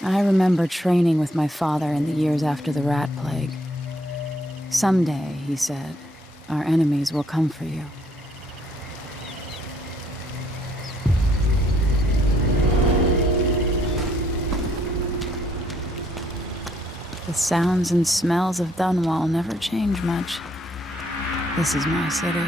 I remember training with my father in the years after the rat plague. Someday, he said, our enemies will come for you. The sounds and smells of Dunwall never change much. This is my city.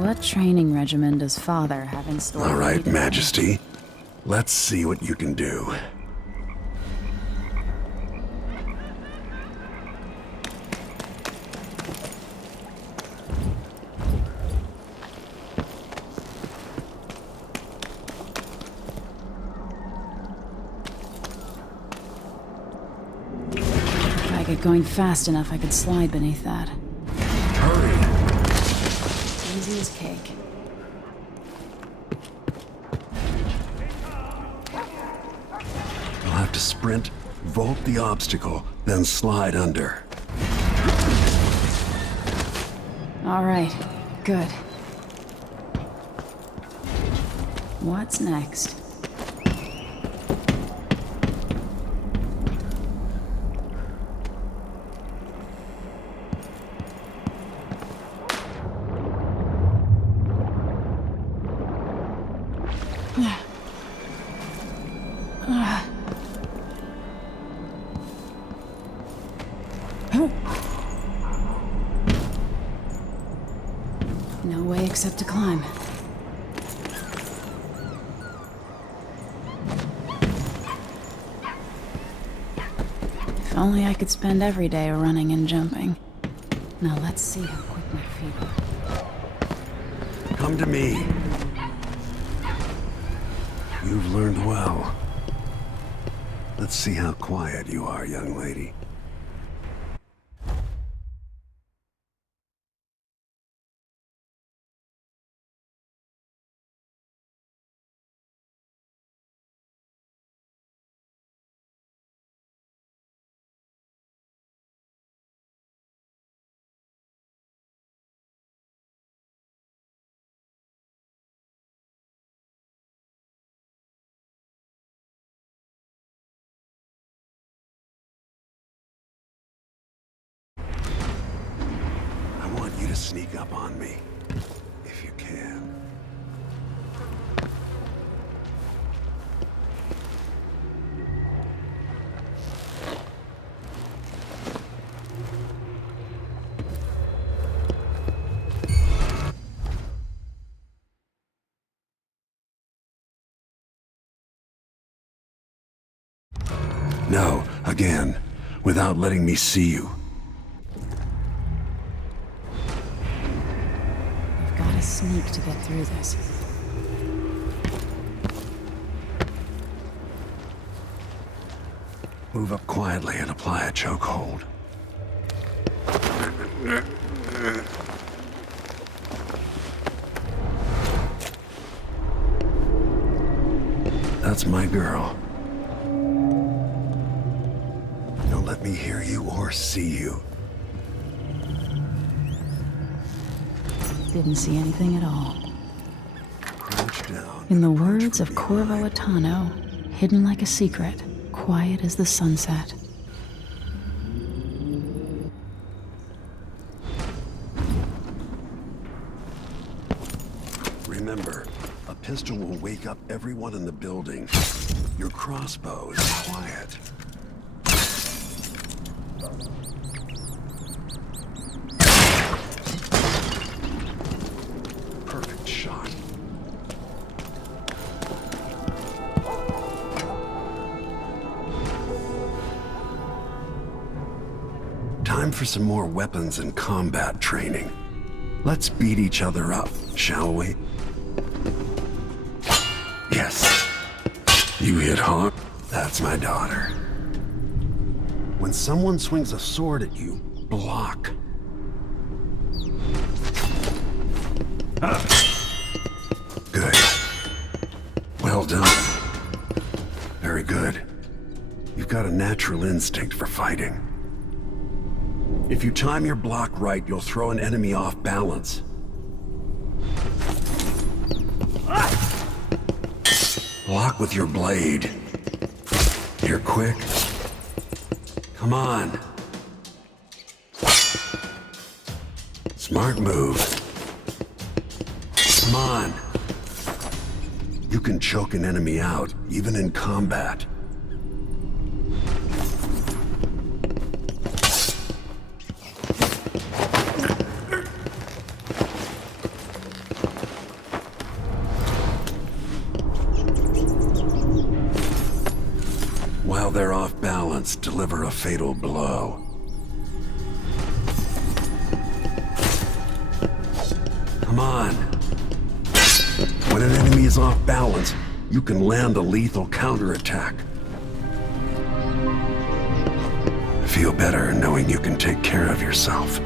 What training regimen does Father have in store? All right, Majesty. Let's see what you can do. If I get going fast enough, I could slide beneath that. Hurry! Easy as cake. You'll have to sprint, vault the obstacle, then slide under. All right, good. What's next? No way except to climb. If only I could spend every day running and jumping. Now let's see how quick my feet are. Come to me. You've learned well. Let's see how quiet you are, young lady. To sneak up on me, if you can. No, again, without letting me see you. Sneak to get through this. Move up quietly and apply a chokehold. That's my girl. Don't let me hear you or see you. Didn't see anything at all. Crouch down. In the words of Corvo Atano, hidden like a secret, quiet as the sunset. Remember, a pistol will wake up everyone in the building. Your crossbow is quiet. Time for some more weapons and combat training. Let's beat each other up, shall we? Yes. You hit hard. That's my daughter. When someone swings a sword at you, block. Good. Well done. Very good. You've got a natural instinct for fighting. If you time your block right, you'll throw an enemy off balance. Block with your blade. You're quick. Come on. Smart move. Come on. You can choke an enemy out, even in combat. While they're off balance, deliver a fatal blow. Come on. When an enemy is off balance, you can land a lethal counterattack. Feel better knowing you can take care of yourself.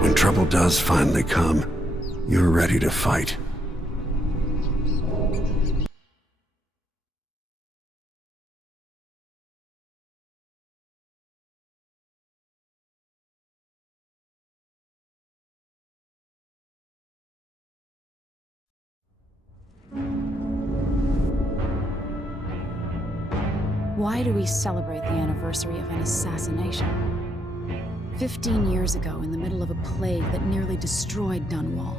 When trouble does finally come, you're ready to fight. Why do we celebrate the anniversary of an assassination? 15 years ago, in the middle of a plague that nearly destroyed Dunwall,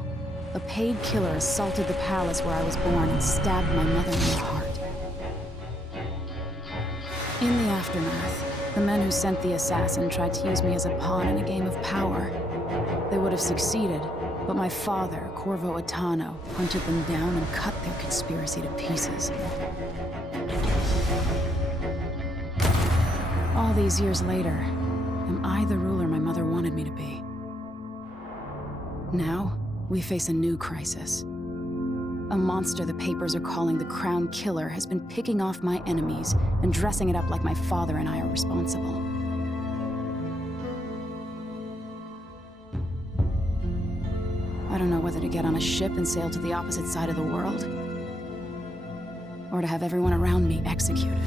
a paid killer assaulted the palace where I was born and stabbed my mother in the heart. In the aftermath, the men who sent the assassin tried to use me as a pawn in a game of power. They would have succeeded, but my father, Corvo hunted them down and cut their conspiracy to pieces. All these years later, am I the ruler my mother wanted me to be? Now, we face a new crisis. A monster the papers are calling the Crown Killer has been picking off my enemies and dressing it up like my father and I are responsible. I don't know whether to get on a ship and sail to the opposite side of the world, or to have everyone around me executed.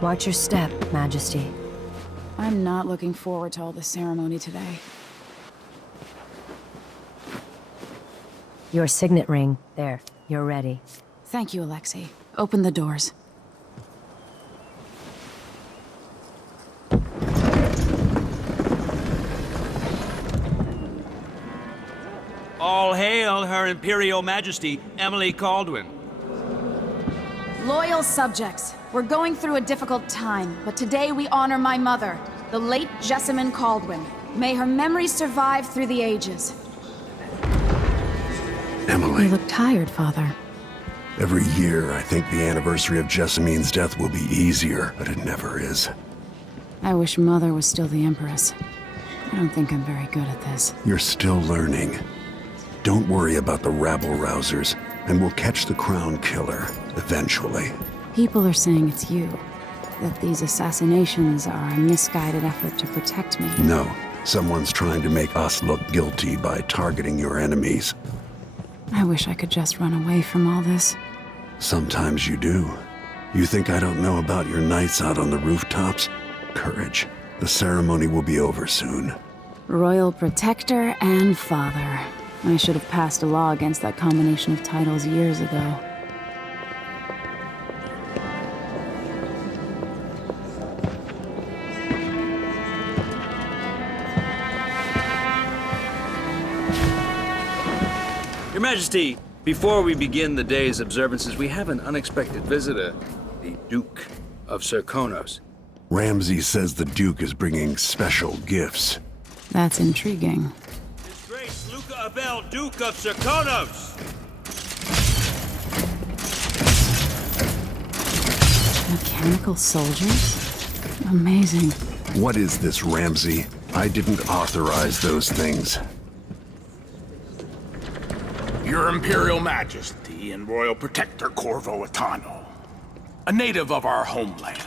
Watch your step, Majesty. I'm not looking forward to all the ceremony today. Your signet ring. There. You're ready. Thank you, Alexei. Open the doors. All hail Her Imperial Majesty, Emily Kaldwin. Loyal subjects, we're going through a difficult time, but today we honor my mother, the late Jessamine Kaldwin. May her memory survive through the ages. Emily. You look tired, Father. Every year, I think the anniversary of Jessamine's death will be easier, but it never is. I wish Mother was still the Empress. I don't think I'm very good at this. You're still learning. Don't worry about the rabble-rousers, and we'll catch the Crown Killer, eventually. People are saying it's you. That these assassinations are a misguided effort to protect me. No, someone's trying to make us look guilty by targeting your enemies. I wish I could just run away from all this. Sometimes you do. You think I don't know about your nights out on the rooftops? Courage. The ceremony will be over soon. Royal Protector and Father. I should have passed a law against that combination of titles years ago. Your Majesty, before we begin the day's observances, we have an unexpected visitor, the Duke of Cahos. Ramsay says the Duke is bringing special gifts. That's intriguing. His Grace Luca Abel, Duke of Cahos. Mechanical soldiers? Amazing. What is this, Ramsay? I didn't authorize those things. Your Imperial Majesty and Royal Protector Corvo, a native of our homeland.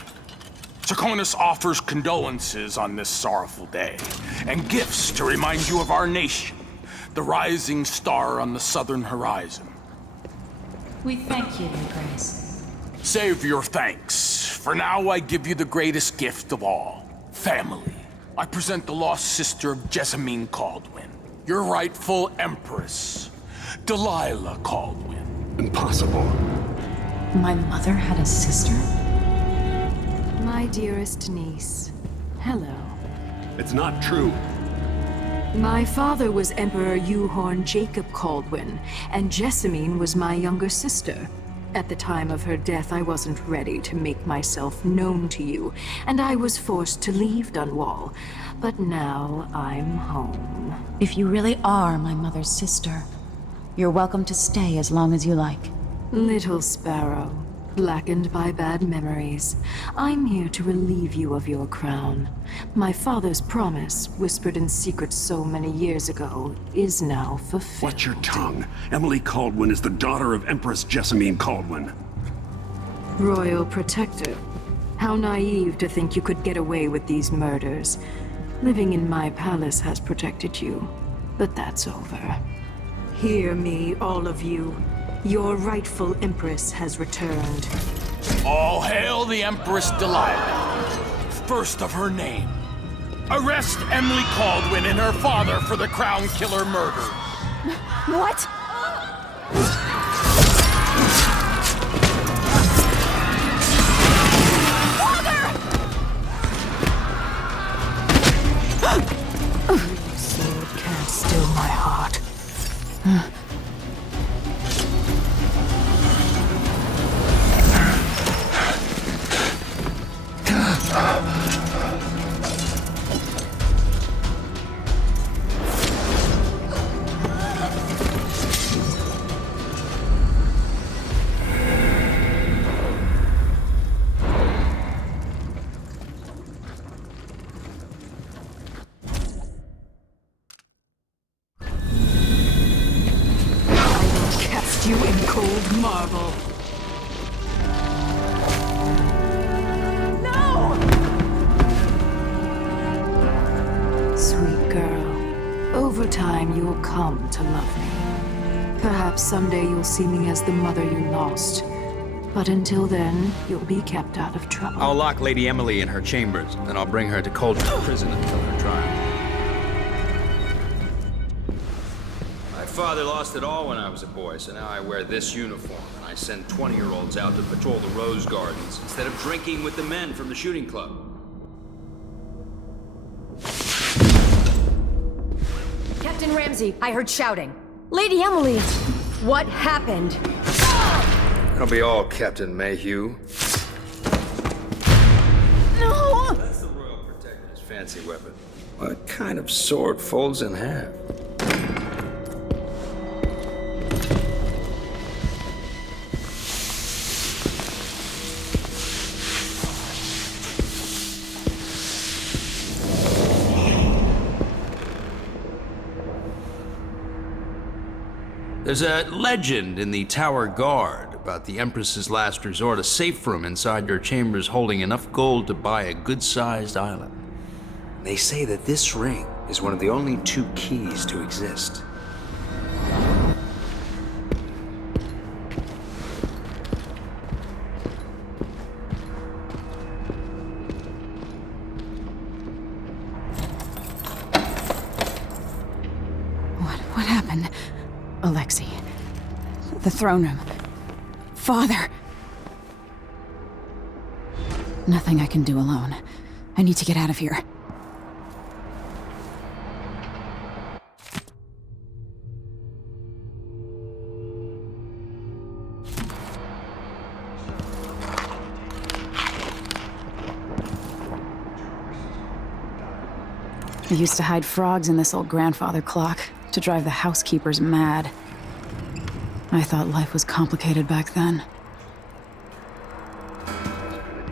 Cahos offers condolences on this sorrowful day, and gifts to remind you of our nation, the rising star on the southern horizon. We thank you, Your Grace. Save your thanks. For now, I give you the greatest gift of all, family. I present the lost sister of Emily Kaldwin, your rightful Empress, Delilah Kaldwin. Impossible. My mother had a sister? My dearest niece, hello. It's not true. My father was Emperor Uhorn Jacob Kaldwin, and Jessamine was my younger sister. At the time of her death, I wasn't ready to make myself known to you, and I was forced to leave Dunwall. But now I'm home. If you really are my mother's sister, you're welcome to stay as long as you like. Little sparrow, blackened by bad memories, I'm here to relieve you of your crown. My father's promise, whispered in secret so many years ago, is now fulfilled. Watch your tongue. Emily Kaldwin is the daughter of Empress Emily Kaldwin. Royal protector. How naive to think you could get away with these murders. Living in my palace has protected you, but that's over. Hear me, all of you. Your rightful Empress has returned. All hail the Empress Delilah, first of her name. Arrest Emily Kaldwin and her father for the Crown Killer murder. What? Sword can't still my heart. You in cold marble. No! Sweet girl, over time you will come to love me. Perhaps someday you'll see me as the mother you lost. But until then, you'll be kept out of trouble. I'll lock Lady Emily in her chambers, and I'll bring her to Coldridge prison until her trial. My father lost it all when I was a boy, so now I wear this uniform, and I send 20-year-olds out to patrol the rose gardens instead of drinking with the men from the shooting club. Captain Ramsay, I heard shouting. Lady Emily, what happened? That'll be all, Captain Mayhew. No! That's the Royal Protector's fancy weapon. What kind of sword folds in half? There's a legend in the Tower Guard about the Empress's last resort, a safe room inside your chambers holding enough gold to buy a good-sized island. They say that this ring is one of the only 2 keys to exist. What happened? Alexei. The throne room. Father! Nothing I can do alone. I need to get out of here. I used to hide frogs in this old grandfather clock to drive the housekeepers mad. I thought life was complicated back then.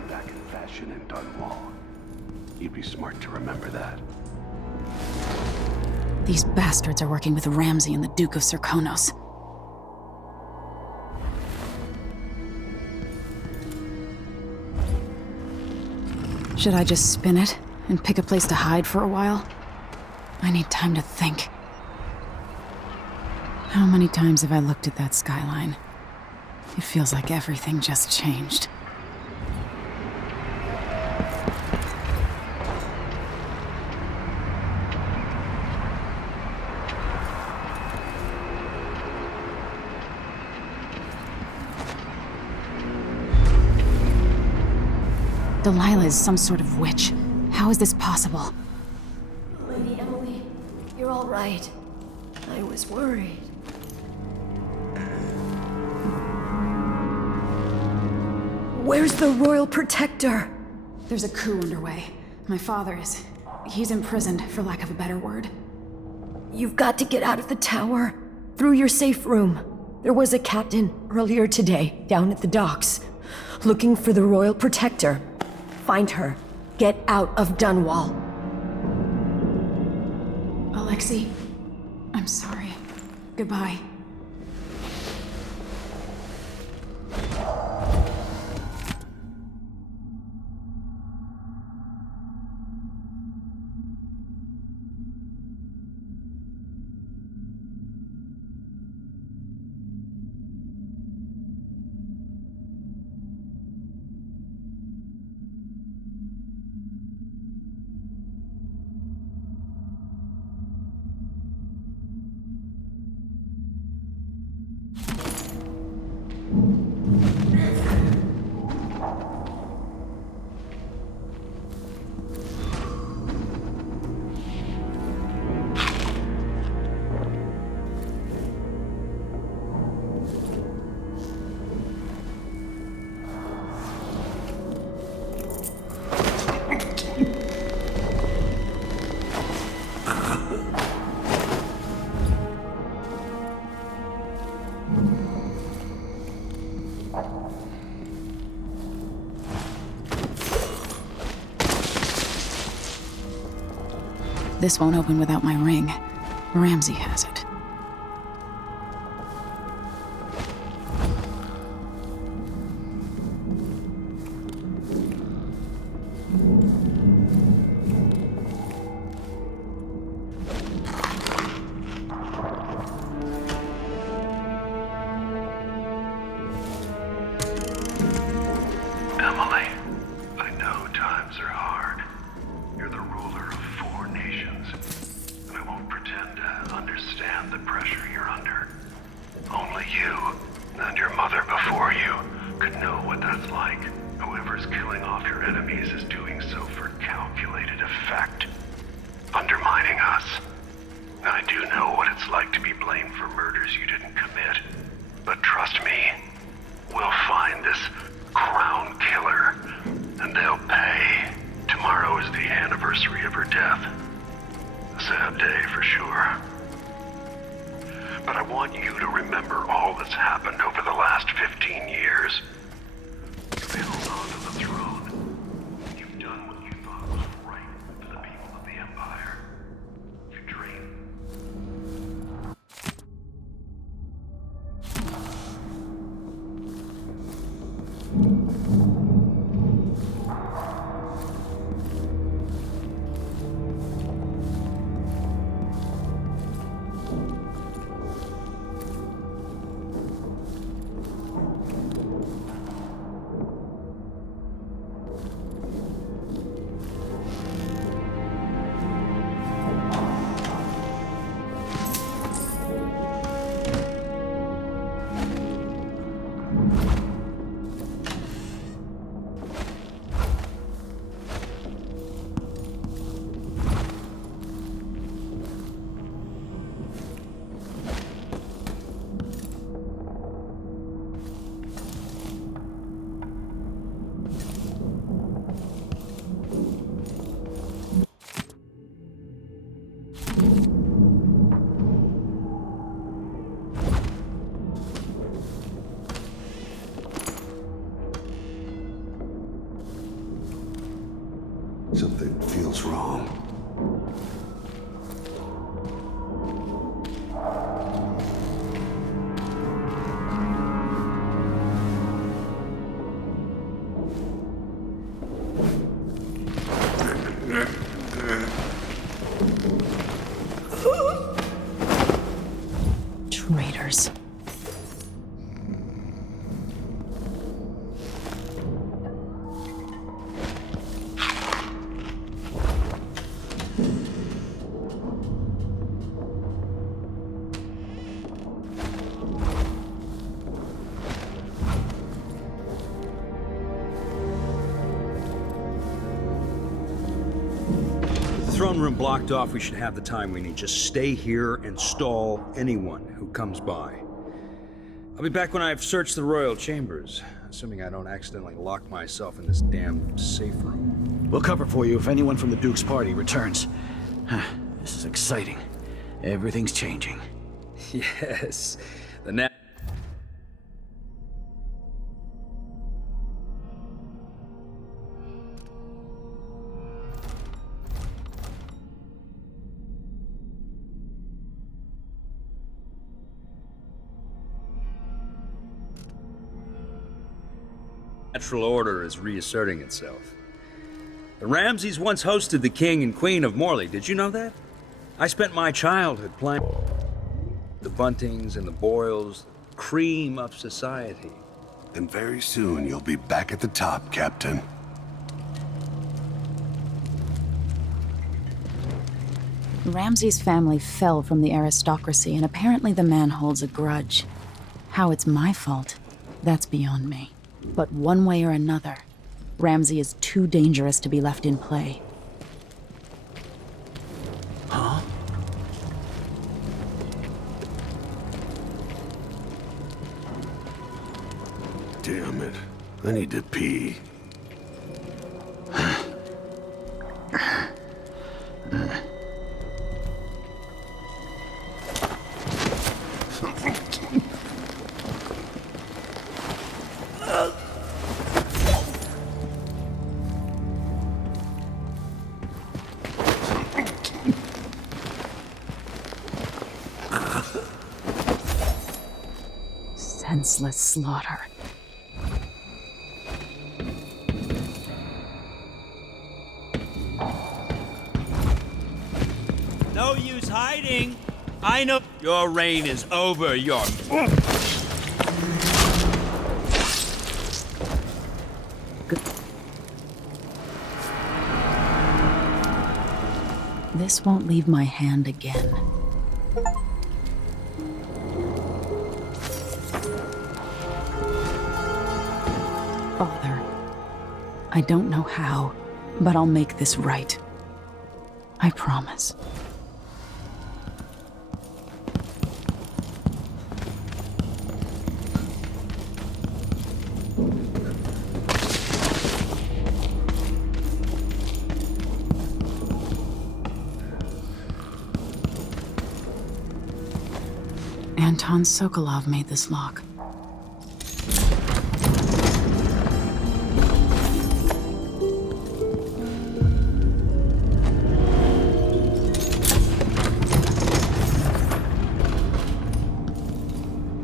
Back in fashion in Dunwall. You'd be smart to remember that. These bastards are working with Ramsay and the Duke of Cahos. Should I just spin it and pick a place to hide for a while? I need time to think. How many times have I looked at that skyline? It feels like everything just changed. Delilah is some sort of witch. How is this possible? Lady Emily, you're all right. I was worried. Where's the Royal Protector? There's a coup underway. My father is... he's imprisoned, for lack of a better word. You've got to get out of the tower. Through your safe room. There was a captain earlier today, down at the docks, looking for the Royal Protector. Find her. Get out of Dunwall. Alexei, I'm sorry. Goodbye. This won't open without my ring. Ramsey has it. Emily, I know times are hard. You're the ruler of 4 nations, and I won't pretend to understand the pressure you're under. Only you, and your mother before you, could know what that's like. Whoever's killing off your enemies is doing so for calculated effect, undermining us. I do know what it's like to be blamed for murders you didn't commit, but trust me, we'll find this crown killer, and they'll pay. Tomorrow is the anniversary of her death. A sad day for sure. But I want you to remember all that's happened over the last 15 years. You've held on to the throne. You've done what you thought was right for the people of the Empire. You dreamed. Something feels wrong. yours. Throne room blocked off, we should have the time we need. Just stay here and stall anyone who comes by. I'll be back when I've searched the royal chambers, assuming I don't accidentally lock myself in this damn safe room. We'll cover for you if anyone from the Duke's party returns. This is exciting. Everything's changing. Yes, the natural order is reasserting itself. The Ramseys once hosted the King and Queen of Morley. Did you know that? I spent my childhood playing the Buntings and the Boyles, cream of society. And very soon you'll be back at the top, Captain. Ramsay's family fell from the aristocracy, and apparently the man holds a grudge. How it's my fault, that's beyond me. But one way or another, Ramsay is too dangerous to be left in play. Huh? Damn it. I need to pee. Senseless slaughter. No use hiding. I know your reign is over. This won't leave my hand again. Father, I don't know how, but I'll make this right. I promise. Anton Sokolov made this lock.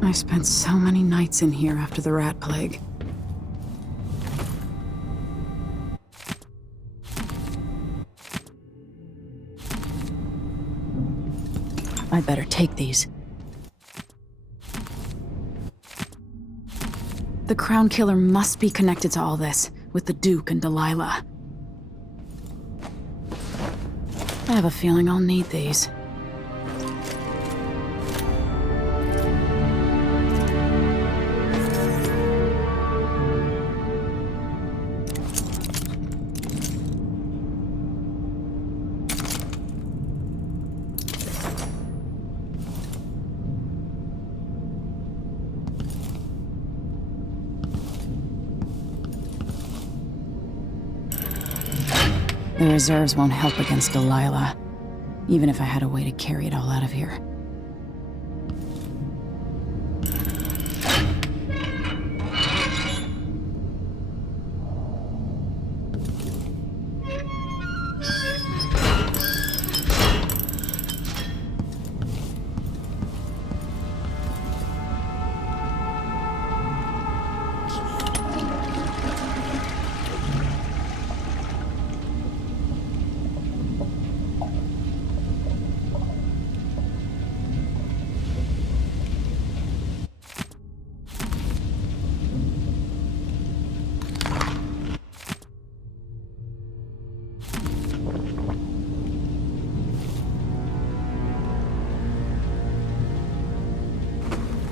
I spent so many nights in here after the rat plague. I better take these. The Crown Killer must be connected to all this, with the Duke and Delilah. I have a feeling I'll need these. The reserves won't help against Delilah, even if I had a way to carry it all out of here.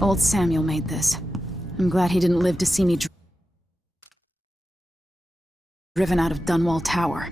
Old Samuel made this. I'm glad he didn't live to see me driven out of Dunwall Tower.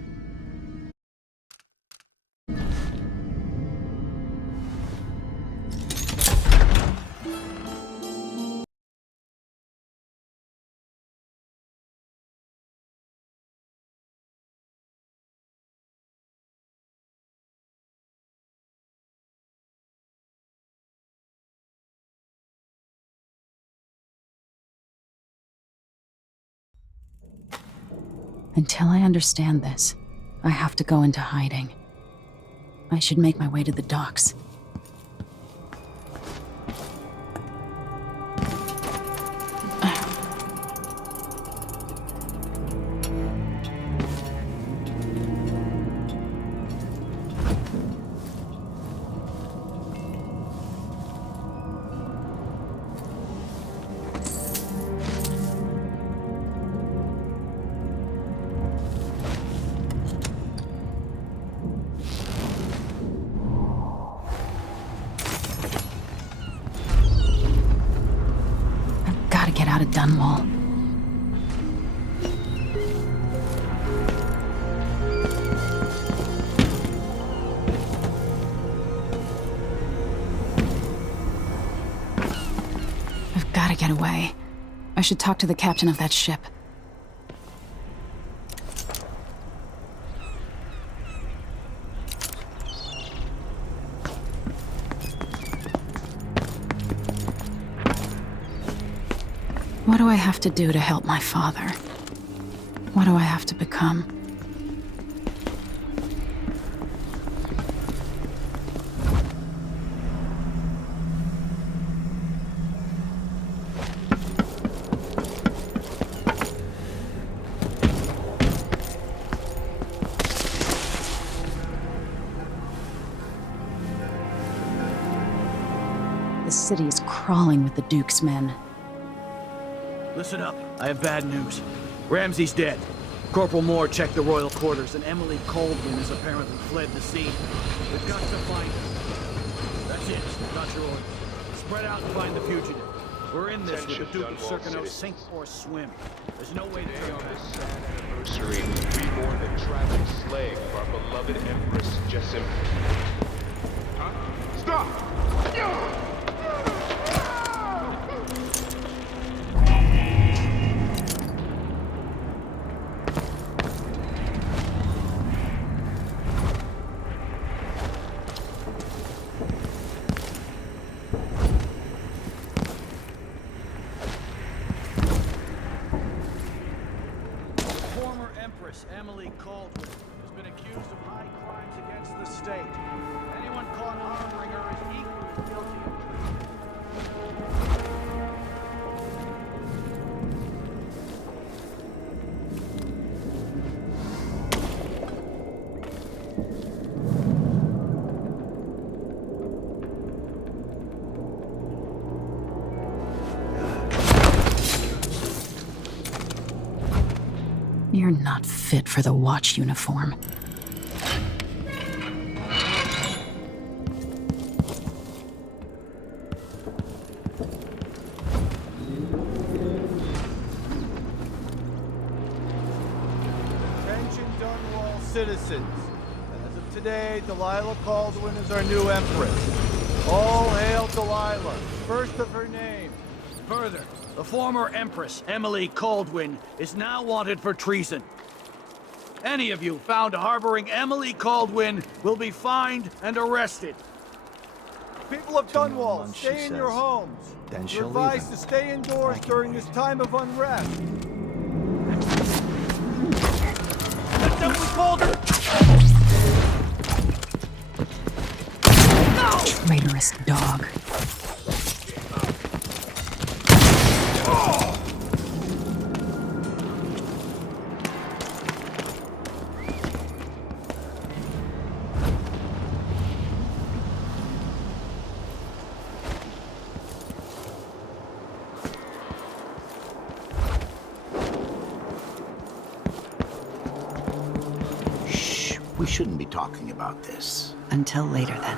Until I understand this, I have to go into hiding. I should make my way to the docks. Get out of Dunwall. I've got to get away. I should talk to the captain of that ship. What do I have to do to help my father? What do I have to become? The city is crawling with the Duke's men. Listen up. I have bad news. Ramsey's dead. Corporal Moore checked the royal quarters, and Emily Kaldwin has apparently fled the scene. We've got to find her. That's it. Got your orders. Spread out and find the fugitive. We're in this with the Duke of Circano, sink or swim. There's no way to turn back. Anniversary, reborn the tragic slave of our beloved Empress Jessamine. Huh? Stop! Empress Emily Kaldwin has been accused of high crimes against the state. Anyone caught harboring her is equally guilty of You're not fit for the watch uniform. Attention Dunwall citizens. As of today, Delilah Kaldwin is our new Empress. All hail Delilah, first of her name. Further, the former Empress Emily Kaldwin is now wanted for treason. Any of you found harboring Emily Kaldwin will be fined and arrested. People of Dunwall, stay in your homes. You're advised to stay indoors during this time of unrest. That's what we called her! No! Traitorous dog. We shouldn't be talking about this. Until later, then.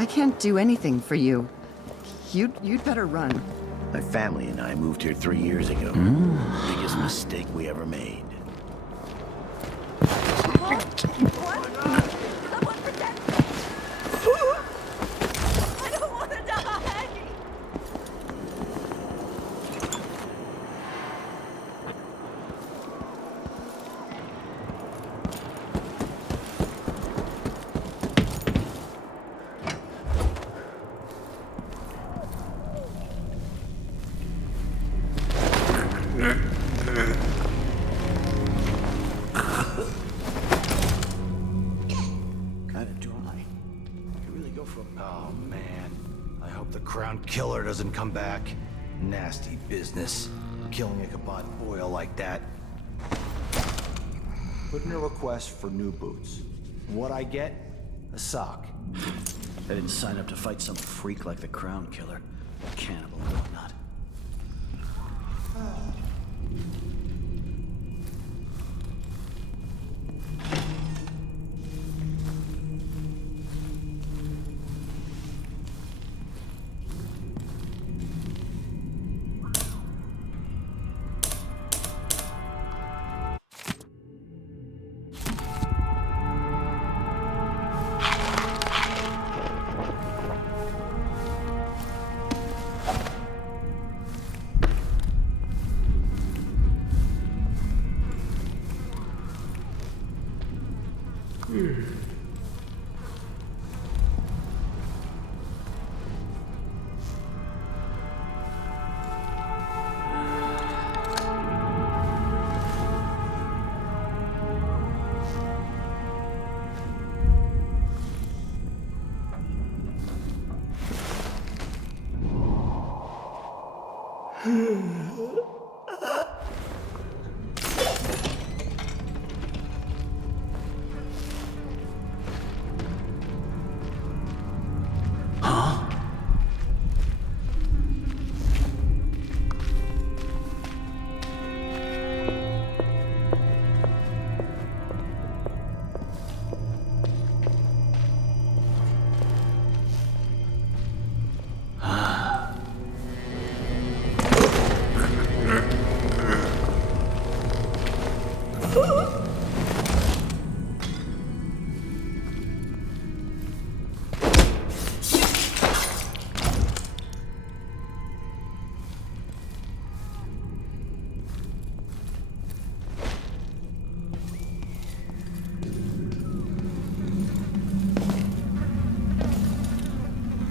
I can't do anything for you. You'd better run. My family and I moved here 3 years ago. Biggest mistake we ever made. Oh, man. I hope the Crown Killer doesn't come back. Nasty business. Killing a Kabod boil like that. Put in a request for new boots. What I get? A sock. I didn't sign up to fight some freak like the Crown Killer. Cannibal and whatnot.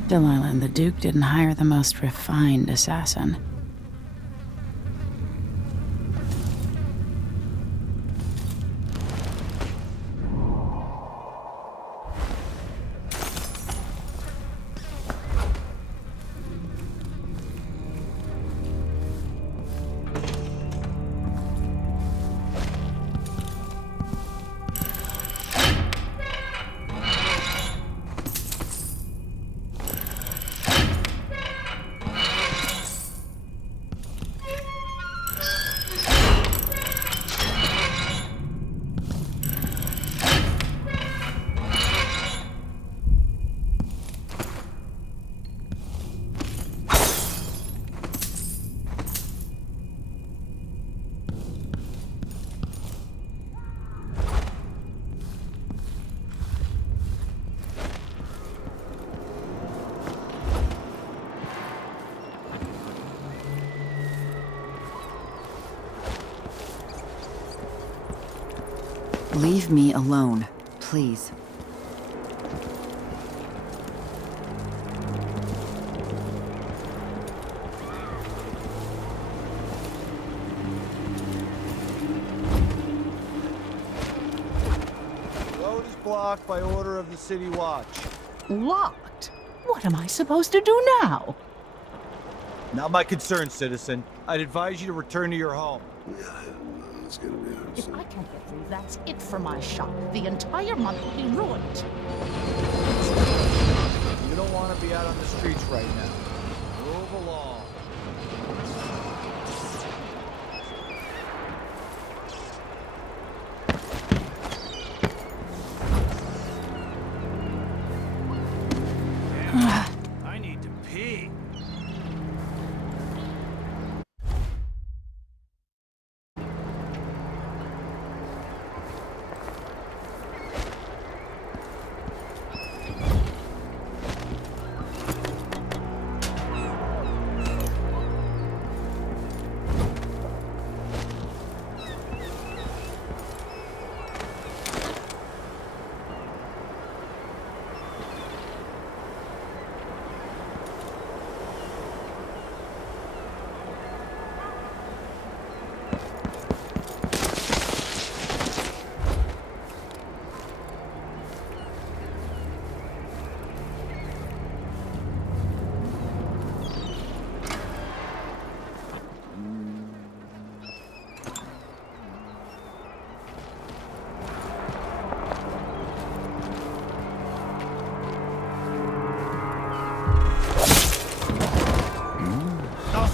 Delilah and the Duke didn't hire the most refined assassin. Leave me alone, please. Road is blocked by order of the City Watch. Locked? What am I supposed to do now? Not my concern, citizen. I'd advise you to return to your home. If I can't get through, that's it for my shop. The entire month will be ruined. You don't want to be out on the streets right now. Move along.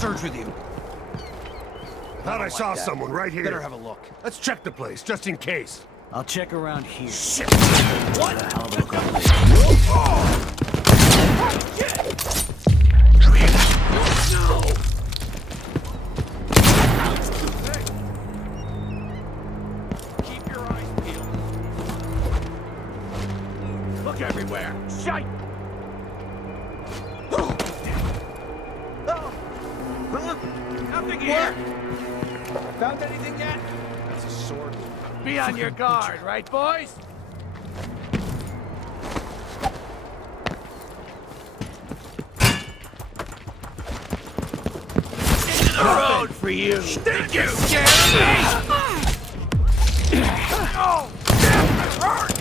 search with you. Thought I saw someone right here. Better have a look. Let's check the place, just in case. I'll check around here. Shit! What the hell look like? Keep your eyes peeled. Look everywhere. Shite! Nothing here. Found anything yet? That's a sword. Be on your guard, right, boys? Into the road for you! Think you're scared of me? Oh, damn, that hurt!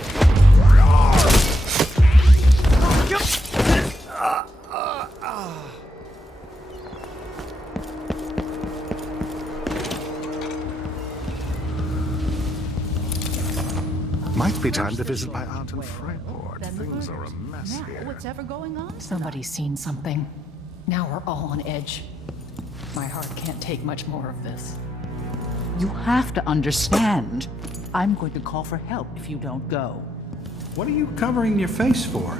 Might be time to visit my aunt in Freiport. Things are a mess Now, here. what's ever going on? Somebody's seen something. Now we're all on edge. My heart can't take much more of this. You have to understand. I'm going to call for help if you don't go. What are you covering your face for?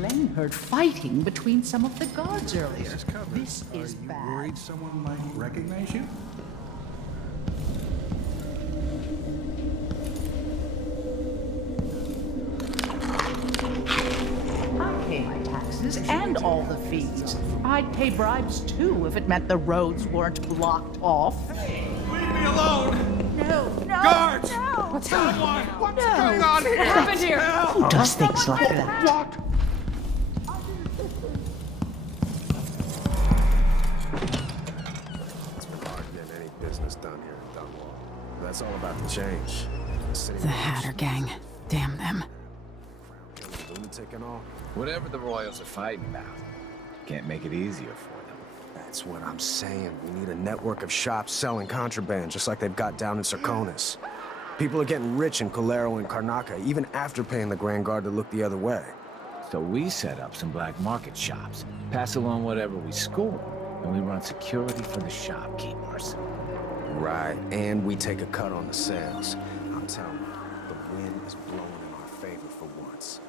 Len heard fighting between some of the guards earlier. This is Are you bad. worried someone might recognize you? I pay my taxes and all the fees. I'd pay bribes too if it meant the roads weren't blocked off. Leave me alone! No, no, Guards! no! What's going What's on here? What happened here? Who does things like that? What? It's been hard getting any business done here in Dunwall. That's all about the change. The Hatter Gang. Damn them. Lunatic and all. Whatever the royals are fighting about, can't make it easier for them. That's what I'm saying. We need a network of shops selling contraband, just like they've got down in Serconis. People are getting rich in Colero and Karnaca, even after paying the Grand Guard to look the other way. So we set up some black market shops, pass along whatever we score, and we run security for the shopkeepers. Right, and we take a cut on the sales. I'm telling you, the wind is blowing in our favor for once.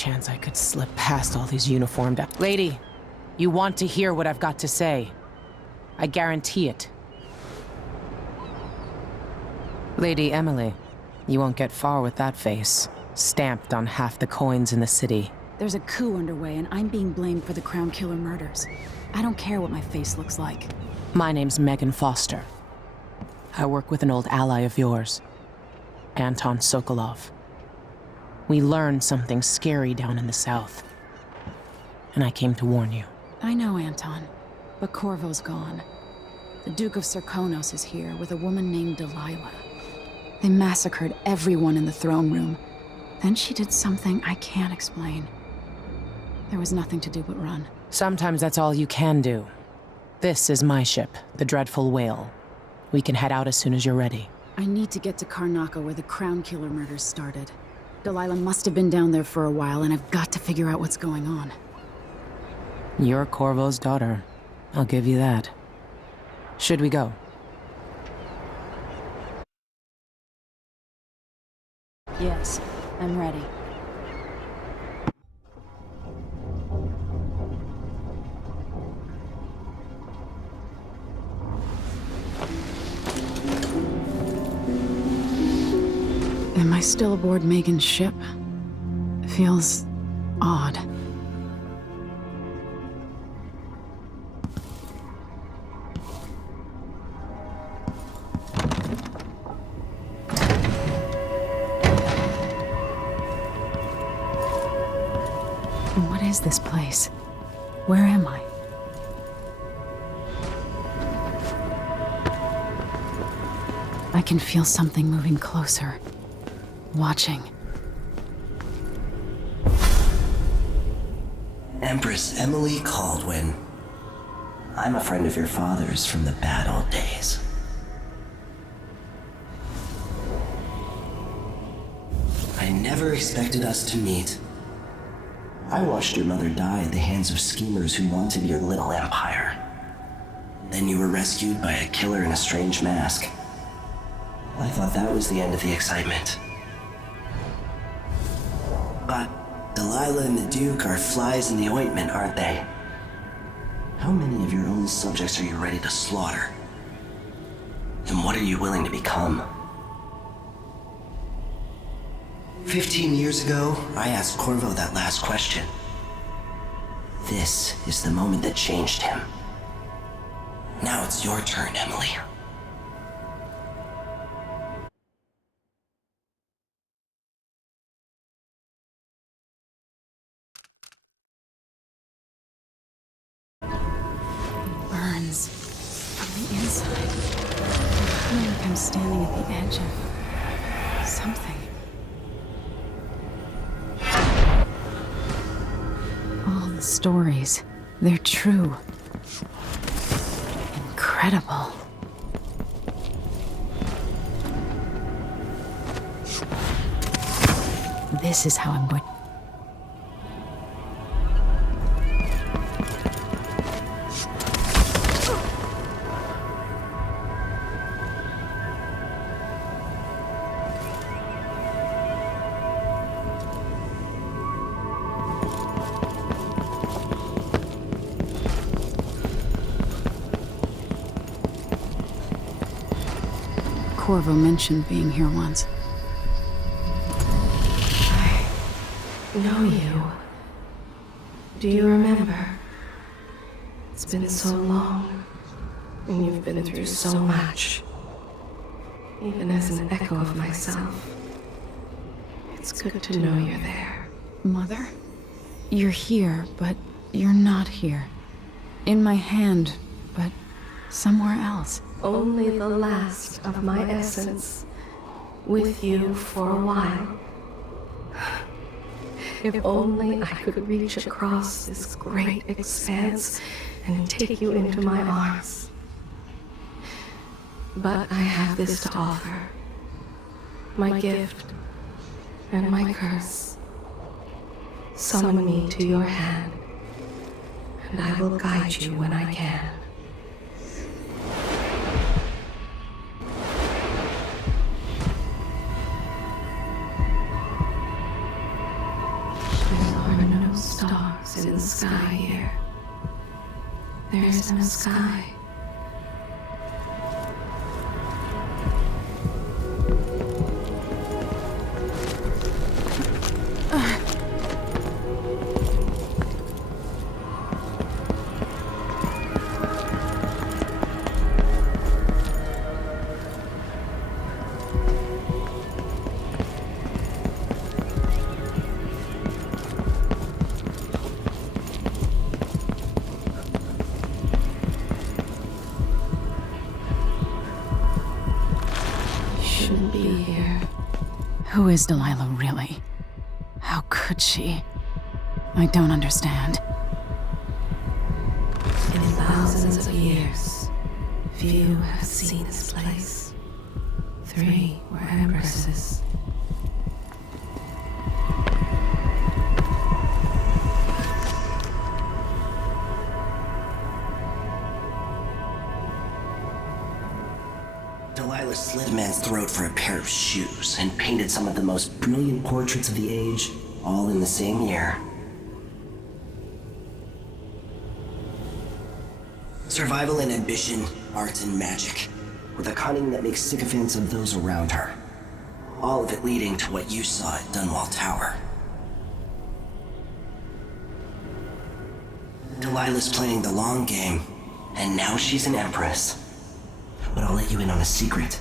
chance I could slip past all these uniformed... Lady, you want to hear what I've got to say. I guarantee it. Lady Emily, you won't get far with that face. Stamped on half the coins in the city. There's a coup underway, and I'm being blamed for the Crown Killer murders. I don't care what my face looks like. My name's Megan Foster. I work with an old ally of yours, Anton Sokolov. We learned something scary down in the south, and I came to warn you. I know, Anton, but Corvo's gone. The Duke of Serkonos is here with a woman named Delilah. They massacred everyone in the throne room. Then she did something I can't explain. There was nothing to do but run. Sometimes that's all you can do. This is my ship, the Dreadful Whale. We can head out as soon as you're ready. I need to get to Karnaca where the Crown Killer murders started. Delilah must have been down there for a while, and I've got to figure out what's going on. You're Corvo's daughter. I'll give you that. Should we go? Yes, I'm ready. Am I still aboard Megan's ship? Feels odd. What is this place? Where am I? I can feel something moving closer. Watching. Empress Emily Kaldwin. I'm a friend of your father's from the bad old days. I never expected us to meet. I watched your mother die at the hands of schemers who wanted your little empire. Then you were rescued by a killer in a strange mask. I thought that was the end of the excitement. But Delilah and the Duke are flies in the ointment, aren't they? How many of your own subjects are you ready to slaughter? And what are you willing to become? 15 years ago, I asked Corvo that last question. This is the moment that changed him. Now it's your turn, Emily. Burns from the inside. I feel like I'm standing at the edge of something. All the stories, they're true. Incredible. This is how I'm going. Corvo mentioned being here once. I know you. Do you remember? It's been so long, and you've been through so much. Even as an echo of myself, it's good to know you're there. Mother? You're here, but you're not here. In my hand, but somewhere else. Only the last of my essence, with you for a while. If only I could reach across this great expanse and take you into my arms. But I have this to offer. My gift and my curse. Summon me to your hand, and I will guide you when I can. There is no sky. Who is Delilah, really? How could she? I don't understand. In thousands of years, few have seen this place. 3 were empresses. Delilah slit a man's throat for a pair of shoes and painted some of the most brilliant portraits of the age, all in the same year. Survival and ambition, art and magic, with a cunning that makes sycophants of those around her. All of it leading to what you saw at Dunwall Tower. Delilah's playing the long game, and now she's an empress. But I'll let you in on a secret.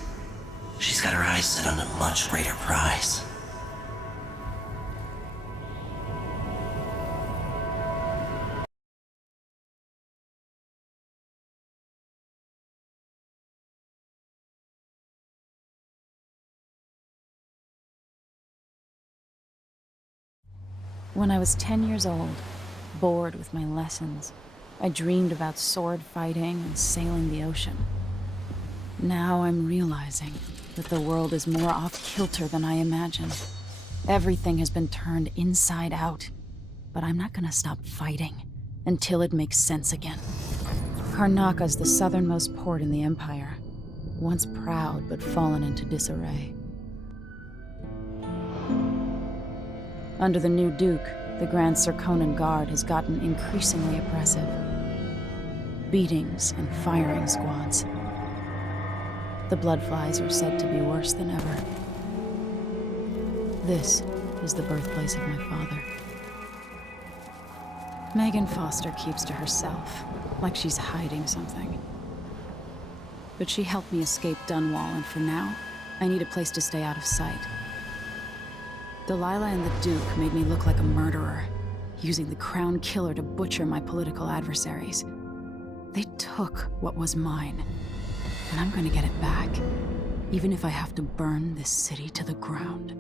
She's got her eyes set on a much greater prize. When I was 10 years old, bored with my lessons, I dreamed about sword fighting and sailing the ocean. Now I'm realizing that the world is more off-kilter than I imagined. Everything has been turned inside out, but I'm not gonna stop fighting until it makes sense again. Karnaca's the southernmost port in the Empire, once proud but fallen into disarray. Under the new Duke, the Grand Serkonan Guard has gotten increasingly oppressive. Beatings and firing squads. The bloodflies are said to be worse than ever. This is the birthplace of my father. Megan Foster keeps to herself, like she's hiding something. But she helped me escape Dunwall, and for now, I need a place to stay out of sight. Delilah and the Duke made me look like a murderer, using the Crown Killer to butcher my political adversaries. They took what was mine, and I'm gonna get it back, even if I have to burn this city to the ground.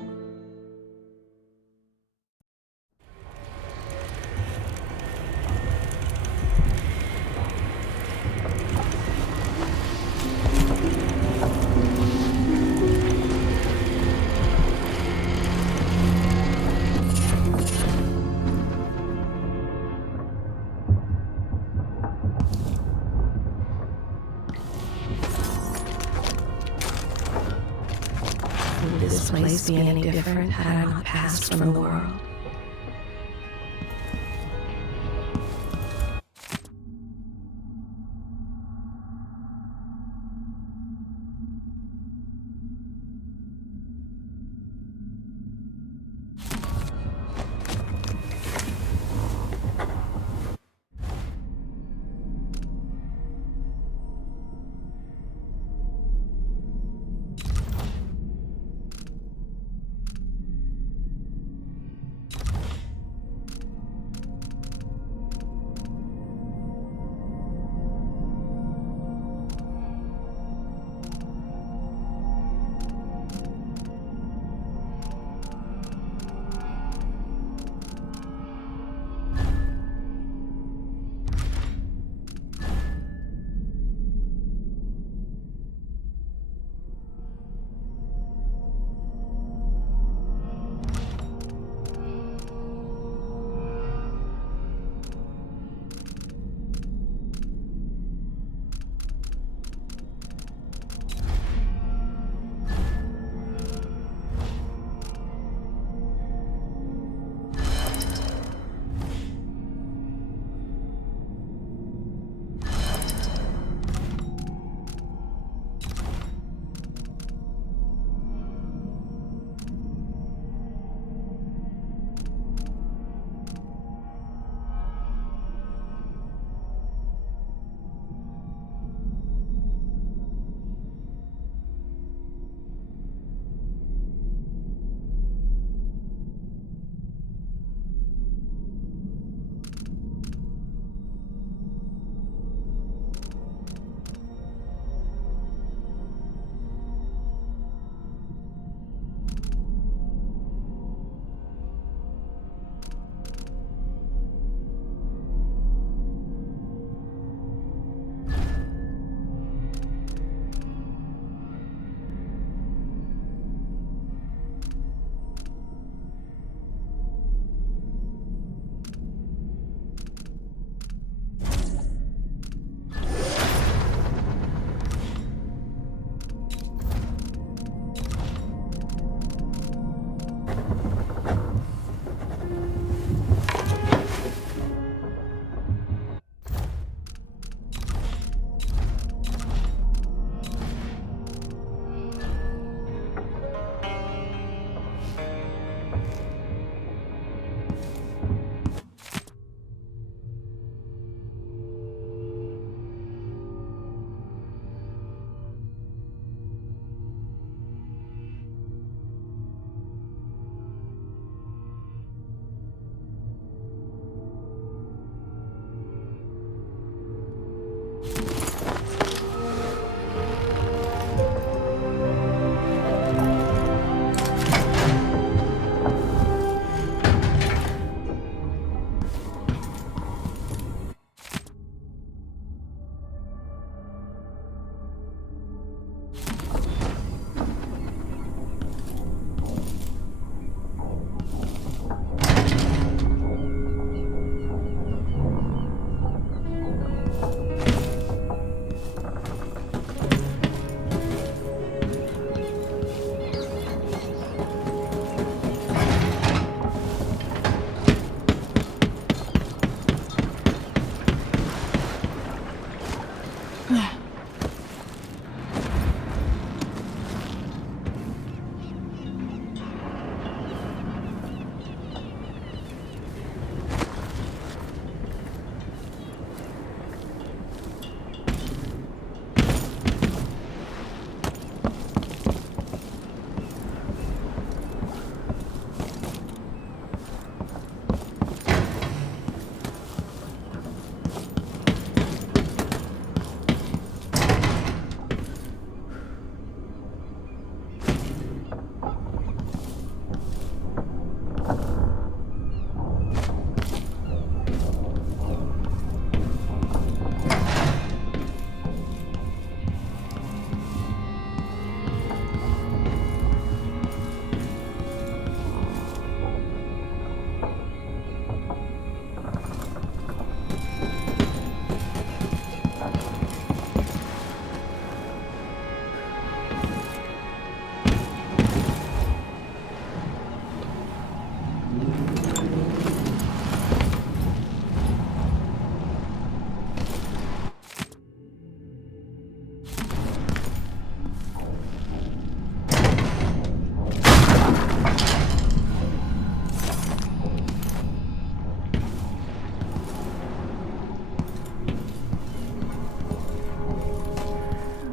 Would this place be any different had I not passed from the world?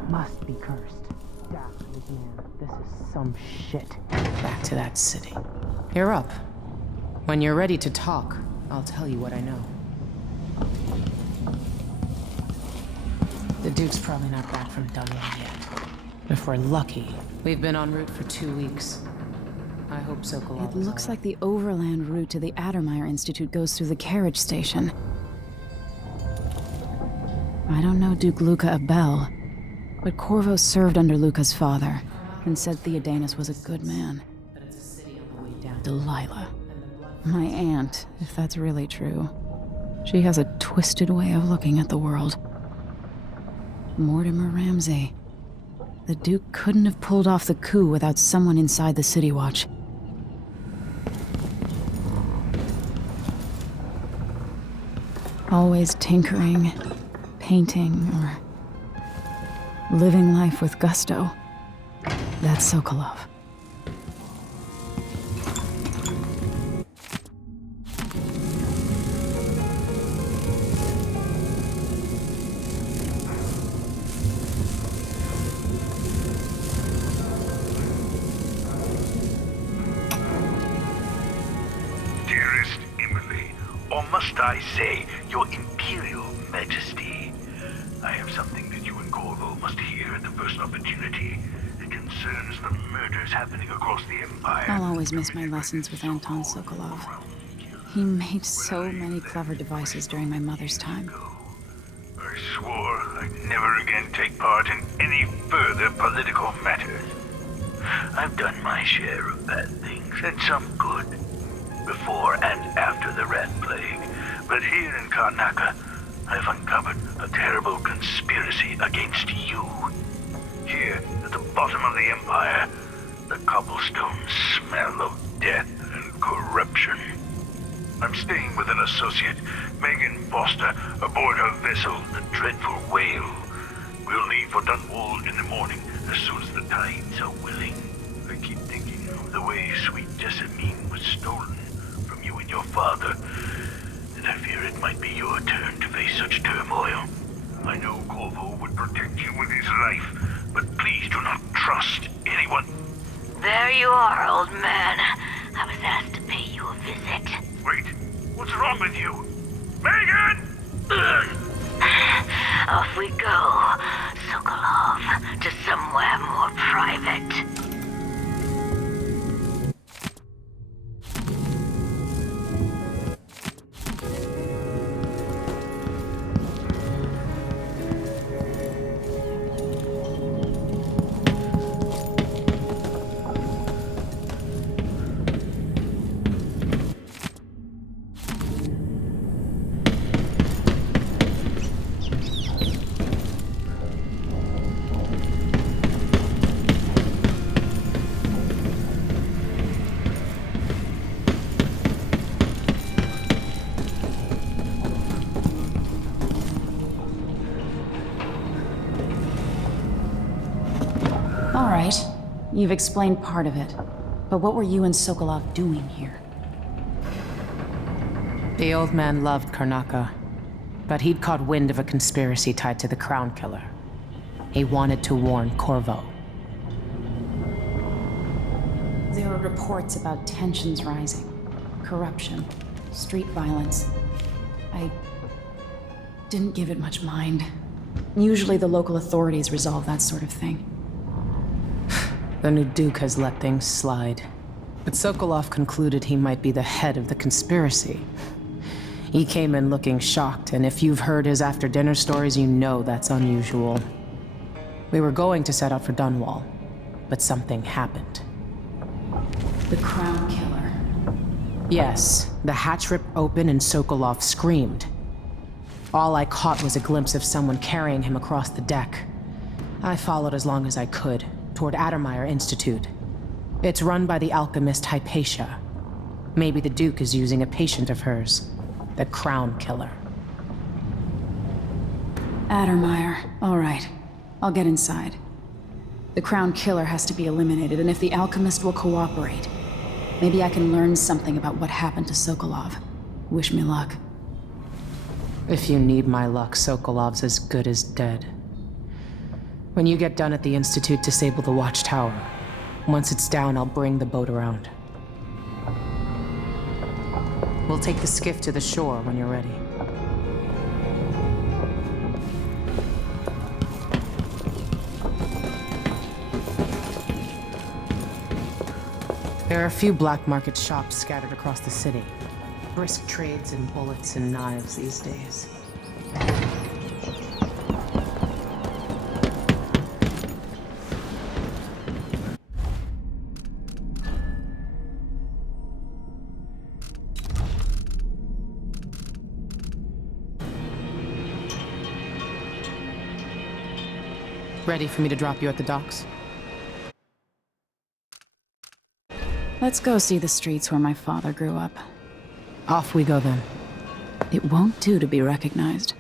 Must be cursed. Dazzled man, this is some shit. Back to that city. You're up. When you're ready to talk, I'll tell you what I know. The Duke's probably not back from Dunwall yet. If we're lucky, we've been en route for 2 weeks. I hope Sokolov It looks like the overland route to the Addermeyer Institute goes through the carriage station. I don't know Duke Luca Abel, but Corvo served under Luca's father and said Theodanis was a good man. Delilah. My aunt, if that's really true. She has a twisted way of looking at the world. Mortimer Ramsey. The Duke couldn't have pulled off the coup without someone inside the City Watch. Always tinkering, painting, or living life with gusto. That's Sokolov. Dearest Emily, or must I say, Your Imperial Majesty, I have something that you and Corvo must hear at the first opportunity. It concerns the murders happening across the Empire. I'll always miss my lessons with Anton Sokolov. He made so many clever devices during my mother's time. I swore I'd never again take part in any further political matters. I've done my share of bad things, and some good, before and after the Rat Plague. But here in Karnaca, I've uncovered a terrible conspiracy against you. Here, at the bottom of the Empire, the cobblestones smell of death and corruption. I'm staying with an associate, Megan Foster, aboard her vessel, the Dreadful Whale. We'll leave for Dunwall in the morning, as soon as the tides are willing. I keep thinking of the way sweet Jessamine was stolen from you and your father, and I fear it might be your turn to face such turmoil. I know Corvo would protect you with his life, but please do not trust anyone. There you are, old man. I was asked to pay you a visit. Wait, what's wrong with you? Megan! Off we go, Sokolov, to somewhere more private. All right. You've explained part of it. But what were you and Sokolov doing here? The old man loved Karnaca, but he'd caught wind of a conspiracy tied to the Crown Killer. He wanted to warn Corvo. There were reports about tensions rising, corruption, street violence. I didn't give it much mind. Usually the local authorities resolve that sort of thing. The new Duke has let things slide. But Sokolov concluded he might be the head of the conspiracy. He came in looking shocked, and if you've heard his after-dinner stories, you know that's unusual. We were going to set out for Dunwall, but something happened. The Crown Killer. Yes, the hatch ripped open and Sokolov screamed. All I caught was a glimpse of someone carrying him across the deck. I followed as long as I could, toward Addermeyer Institute. It's run by the alchemist Hypatia. Maybe the Duke is using a patient of hers, the Crown Killer. Addermeyer. All right. I'll get inside. The Crown Killer has to be eliminated, and if the alchemist will cooperate, maybe I can learn something about what happened to Sokolov. Wish me luck. If you need my luck, Sokolov's as good as dead. When you get done at the Institute, disable the watchtower. Once it's down, I'll bring the boat around. We'll take the skiff to the shore when you're ready. There are a few black market shops scattered across the city. Brisk trades in bullets and knives these days. Ready for me to drop you at the docks? Let's go see the streets where my father grew up. Off we go then. It won't do to be recognized.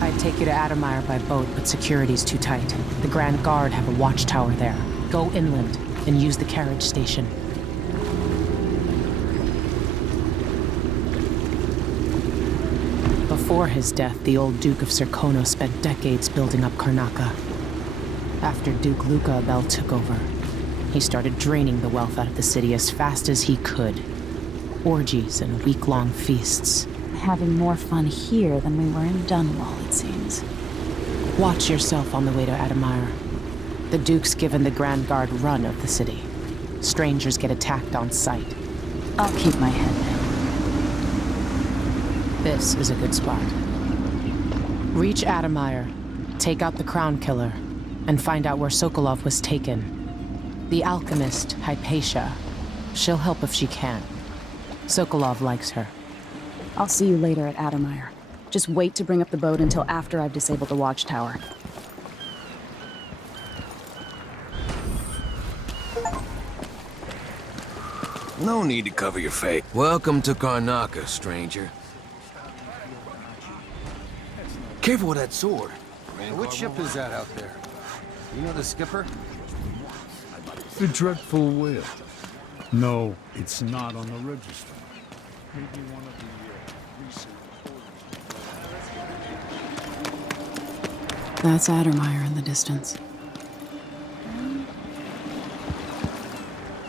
I'd take you to Addermeyer by boat, but security's too tight. The Grand Guard have a watchtower there. Go inland and use the carriage station. Before his death, the old Duke of Serkonos spent decades building up Karnaca. After Duke Luca Abel took over, he started draining the wealth out of the city as fast as he could. Orgies and week-long feasts. Having more fun here than we were in Dunwall, it seems. Watch yourself on the way to Addermeyer. The Duke's given the Grand Guard run of the city. Strangers get attacked on sight. I'll keep my head down. This is a good spot. Reach Addermeyer, take out the Crown Killer, and find out where Sokolov was taken. The alchemist, Hypatia. She'll help if she can. Sokolov likes her. I'll see you later at Addermeyer. Just wait to bring up the boat until after I've disabled the watchtower. No need to cover your face. Welcome to Karnaca, stranger. Careful with that sword. Which ship is that out there? You know the skipper? The dreadful whale. No, it's not on the register. Maybe one of the recent orders. That's Addermeyer in the distance.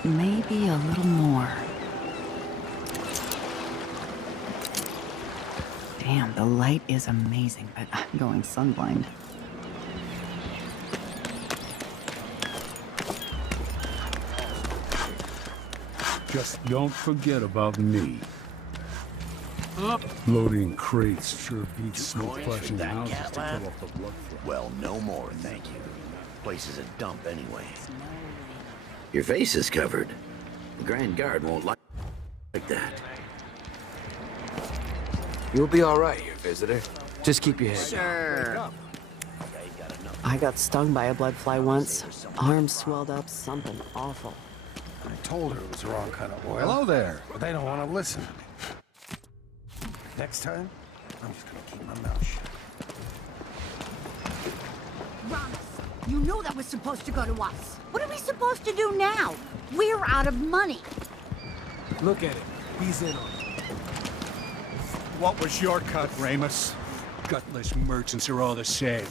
Maybe a little more. Damn, the light is amazing, but I'm going sunblind. Just don't forget about me. Loading crates sure beats smoke flashing houses to kill off the blood flow. Well, no more, thank you. place is a dump anyway. Your face is covered. The Grand Guard won't like that. You'll be all right here, visitor. Just keep your head Sure. I got stung by a bloodfly once. Arm swelled up, something awful. I told her it was the wrong kind of oil. Hello there, but they don't want to listen. Next time, I'm just gonna keep my mouth shut. Ramos, you know that was supposed to go to us. What are we supposed to do now? We're out of money. Look at it. He's in on it. What was your cut, Ramos? Gutless merchants are all the same.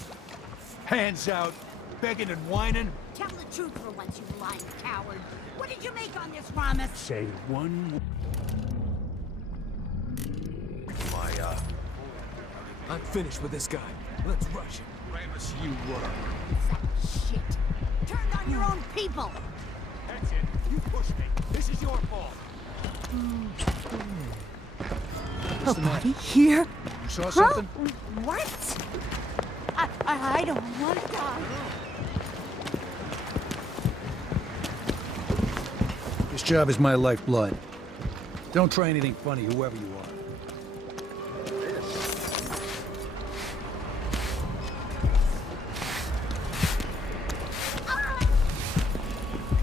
Hands out, begging and whining. Tell the truth for once, you lying coward. What did you make on this, Ramos? Say one. I'm finished with this guy. Let's rush him. Ramos, you were. Shit. Turned on your own people. That's it. You pushed me. This is your fault. A body here? You saw something? What? I don't want to die. This job is my lifeblood. Don't try anything funny, whoever you are.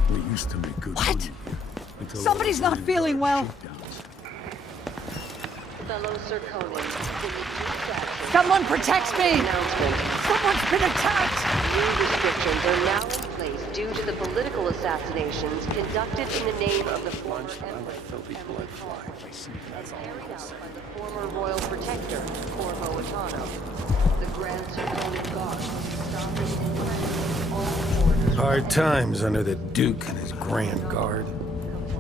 We used to make good money here. Until Somebody's not feeling well. Fellow Zirconians, Someone protects me! Someone's been attacked! new restrictions are now in place due to the political assassinations conducted in the name of the former Empress Emily Kaldwin, carried out by the former Royal Protector, Corvo. The Grand Zirconian Guard stopping and threatening all orders. Hard times under the Duke and his Grand Guard.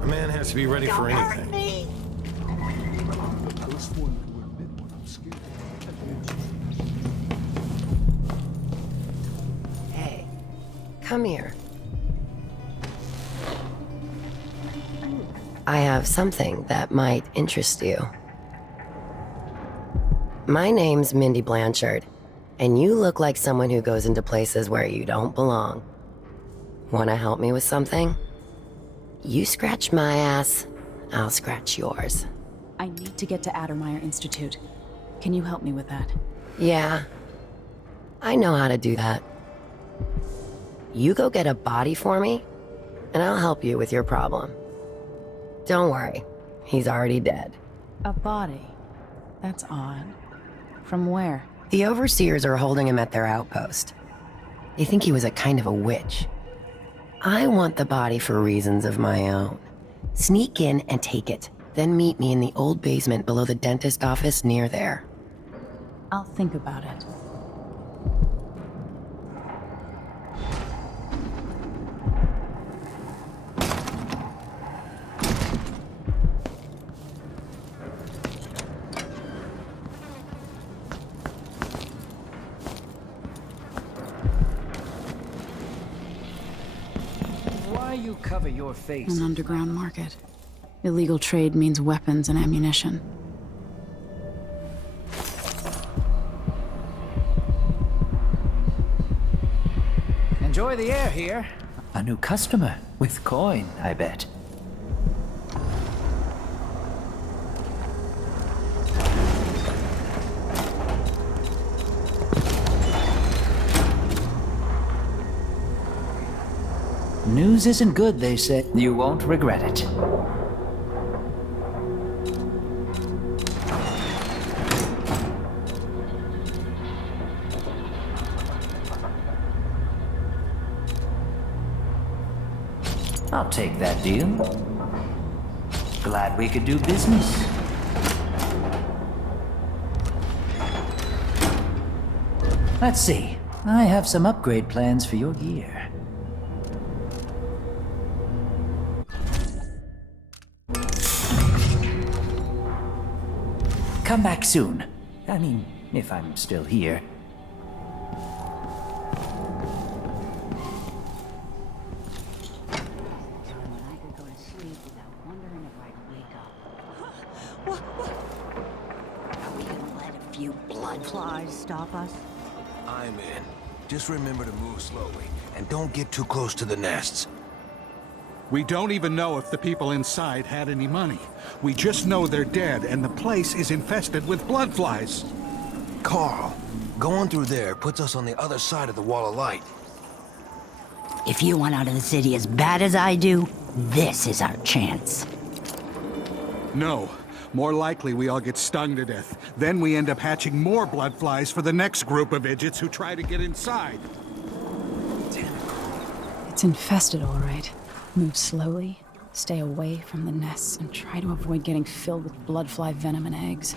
A man has to be ready for anything. Hey, come here. I have something that might interest you. My name's Mindy Blanchard, and you look like someone who goes into places where you don't belong. Wanna help me with something? You scratch my ass, I'll scratch yours. I need to get to Addermeyer Institute. Can you help me with that? Yeah, I know how to do that. You go get a body for me, and I'll help you with your problem. Don't worry, he's already dead. A body? That's odd. From where? The overseers are holding him at their outpost. They think he was a kind of a witch. I want the body for reasons of my own. Sneak in and take it, then meet me in the old basement below the dentist office near there. I'll think about it. Why you cover your face? An underground market. Illegal trade means weapons and ammunition. Enjoy the air here. A new customer with coin, I bet. News isn't good, they say. You won't regret it. I'll take that deal. Glad we could do business. Let's see. I have some upgrade plans for your gear. Come back soon. I mean, if I'm still here. Are we gonna let a few blood flies stop us? I'm in. Just remember to move slowly, and don't get too close to the nests. We don't even know if the people inside had any money. We just know they're dead, and the place is infested with bloodflies. Carl, going through there puts us on the other side of the wall of light. If you want out of the city as bad as I do, this is our chance. No. More likely we all get stung to death. Then we end up hatching more bloodflies for the next group of idiots who try to get inside. It's infested, all right. Move slowly, stay away from the nests, and try to avoid getting filled with bloodfly venom and eggs.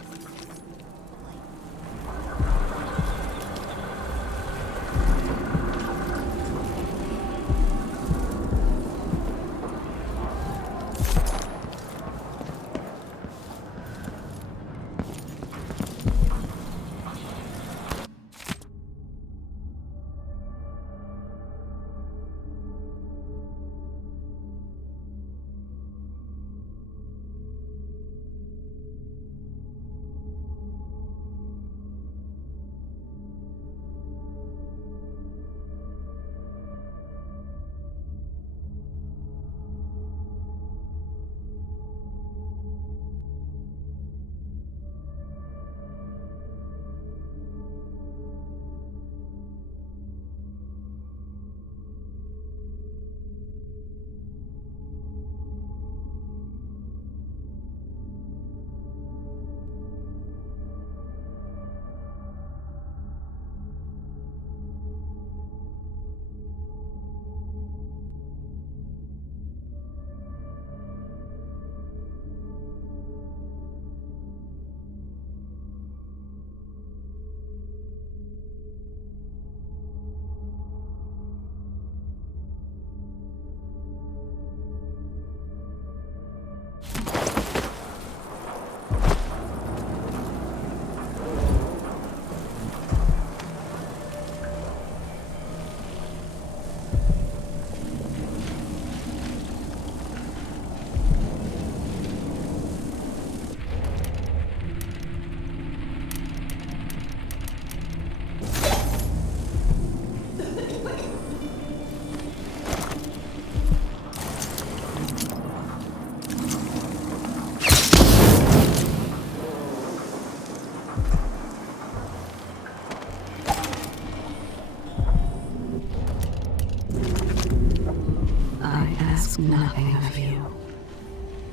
Nothing of you,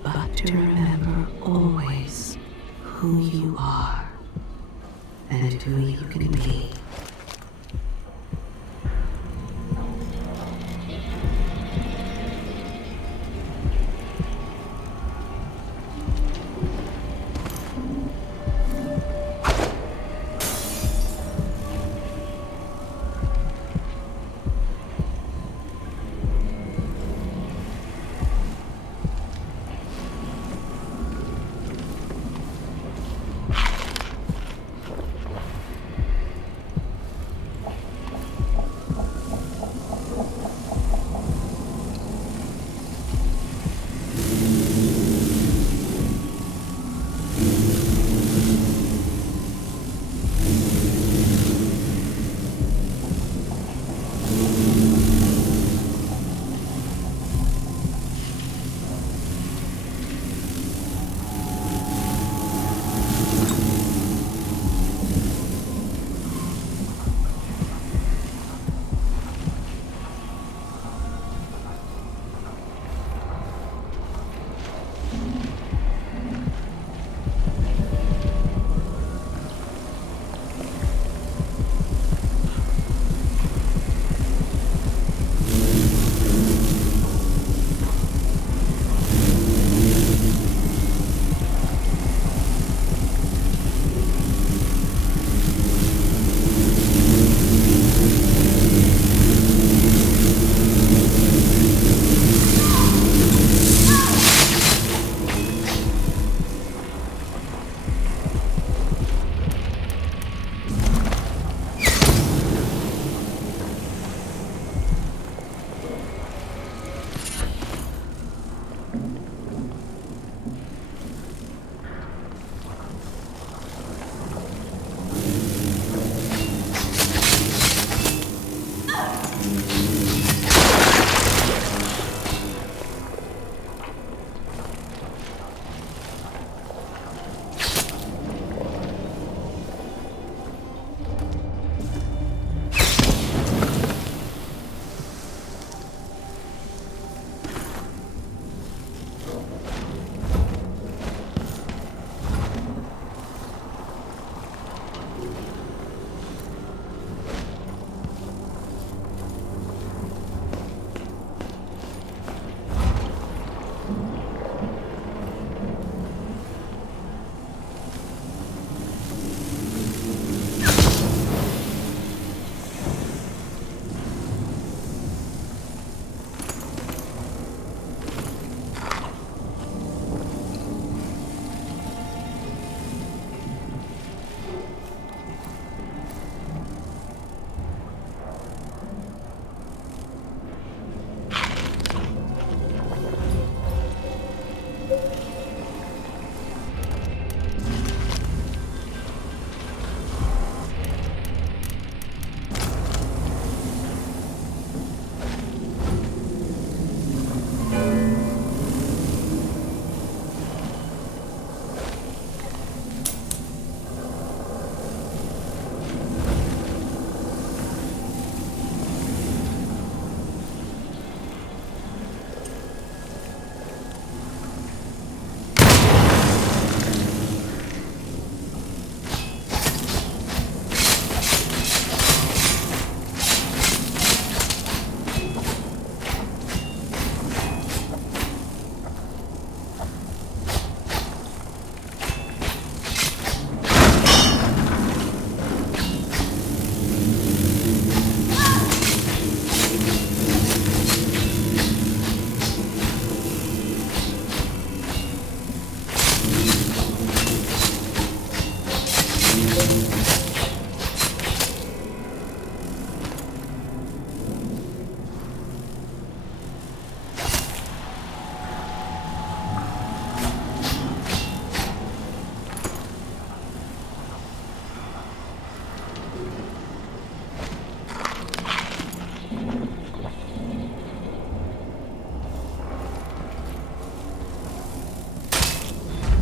but to remember always who you are and who you can be.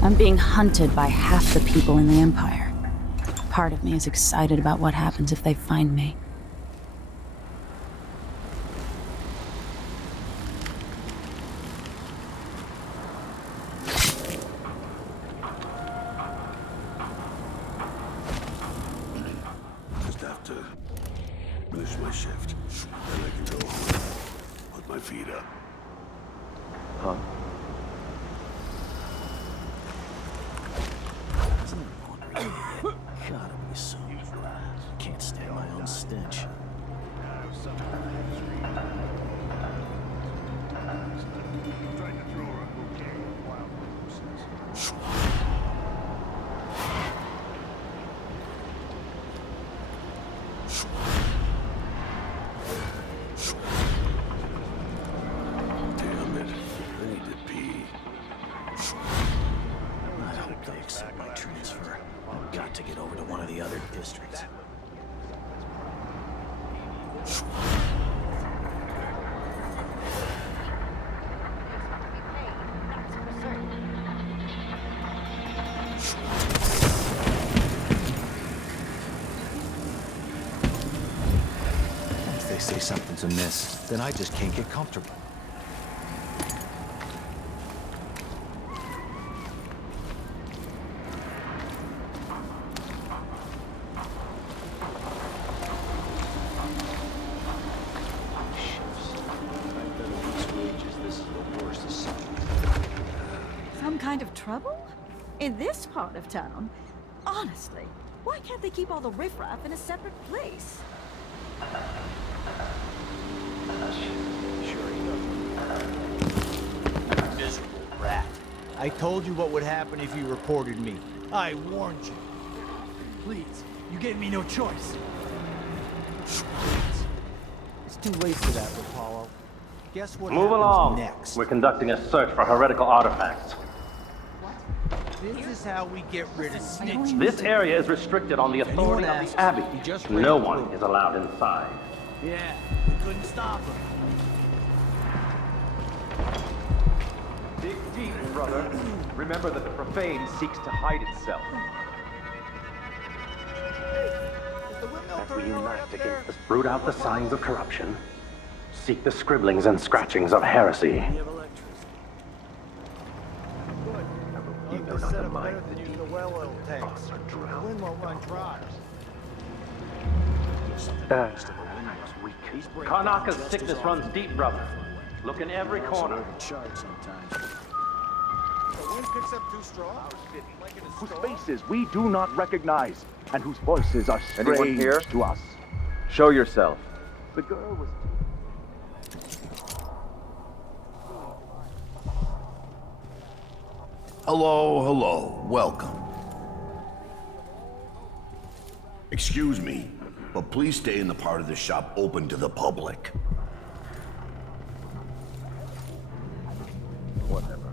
I'm being hunted by half the people in the Empire. Part of me is excited about what happens if they find me. Just have to finish my shift. Then I can go home. Put my feet up. Huh? Gotta be so. Can't stand my own stench. Damn it. I need to pee. I hope they accept my transfer. I've got to get over to one of the other districts. If they say something's amiss, then I just can't get comfortable. Some kind of trouble? In this part of town? Honestly, why can't they keep all the riffraff in a separate place? Miserable rat. I told you what would happen if you reported me. I warned you. Please, you gave me no choice. It's too late for that, Apollo. Guess what Move happens along. next? We're conducting a search for heretical artifacts. This is how we get rid of snitches. This area is restricted on the authority of the Abbey. No one is allowed inside. Yeah, we couldn't stop him. Dig deep, brother. Remember that the profane seeks to hide itself. As we unite against this, root out the signs of corruption, seek the scribblings and scratchings of heresy. You know not the mind than use the well oil tanks. The wind won't run dry. Karnaca's sickness runs deep, brother. Look in every corner. The wind picks up too strong. Whose faces we do not recognize, and whose voices are Anyone strange here? to us. Show yourself. The girl was... Hello, welcome. Excuse me, but please stay in the part of the shop open to the public. Whatever.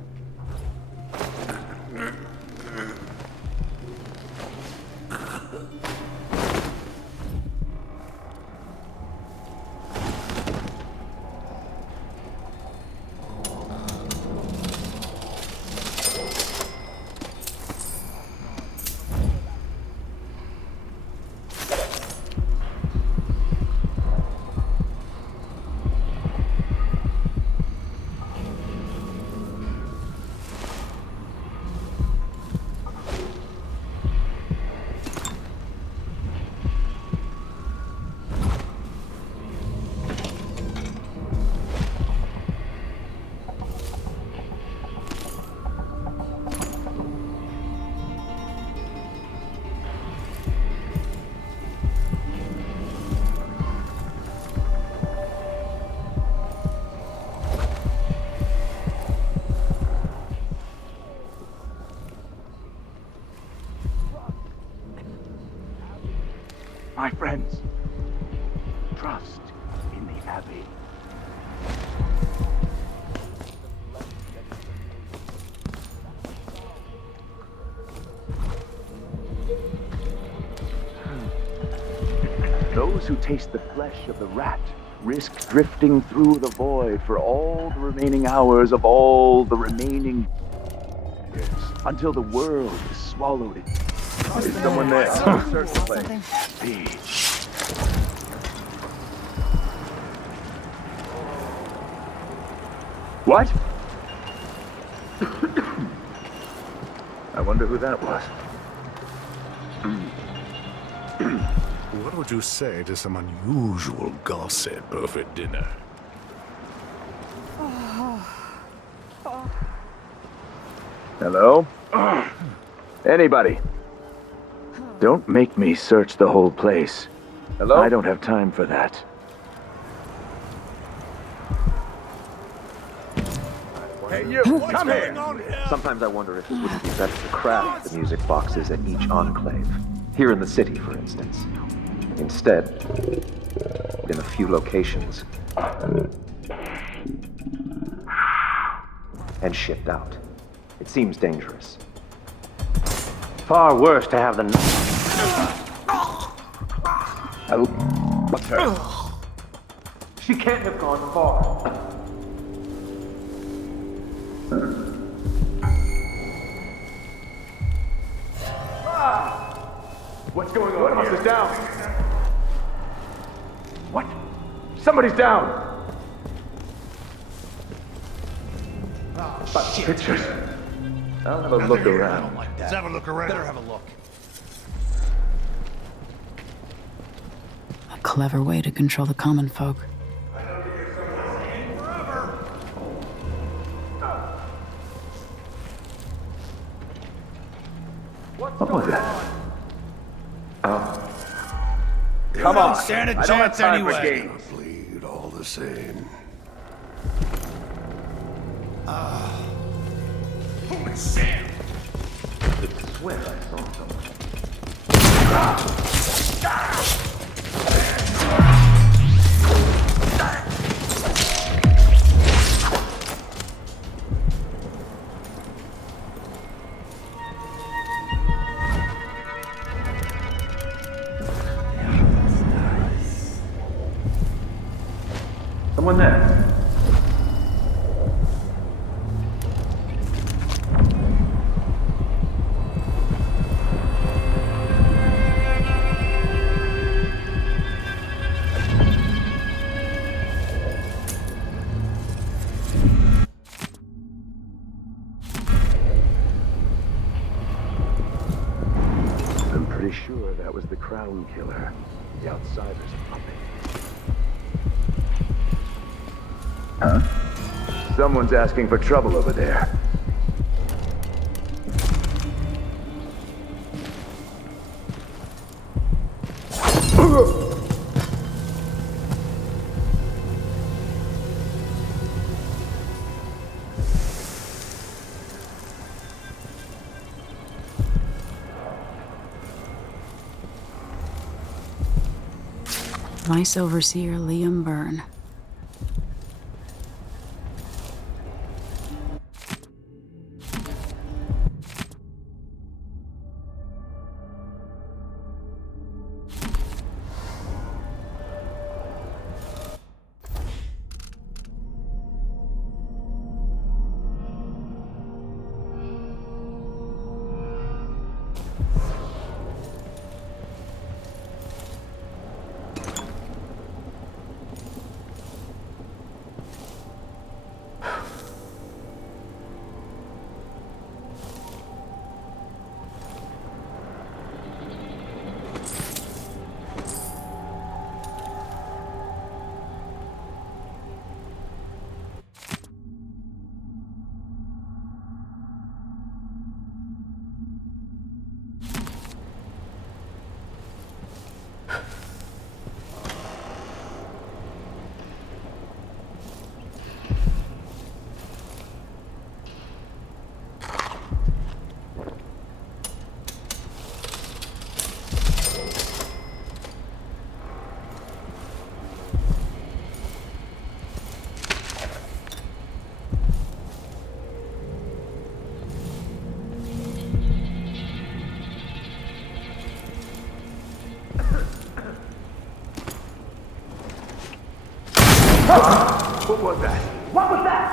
My friends, trust in the Abbey. Those who taste the flesh of the rat risk drifting through the void for all the remaining hours of all the remaining years, until the world is swallowed in. Is someone there? Search the place. What? I wonder who that was. What would you say to some unusual gossip over dinner? Hello? Anybody? Don't make me search the whole place. Hello? I don't have time for that. Hey, you! Come here! Sometimes I wonder if it wouldn't be better to craft the music boxes at each enclave. Here in the city, for instance. Instead, in a few locations. And shipped out. It seems dangerous. Far worse to have the... What's her? She can't have gone far. What's going on? What else is down? What? Somebody's down! Pictures. I'll have a look around. Let's have a look around. Better have a look. A clever way to control the common folk. What was that? Oh. Come on. Stand a I don't have chance time for anyway. games. Bleed all the same. Holy Sam! I swear I saw someone. Someone there. I'm pretty sure that was the Crown Killer. The Outsider's puppet. Huh? Someone's asking for trouble over there. Vice Overseer Liam Byrne. What was that? What was that?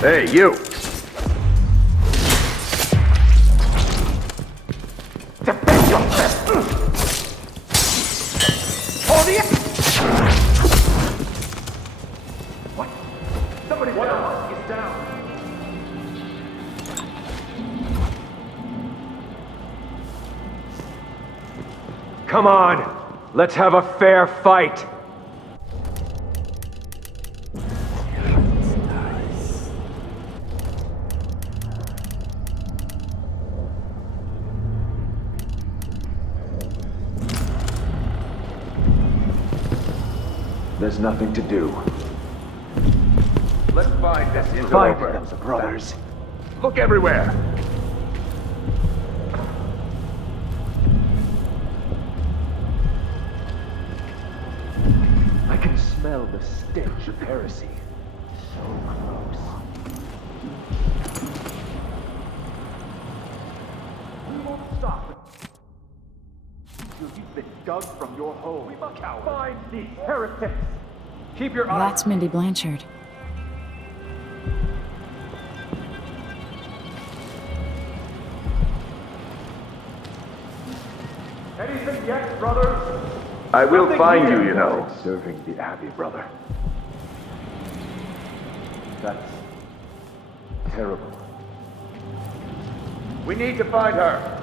Hey, you! Defend yourself! Hold it! What? Somebody's down! He's down! Come on! Let's have a fair fight! There's nothing to do. Let's find this interloper. Find brothers. Look everywhere! I can smell the stench of heresy. So close. We won't stop until you've been dug from your hole. We must find these heretics. Keep your eyes. That's Mindy Blanchard. Anything yet, brothers? I will find you, you know. Serving the Abbey, brother. That's terrible. We need to find her.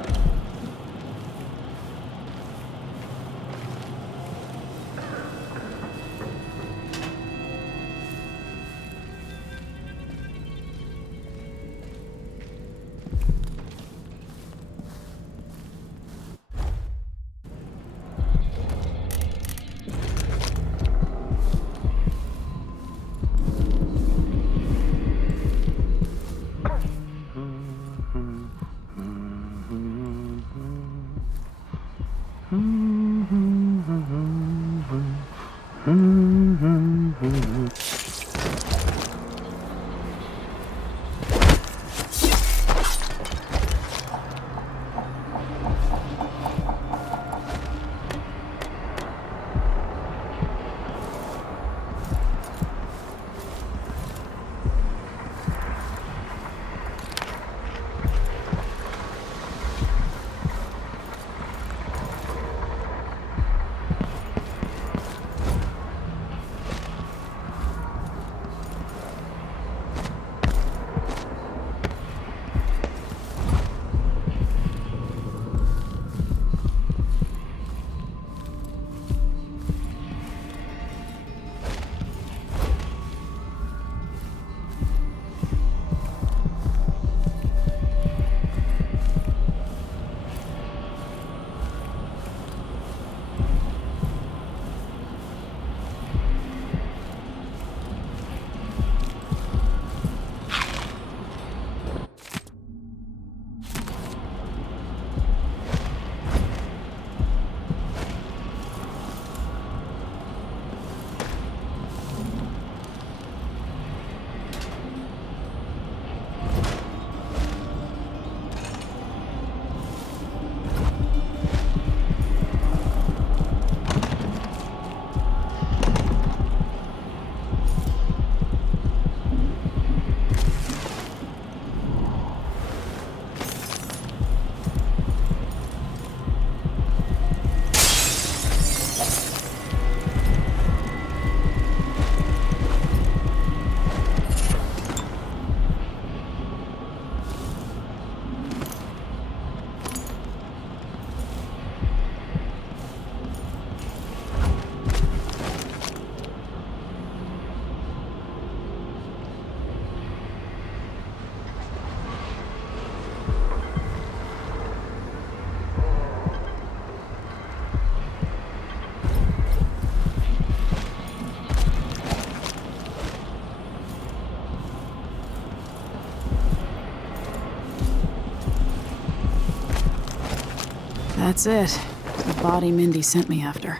That's it. The body Mindy sent me after.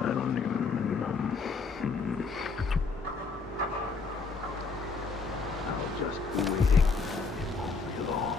I don't even know. I'll just be waiting. It won't be long.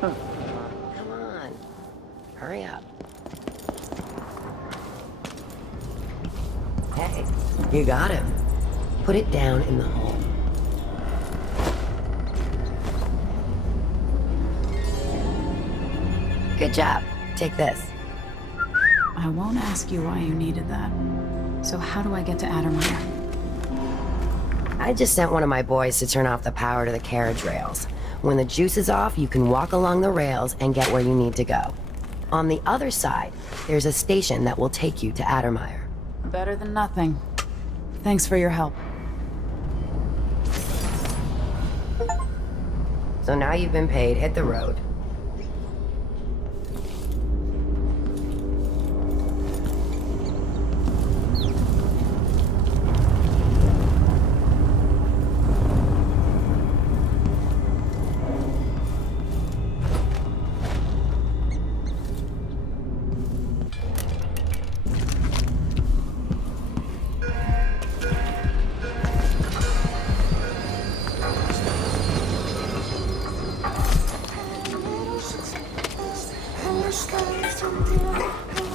Come on. Hurry up. Hey, you got him. Put it down in the hole. Good job. Take this. I won't ask you why you needed that. So how do I get to Addermire? I just sent one of my boys to turn off the power to the carriage rails. When the juice is off, you can walk along the rails and get where you need to go. On the other side, there's a station that will take you to Addermire. Better than nothing. Thanks for your help. So now you've been paid, hit the road.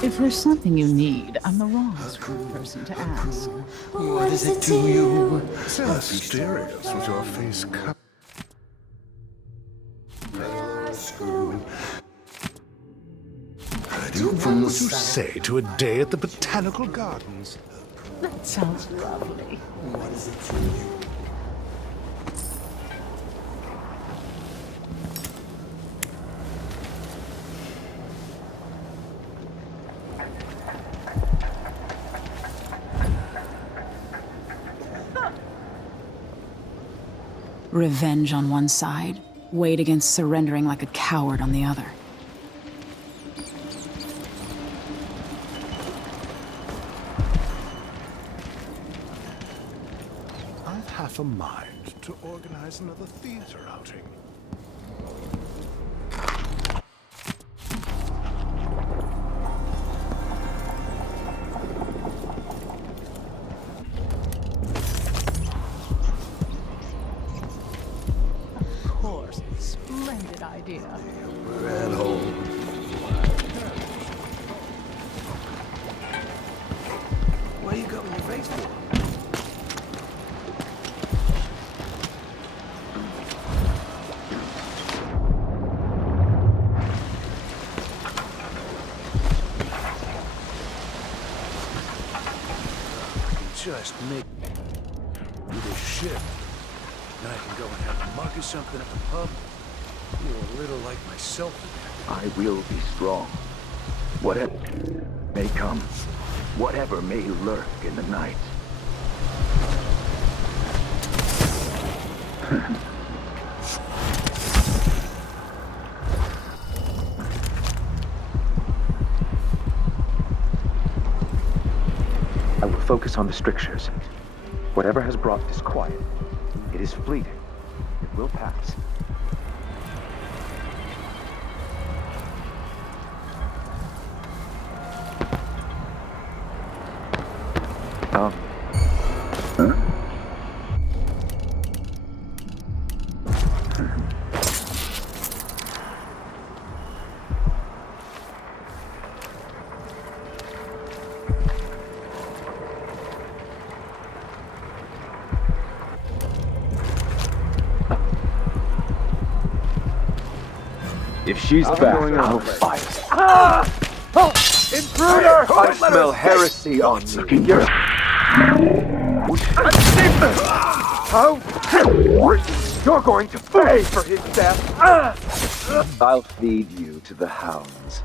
If there's something you need, I'm the wrong person to ask. What is it to you? So mysterious with your face cut. Heard you from what you say to a day at the Botanical Gardens. That sounds lovely. What is it to you? Revenge on one side, weighed against surrendering like a coward on the other. I've half a mind to organize another theater outing. Of course, splendid idea. just make this ship. Then I can go and have a mug or something at the pub. Feel a little like myself again. I will be strong. Whatever may come, whatever may lurk in the night. I will focus on the strictures. Whatever has brought disquiet, it is fleeting. It will pass. If she's back, I'll fight. Intruder! I smell heresy on you. You're going to pay for his death. I'll feed you to the hounds.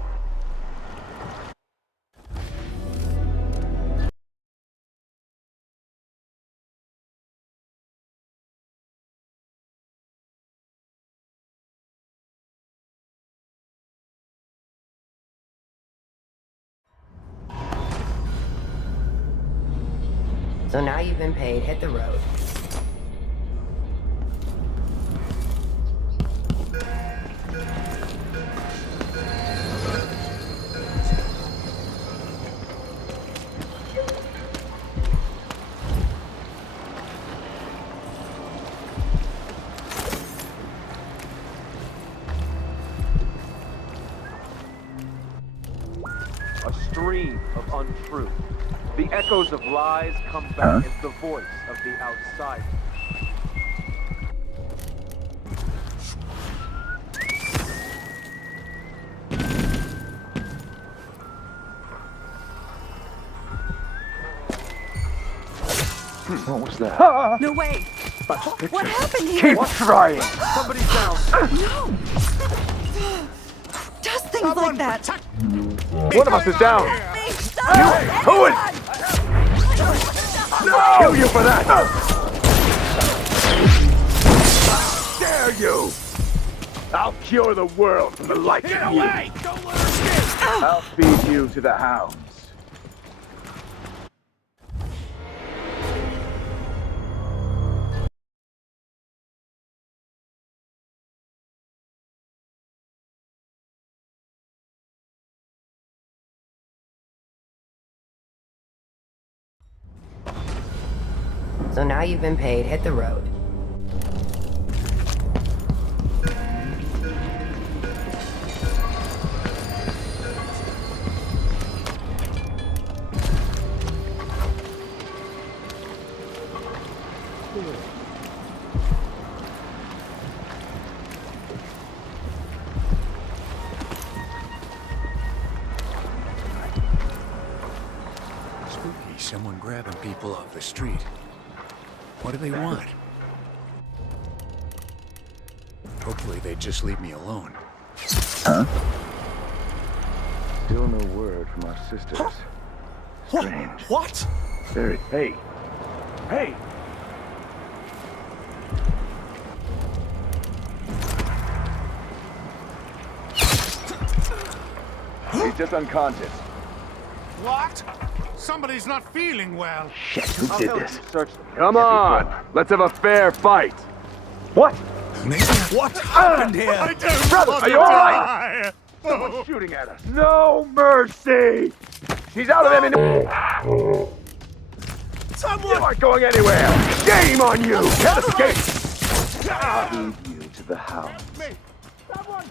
So now you've been paid, hit the road. A stream of untruth. The echoes of lies come back as the voice of the outside. What was that? No way! What happened here? Keep trying! Somebody's down! No! Does things like that? One of us is down! Who is? No! Kill you for that! Dare you! I'll cure the world from the likes of you! Get away! Don't let her escape! I'll feed you to the hounds. So now you've been paid, hit the road. Spooky, someone grabbing people off the street. What do they want? Hopefully they just leave me alone. Huh? Still no word from our sisters. Strange. What? Very. Hey! Hey! He's just unconscious. What? Somebody's not feeling well. Shit, who did this? Come on! Let's have a fair fight! What? What happened here? Brother, are you alright? Someone's shooting at us. No mercy! She's out of ammunition! Someone! You aren't going anywhere! Game on you! Can't escape! I'll lead you to the house. Someone!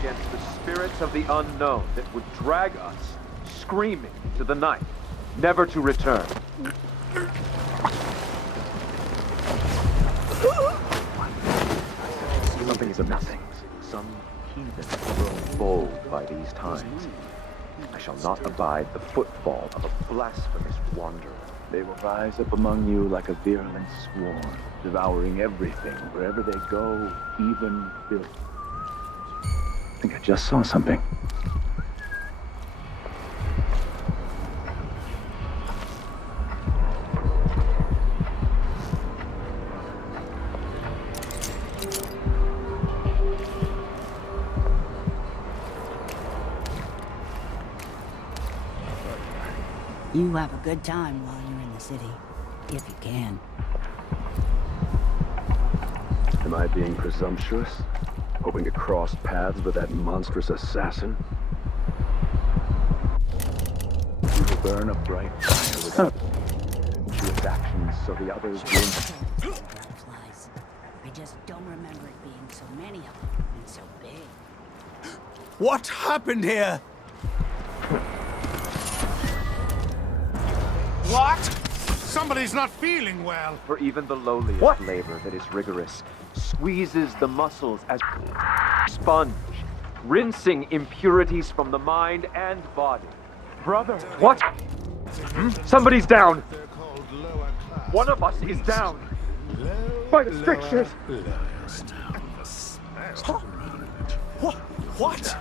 against the spirits of the unknown that would drag us, screaming, to the night, never to return. Something is amiss. Some heathen grown bold by these times. I shall not abide the footfall of a blasphemous wanderer. They will rise up among you like a virulent swarm, devouring everything wherever they go, even filth. I think I just saw something. You have a good time while you're in the city, if you can. Am I being presumptuous? Hoping to cross paths with that monstrous assassin? You will burn a bright fire without his actions, so the others will. Butterflies. I just don't remember it being so many of them and so big. What happened here? What? Somebody's not feeling well. For even the lowliest labor that is rigorous squeezes the muscles as sponge, rinsing impurities from the mind and body. Brother, what? Somebody's down. One of us is down. By the strictures. What?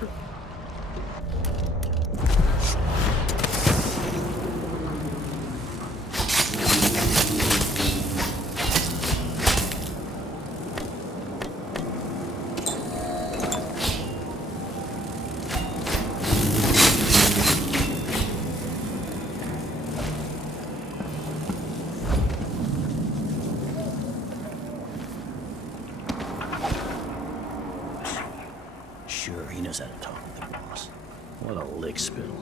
Sure, he knows how to talk with the boss. What a lick spittle.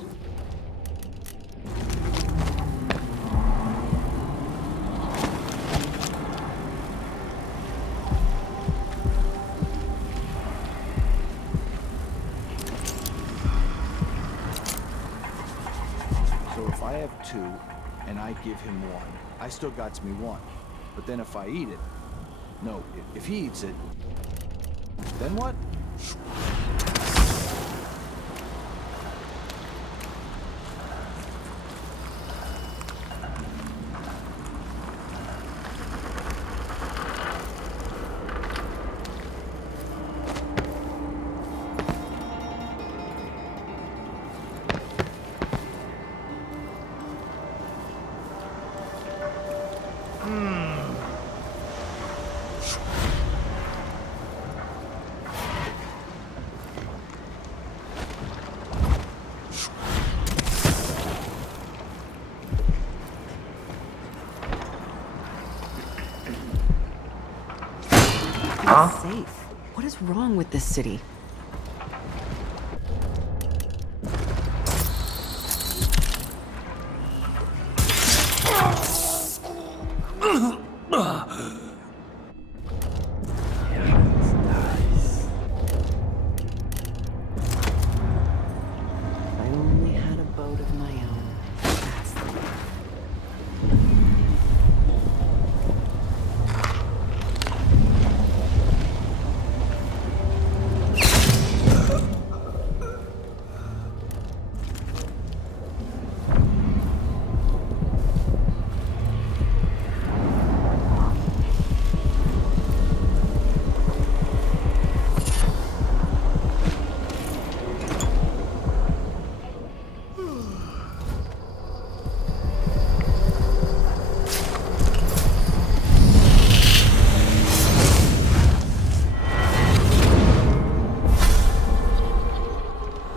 So if I have two, and I give him one, I still got me one. But then if I eat it... No, if he eats it... Then what? Safe. What is wrong with this city? I only had a boat of my own. That's the life.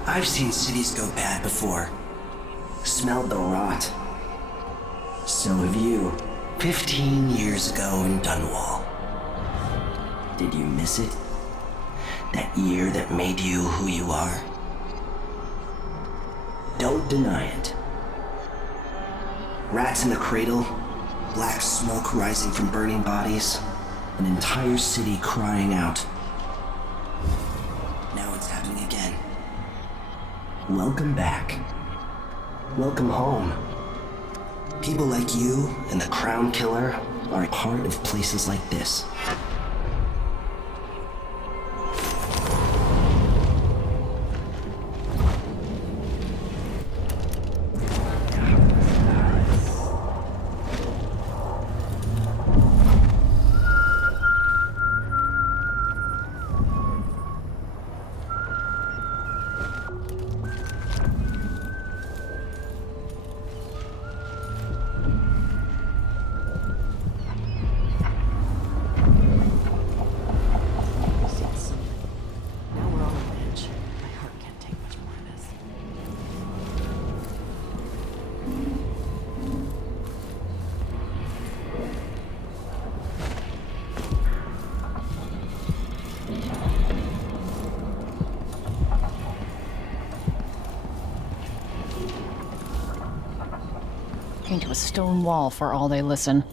I've seen cities go bad before. Smelled the rot. So have you. 15 years ago in Dunwall. Did you miss it? That year that made you who you are? Don't deny it. Rats in the cradle, black smoke rising from burning bodies, an entire city crying out. Now it's happening again. Welcome back. Welcome home. People like you and the Crown Killer are a part of places like this. To a stone wall for all they listen.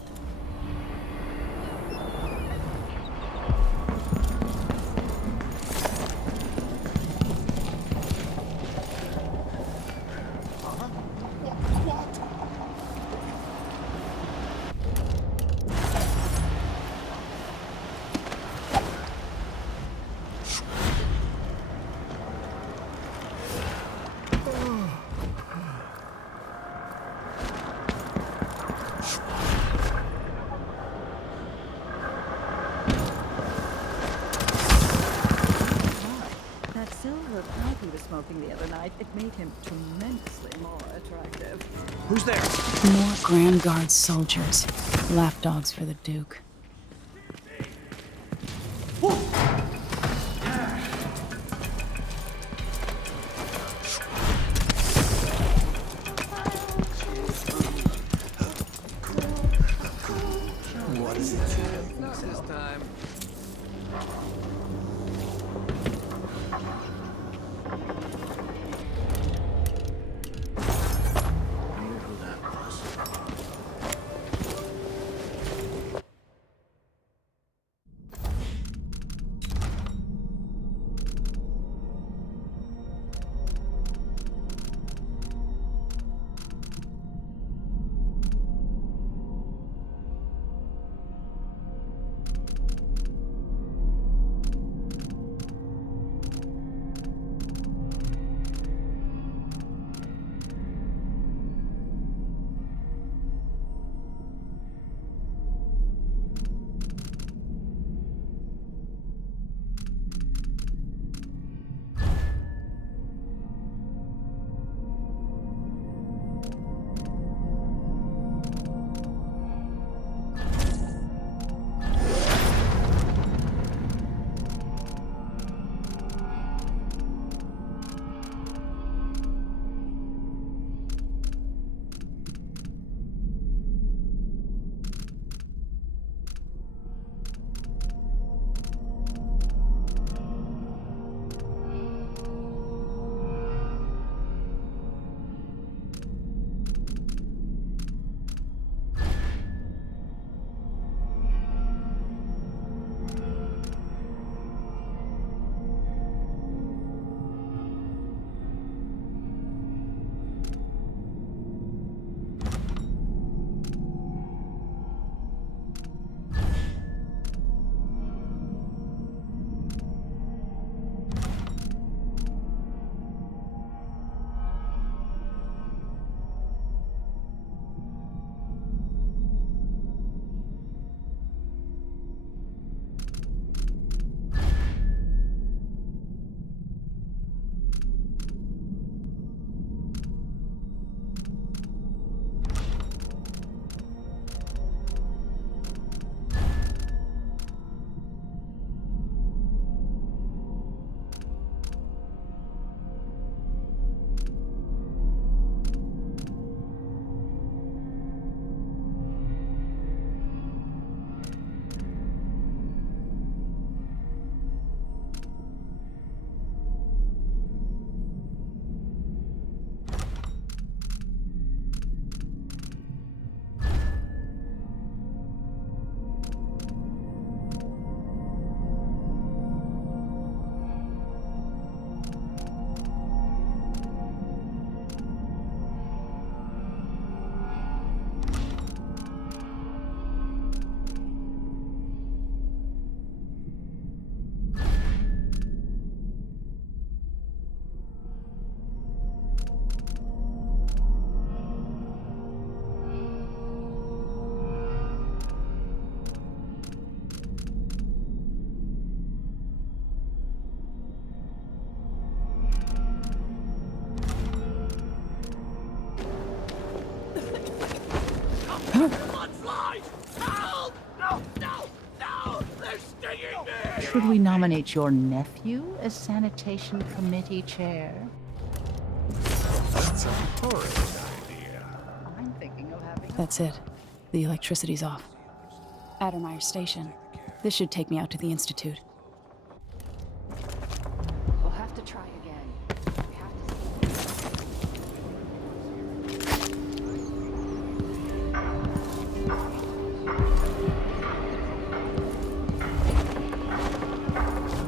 The other night, it made him tremendously more attractive. Who's there? More Grand Guard soldiers. Lapdogs for the Duke. What is it? This time. Should we nominate your nephew as sanitation committee chair? That's a horrid idea. I'm thinking of having... That's it. The electricity's off. Addermeyer Station. This should take me out to the Institute. We'll have to try again. We have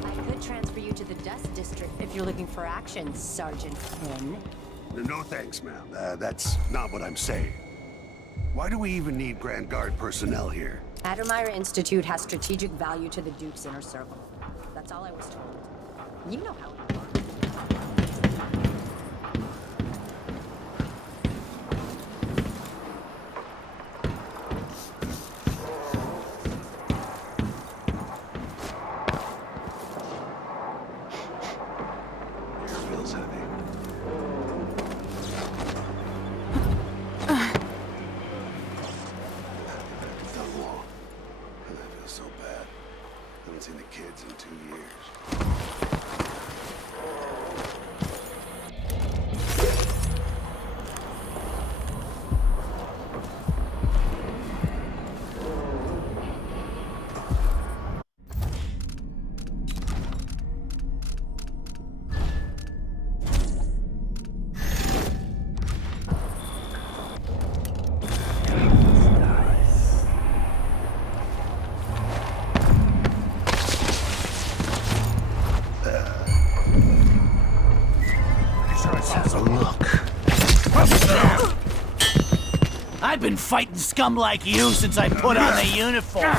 I could transfer you to the Dust District if you're looking for action, Sergeant Finn. No thanks, ma'am. That's not what I'm saying. Why do we even need Grand Guard personnel here? Addermeyer Institute has strategic value to the Duke's inner circle. That's all I was told. You know how it works. Air feels heavy. Dunwall. I feel so bad. Haven't seen the kids in 2 years. I've been fighting scum like you since I put on the uniform.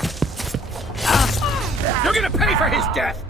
You're gonna pay for his death!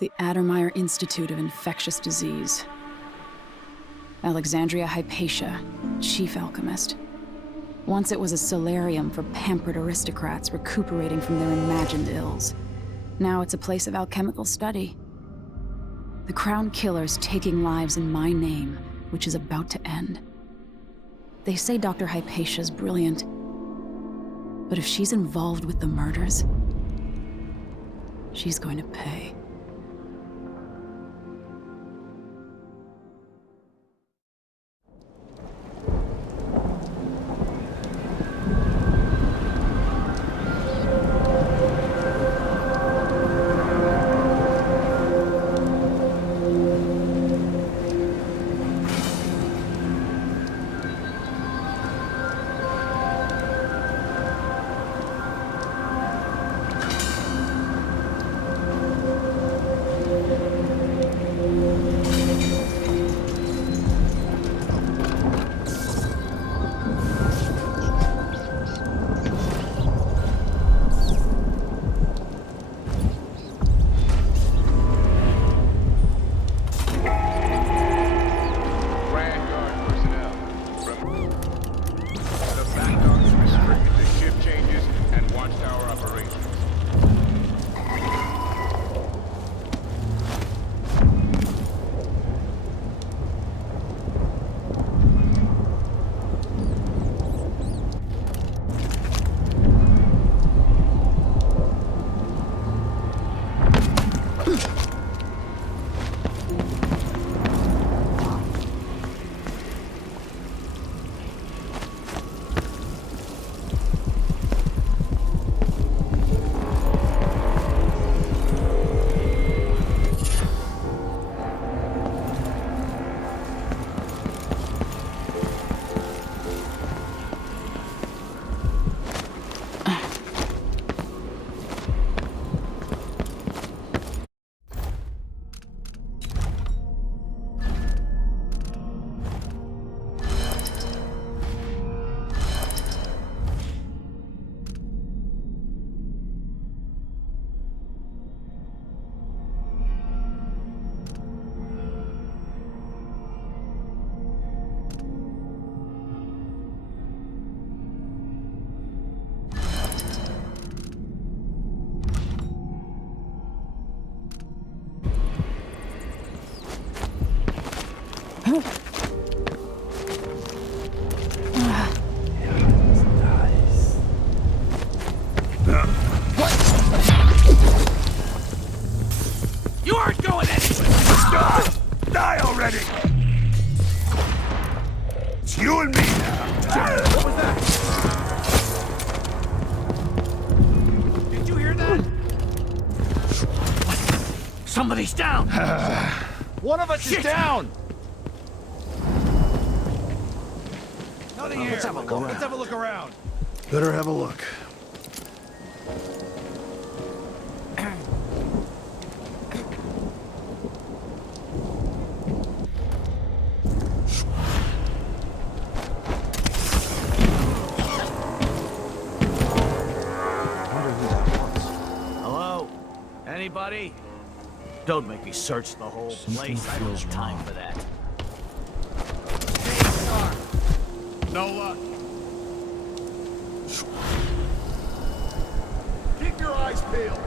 The Addermeyer Institute of Infectious Disease. Alexandria Hypatia, chief alchemist. Once it was a solarium for pampered aristocrats recuperating from their imagined ills. Now it's a place of alchemical study. The Crown Killer's taking lives in my name, which is about to end. They say Dr. Hypatia's brilliant, but if she's involved with the murders, she's going to pay. You aren't going anywhere! Die already! It's you and me now. What was that? Did you hear that? Somebody's down! One of us is down! Nothing here. Let's have a look. Let's have a look around. Better have a look. Hello? Anybody? Don't make me search the whole place. I don't have time for that. No luck. Keep your eyes peeled.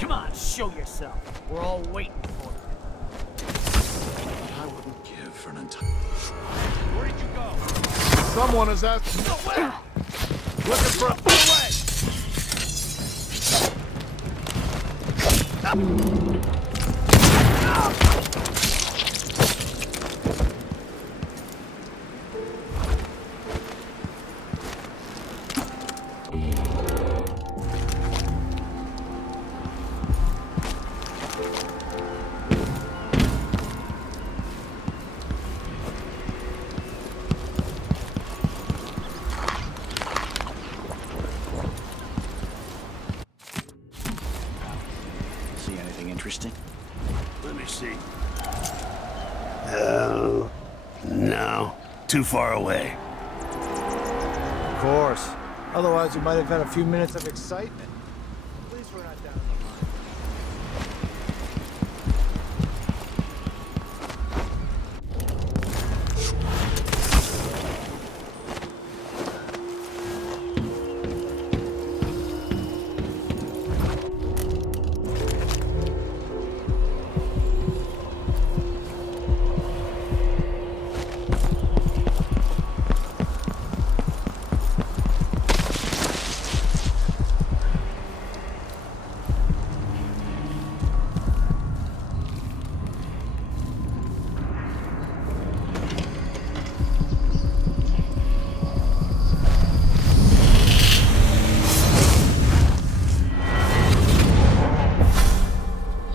Come on, show yourself. We're all waiting for you. I wouldn't give for an entire... Where did you go? Someone is asking. No way! Looking for a See anything interesting? Let me see. No. Too far away. Of course. Otherwise, we might have had a few minutes of excitement. At least we're not down in the mine.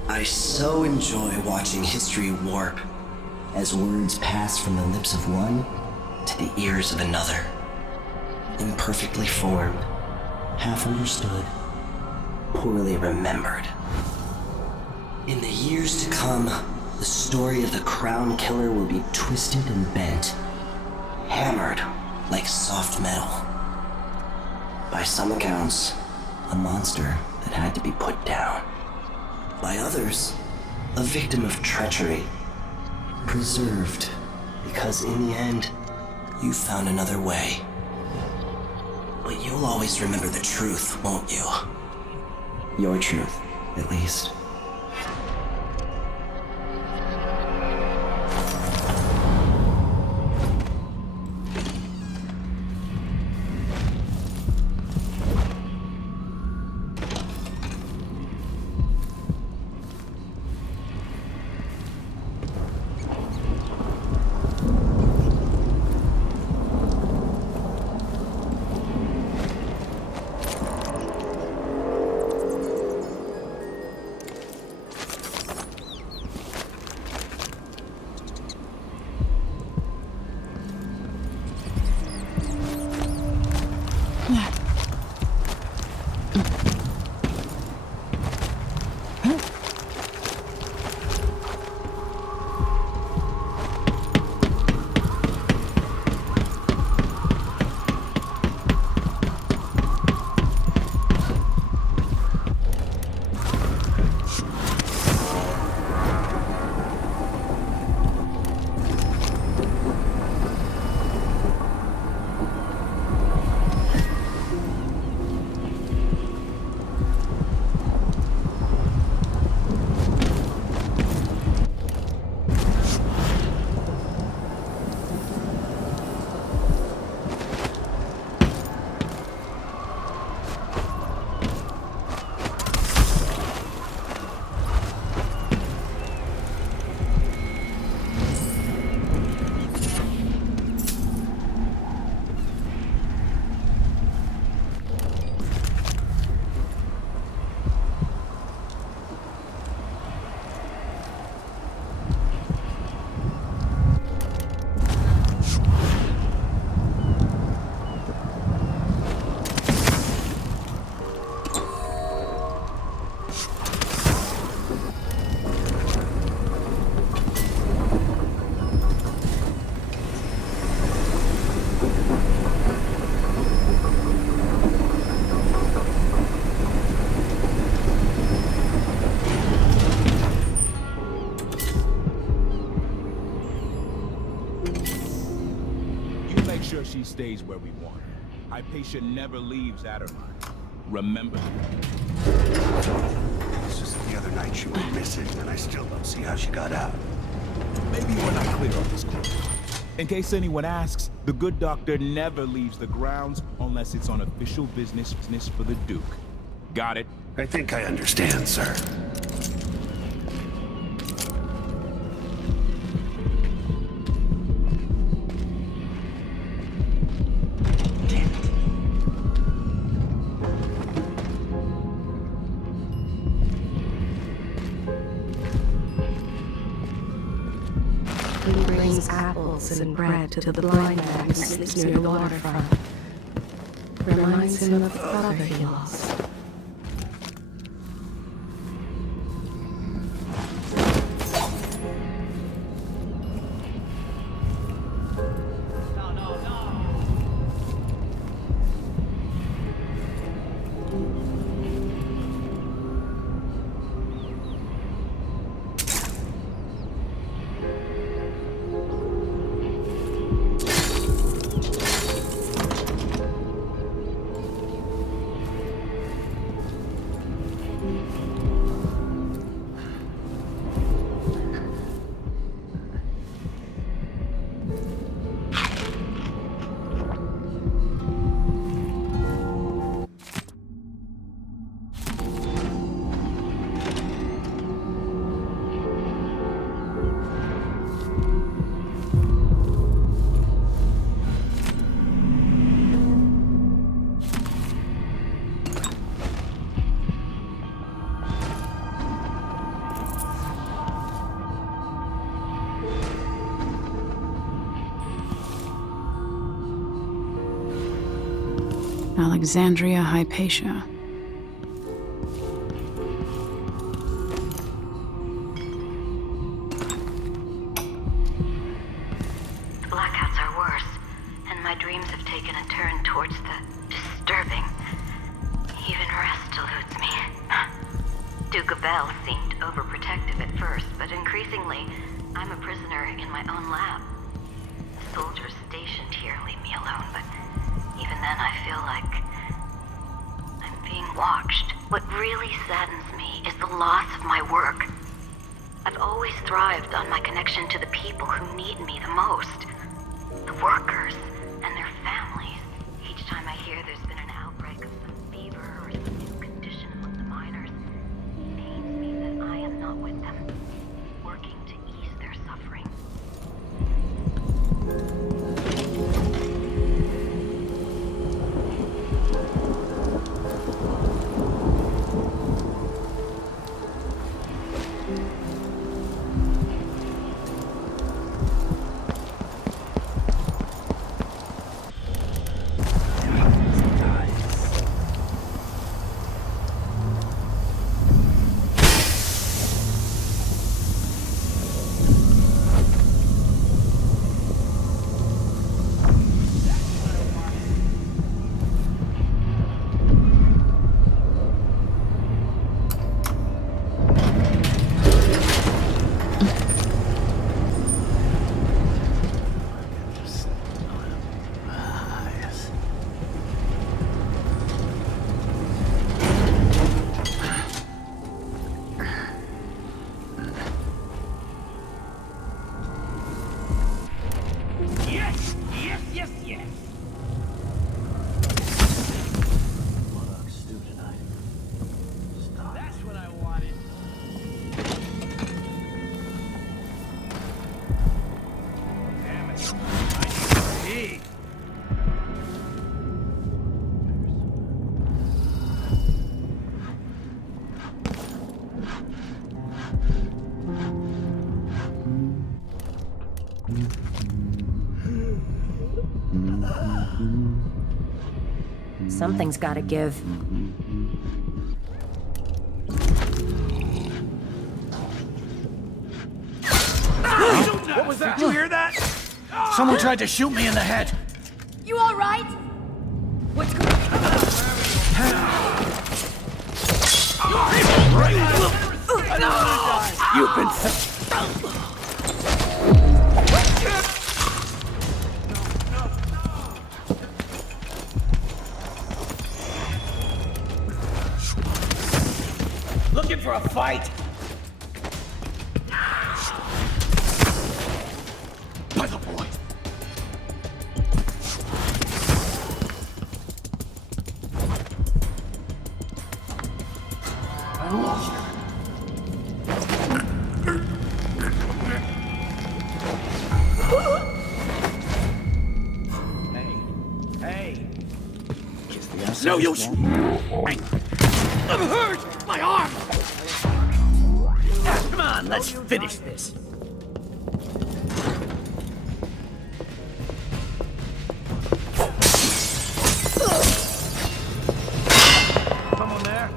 I so enjoy watching history warp as words pass from the lips of one to the ears of another. Imperfectly formed, half understood, poorly remembered. In the years to come, the story of the Crown Killer will be twisted and bent, hammered like soft metal. By some accounts, a monster that had to be put down. By others, a victim of treachery, preserved because in the end, you found another way. But you'll always remember the truth, won't you? Your truth, at least. stays where we want her. Hypatia never leaves Adderline. Remember that. It's just the other night she went missing, and I still don't see how she got out. Maybe we're not clear on this, Corvo. In case anyone asks, the good doctor never leaves the grounds unless it's on official business for the Duke. Got it? I think I understand, sir. He brings apples and bread to the blind man who sleeps near the waterfront. Reminds him of the brother he lost. Alexandria Hypatia. The blackouts are worse, and my dreams have taken a turn towards the disturbing. Even rest eludes me. Duke Abel seemed overprotective at first, but increasingly, I'm a prisoner in my own lab. The soldiers stationed here leave me alone, but even then I feel like I'm being watched. What really saddens me is the loss of my work. I've always thrived on my connection to the people who need me the most. The workers and their families. Each time I hear there's been an outbreak of some fever or some new condition among the miners, it pains me that I am not with them, working to ease their suffering. Something's gotta give. What was that? Did you hear that? Someone tried to shoot me in the head. You all right? What's going on? You've been fight? By the boy. No use! I'm hurt! My arm! Come on, let's finish this. Someone there?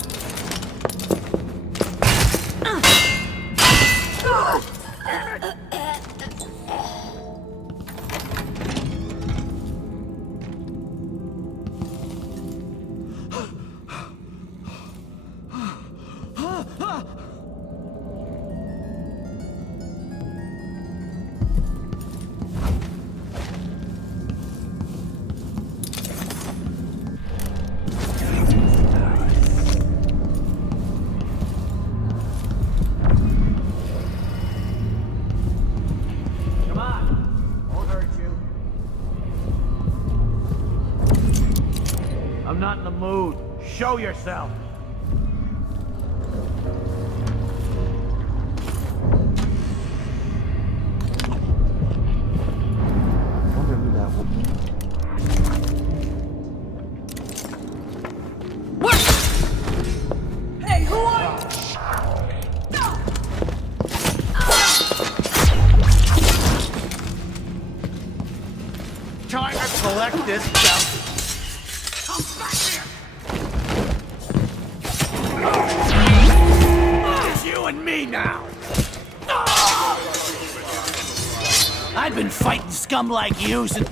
Not in the mood. Show yourself. Wonder who that will be. What? Hey, who are you? Time to collect this bounty. It's you and me now! I've been fighting scum like you since...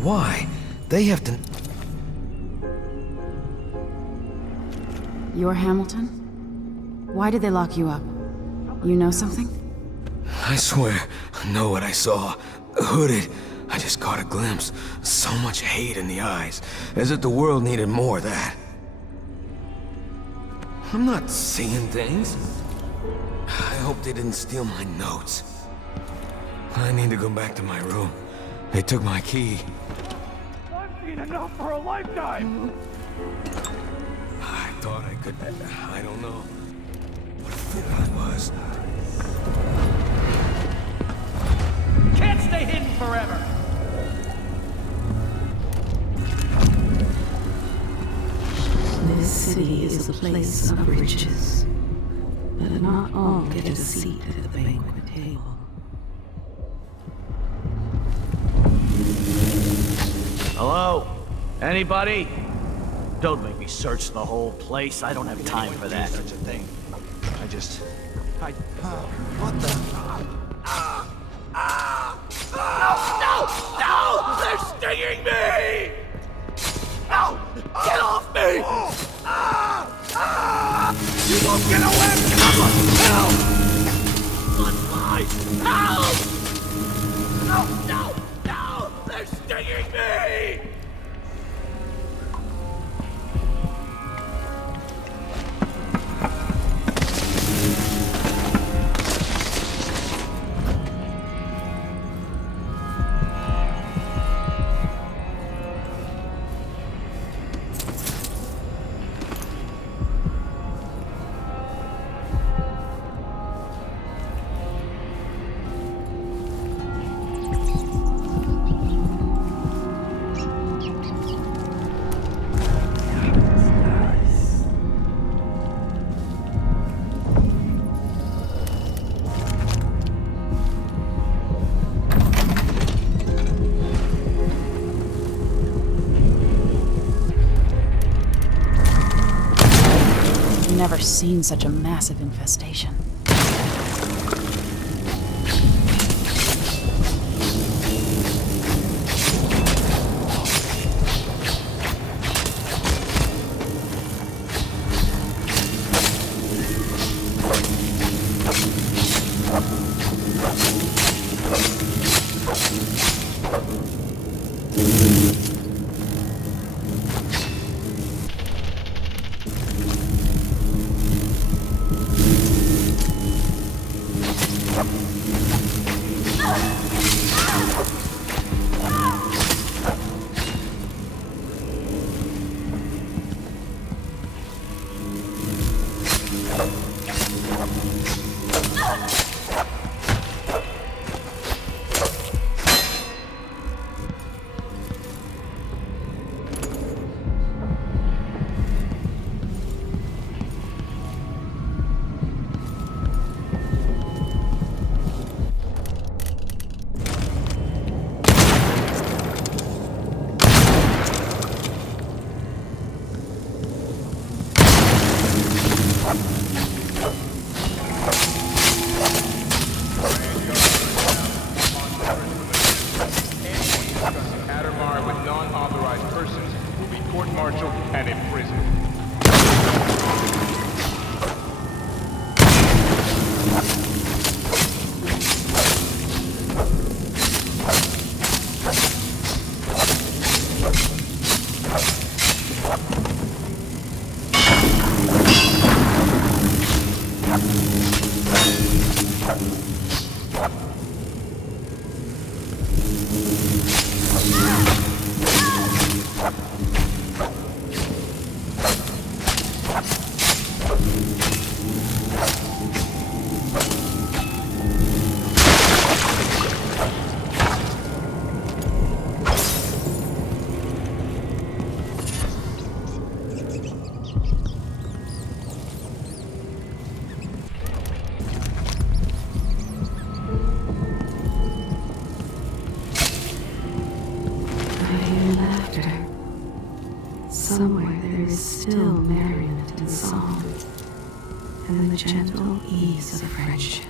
Why? They have to... You're Hamilton? Why did they lock you up? You know something? I swear, I know what I saw. Hooded. I just caught a glimpse. So much hate in the eyes. As if the world needed more of that. I'm not seeing things. I hope they didn't steal my notes. I need to go back to my room. They took my key. I've seen enough for a lifetime! I thought I could... I don't know. What a fool I was. Can't stay hidden forever! This city is a place of riches, but not all get a seat at the banquet table. Hello? Anybody? Don't make me search the whole place. I don't have time for that. Such a thing. What the? No! They're stinging me! No! Get off me! You won't get away! Help! Blood Help! No! They're stinging me! never seen such a massive infestation. Somewhere there is still merriment and song, and the gentle ease of friendship.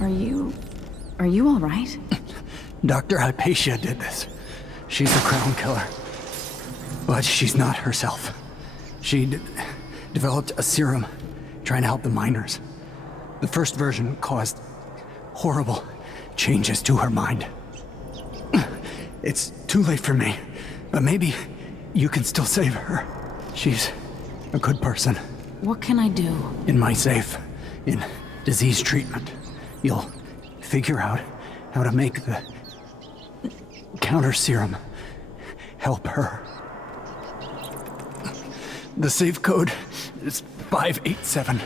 Are you all right? Dr. Hypatia did this. She's the crown killer. But she's not herself. She developed a serum trying to help the miners. The first version caused horrible changes to her mind. It's too late for me, but maybe you can still save her. She's a good person. What can I do? In my safe, in disease treatment, you'll figure out how to make the counter serum help her. The safe code is 587.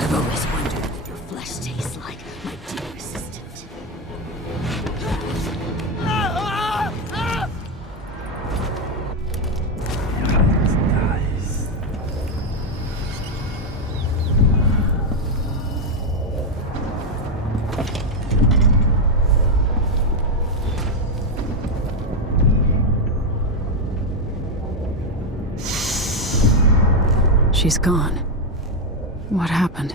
I've always wondered what your flesh tastes like, my dear assistant. She's gone. What happened?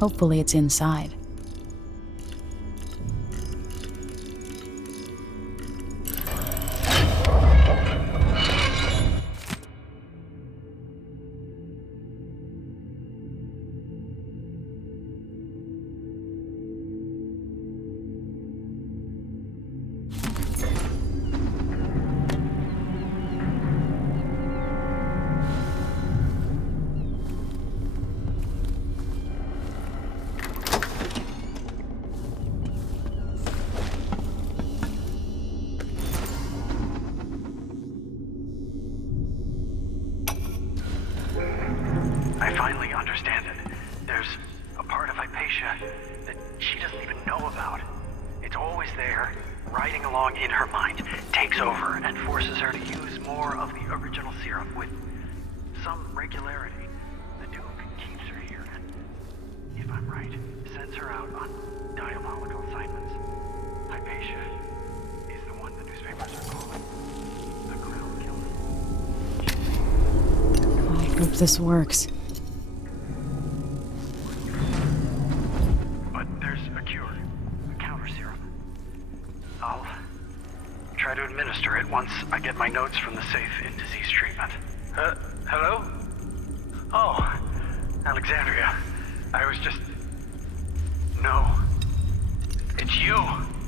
Hopefully it's inside. I finally understand it. There's a part of Hypatia that she doesn't even know about. It's always there, riding along in her mind, takes over and forces her to use more of the original serum with some regularity. The Duke keeps her here and, if I'm right, sends her out on diabolical assignments. Hypatia is the one the newspapers are calling the Crown Killer. I hope this works. But there's a cure, a counter serum. I'll try to administer it once I get my notes from the safe in disease treatment. Hello? Oh, Alexandria. I was just... No. It's you.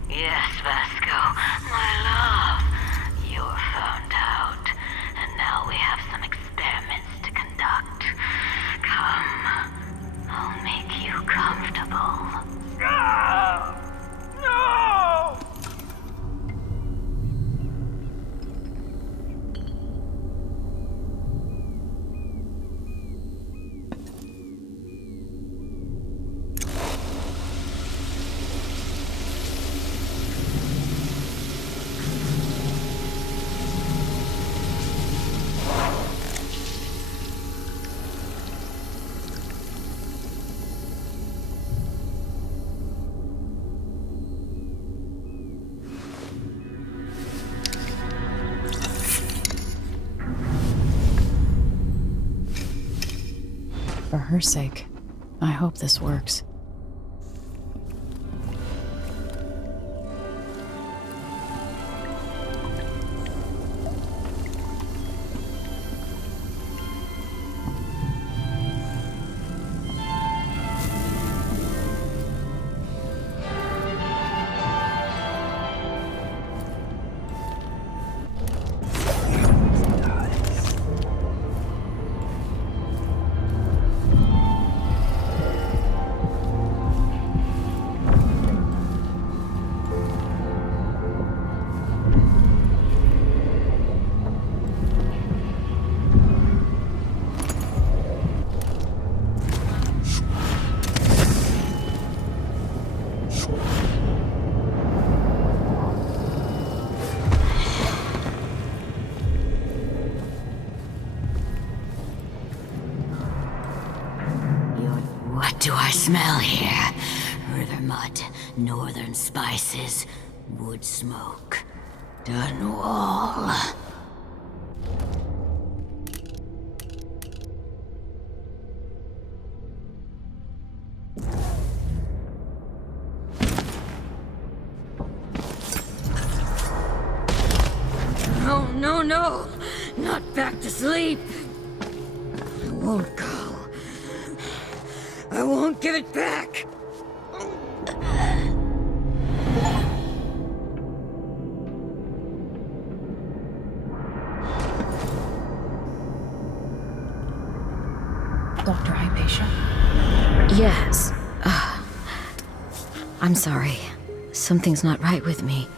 Yes, Vasco, my love. You were found out, and now we have some experiments to conduct. Come, I'll make you comfortable. No! For her sake, I hope this works. What do I smell here? River mud, northern spices, wood smoke, Dunwall. No, no, no! Not back to sleep! I won't go. I won't give it back! Dr. Hypatia? Yes. I'm sorry. Something's not right with me.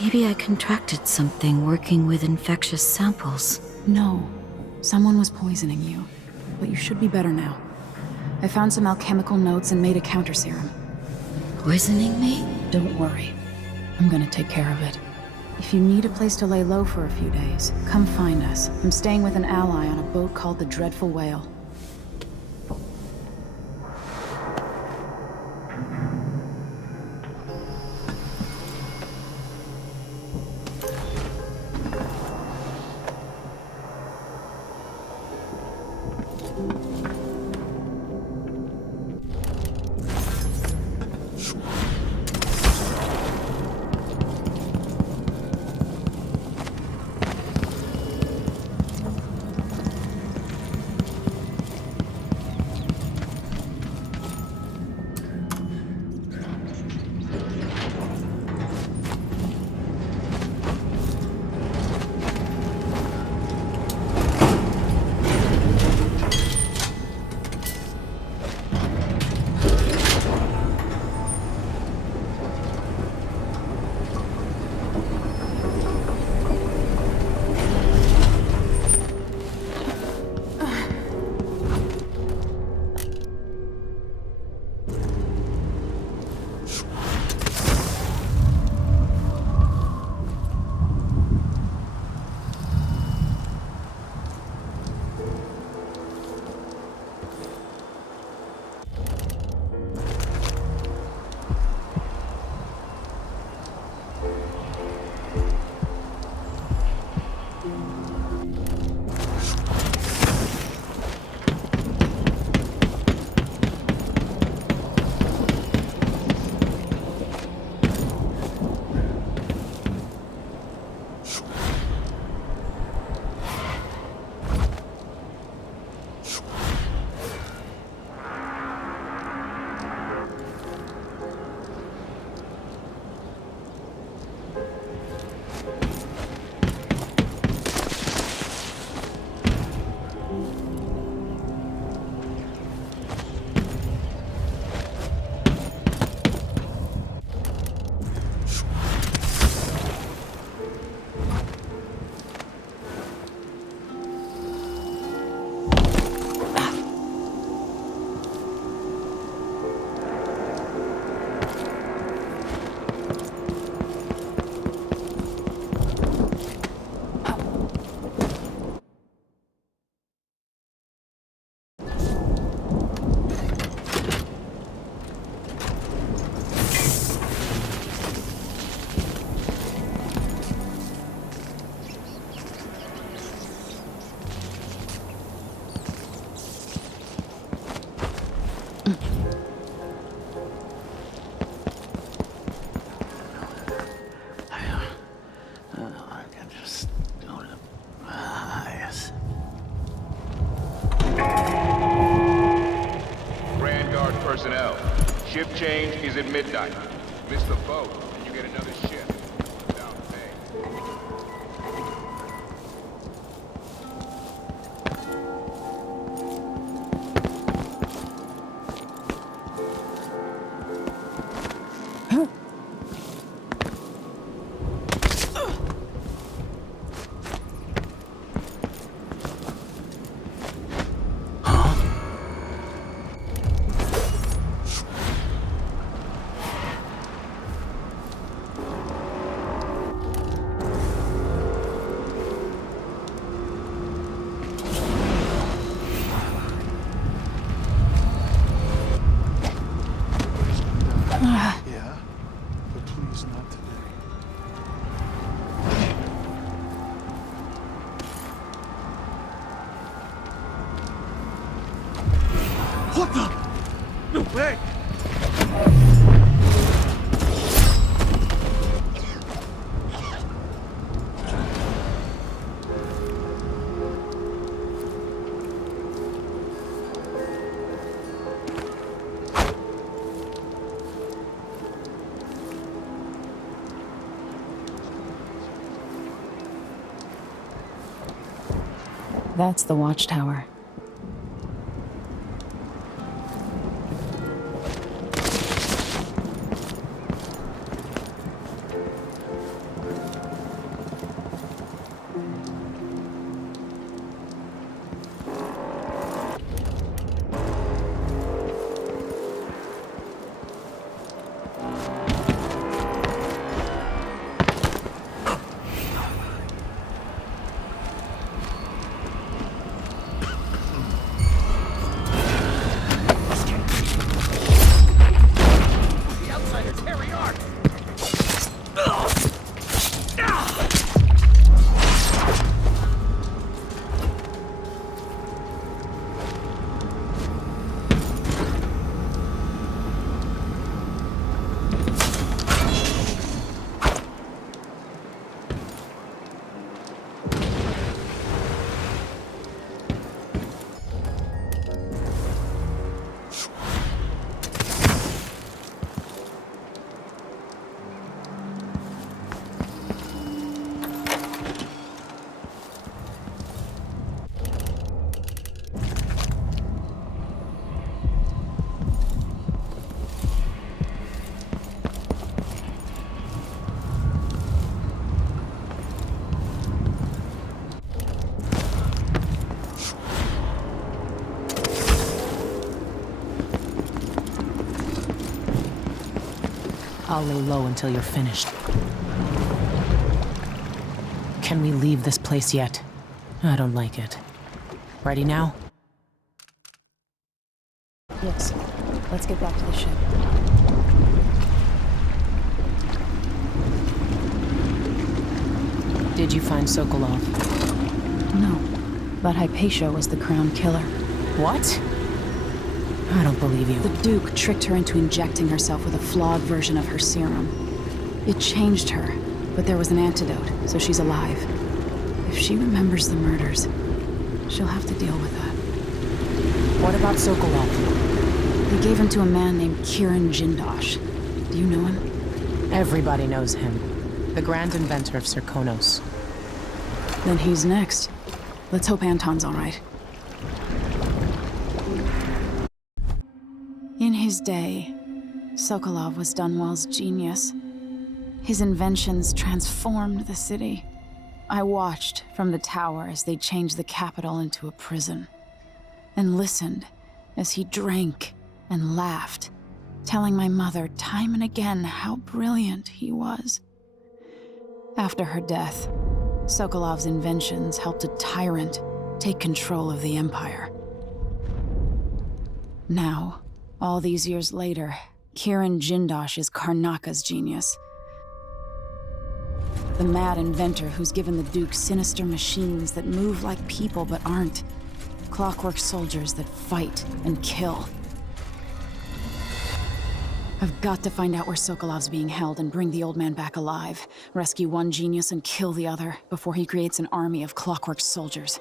Maybe I contracted something working with infectious samples. No. Someone was poisoning you. But you should be better now. I found some alchemical notes and made a counter serum. Poisoning me? Don't worry. I'm gonna take care of it. If you need a place to lay low for a few days, come find us. I'm staying with an ally on a boat called the Dreadful Whale. Ship change is at midnight. Miss the boat, and you get another ship. Without pay. Yeah, but please not today. What the? No way! That's the watchtower. I'll lay low until you're finished. Can we leave this place yet? I don't like it. Ready now? Yes. Let's get back to the ship. Did you find Sokolov? No. But Hypatia was the crown killer. What? I don't believe you. The Duke tricked her into injecting herself with a flawed version of her serum. It changed her, but there was an antidote, so she's alive. If she remembers the murders, she'll have to deal with that. What about Sokolov? They gave him to a man named Kiran Jindosh. Do you know him? Everybody knows him. The grand inventor of Serkonos. Then he's next. Let's hope Anton's all right. In his day, Sokolov was Dunwall's genius. His inventions transformed the city. I watched from the tower as they changed the capital into a prison, and listened as he drank and laughed, telling my mother time and again how brilliant he was. After her death, Sokolov's inventions helped a tyrant take control of the empire. Now, all these years later, Kiran Jindosh is Karnaca's genius. The mad inventor who's given the Duke sinister machines that move like people but aren't. Clockwork soldiers that fight and kill. I've got to find out where Sokolov's being held and bring the old man back alive. Rescue one genius and kill the other before he creates an army of clockwork soldiers.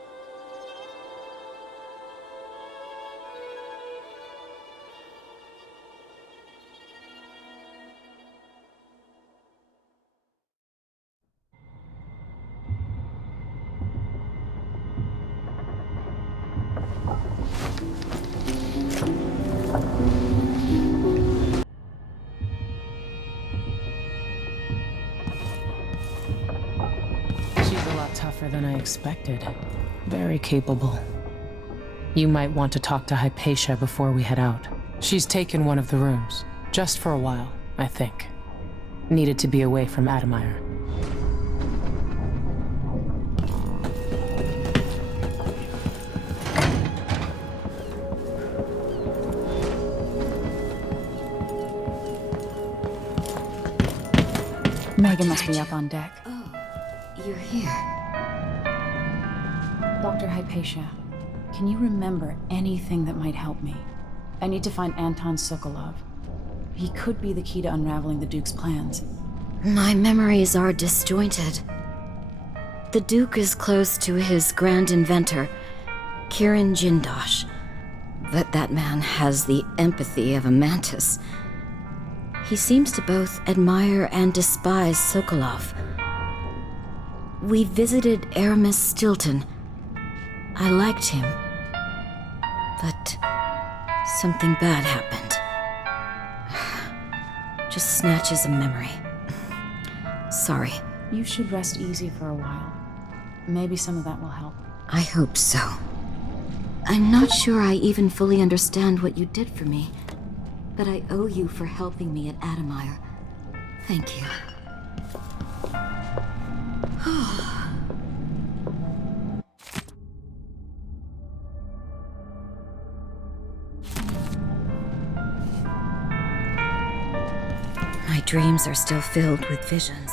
She's a lot tougher than I expected. Very capable. You might want to talk to Hypatia before we head out. She's taken one of the rooms. Just for a while, I think. Needed to be away from Admire. Megan must be up on deck. Oh, you're here. Dr. Hypatia, can you remember anything that might help me? I need to find Anton Sokolov. He could be the key to unraveling the Duke's plans. My memories are disjointed. The Duke is close to his grand inventor, Kirin Jindosh. But that man has the empathy of a mantis. He seems to both admire and despise Sokolov. We visited Aramis Stilton. I liked him. But something bad happened. Just snatches of memory. Sorry. You should rest easy for a while. Maybe some of that will help. I hope so. I'm not sure I even fully understand what you did for me, but I owe you for helping me at Admire. Thank you. My dreams are still filled with visions,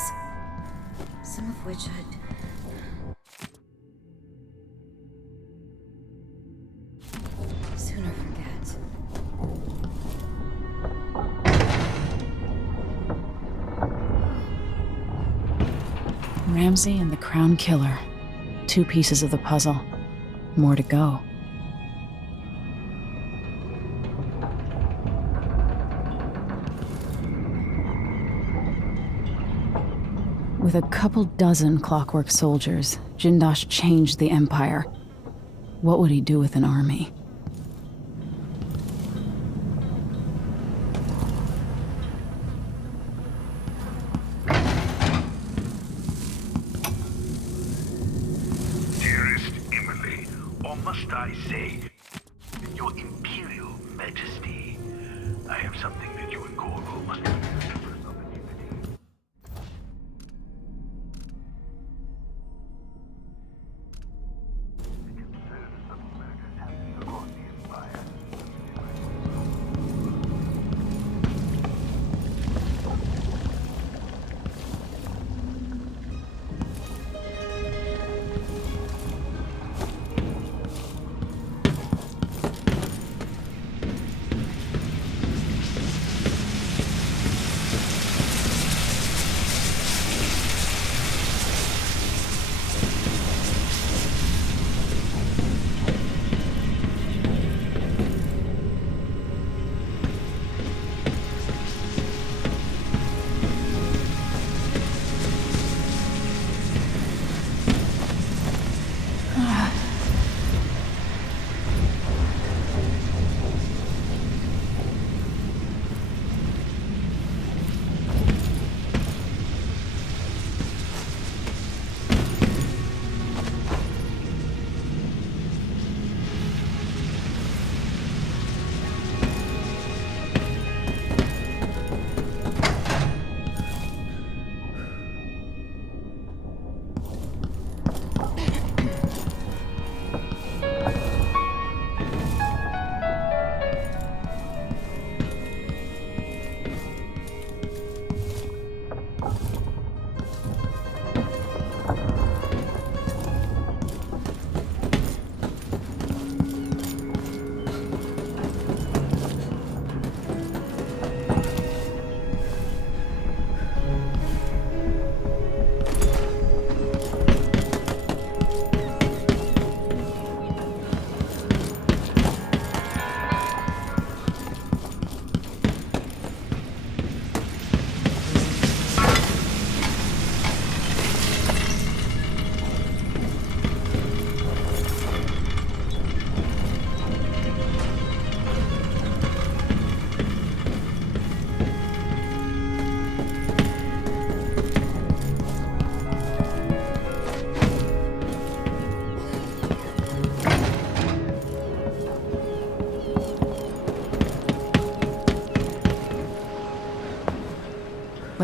some of which I'd sooner forget. Ramsey and the Crown Killer. 2 pieces of the puzzle. More to go. With a couple dozen clockwork soldiers, Jindosh changed the Empire. What would he do with an army? Dearest Emily, or must I say, Your Imperial Majesty, I have something that you and Corvo must do.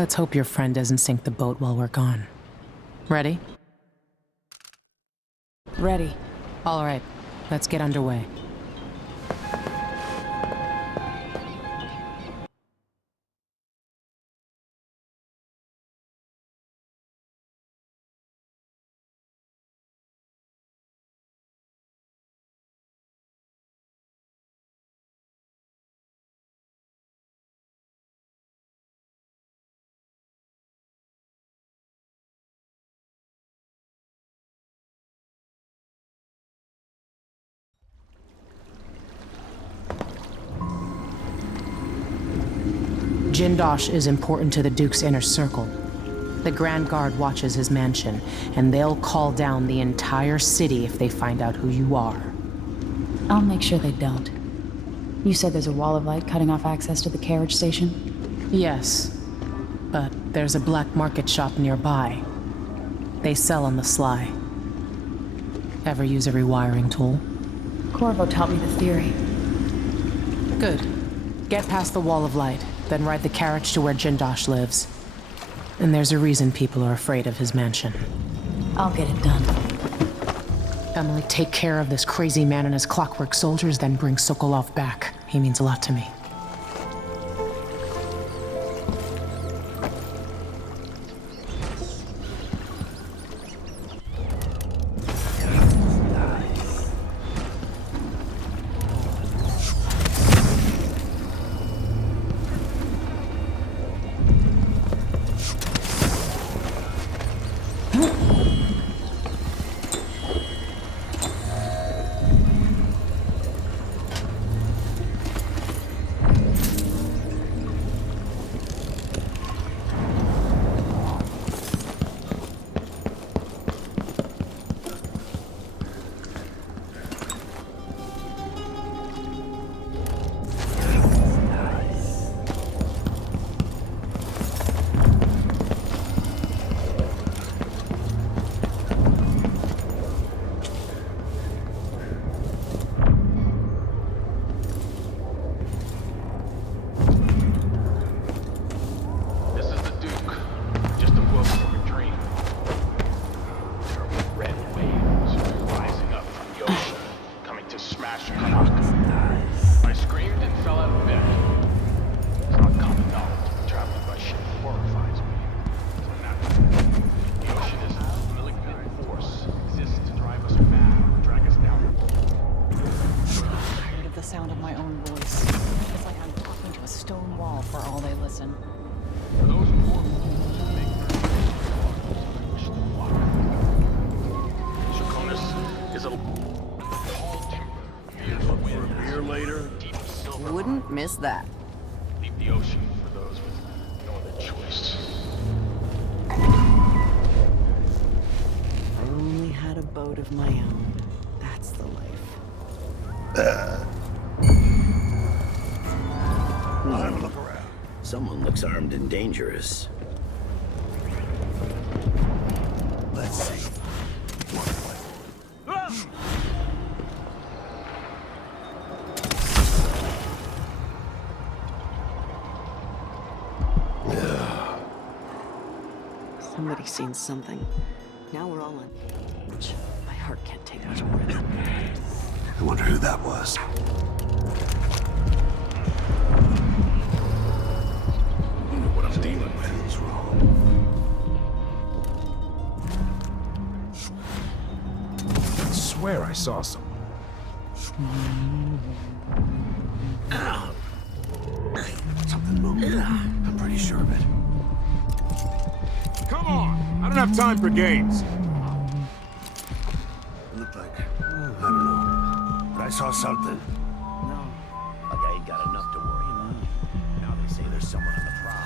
Let's hope your friend doesn't sink the boat while we're gone. Ready? Ready. All right, let's get underway. Jindosh is important to the Duke's inner circle. The Grand Guard watches his mansion, and they'll call down the entire city if they find out who you are. I'll make sure they don't. You said there's a wall of light cutting off access to the carriage station? Yes, but there's a black market shop nearby. They sell on the sly. Ever use a rewiring tool? Corvo taught me the theory. Good. Get past the wall of light, then ride the carriage to where Jindosh lives. And there's a reason people are afraid of his mansion. I'll get it done. Emily, take care of this crazy man and his clockwork soldiers, then bring Sokolov back. He means a lot to me. Miss that. Leave the ocean for those with no other choice. I only had a boat of my own. That's the life. Look around. Someone looks armed and dangerous. Let's see. Somebody's seen something. Now we're all on edge. My heart can't take much more of that. I wonder who that was. I wonder what I'm dealing with. Feels wrong. I swear I saw someone. Something moved. I'm pretty sure of it. Come on! I don't have time for games. It looked like, I don't know, but I saw something. No. Like I ain't got enough to worry about. Now they say there's someone on the prowl.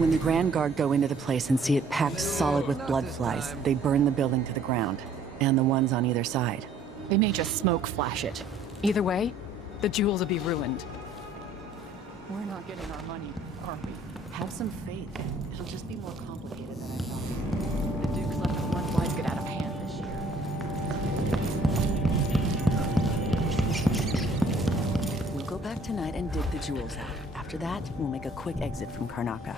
When the Grand Guard go into the place and see it packed solid with blood flies, they burn the building to the ground, and the ones on either side. They may just smoke flash it. Either way, the jewels will be ruined. We're not getting our money, are we? Have some faith. It'll just be more complicated than I thought. The Duke's let the blood flies get out of hand this year. We'll go back tonight and dig the jewels out. After that, we'll make a quick exit from Karnaca.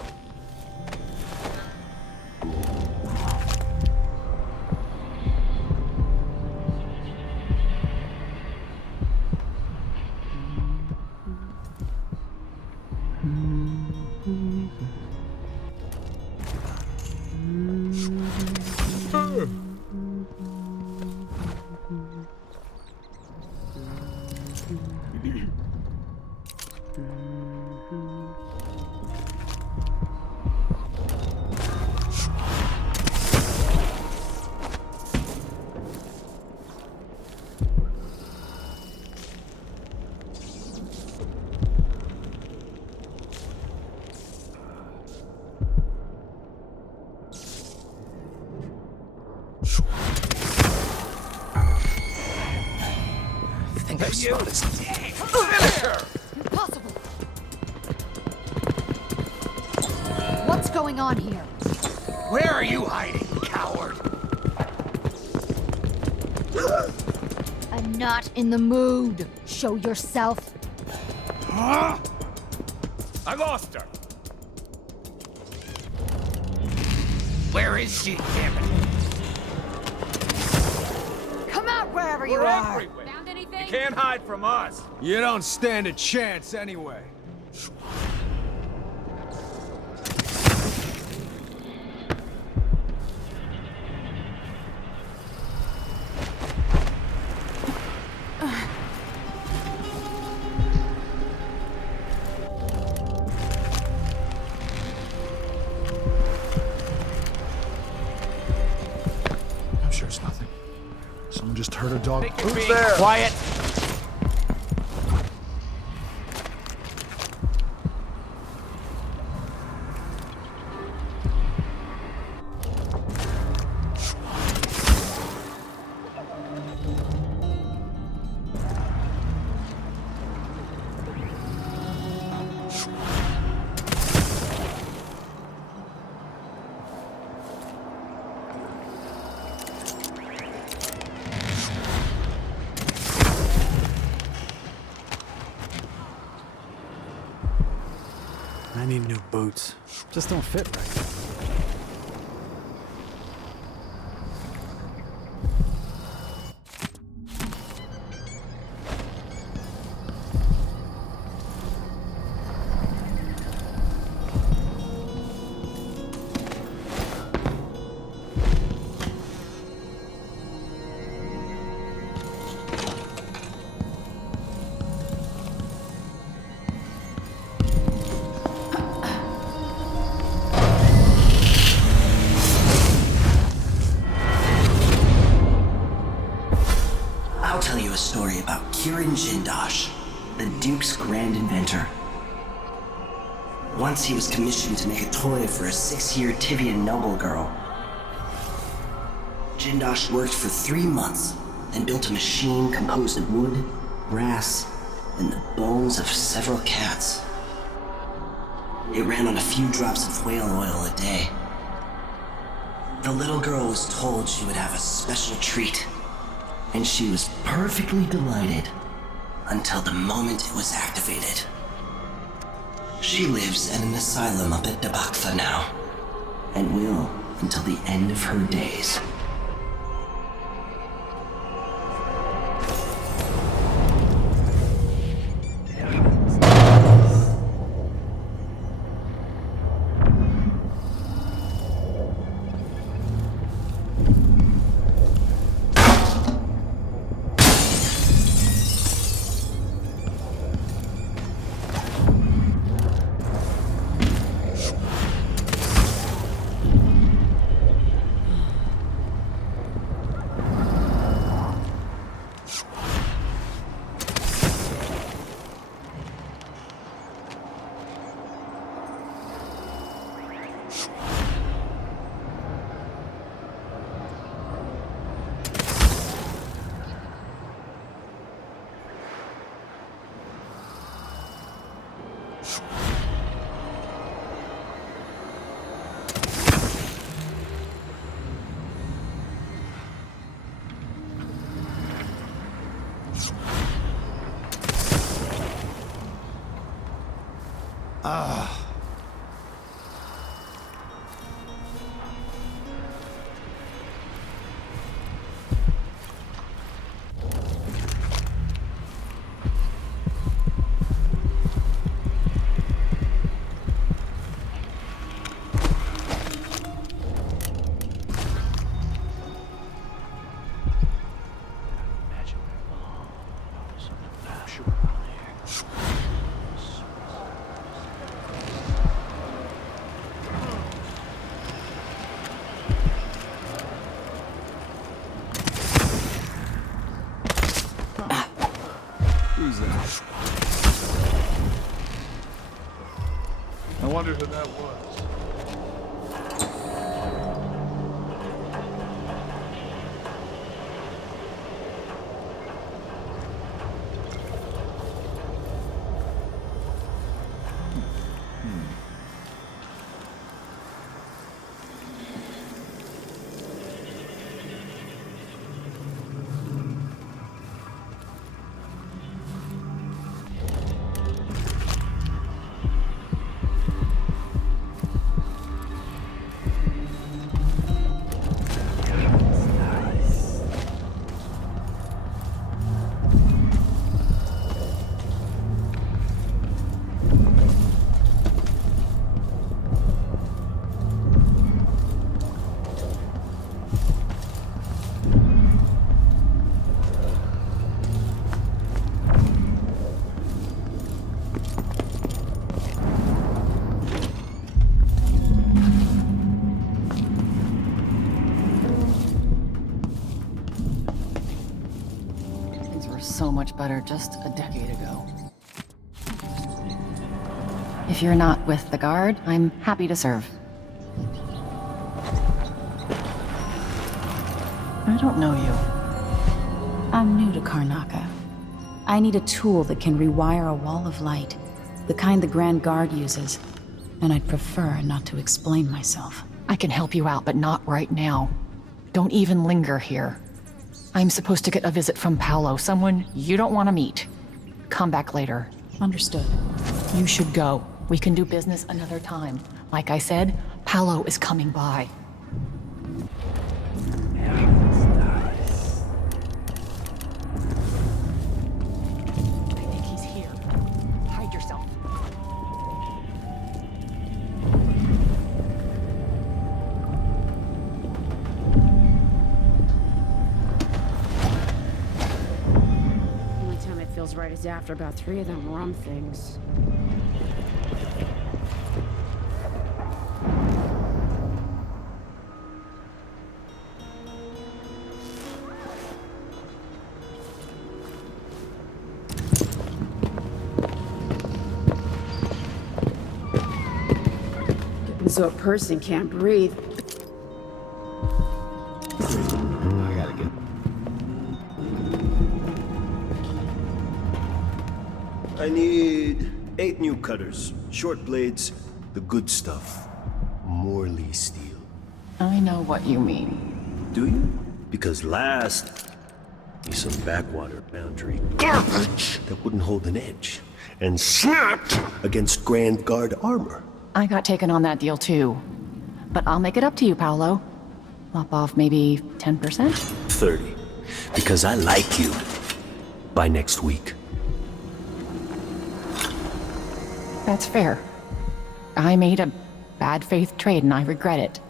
Impossible! What's going on here? Where are you hiding, coward? I'm not in the mood. Show yourself. Huh? I lost her. Where is she, damn it? Come out wherever you We're are! everywhere. You can't hide from us. You don't stand a chance anyway. I'm sure it's nothing. Someone just heard a dog. Who's there? Quiet. I need new boots. Just don't fit right. I'll tell you a story about Jindosh, the Duke's grand inventor. Once he was commissioned to make a toy for a 6-year Tivian noble girl. Jindosh worked for 3 months and built a machine composed of wood, brass, and the bones of several cats. It ran on a few drops of whale oil a day. The little girl was told she would have a special treat, and she was perfectly delighted until the moment it was activated. She lives in an asylum up at Dabaktha now, and will until the end of her days. Who's that? I wonder who that was. much better just a decade ago. If you're not with the guard, I'm happy to serve. I don't know you. I'm new to Karnaca. I need a tool that can rewire a wall of light, the kind the Grand Guard uses, and I'd prefer not to explain myself. I can help you out, but not right now. Don't even linger here. I'm supposed to get a visit from Paolo, someone you don't want to meet. Come back later. Understood. You should go. We can do business another time. Like I said, Paolo is coming by. I think he's here. Hide yourself. Only time it feels right is after about 3 of them rum things. So a person can't breathe. I gotta get... I need 8 new cutters, short blades, the good stuff. Morley steel. I know what you mean. Do you? Because last, need some backwater boundary garbage that wouldn't hold an edge, and snapped against Grand Guard armor. I got taken on that deal too. But I'll make it up to you, Paolo. Lop off maybe 10%? 30. Because I like you. By next week. That's fair. I made a bad faith trade and I regret it.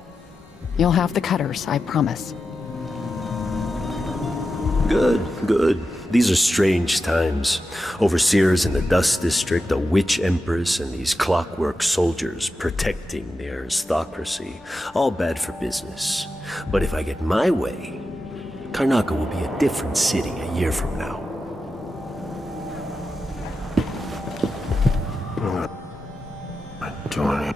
You'll have the cutters, I promise. Good, good. These are strange times. Overseers in the Dust District, a witch empress, and these clockwork soldiers protecting the aristocracy. All bad for business. But if I get my way, Karnaca will be a different city a year from now. Tony.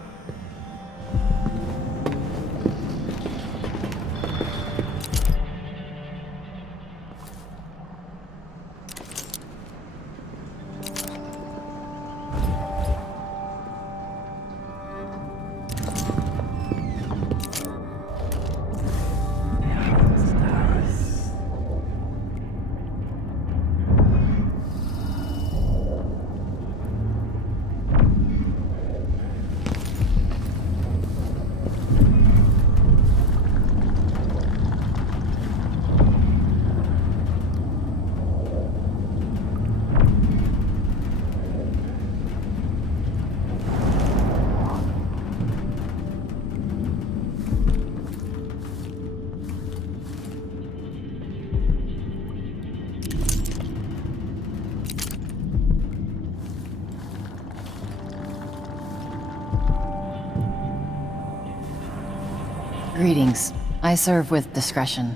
Greetings. I serve with discretion.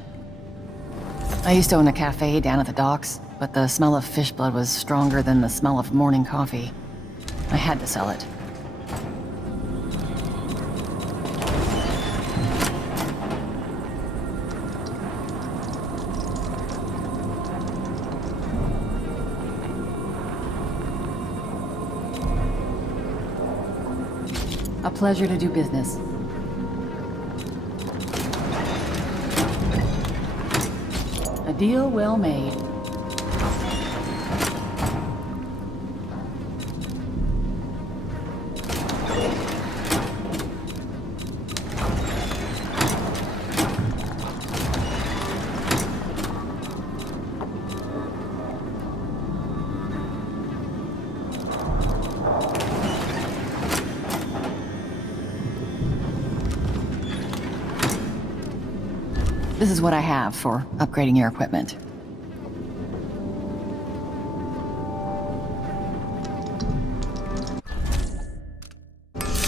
I used to own a cafe down at the docks, but the smell of fish blood was stronger than the smell of morning coffee. I had to sell it. A pleasure to do business. A deal well made. This is what I have for upgrading your equipment.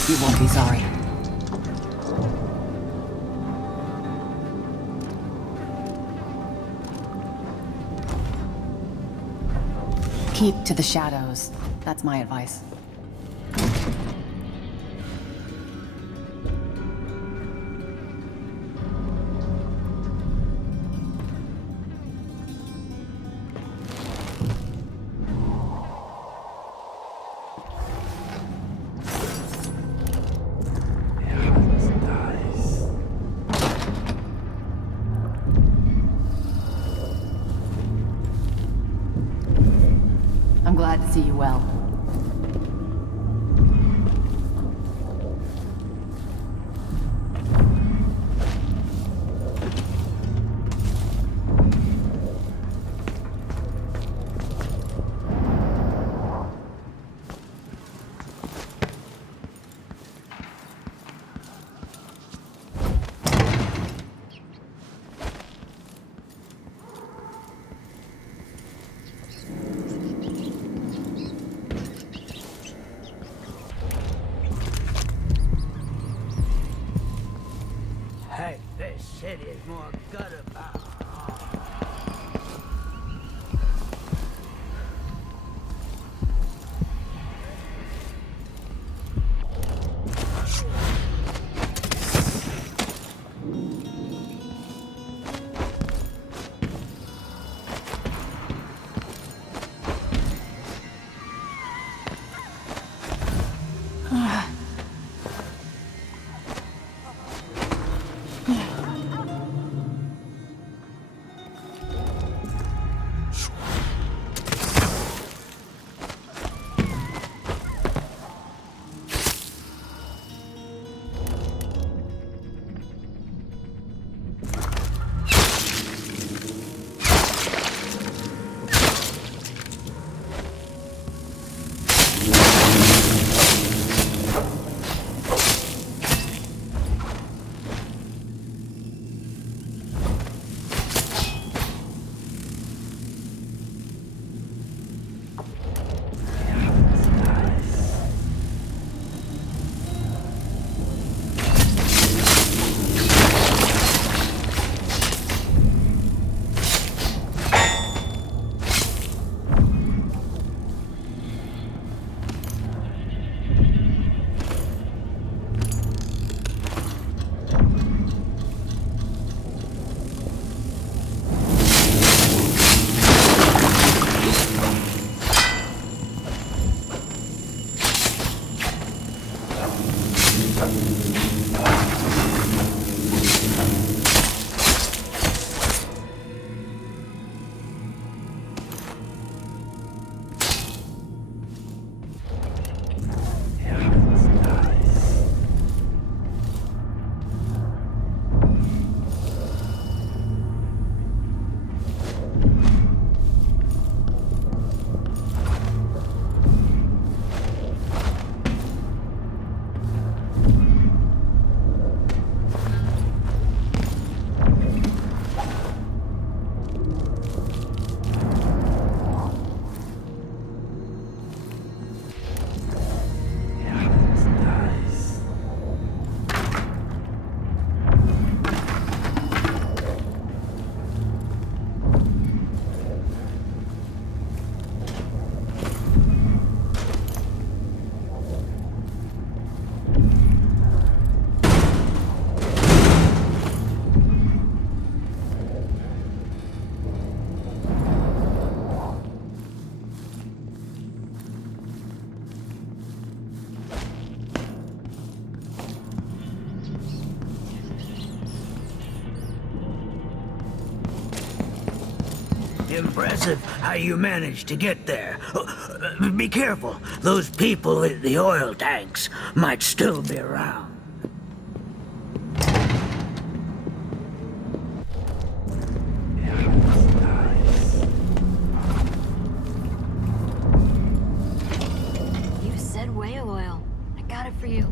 You won't be sorry. Keep to the shadows. That's my advice. I'm glad to see you well. Hey, this city is more good about. Impressive how you managed to get there. Be careful. Those people in the oil tanks might still be around. You said whale oil. I got it for you.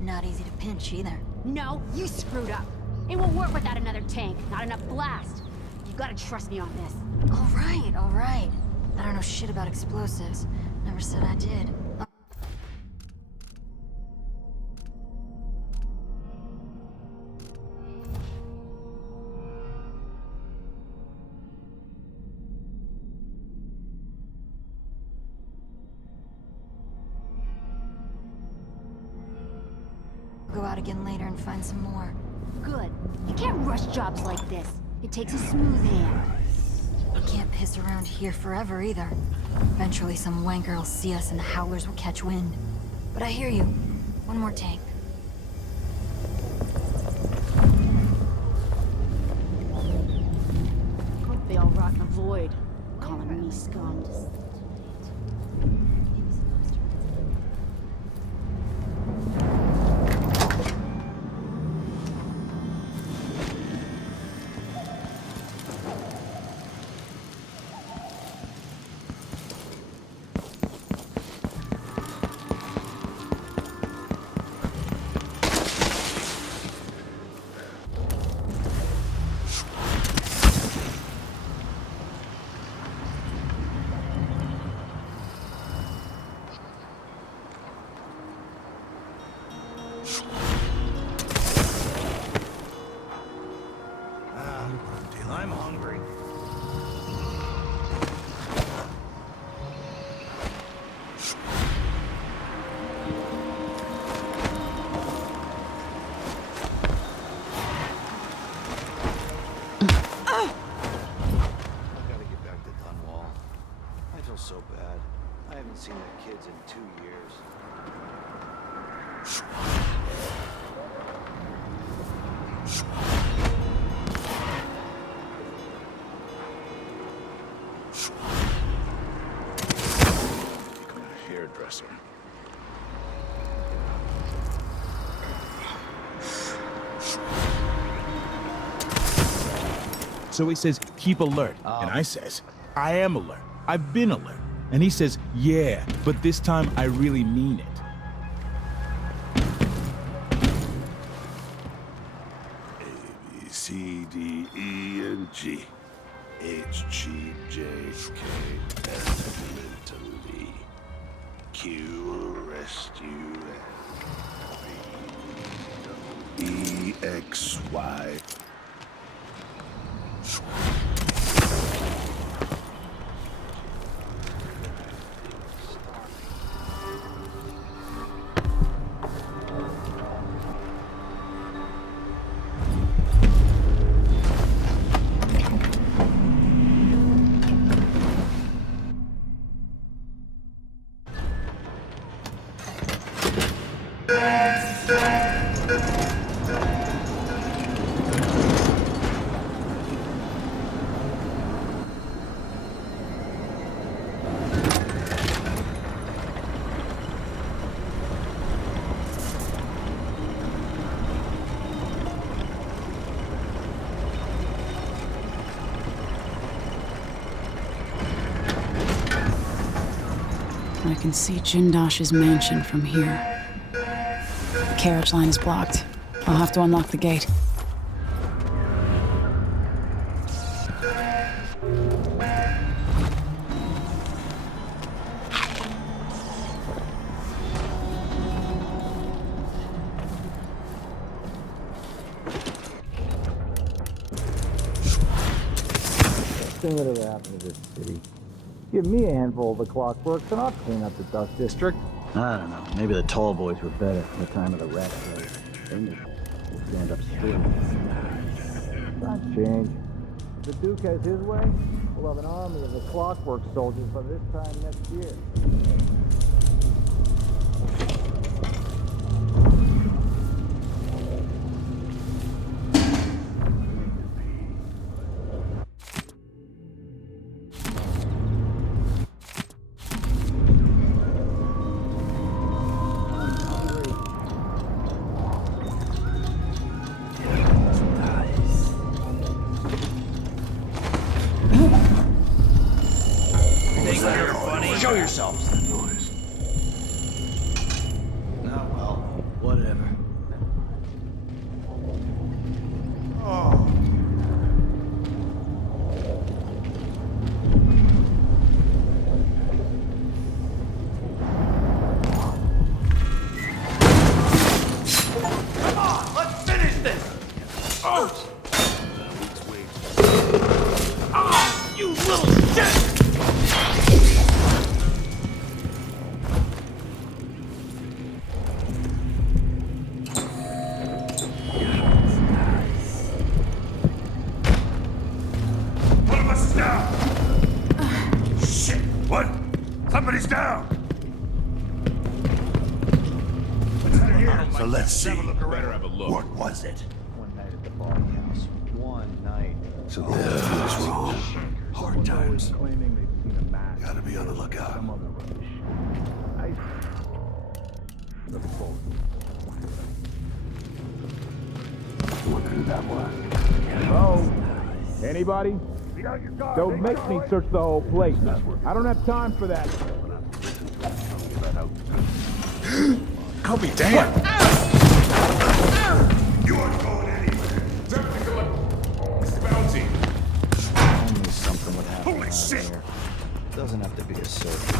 Not easy to pinch either. No, you screwed up. It won't work without another tank. Not enough blast. You gotta trust me on this. All right, all right. I don't know shit about explosives. Never said I did. go out again later and find some more. Good. You can't rush jobs like this. It takes a smooth hand. I can't piss around here forever either. Eventually some wanker will see us and the Howlers will catch wind. But I hear you. One more tank. Hope they all rot in the void. Calling me scum. I'm hungry. Gotta get back to Dunwall. I feel so bad. I haven't seen the kids in 2 years. Hairdresser. So he says, keep alert. And I says, I am alert. I've been alert. And he says, yeah, but this time I really mean it. A, B, C, D, E, and G. H, G, J, K, L, mentally. Q, arrest you. E, X, Y. I can see Jindosh's mansion from here. The carriage line is blocked. I'll have to unlock the gate. Thing that ever happened to this city. Give me a handful of the clockworks and I'll clean up the dust district. I don't know. Maybe the tall boys were better at the time of the rat race. They knew to stand up straight. Not change. If the Duke has his way, we'll have an army of the clockwork soldiers by this time next year. Show yourselves. That noise. Oh, well, whatever. Oh. Come on, let's finish this! Oh! Ah, you little shit! So let's see. Better have a look. What was it? One night at the body house. One night. So what's wrong? Hard times. Claiming they've seen a mask. Gotta be on the lookout. Some other rubbish. I looking forward. Wonder who that was. Hello? Anybody? Don't make me search the whole place. I don't have time for that. I'll be damned. You aren't going anywhere. Mr. Bounty. I knew something would happen. Holy shit! Here. Doesn't have to be a circus.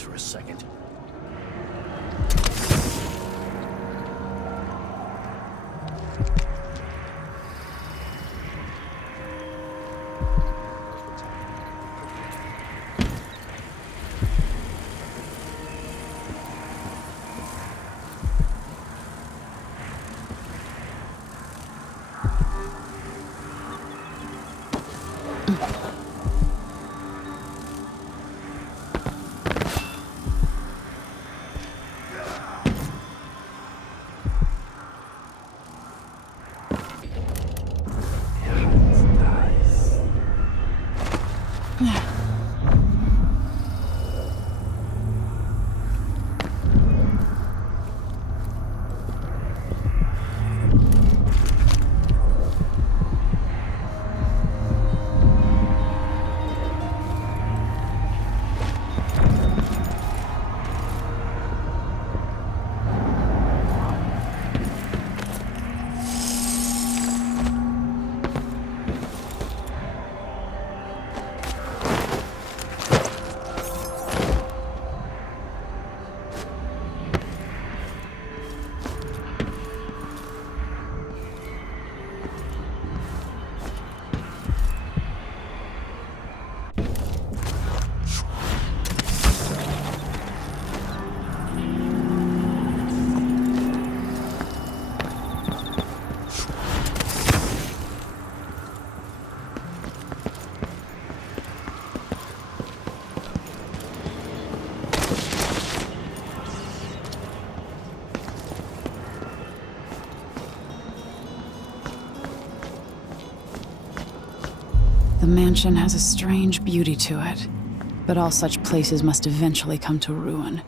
For a second. The mansion has a strange beauty to it, but all such places must eventually come to ruin.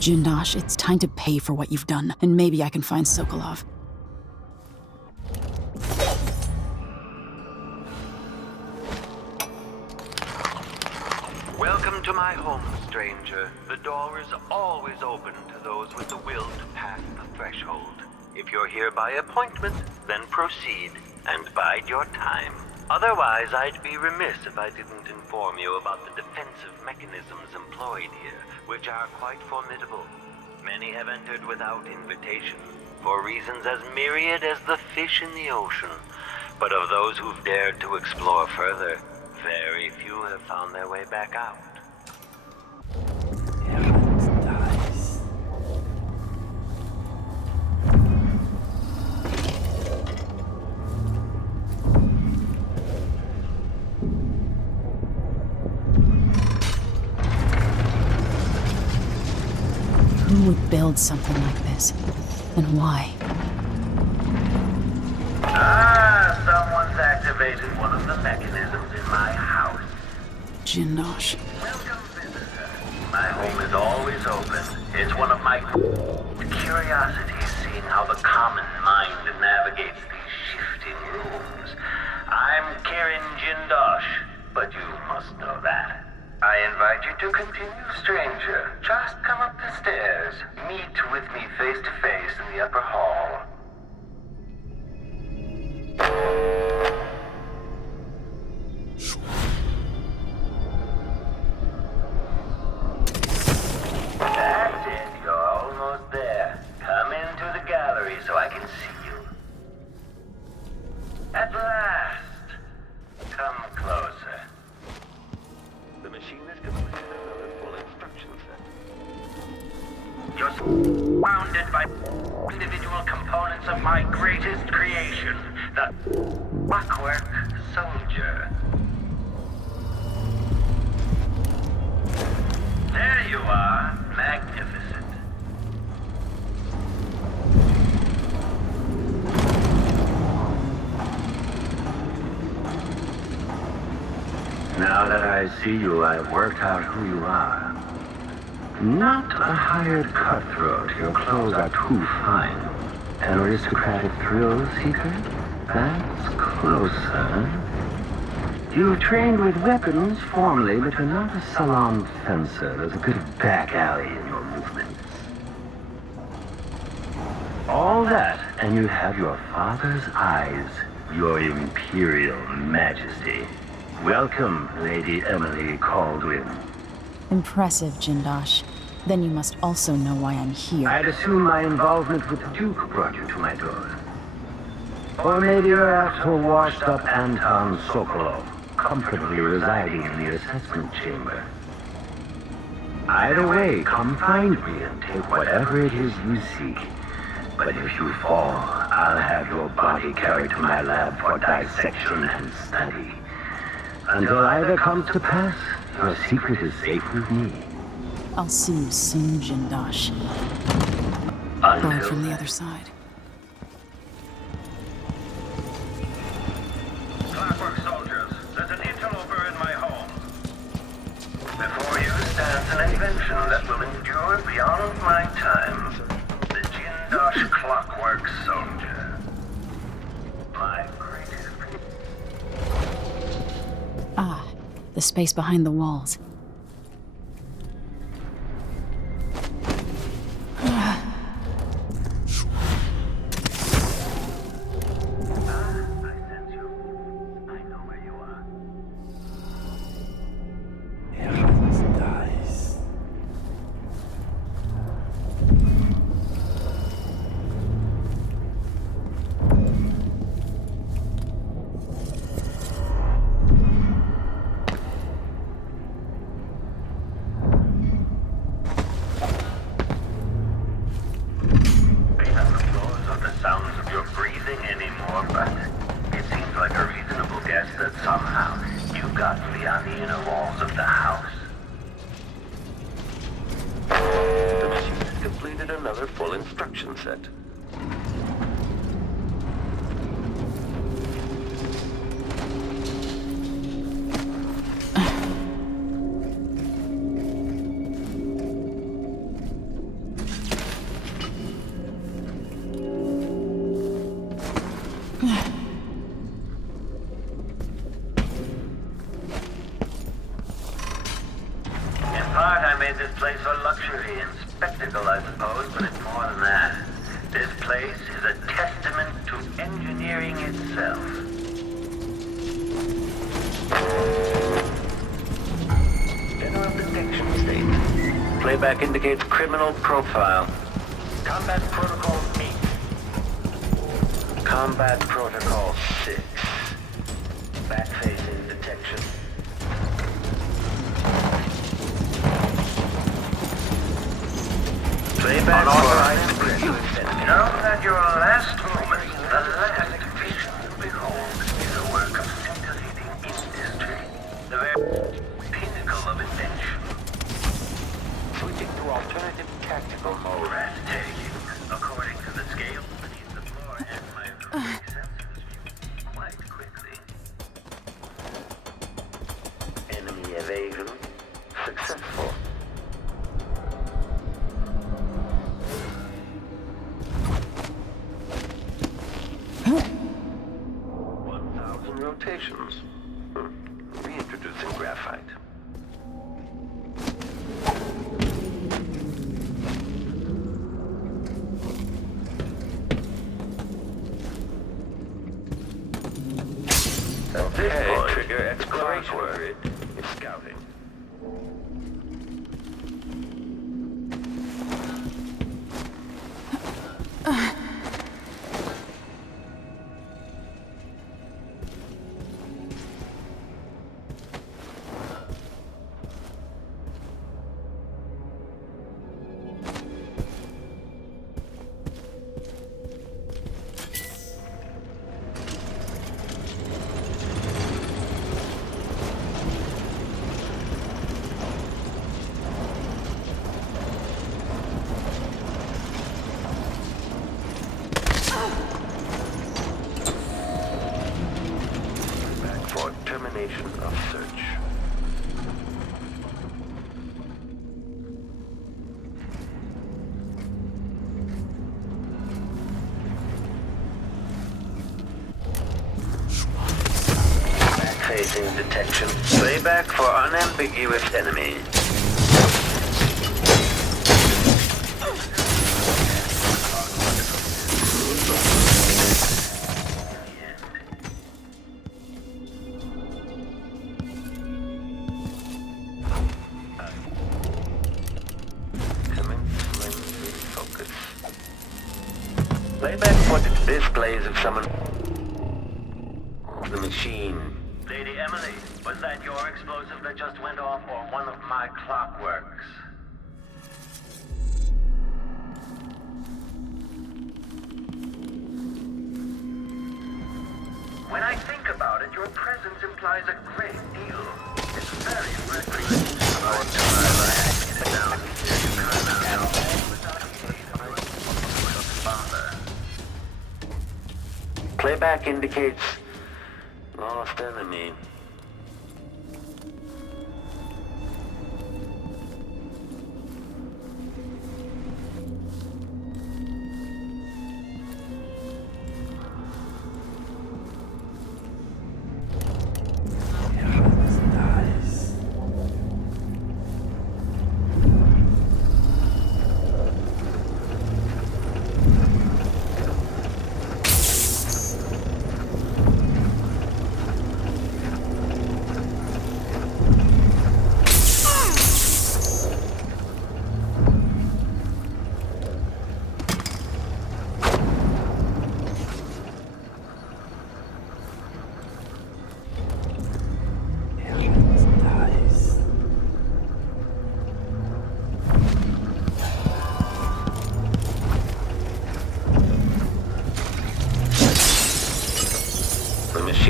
Jindosh, it's time to pay for what you've done, and maybe I can find Sokolov. Welcome to my home, stranger. The door is always open to those with the will to pass the threshold. If you're here by appointment, then proceed and bide your time. Otherwise, I'd be remiss if I didn't inform you about the defensive mechanisms employed here, which are quite formidable. Many have entered without invitation, for reasons as myriad as the fish in the ocean. But of those who've dared to explore further, very few have found their way back out. Who would build something like this? And why? Ah, someone's activated one of the mechanisms in my house. Jindosh. Welcome, visitor. My home is always open. It's one of my curiosities seeing how the common mind navigates these shifting rooms. I'm Karen Jindosh, but you must know that. I invite you to continue, stranger. Just come up the stairs. Meet with me face to face in the upper hall. That's it. You're almost there. Come into the gallery so I can see you. At last. Come closer. The machine is completed another full instruction set. You're surrounded by individual components of my greatest creation, the Clockwork Soldier. There you are, magnificent. Now that I see you, I've worked out who you are. Not a hired cutthroat. Your clothes are too fine. An aristocratic thrill seeker? That's closer. You've trained with weapons formally, but you're not a salon fencer. There's a bit of back alley in your movements. All that, and you have your father's eyes, your imperial majesty. Welcome, Lady Emily Kaldwin. Impressive, Jindosh. Then you must also know why I'm here. I'd assume my involvement with the Duke brought you to my door. Or maybe you're after a washed-up Anton Sokolov, comfortably residing in the assessment chamber. Either way, come find me and take whatever it is you seek. But if you fall, I'll have your body carried to my lab for dissection and study. Until either comes to pass, your secret is safe with me. I'll see you soon, Jindosh. Going from the other side. Clockwork soldiers, there's an interloper in my home. Before you stands an invention that will endure beyond my time. The Jindosh Clockwork Soldier. My greatest... Ah, the space behind the walls. Set. This place for luxury and spectacle, I suppose, but it's more than that. This place is a testament to engineering itself. General detection state. Playback indicates criminal profile. Combat protocol 8. Combat protocol 6. Back-facing detection. Playback unauthorized. Know that your last moment, the last vision you behold, is a work of scintillating industry. The very pinnacle of invention. Switching to alternative tactical mode. successful. Rotations. Reintroducing graphite. At this point, trigger exploration grid is scouting. Of search. Back-facing detection. Playback for unambiguous enemy. Playback footage displays of someone. The machine. Lady Emily, was that your explosive that just went off or one of my clockworks? When I think about it, your presence implies a great deal. It's very reckless. Playback indicates lost enemy.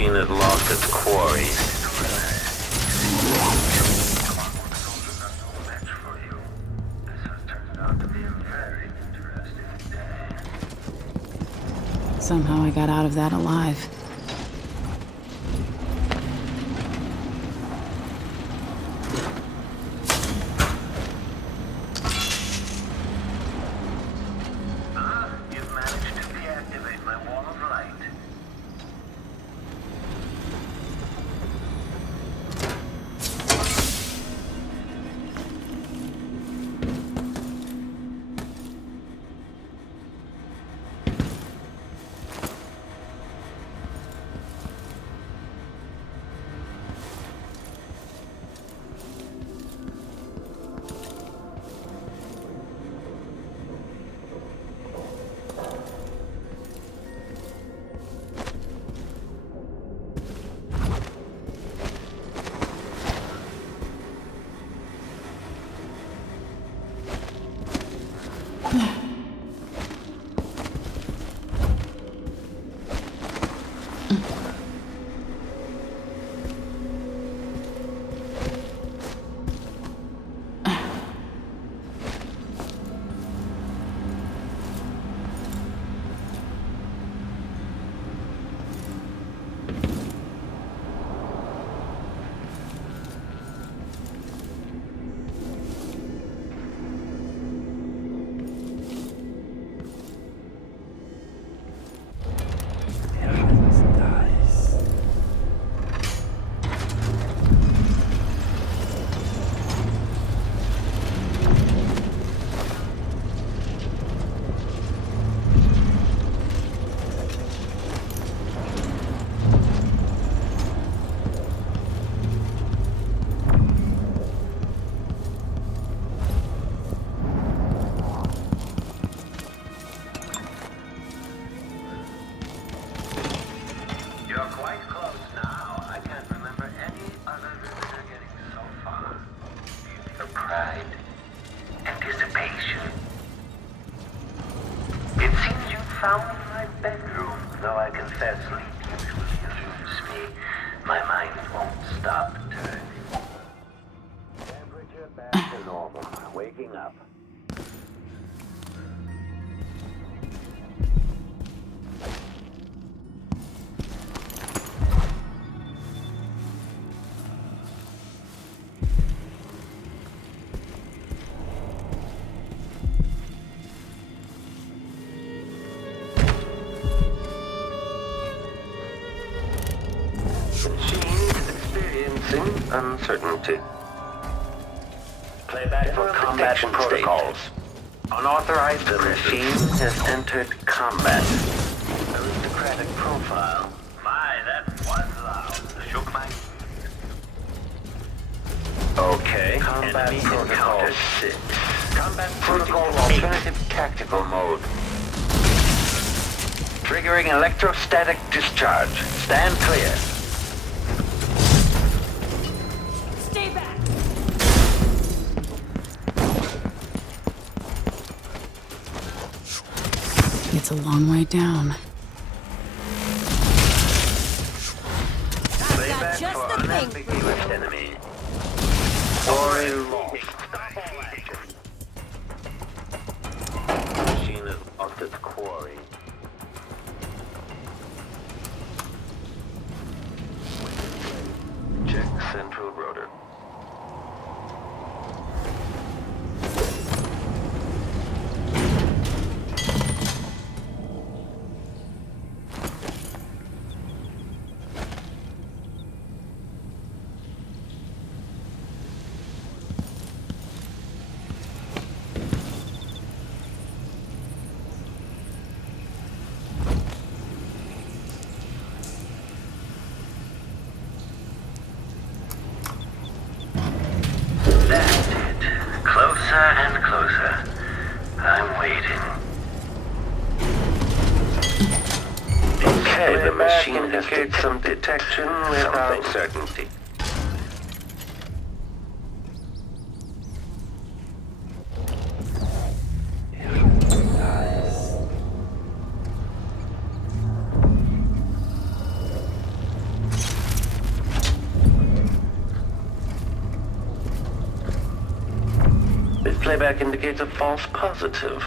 Has lost its quarry. Somehow I got out of that alive. You've managed to deactivate my wall of light. found my bedroom, though I confess sleep usually eludes me. My mind won't stop turning. Temperature back to normal. Waking up. Uncertainty. Playback for combat protocols. Unauthorized machine has entered combat. Aristocratic profile. My, that was loud. Shook my... Okay. Combat protocol 6. Combat protocol alternative tactical mode. Triggering electrostatic discharge. Stand clear. It's a long way down. Playback for unambiguous enemy. Story lost. Machine has lost its quarry. Check central rotor. And closer. I'm waiting. Okay, the machine indicates some detection without certainty. Playback indicates a false positive.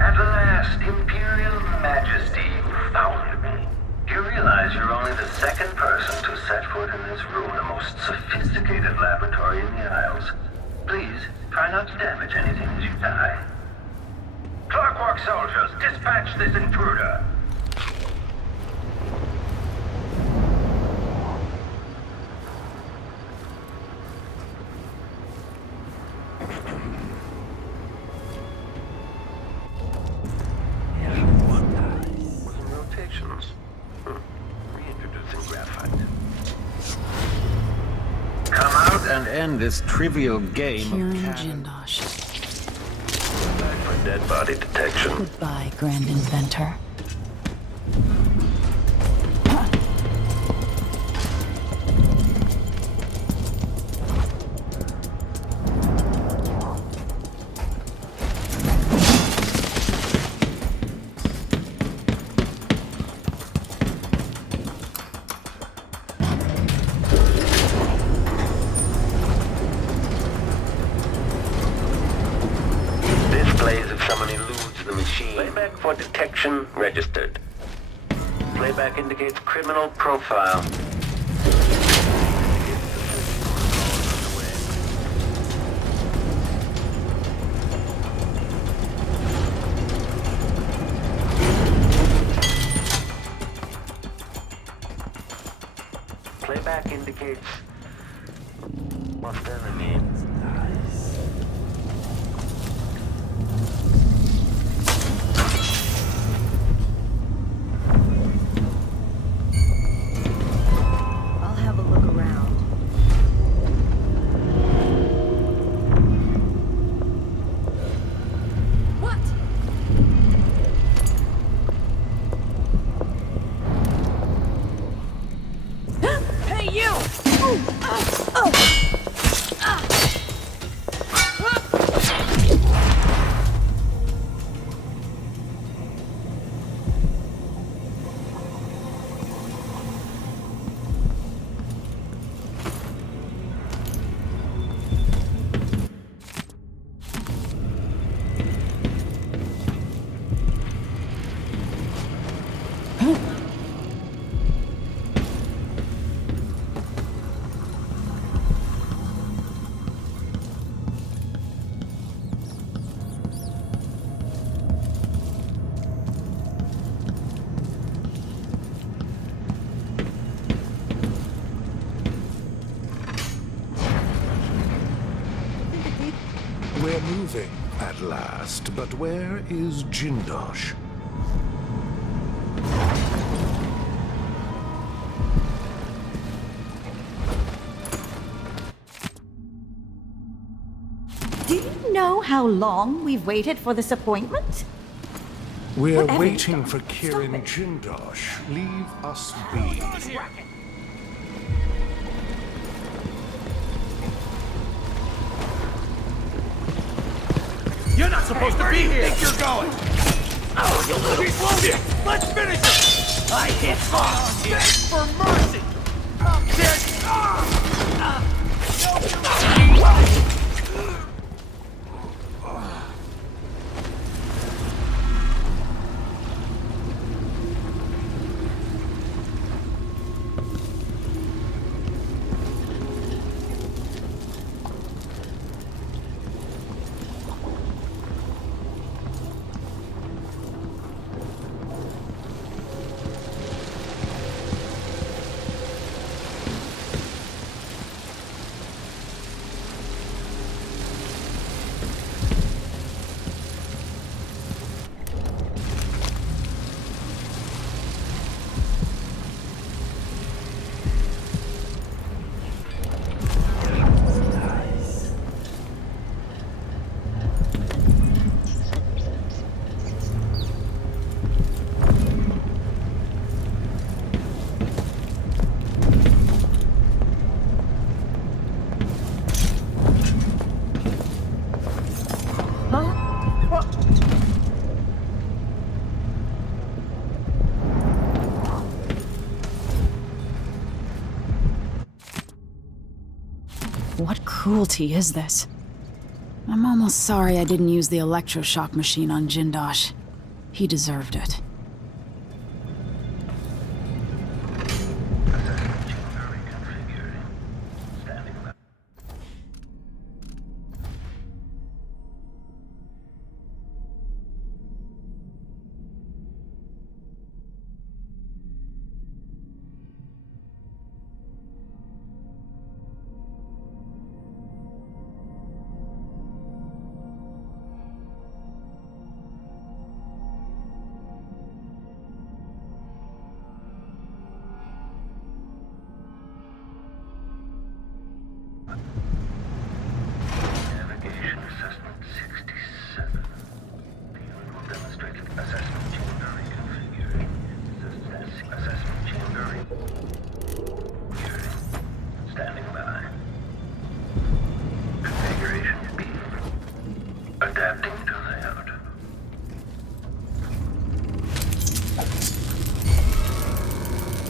At last, Imperial Majesty, you found me. You realize you're only the second person to set foot in this room, the most sophisticated laboratory in the Isles. Please, try not to damage anything as you die. Clockwork soldiers, dispatch this intruder! Rotations. Reintroducing graphite. Come out and end this trivial game of Jindosh. for dead body detection. Goodbye, Grand Inventor. Playback for detection registered. Playback indicates criminal profile. Playback indicates lost enemy. are moving at last, but where is Jindosh? Do you know how long we've waited for this appointment? We're Whatever waiting you've for done, Kirin Jindosh. Leave us be. You're not supposed to be here! Think you're going? Oh, you little... He's wounded! Let's finish him! I hit hard! Beg for mercy! I'm dead! What cruelty is this? I'm almost sorry I didn't use the electroshock machine on Jindosh. He deserved it.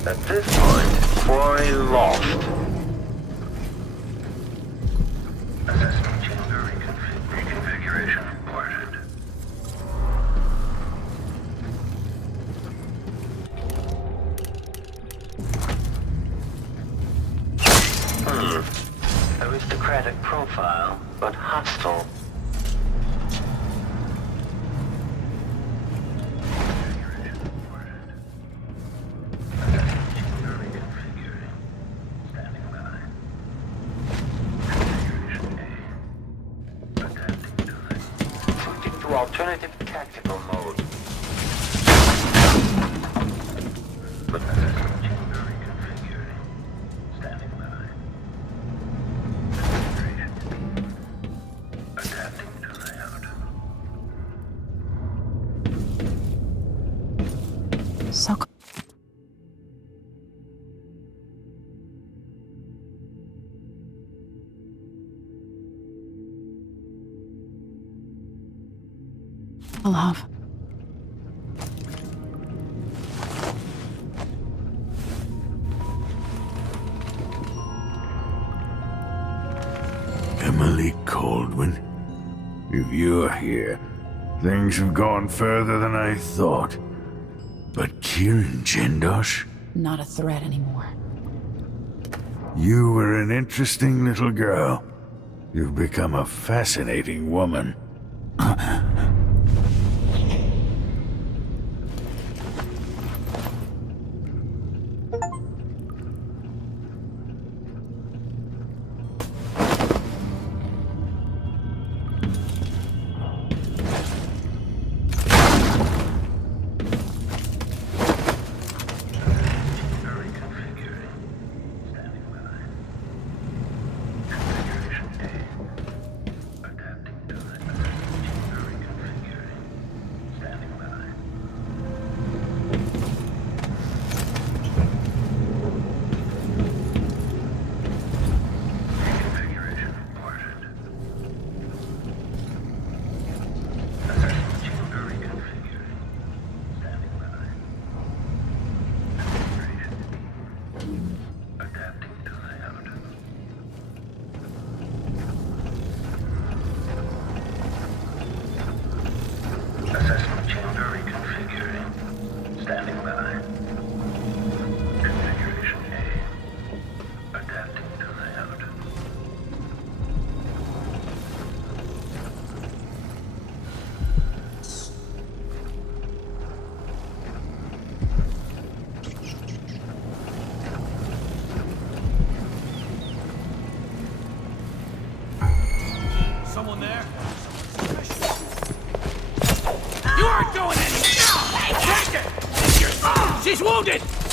At this point, quarry lost. Assessment chamber reconfiguration reported. Aristocratic profile, but hostile. Alternative tactical mode. Assessment chamber reconfiguring. Standing by. Configuration B. Adapting to layout. So love. Emily Kaldwin, if you're here, things have gone further than I thought. But Kirin Jindosh? Not a threat anymore. You were an interesting little girl. You've become a fascinating woman.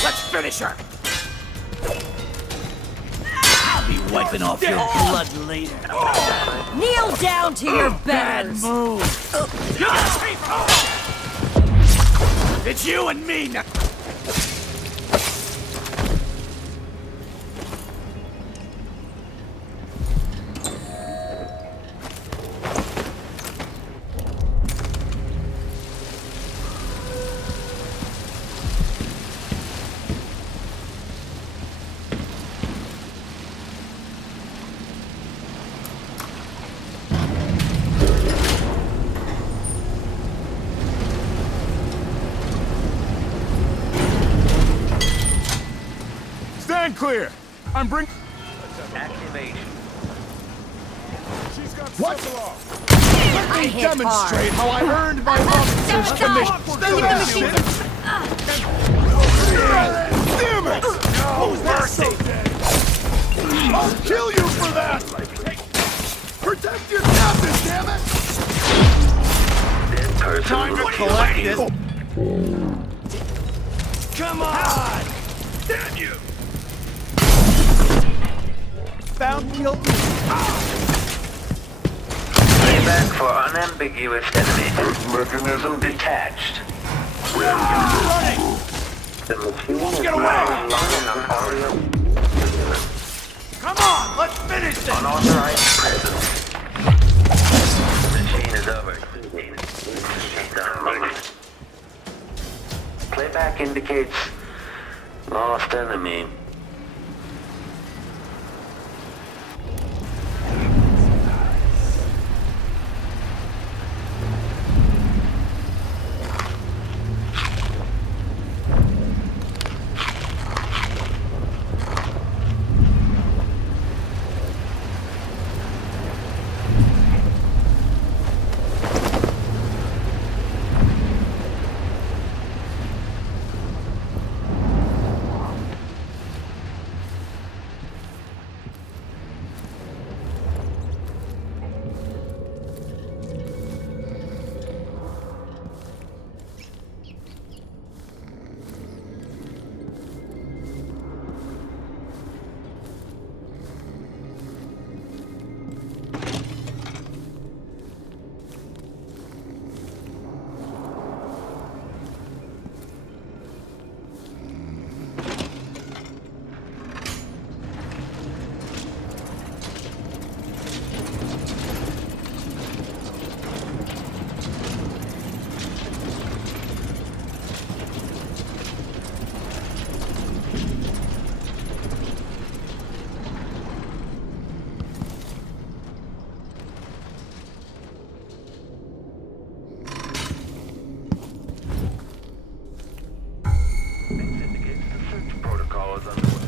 Let's finish her! I'll be wiping off your blood later. Kneel down to your Bad betters! move! You gotta pay for it! It's you and me now! Stand clear! I'm bringing... Activation. She's got What? something off. Let me hit demonstrate how I earned my officer's commission. Damn it! Oh, mercy! I'll kill you for that! Protect your captain, damn it! Time to collect this. Come on! Damn you! Found guilty. Playback for unambiguous enemy. Mechanism detached. Running! The machine is Get away! now lying on audio. Come on! Let's finish this! Unauthorized presence. Machine is overheating. Downloaded. Playback indicates lost enemy.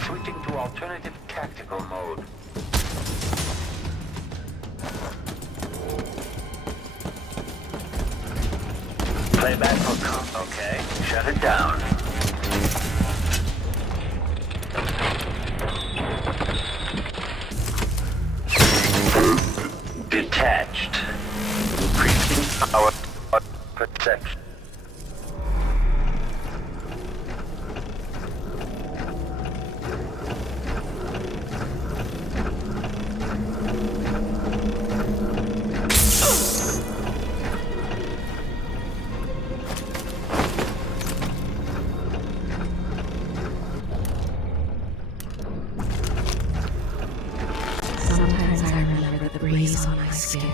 Switching to alternative tactical mode. Playback for okay. Shut it down. Detached. Increasing our perception. Sometimes I remember the breeze on my skin.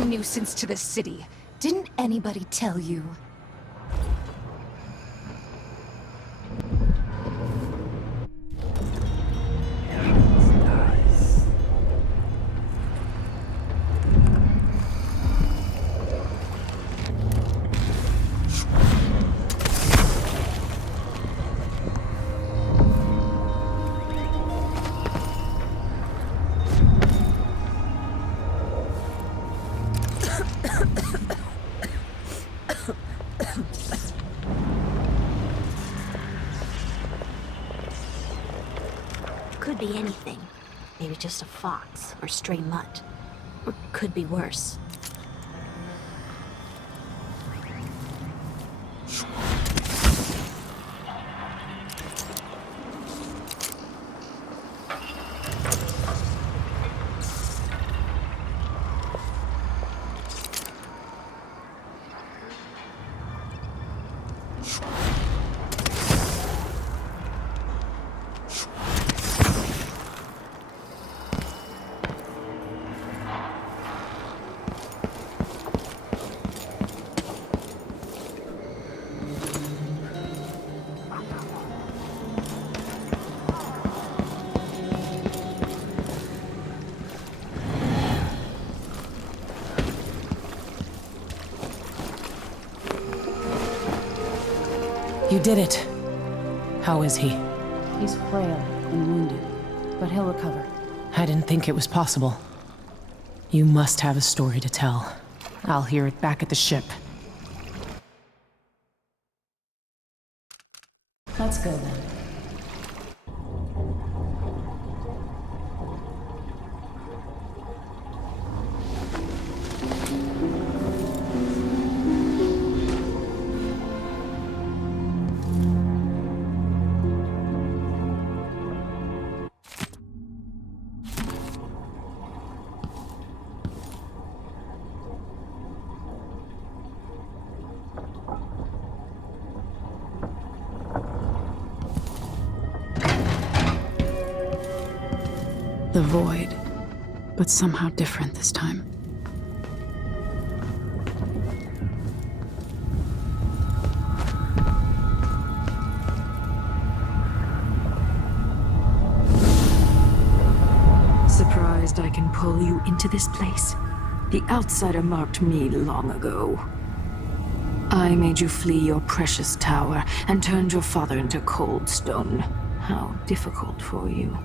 a nuisance to the city. Didn't anybody tell you? Could be anything. Maybe just a fox or stray mutt. Or could be worse. You did it. How is he? He's frail and wounded, but he'll recover. I didn't think it was possible. You must have a story to tell. I'll hear it back at the ship. Let's go then. The void, but somehow different this time. Surprised I can pull you into this place? The outsider marked me long ago. I made you flee your precious tower and turned your father into cold stone. How difficult for you.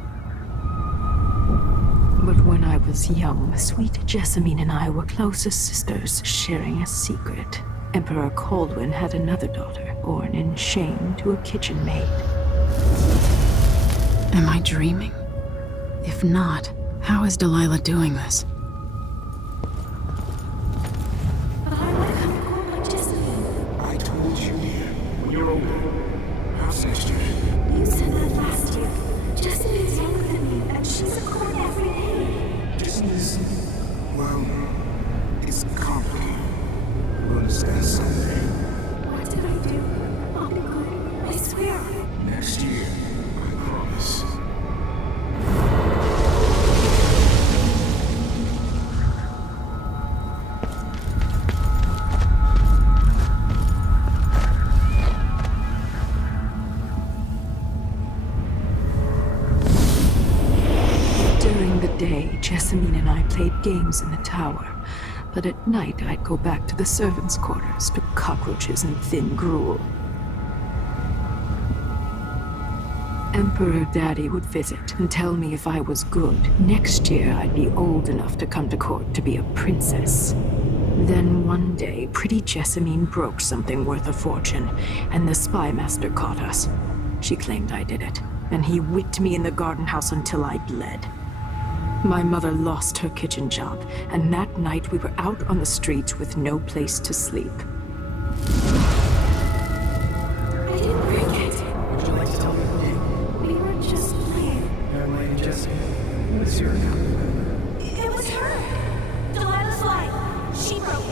But when I was young, sweet Jessamine and I were close as sisters, sharing a secret. Emperor Kaldwin had another daughter, born in shame to a kitchen maid. Am I dreaming? If not, how is Delilah doing this? I told you, dear. When you're older. How's next year? You said that last year. Jessamine's younger than me, and she's a court every day. Business, well, it's complicated. You'll understand someday. What did I do? I'll be good. I swear. Next year, I promise. Jessamine and I played games in the tower, but at night I'd go back to the servants' quarters to cockroaches and thin gruel. Emperor Daddy would visit and tell me if I was good, next year I'd be old enough to come to court to be a princess. Then one day, pretty Jessamine broke something worth a fortune, and the spy master caught us. She claimed I did it, and he whipped me in the garden house until I bled. My mother lost her kitchen job, and that night we were out on the streets with no place to sleep. I didn't break it. Would you like to tell me the name? We were just playing. Young lady Jessie, what's your account? It was her. Delilah's lie. She broke it.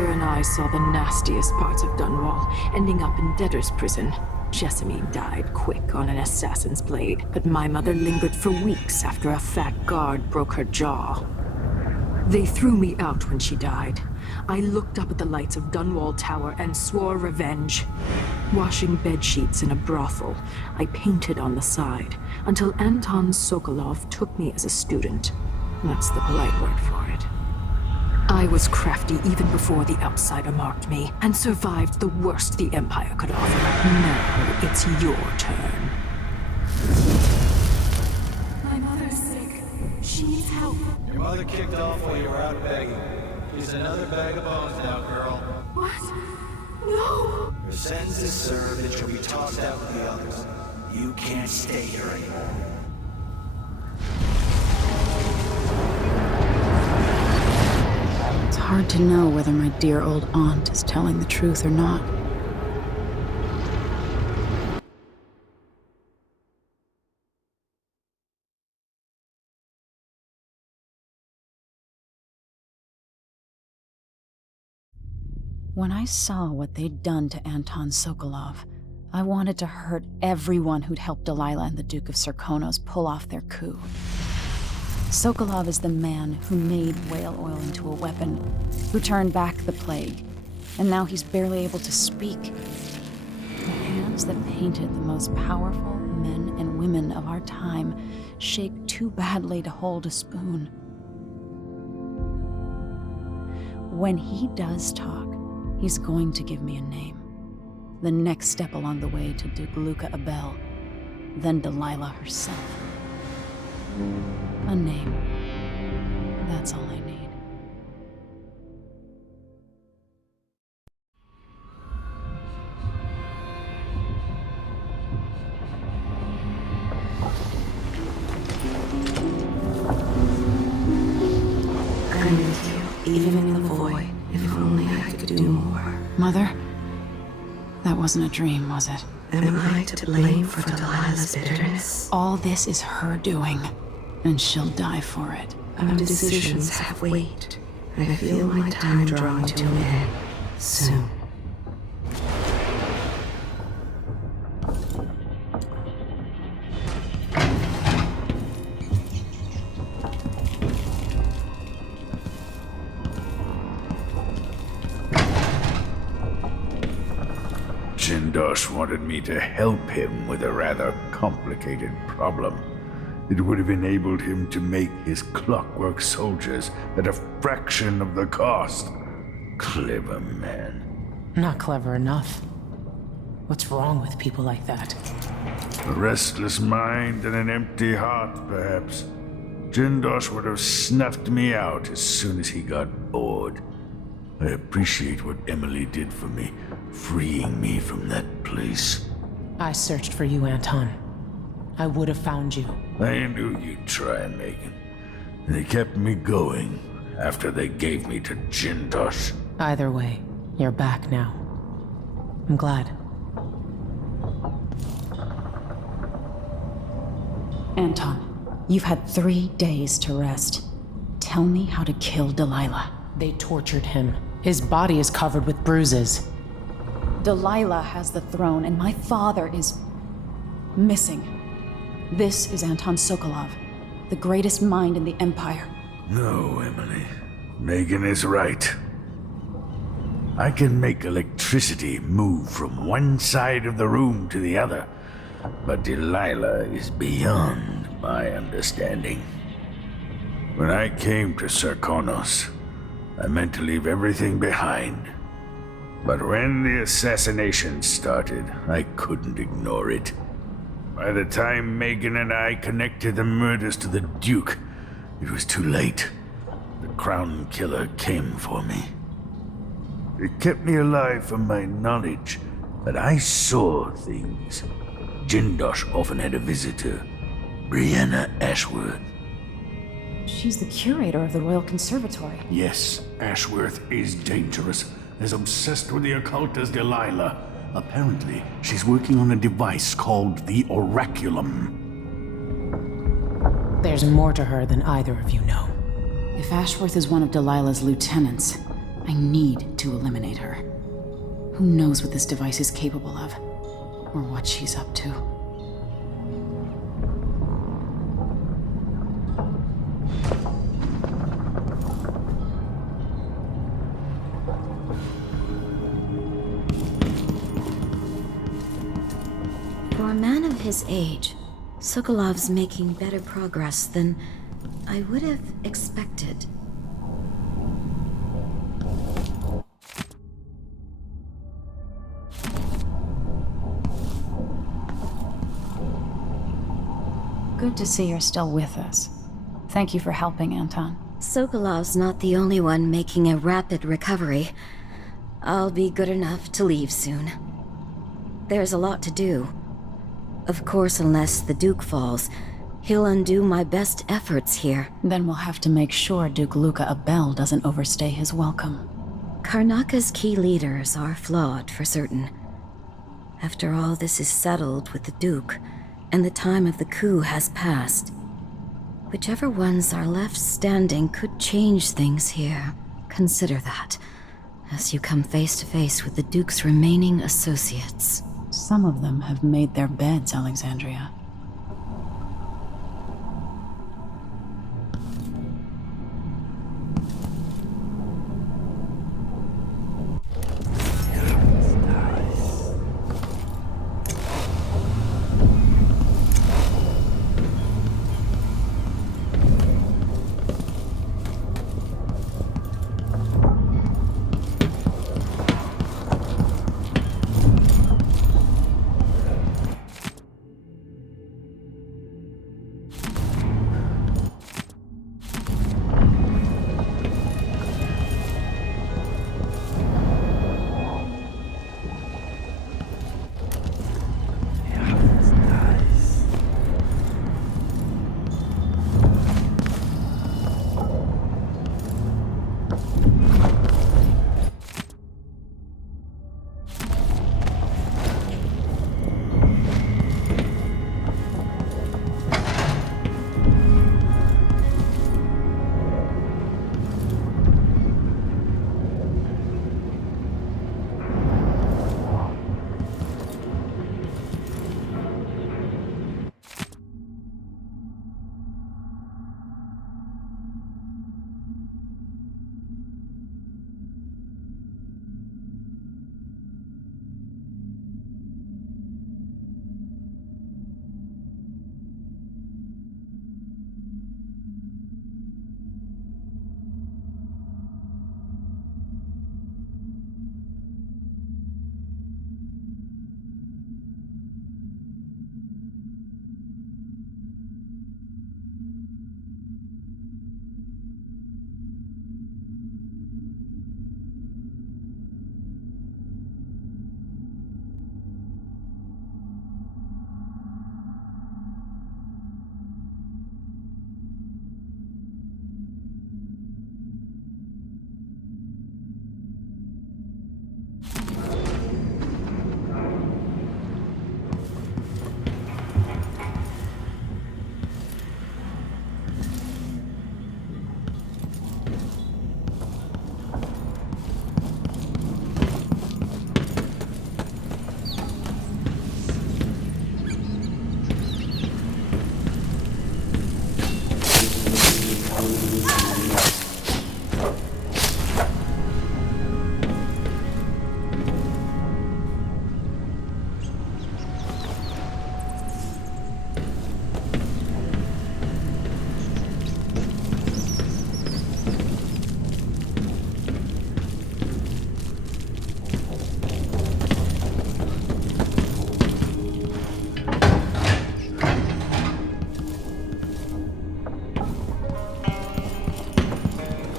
father and I saw the nastiest parts of Dunwall, ending up in debtor's prison. Jessamine died quick on an assassin's blade, but my mother lingered for weeks after a fat guard broke her jaw. They threw me out when she died. I looked up at the lights of Dunwall Tower and swore revenge. Washing bedsheets in a brothel, I painted on the side, until Anton Sokolov took me as a student. That's the polite word for it. I was crafty even before the outsider marked me, and survived the worst the Empire could offer. Now it's your turn. My mother's sick. She needs help. Your mother kicked off while you were out begging. She's another bag of bones now, girl. What? No! Your sentence is served and she'll be tossed out with the others. You can't stay here anymore. It's hard to know whether my dear old aunt is telling the truth or not. When I saw what they'd done to Anton Sokolov, I wanted to hurt everyone who'd helped Delilah and the Duke of Serkonos pull off their coup. Sokolov is the man who made whale oil into a weapon, who turned back the plague, and now he's barely able to speak. The hands that painted the most powerful men and women of our time shake too badly to hold a spoon. When he does talk, he's going to give me a name. The next step along the way to Duke Luca Abel, then Delilah herself. A name. That's all I need. I'm with you, even in the void. If only I could do more. Mother? That wasn't a dream, was it? Am I to blame for Delilah's bitterness? All this is her doing, and she'll die for it. Our decisions have weight. I feel my time drawing to an end soon. Jindosh wanted me to help him with a rather complicated problem. It would have enabled him to make his clockwork soldiers at a fraction of the cost. Clever man. Not clever enough. What's wrong with people like that? A restless mind and an empty heart, perhaps. Jindosh would have snuffed me out as soon as he got bored. I appreciate what Emily did for me, freeing me from that place. I searched for you, Anton. I would have found you. I knew you'd try, Megan. They kept me going after they gave me to Jindosh. Either way, you're back now. I'm glad. Anton, you've had 3 days to rest. Tell me how to kill Delilah. They tortured him. His body is covered with bruises. Delilah has the throne, and my father is missing. This is Anton Sokolov, the greatest mind in the Empire. No, Emily. Megan is right. I can make electricity move from one side of the room to the other, but Delilah is beyond my understanding. When I came to Serkonos, I meant to leave everything behind. But when the assassination started, I couldn't ignore it. By the time Megan and I connected the murders to the Duke, it was too late. The Crown Killer came for me. It kept me alive from my knowledge that I saw things. Jindosh often had a visitor, Brianna Ashworth. She's the curator of the Royal Conservatory. Yes, Ashworth is dangerous, as obsessed with the occult as Delilah. Apparently, she's working on a device called the Oraculum. There's more to her than either of you know. If Ashworth is one of Delilah's lieutenants, I need to eliminate her. Who knows what this device is capable of, or what she's up to. For a man of his age, Sokolov's making better progress than I would have expected. Good to see you're still with us. Thank you for helping, Anton. Sokolov's not the only one making a rapid recovery. I'll be good enough to leave soon. There's a lot to do. Of course, unless the Duke falls, he'll undo my best efforts here. Then we'll have to make sure Duke Luca Abel doesn't overstay his welcome. Karnaca's key leaders are flawed, for certain. After all this is settled with the Duke, and the time of the coup has passed, whichever ones are left standing could change things here. Consider that, as you come face to face with the Duke's remaining associates. Some of them have made their beds, Alexandria.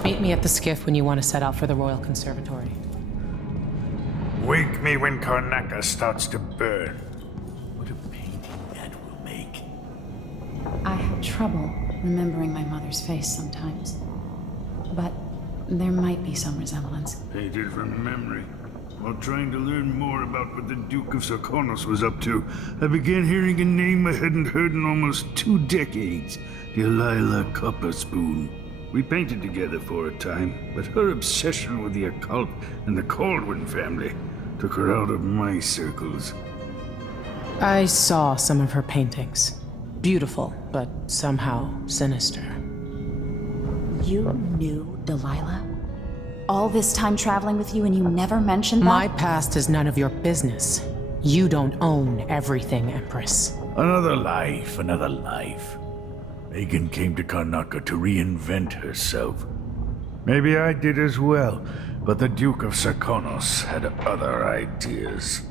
Meet me at the skiff when you want to set out for the Royal Conservatory. Wake me when Karnaca starts to burn. What a painting that will make. I have trouble remembering my mother's face sometimes. But there might be some resemblance. Painted from memory. While trying to learn more about what the Duke of Cahos was up to, I began hearing a name I hadn't heard in almost 2 decades. Delilah Copperspoon. We painted together for a time, but her obsession with the occult and the Kaldwin family took her out of my circles. I saw some of her paintings. Beautiful, but somehow sinister. You knew Delilah? All this time traveling with you and you never mentioned that? My past is none of your business. You don't own everything, Empress. Another life, another life. Megan came to Karnaca to reinvent herself. Maybe I did as well, but the Duke of Cahos had other ideas.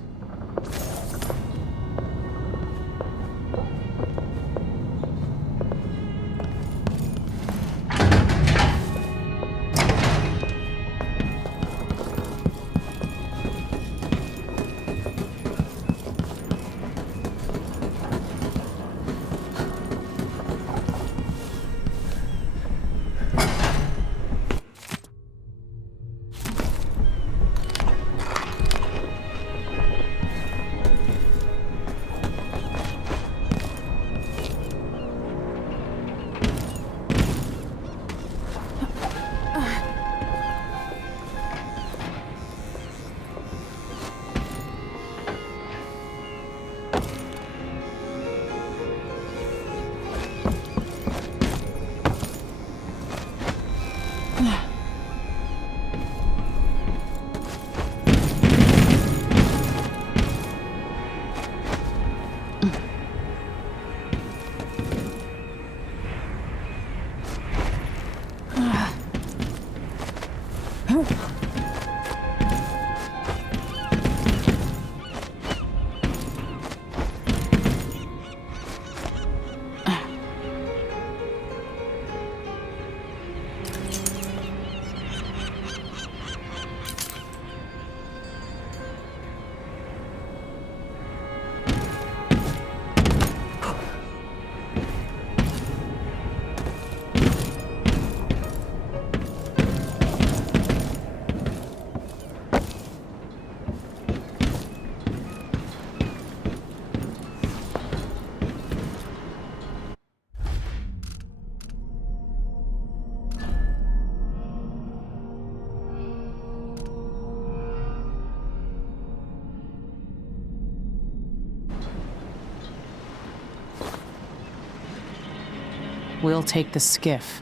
We'll take the skiff.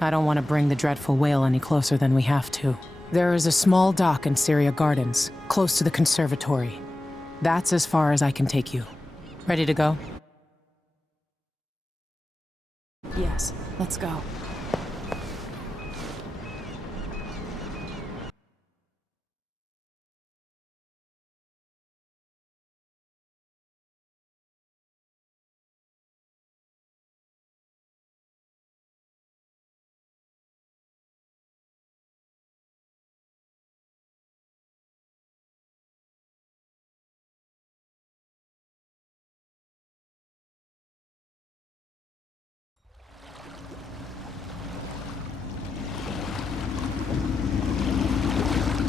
I don't want to bring the dreadful whale any closer than we have to. There is a small dock in Syria Gardens, close to the conservatory. That's as far as I can take you. Ready to go? Yes, let's go.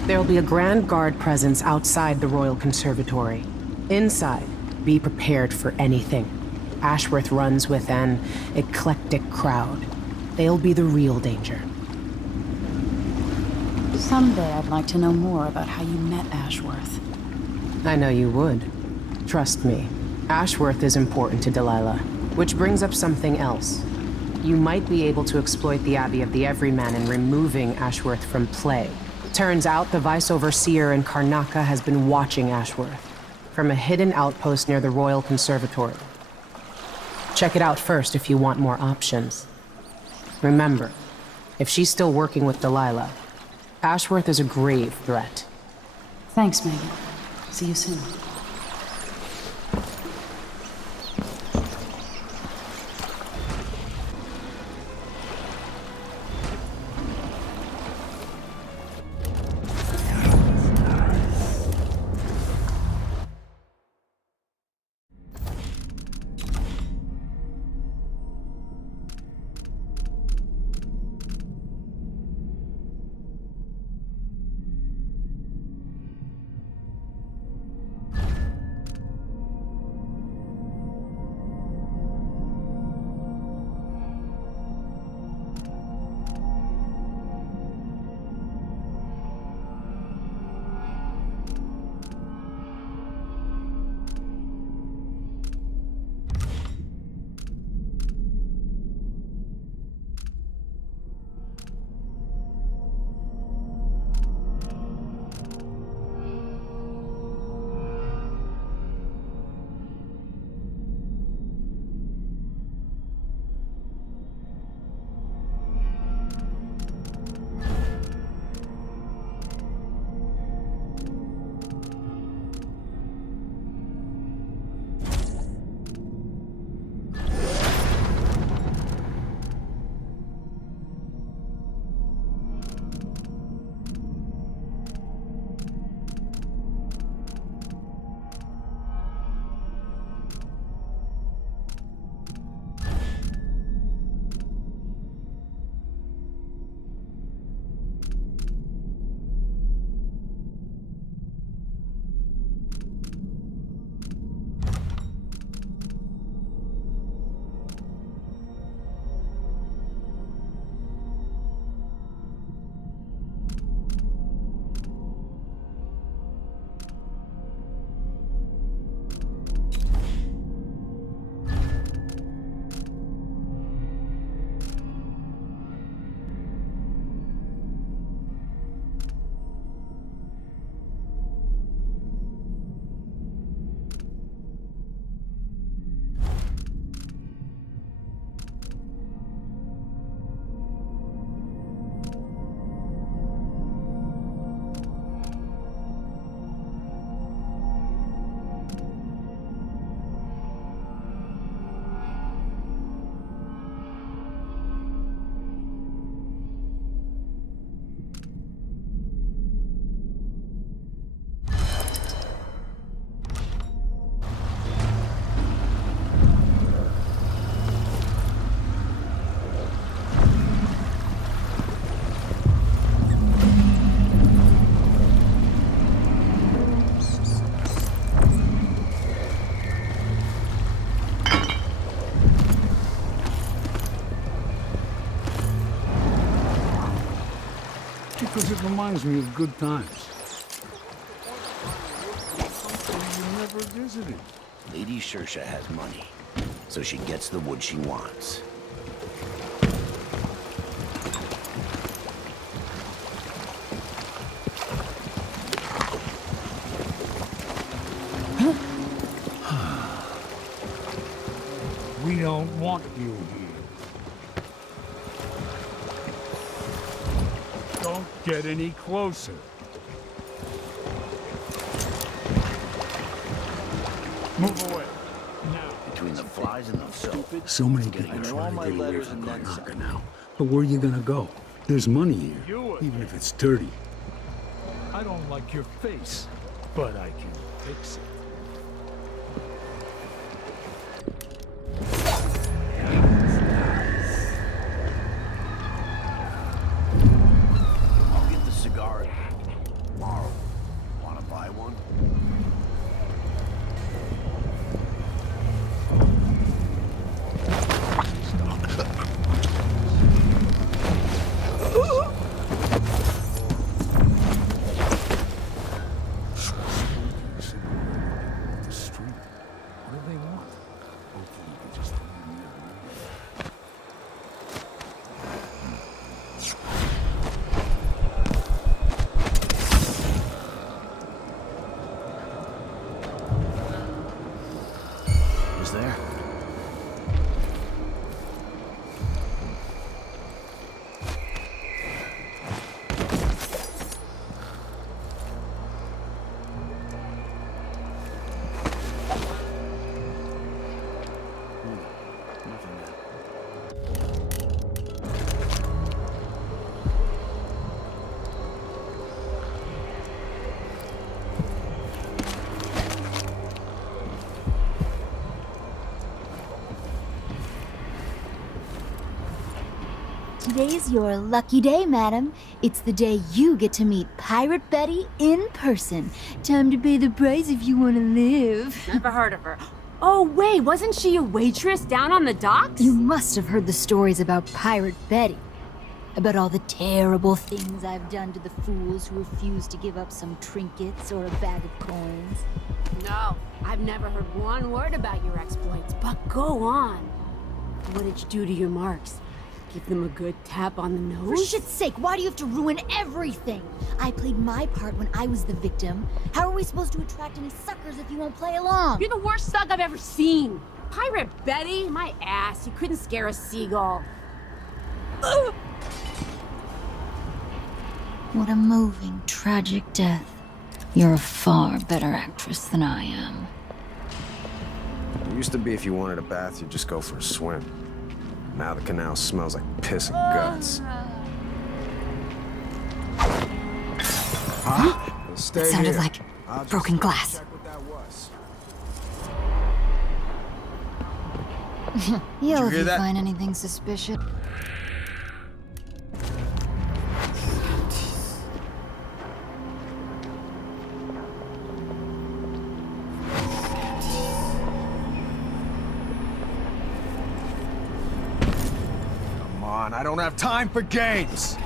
There'll be a Grand Guard presence outside the Royal Conservatory. Inside, be prepared for anything. Ashworth runs with an eclectic crowd. They'll be the real danger. Someday I'd like to know more about how you met Ashworth. I know you would. Trust me. Ashworth is important to Delilah. Which brings up something else. You might be able to exploit the Abbey of the Everyman in removing Ashworth from play. Turns out the Vice Overseer in Karnaca has been watching Ashworth from a hidden outpost near the Royal Conservatory. Check it out first if you want more options. Remember, if she's still working with Delilah, Ashworth is a grave threat. Thanks, Megan. See you soon. Because it reminds me of good times. Something you never visited. Lady Shersha has money, so she gets the wood she wants. We don't want you here. Don't get any closer. Move away. Now. Between the flies and the stupid. So many people trying to get away from Karnaca now. But where are you gonna go? There's money here, even if it's dirty. I don't like your face, but I can fix it. I'll get the cigar tomorrow. Wanna buy one? There. Today's your lucky day, madam. It's the day you get to meet Pirate Betty in person. Time to pay the price if you want to live. Never heard of her. Oh, wait, wasn't she a waitress down on the docks? You must have heard the stories about Pirate Betty. About all the terrible things I've done to the fools who refuse to give up some trinkets or a bag of coins. No, I've never heard one word about your exploits, but go on. What did you do to your marks? Give them a good tap on the nose? For shit's sake, why do you have to ruin everything? I played my part when I was the victim. How are we supposed to attract any suckers if you won't play along? You're the worst thug I've ever seen. Pirate Betty? My ass. You couldn't scare a seagull. Ugh. What a moving, tragic death. You're a far better actress than I am. It used to be if you wanted a bath, you'd just go for a swim. Now the canal smells like piss and guts. Huh? Stay It sounded here. like broken glass. Yo, if you find anything suspicious. I don't have time for games!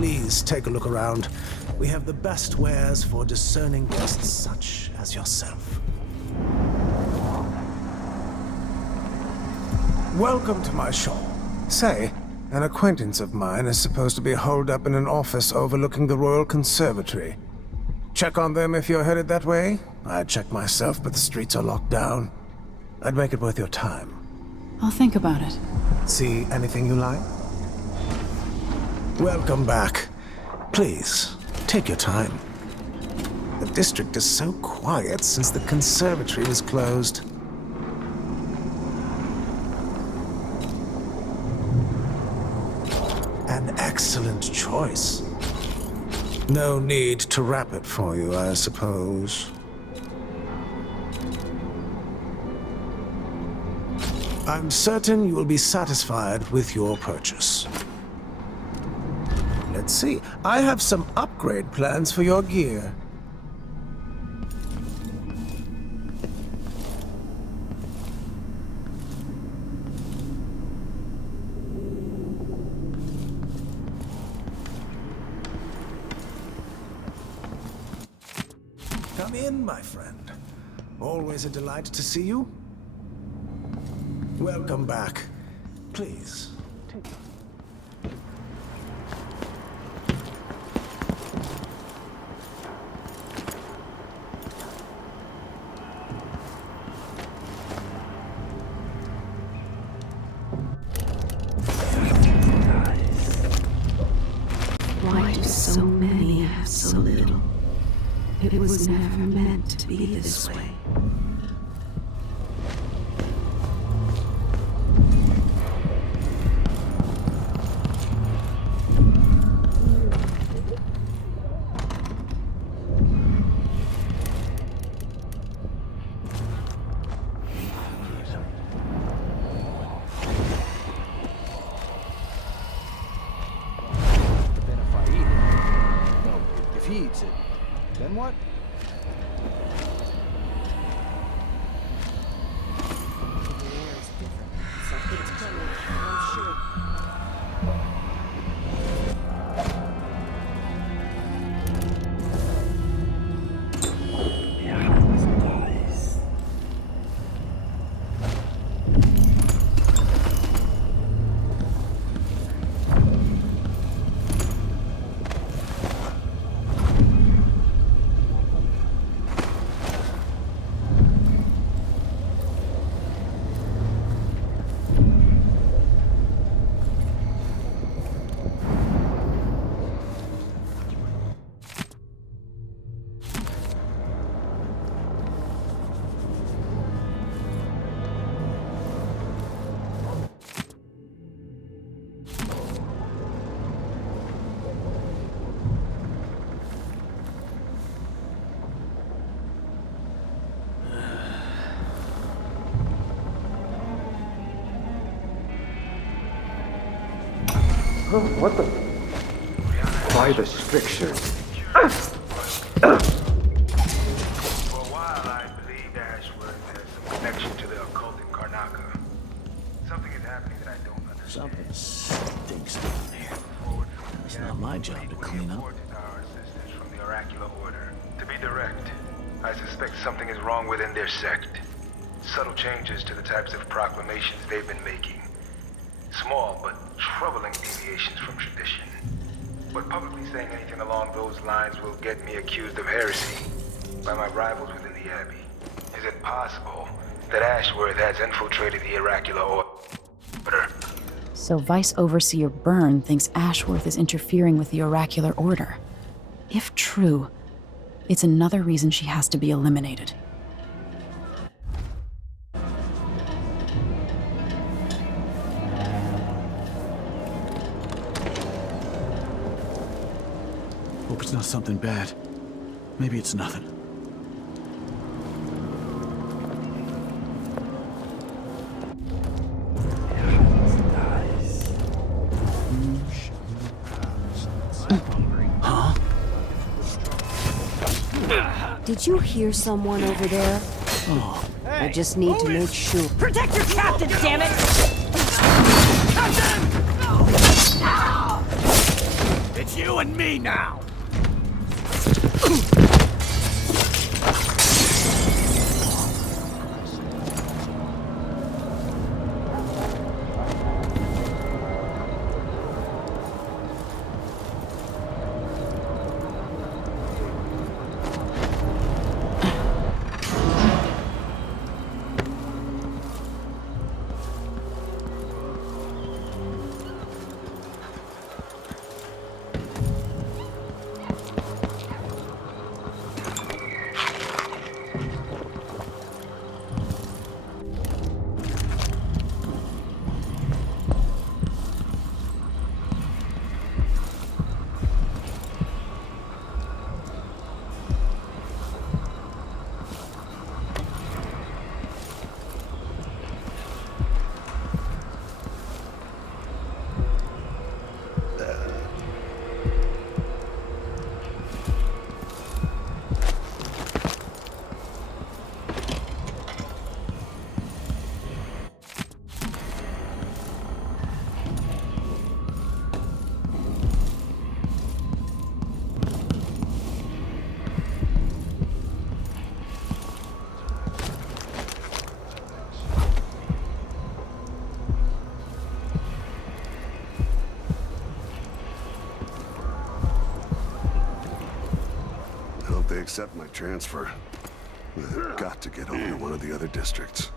Please take a look around. We have the best wares for discerning guests such as yourself. Welcome to my shop. Say, an acquaintance of mine is supposed to be holed up in an office overlooking the Royal Conservatory. Check on them if you're headed that way. I'd check myself, but the streets are locked down. I'd make it worth your time. I'll think about it. See anything you like? Welcome back. Please, take your time. The district is so quiet since the conservatory was closed. An excellent choice. No need to wrap it for you, I suppose. I'm certain you will be satisfied with your purchase. Let's see. I have some upgrade plans for your gear. Come in, my friend. Always a delight to see you. Welcome back. Please, take it. Why do so many have so little? It was never meant to be this way. If he eats it, then what? What the? By the strictures. For a while, I believed Ashworth has some connection to the occult in Karnaca. Something is happening that I don't understand. Something stinks down here. It's not my job to clean up. Our assistance from the Oracular Order. To be direct, I suspect something is wrong within their sect. Subtle changes to the types of proclamations they've been making. Small but troubling deviations from tradition. But publicly saying anything along those lines will get me accused of heresy by my rivals within the Abbey. Is it possible that Ashworth has infiltrated the Oracular Order? So Vice Overseer Byrne thinks Ashworth is interfering with the Oracular Order. If true, it's another reason she has to be eliminated. Hope it's not something bad. Maybe it's nothing. Huh? Did you hear someone over there? Oh. I just need to make sure. Protect your captain, damn it! It's you, and me now! They accept my transfer. I've got to get over to one of the other districts.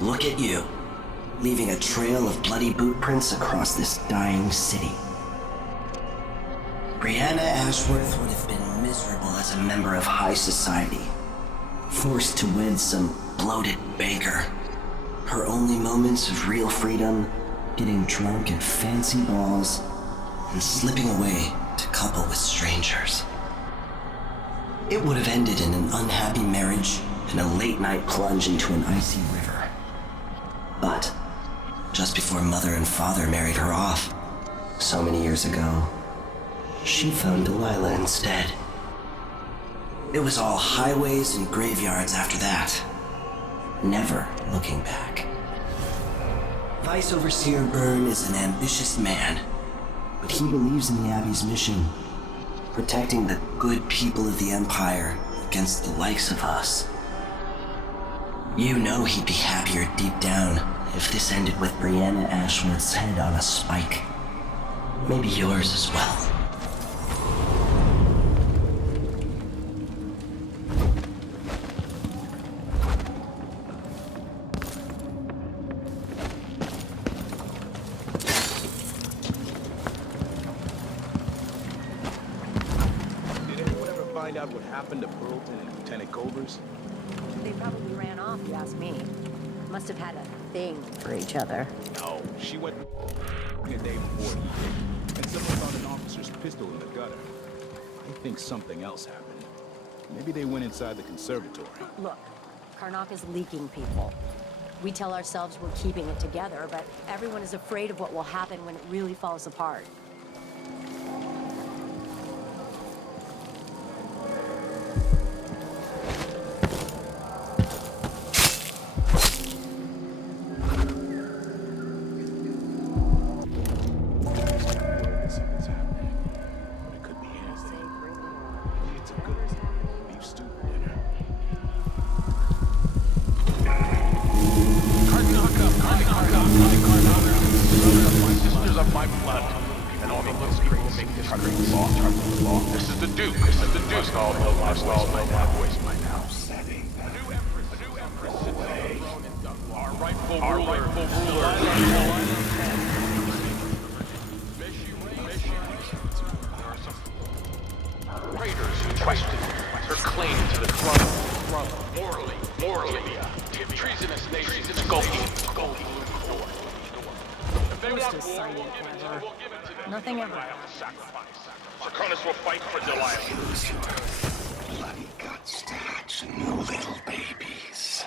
Look at you, leaving a trail of bloody boot prints across this dying city. Brianna Ashworth would have been miserable as a member of high society, forced to wed some bloated banker. Her only moments of real freedom, getting drunk at fancy balls, and slipping away to couple with strangers. It would have ended in an unhappy marriage and a late-night plunge into an icy river. But just before Mother and Father married her off, so many years ago, she found Delilah instead. It was all highways and graveyards after that, never looking back. Vice Overseer Byrne is an ambitious man, but he believes in the Abbey's mission, protecting the good people of the Empire against the likes of us. You know he'd be happier deep down if this ended with Brianna Ashworth's head on a spike. Maybe yours as well. out what happened to Burleton and Lieutenant Covers? They probably ran off, if you ask me. Must have had a thing for each other. No, she went a day before he did, and someone found an officer's pistol in the gutter. I think something else happened. Maybe they went inside the conservatory. Look, Karnaca's leaking people. We tell ourselves we're keeping it together, but everyone is afraid of what will happen when it really falls apart. Nothing ever. Draconis will fight for Delilah. Use your bloody guts to hatch new little babies.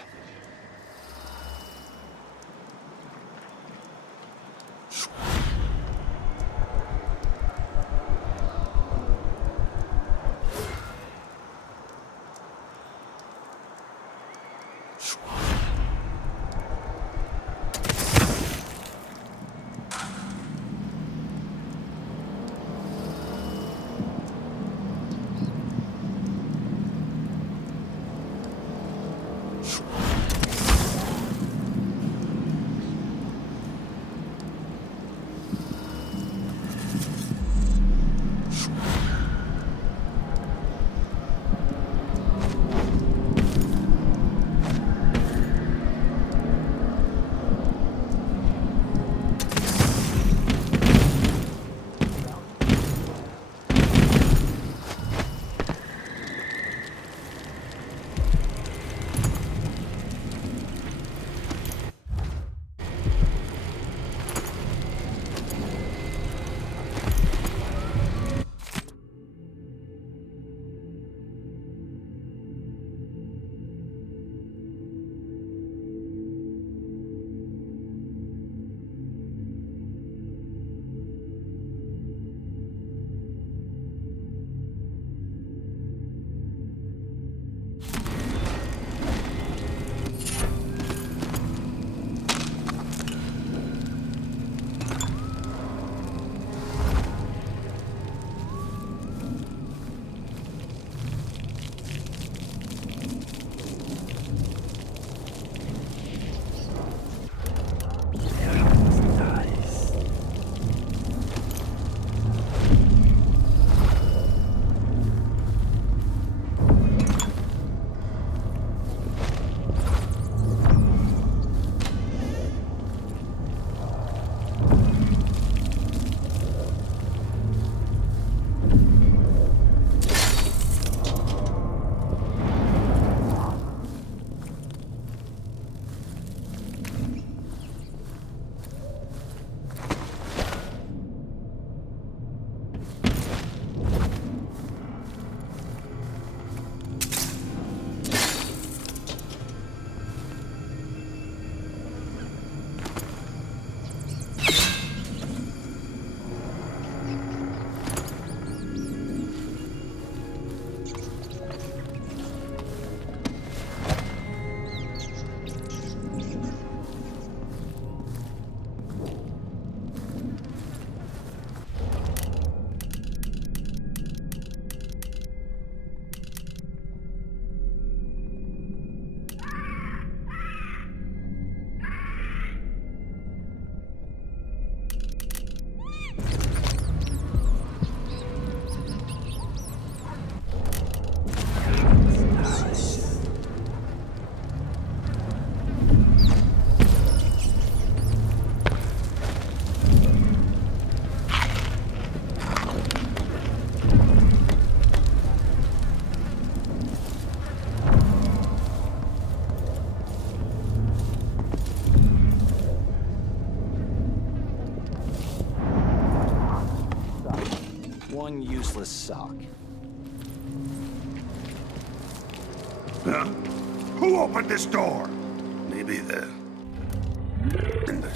one useless sock. Huh? Who opened this door? Maybe there's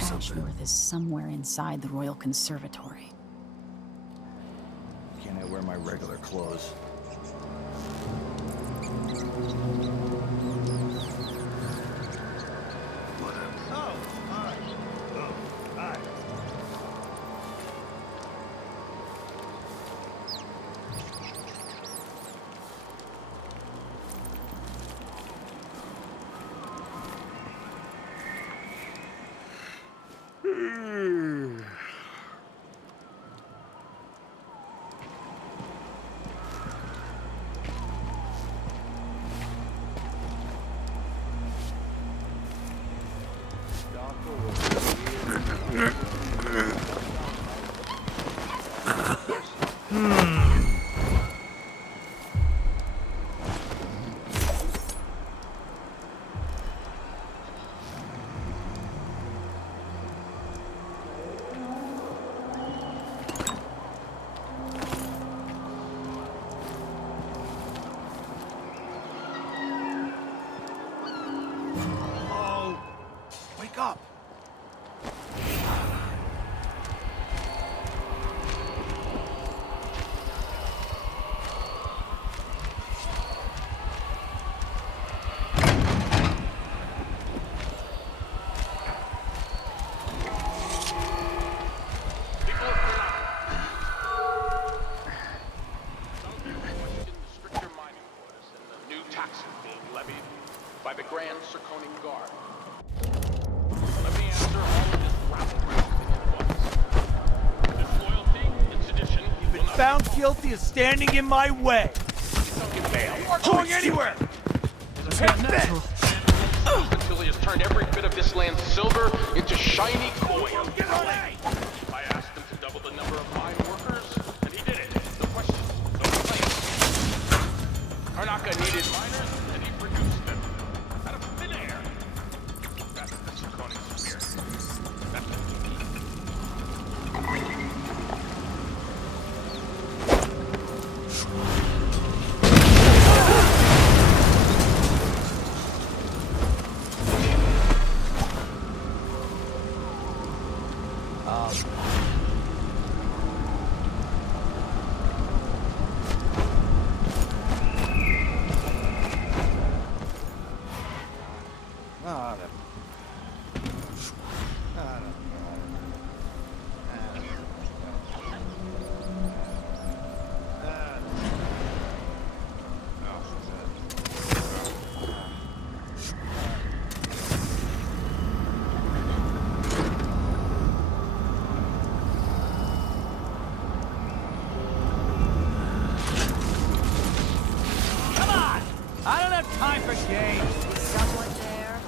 something. Ashworth is somewhere inside the Royal Conservatory. Can't I wear my regular clothes? Wake up! By the Grand Circoning Guard. Let me answer all of this rabble-rousing at once. Disloyalty and sedition. You've been found guilty of standing in my way. Don't get bail. You aren't going anywhere. Take this! Until he has turned every bit of this land's silver into shiny coin. Get away! I asked him to double the number of mine workers, and he did it. The question, the complaint. Karnaca needed miners, and he produced them. Out of thin air. That's the Circoning spirit. That's what we need. I don't have time for games. Someone there?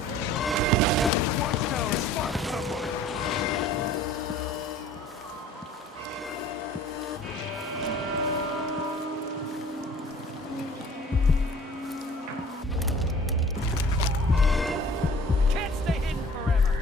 Can't stay hidden forever.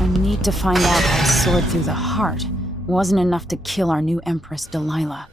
I need to find out how a sword through the heart wasn't enough to kill our new Empress Delilah.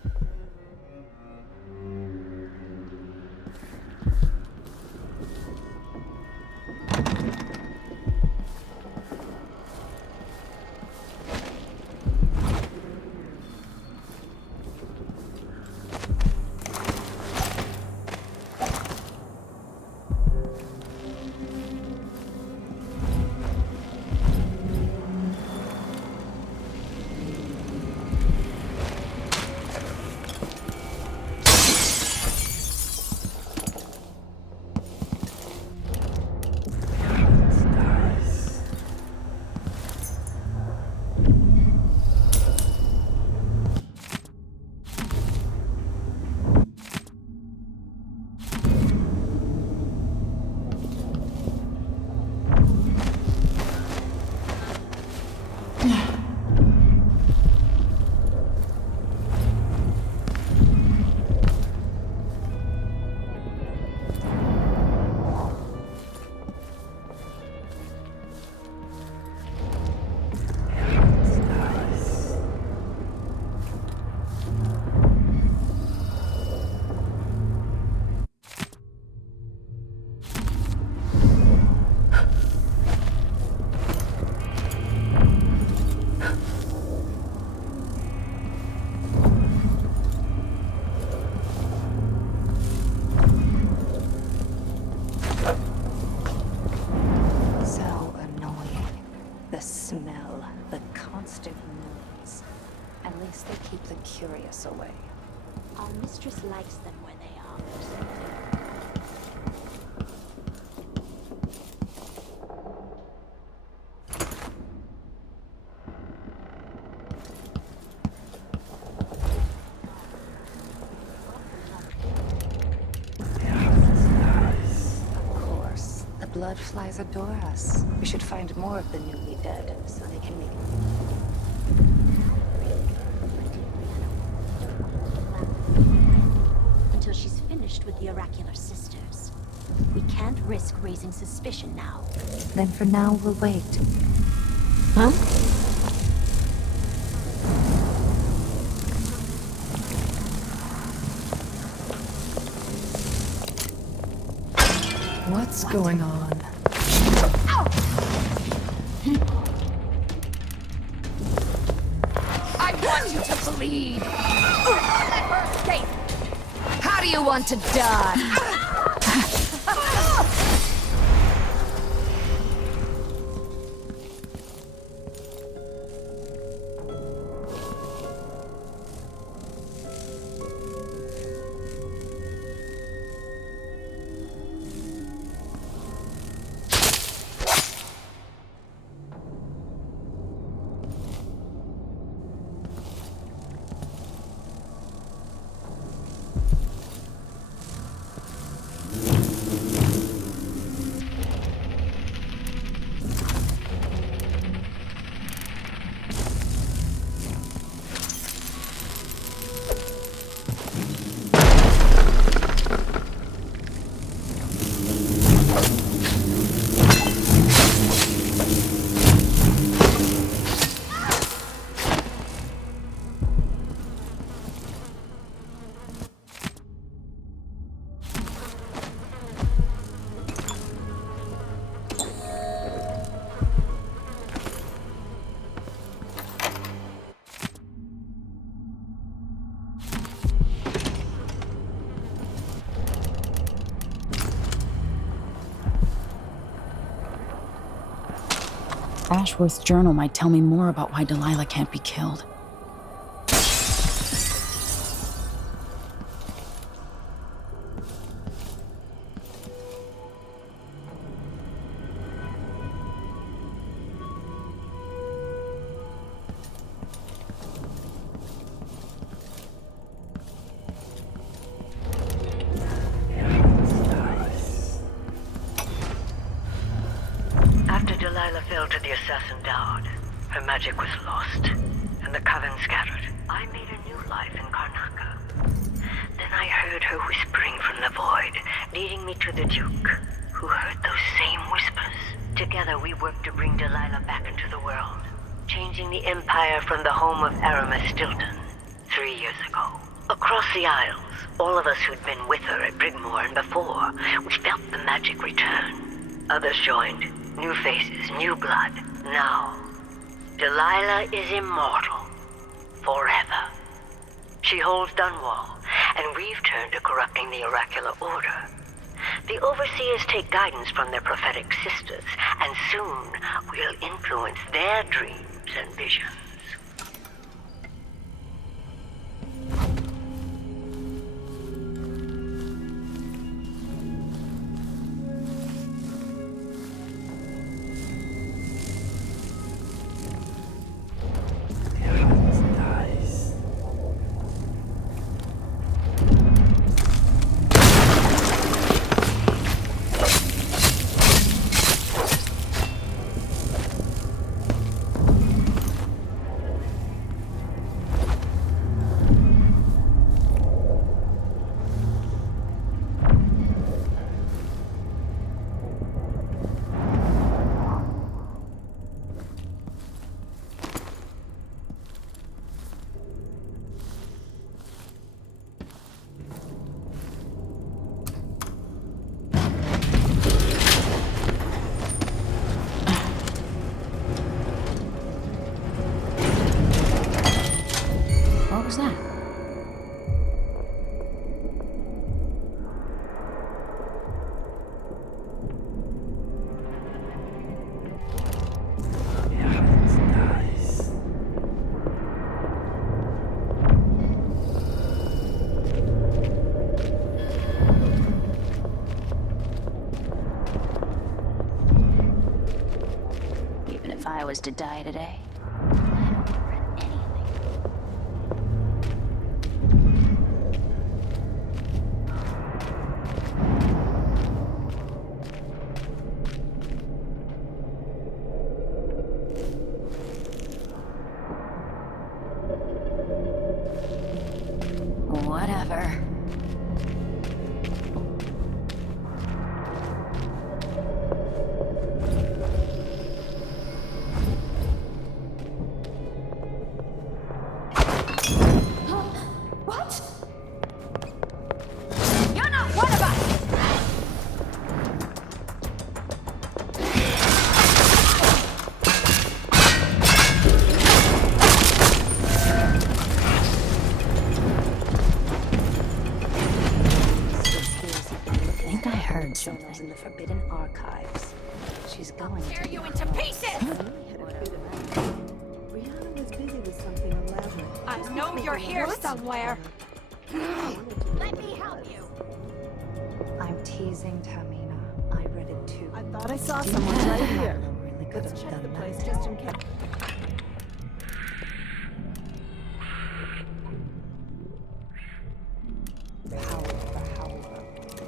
mistress likes them where they are. The blood flies adore us. We should find more of the newly dead, so they can make... Until she's finished with the oracular sisters. We can't risk raising suspicion now. Then for now, we'll wait. Huh? What's going on? I want you to bleed! Let her escape! How do you want to die? Ashworth's journal might tell me more about why Delilah can't be killed. After Delilah fell to the assassin Dowd, her magic was lost, and the coven scattered. I made a new life in Karnaca. Then I heard her whispering from the void, leading me to the Duke, who heard those same whispers. Together we worked to bring Delilah back into the world, changing the Empire from the home of Aramis Stilton 3 years ago. Across the Isles, all of us who'd been with her at Brigmore and before, we felt the magic return. Others joined. New faces, new blood. Now, Delilah is immortal. Forever. She holds Dunwall, and we've turned to corrupting the oracular order. The overseers take guidance from their prophetic sisters, and soon we'll influence their dreams and visions. I was to die today, I don't regret anything. Whatever. What? You're not one of us! I think I heard something. In the Forbidden Archives. She's going to Tear you into pieces! Brianna was busy with something elaborate. I know you're here somewhere. Let me help you. I'm teasing Tamina. I read it too. I thought I saw someone right here. Really could Let's have check done the that. place just in case.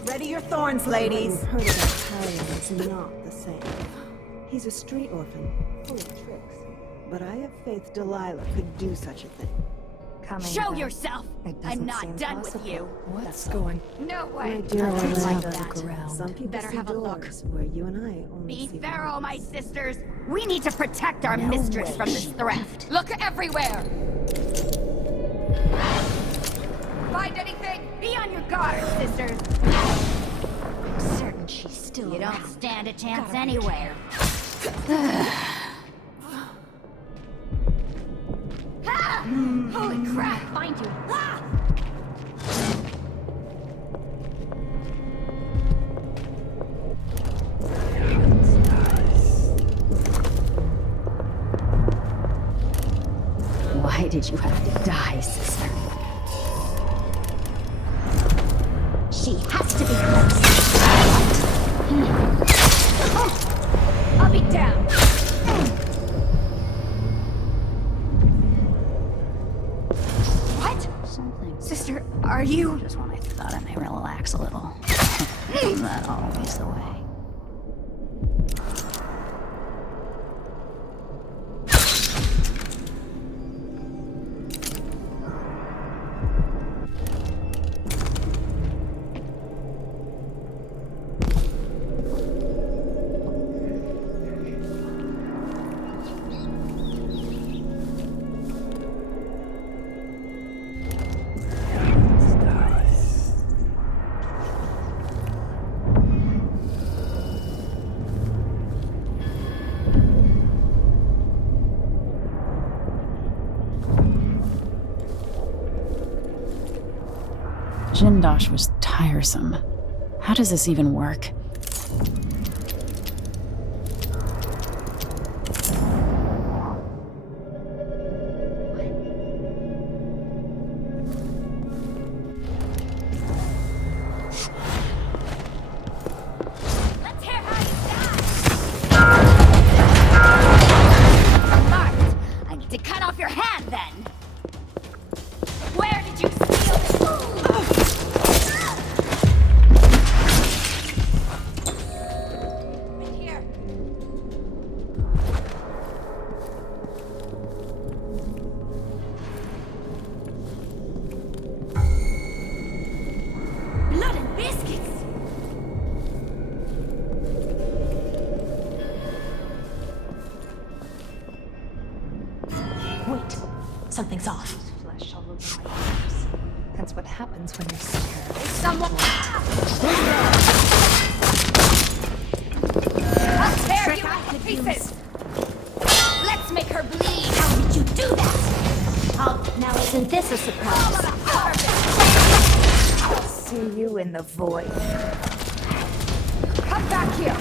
Ready your thorns, ladies. What we've heard about Harry is not the same. He's a street orphan, full of tricks. But I have faith Delilah could do such a thing. Show yourself! I'm not done with you. What's going? No way! My dear, Don't let's like have a that. look around. Some people Better see have a look. doors where you and I only Be see thorough, my sisters. We need to protect our mistress from this threat. Look everywhere. Find anything? Be on your guard, sisters. I'm certain she's still You don't around. stand a chance Gotta be anywhere. Ah! Holy crap! Find you. Ah! Why did you have to die, sister? She has to be close. I'll be down. What? Something. Sister, are you? Just when I thought I may relax a little. Not always the way. Jindosh was tiresome. How does this even work? Let's hear how you die. Marked. I need to cut off your hand then. Where did you steal it? Right here. Blood and biscuits. Wait, something's off. Flesh all over my arms. That's what happens when you're scared. Someone. I'll tear you into pieces. Let's make her bleed. How did you do that? Oh, now isn't this a surprise? I'll see you in the void. Come back here.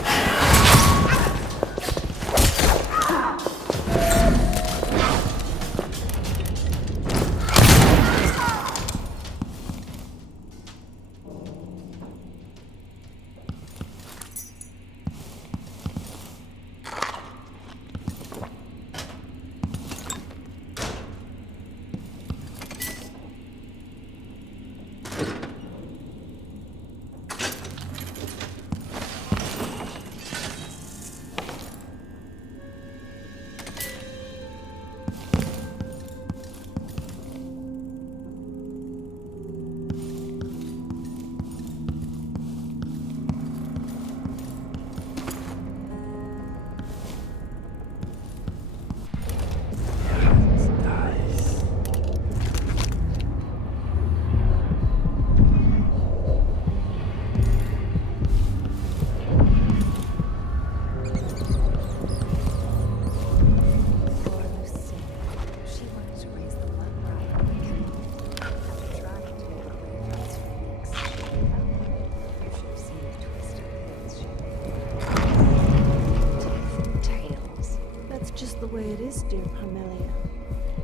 way it is, dear Parmelia.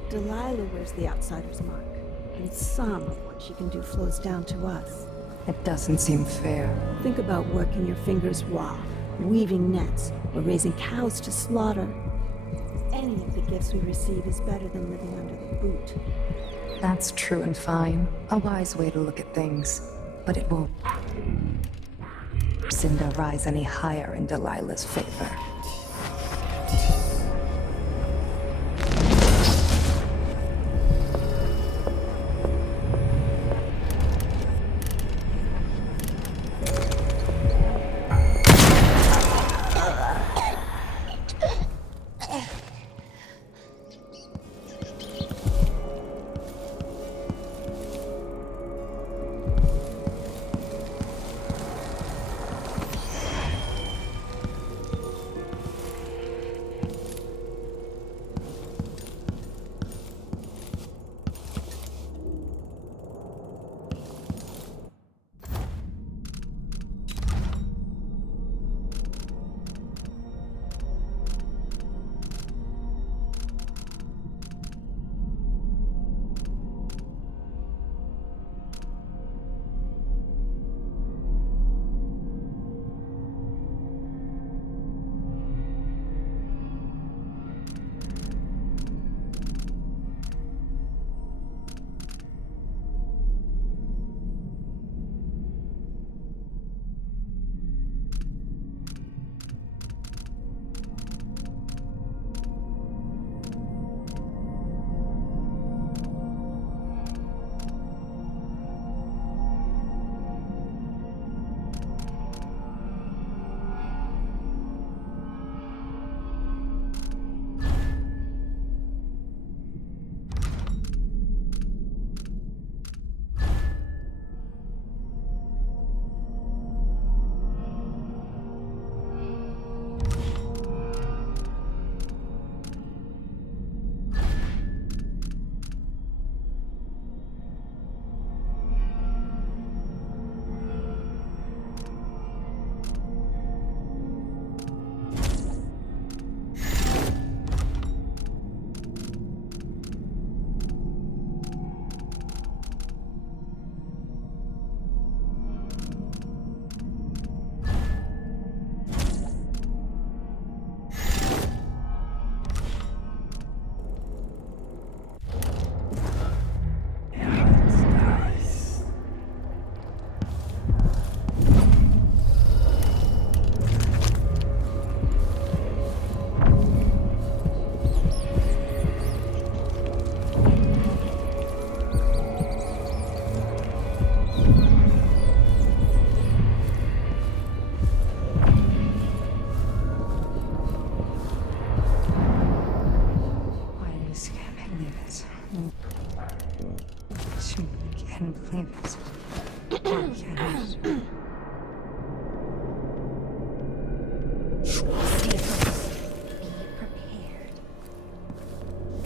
Delilah wears the outsider's mark, and some of what she can do flows down to us. It doesn't seem fair. Think about working your fingers raw, weaving nets, or raising cows to slaughter. Any of the gifts we receive is better than living under the boot. That's true and fine. A wise way to look at things. But it won't Cinda rise any higher in Delilah's favor.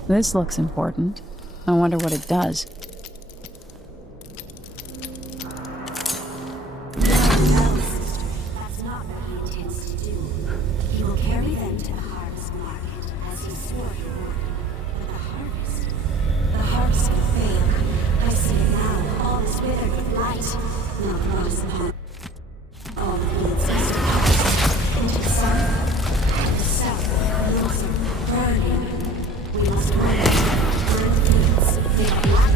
This looks important. I wonder what it does. That's not what he intends to do. He will carry them to the harvest market, as he swore he would. But the harvest will fail. I see it now. All is withered with light. Now cross the harvest. All the fields are still. Into the sun. The south, Wilson, burning. We must run. Burn fields. Make black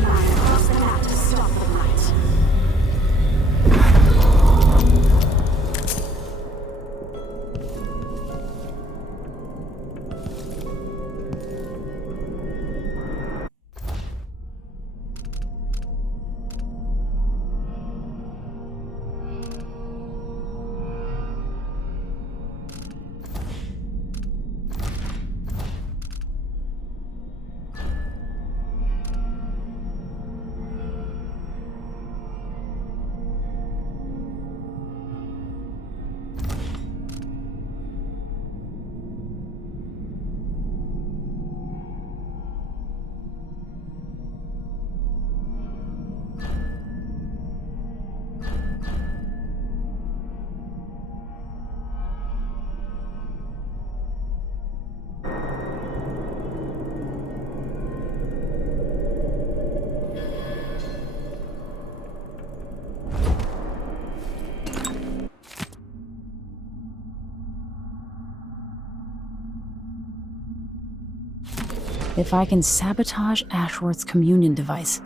If I can sabotage Ashworth's communion device,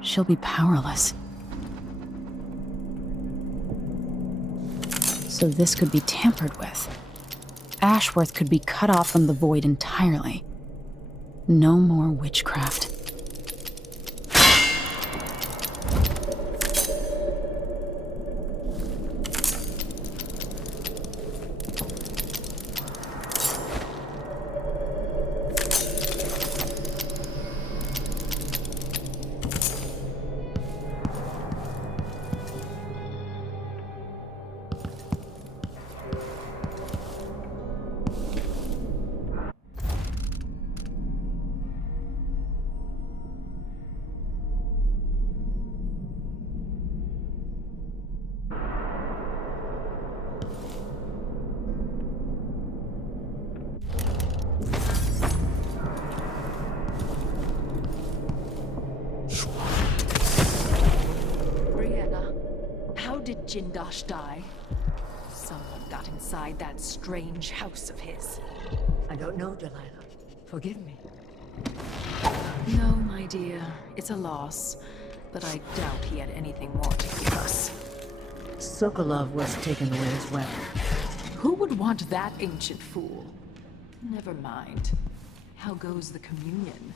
she'll be powerless. So this could be tampered with. Ashworth could be cut off from the void entirely. No more witchcraft. Did Jindosh die? Someone got inside that strange house of his. I don't know, Delilah. Forgive me. No, my dear. It's a loss. But I doubt he had anything more to give us. Sokolov was taken away as well. Who would want that ancient fool? Never mind. How goes the communion?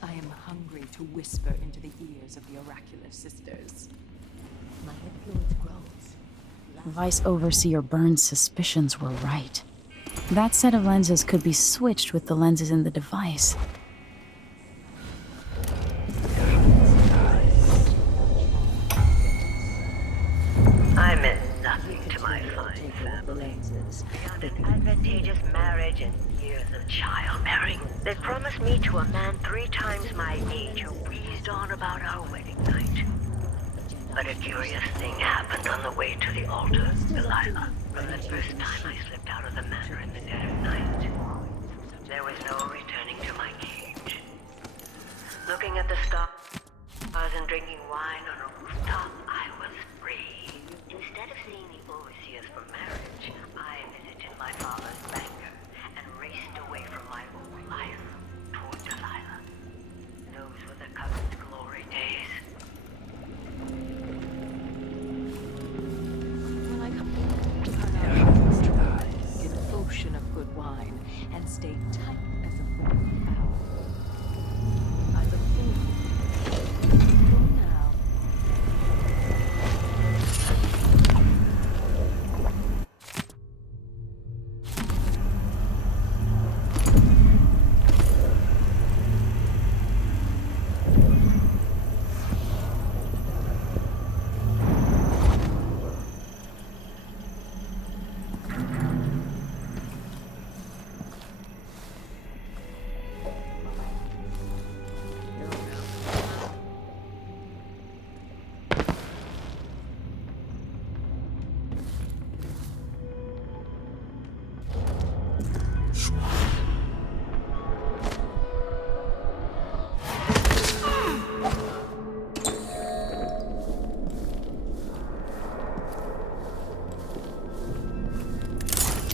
I am hungry to whisper into the ears of the oracular sisters. My influence grows. Vice Overseer Burns' suspicions were right. That set of lenses could be switched with the lenses in the device. I meant nothing to my fine family. Beyond an advantageous marriage and years of childbearing. They promised me to a man 3 times my age who wheezed on about our wedding night. But a curious thing happened on the way to the altar, Delilah. From the first time I slipped out of the manor in the dead of night, there was no returning to my cage. Looking at the stars and drinking wine on a rooftop, I was free. Instead of seeing the overseers for marriage, I visited my father's banker and raced away from my old life toward Delilah. Those were the Covenant's glory days. Get an ocean of good wine and stay tight as a forked fowl. I look forward to it now.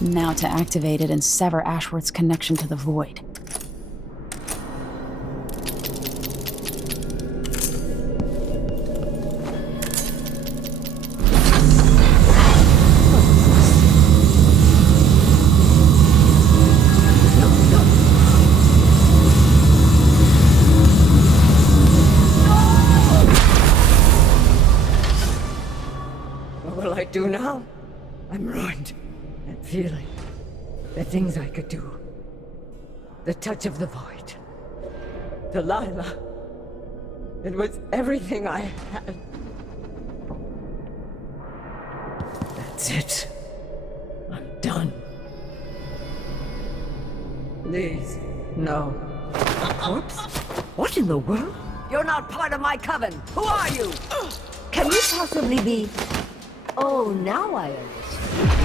Now to activate it and sever Ashworth's connection to the void. What will I do now? I'm ruined. That feeling. The things I could do. The touch of the void. Delilah. It was everything I had. That's it. I'm done. Please, no. A corpse? What in the world? You're not part of my coven. Who are you? Can you possibly be... Oh, now I understand.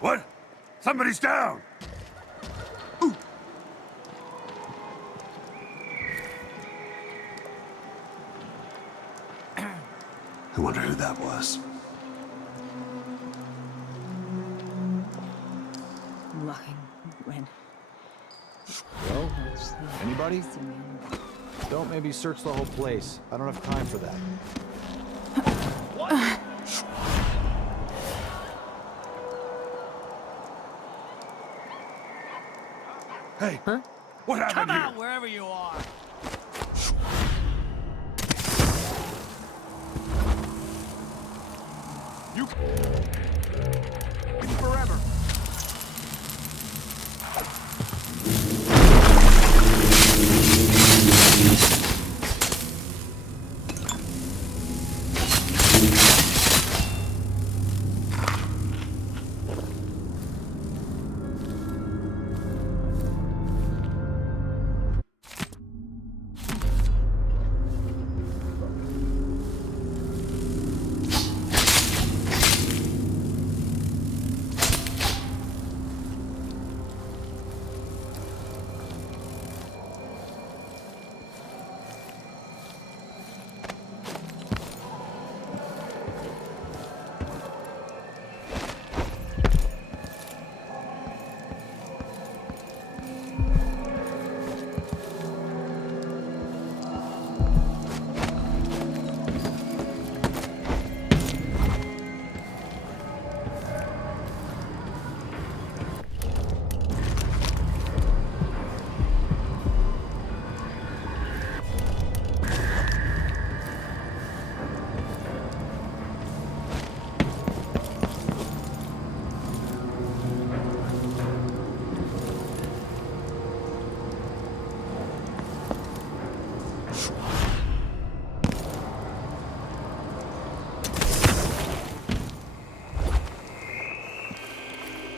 What? Somebody's down! I wonder who that was. Looking when... Hello? Anybody? Don't maybe search the whole place. I don't have time for that. Hey, what happened Come here? out wherever you are. You... forever.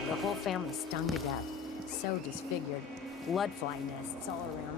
The whole family stung to death. So disfigured. Blood fly nests all around.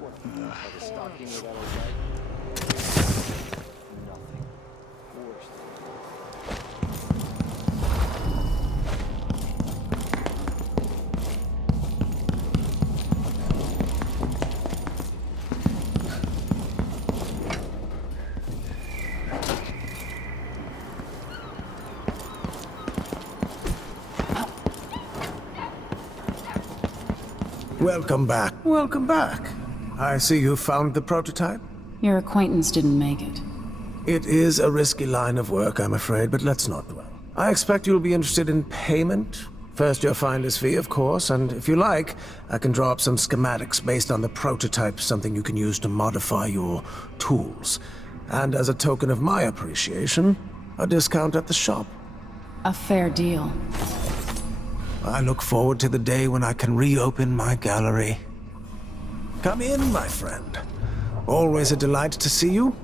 Welcome back. Welcome back. I see you found the prototype. Your acquaintance didn't make it. It is a risky line of work, I'm afraid, but let's not dwell. I expect you'll be interested in payment. First your finder's fee, of course, and if you like, I can draw up some schematics based on the prototype, something you can use to modify your tools. And as a token of my appreciation, a discount at the shop. A fair deal. I look forward to the day when I can reopen my gallery. Come in, my friend. Always a delight to see you.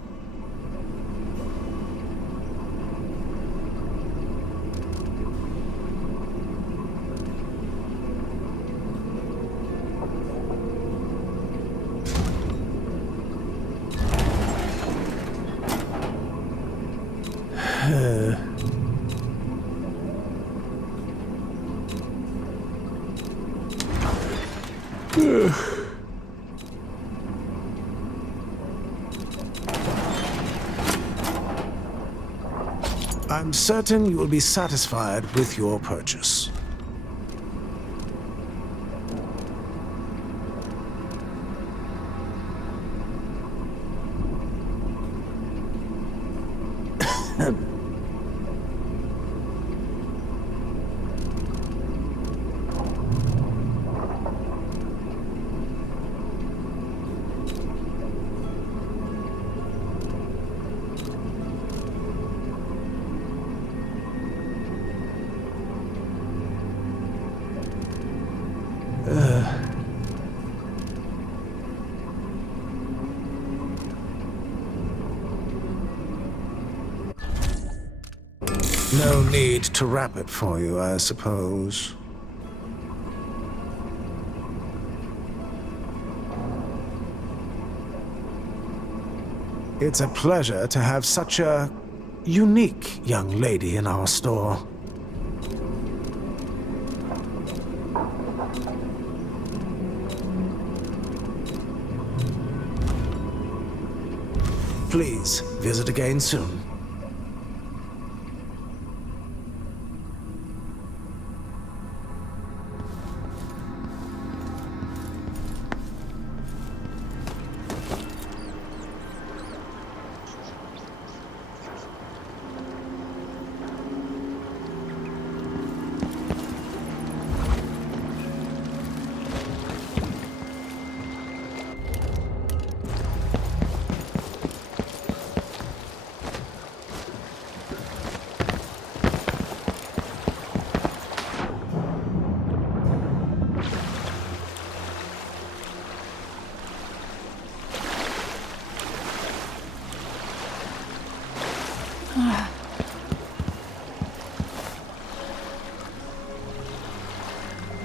I'm certain you will be satisfied with your purchase. No need to wrap it for you, I suppose. It's a pleasure to have such a unique young lady in our store. Please, visit again soon.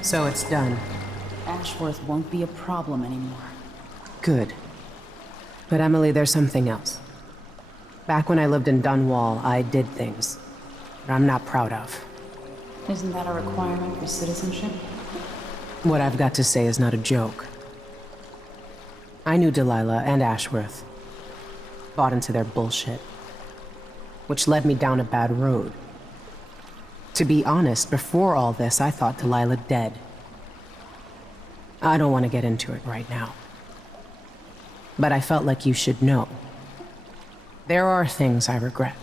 So it's done. Ashworth won't be a problem anymore. Good. But Emily, there's something else. Back when I lived in Dunwall, I did things that I'm not proud of. Isn't that a requirement for citizenship? What I've got to say is not a joke. I knew Delilah and Ashworth. Bought into their bullshit. Which led me down a bad road. To be honest, before all this, I thought Delilah dead. I don't want to get into it right now. But I felt like you should know. There are things I regret.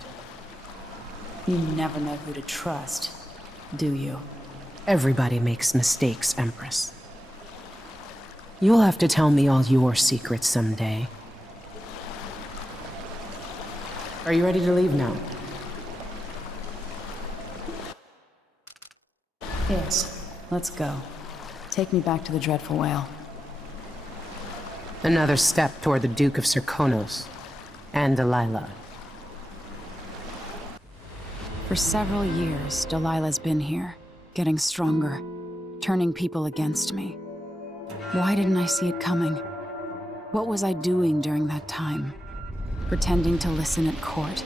You never know who to trust, do you? Everybody makes mistakes, Empress. You'll have to tell me all your secrets someday. Are you ready to leave now? Yes, let's go. Take me back to the Dreadful Whale. Another step toward the Duke of Cahos and Delilah. For several years, Delilah's been here, getting stronger, turning people against me. Why didn't I see it coming? What was I doing during that time? Pretending to listen at court,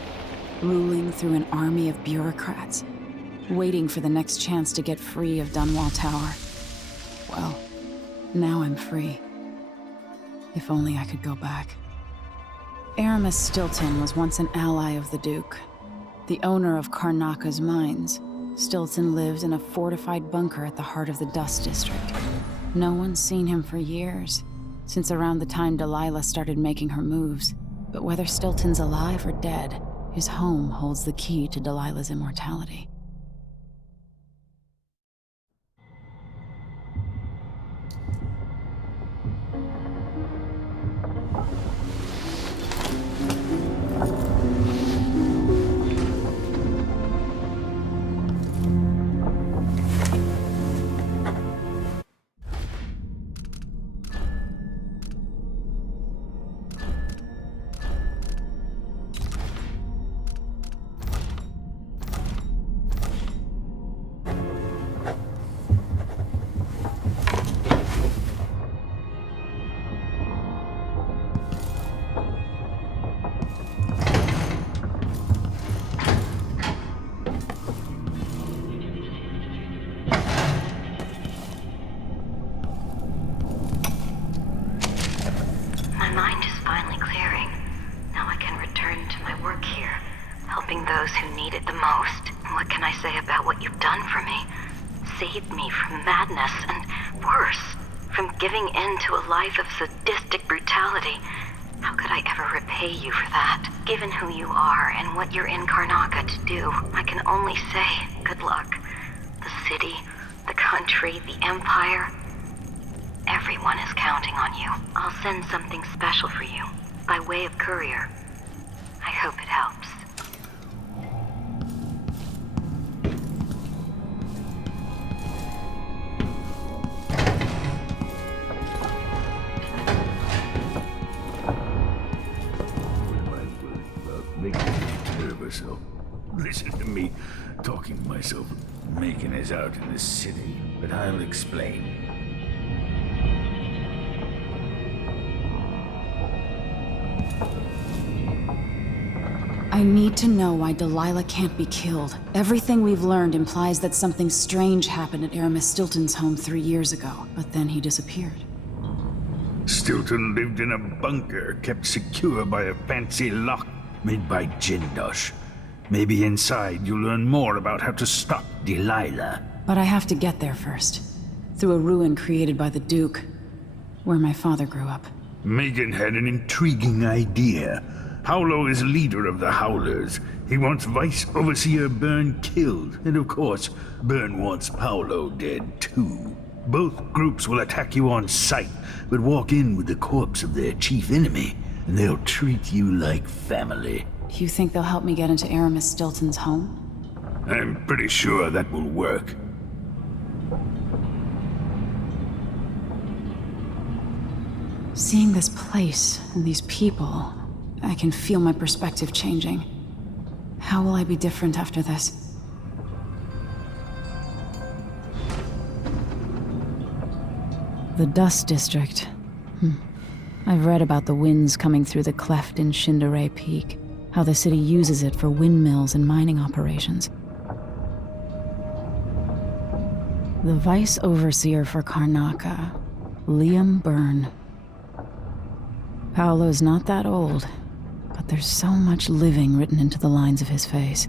ruling through an army of bureaucrats, waiting for the next chance to get free of Dunwall Tower. Well, now I'm free. If only I could go back. Aramis Stilton was once an ally of the Duke, the owner of Karnaca's mines. Stilton lived in a fortified bunker at the heart of the Dust District. No one's seen him for years, since around the time Delilah started making her moves. But whether Stilton's alive or dead, his home holds the key to Delilah's immortality. Giving in to a life of sadistic brutality. How could I ever repay you for that? Given who you are and what you're in Karnaca to do, I can only say good luck. The city, the country, the empire, everyone is counting on you. I'll send something special for you, by way of courier. I hope it helps. So, listen to me talking to myself, making us out in the city, but I'll explain. I need to know why Delilah can't be killed. Everything we've learned implies that something strange happened at Aramis Stilton's home 3 years ago, but then he disappeared. Stilton lived in a bunker kept secure by a fancy lock made by Jindosh. Maybe inside you'll learn more about how to stop Delilah. But I have to get there first. Through a ruin created by the Duke, where my father grew up. Megan had an intriguing idea. Howlo is leader of the Howlers. He wants Vice Overseer Byrne killed, and of course, Byrne wants Paolo dead too. Both groups will attack you on sight, but walk in with the corpse of their chief enemy, and they'll treat you like family. You think they'll help me get into Aramis Stilton's home? I'm pretty sure that will work. Seeing this place and these people, I can feel my perspective changing. How will I be different after this? The Dust District. I've read about the winds coming through the cleft in Shindaray Peak, how the city uses it for windmills and mining operations. The Vice Overseer for Karnaca, Liam Byrne. Paolo's not that old, but there's so much living written into the lines of his face.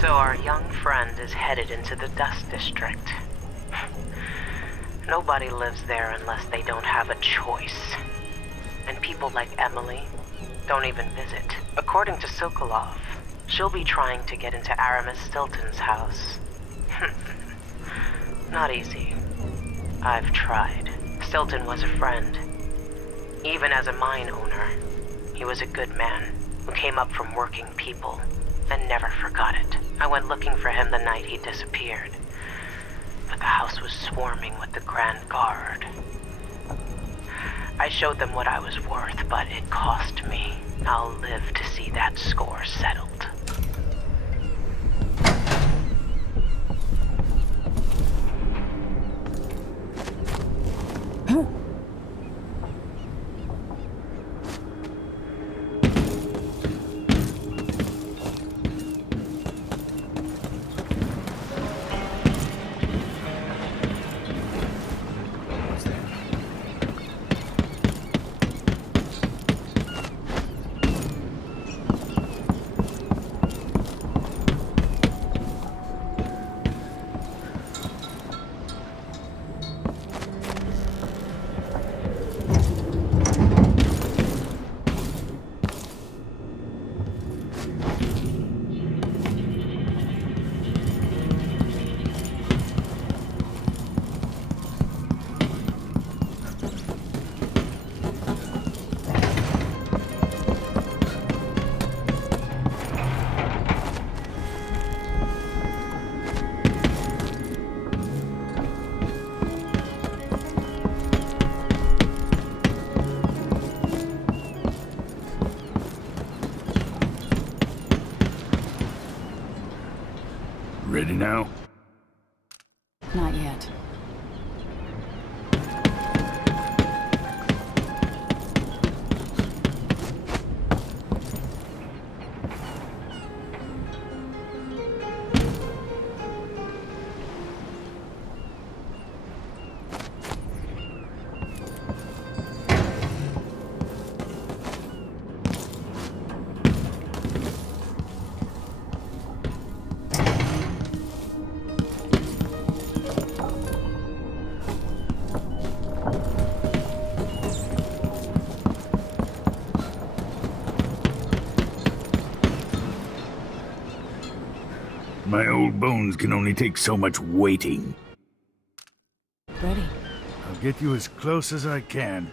So our young friend is headed into the Dust District. Nobody lives there unless they don't have a choice. And people like Emily don't even visit. According to Sokolov, she'll be trying to get into Aramis Stilton's house. Not easy. I've tried. Stilton was a friend. Even as a mine owner, he was a good man who came up from working people and never forgot it. I went looking for him the night he disappeared, but the house was swarming with the Grand Guard. I showed them what I was worth, but it cost me. I'll live to see that score settled. ready now? Not yet. My old bones can only take so much waiting. Ready. I'll get you as close as I can.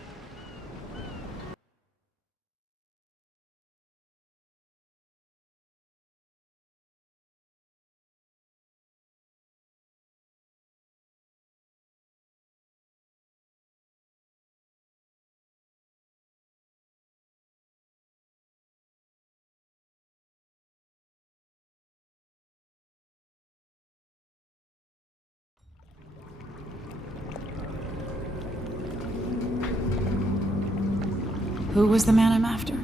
Who was the man I'm after?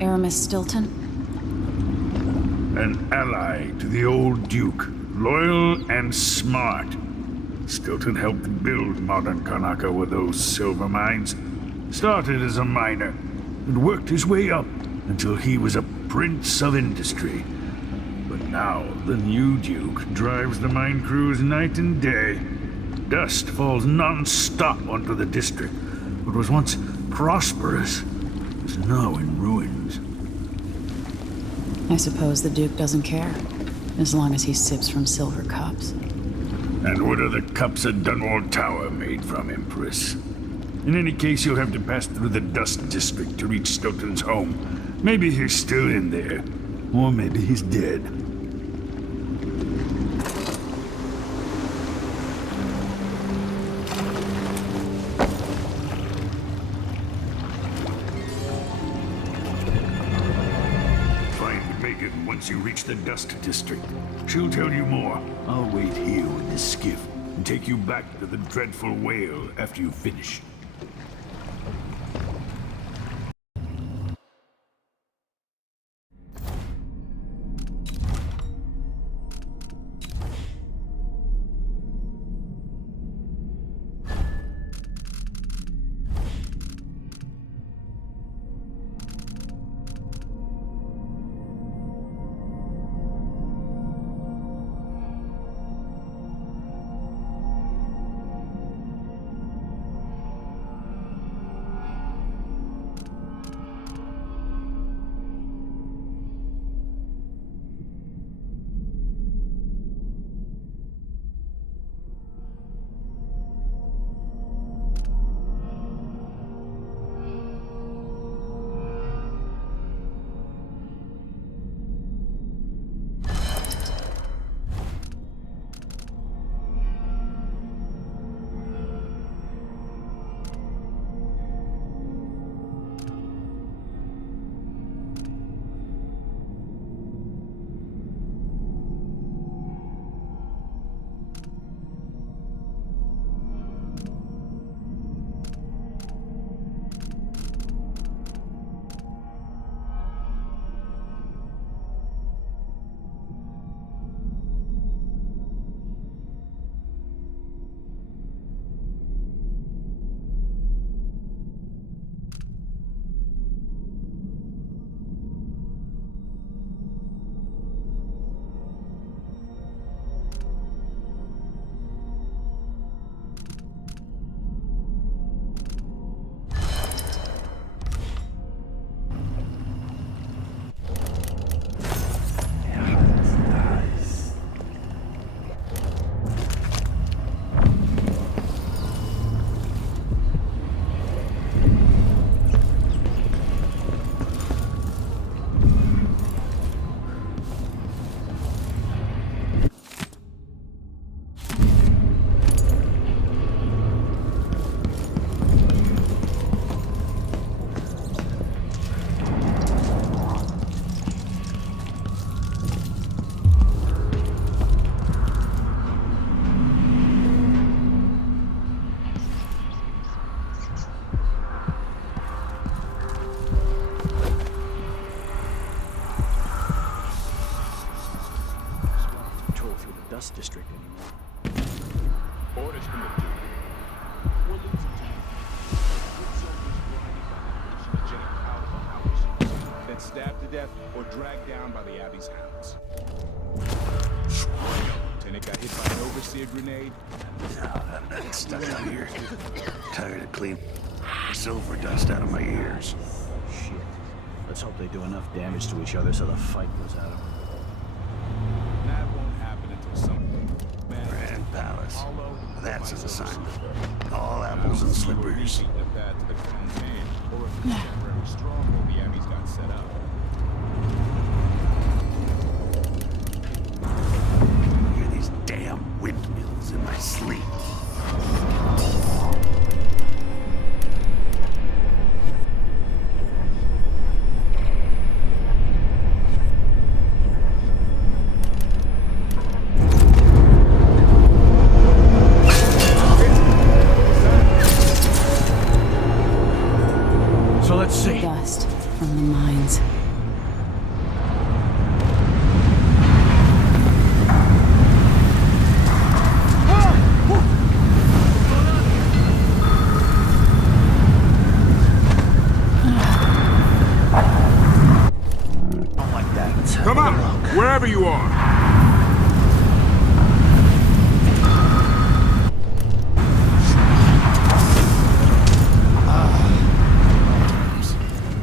Aramis Stilton? An ally to the old Duke, loyal and smart. Stilton helped build modern Karnaca with those silver mines. Started as a miner, and worked his way up until he was a prince of industry. But now, the new Duke drives the mine crews night and day. Dust falls non-stop onto the district. What was once prosperous is now in ruins. I suppose the Duke doesn't care, as long as he sips from silver cups. And what are the cups at Dunwall Tower made from, Empress? In any case, you'll have to pass through the Dust District to reach Stilton's home. Maybe he's still in there, or maybe he's dead. Once you reach the Dust District, she'll tell you more. I'll wait here with the skiff and take you back to the dreadful whale after you finish. Dust District anymore. Orders from the Duke. We're losing time. Good soldiers grinding behind hallucinogenic powers on our machines. Then stabbed to death or dragged down by the Abbey's hounds. Lieutenant got hit by an overseer grenade. I'm stuck out here. Tired of clean silver dust out of my ears. Shit. Let's hope they do enough damage to each other so the fight goes out of them. That won't happen until something. Grand Palace. That's an assignment. All apples and slippers. The path to the crown's hand, or if the temporary stronghold the Abbey's got set up. Hear these damn windmills in my sleep. So let's see. Dust from the mines. Come on, wherever you are.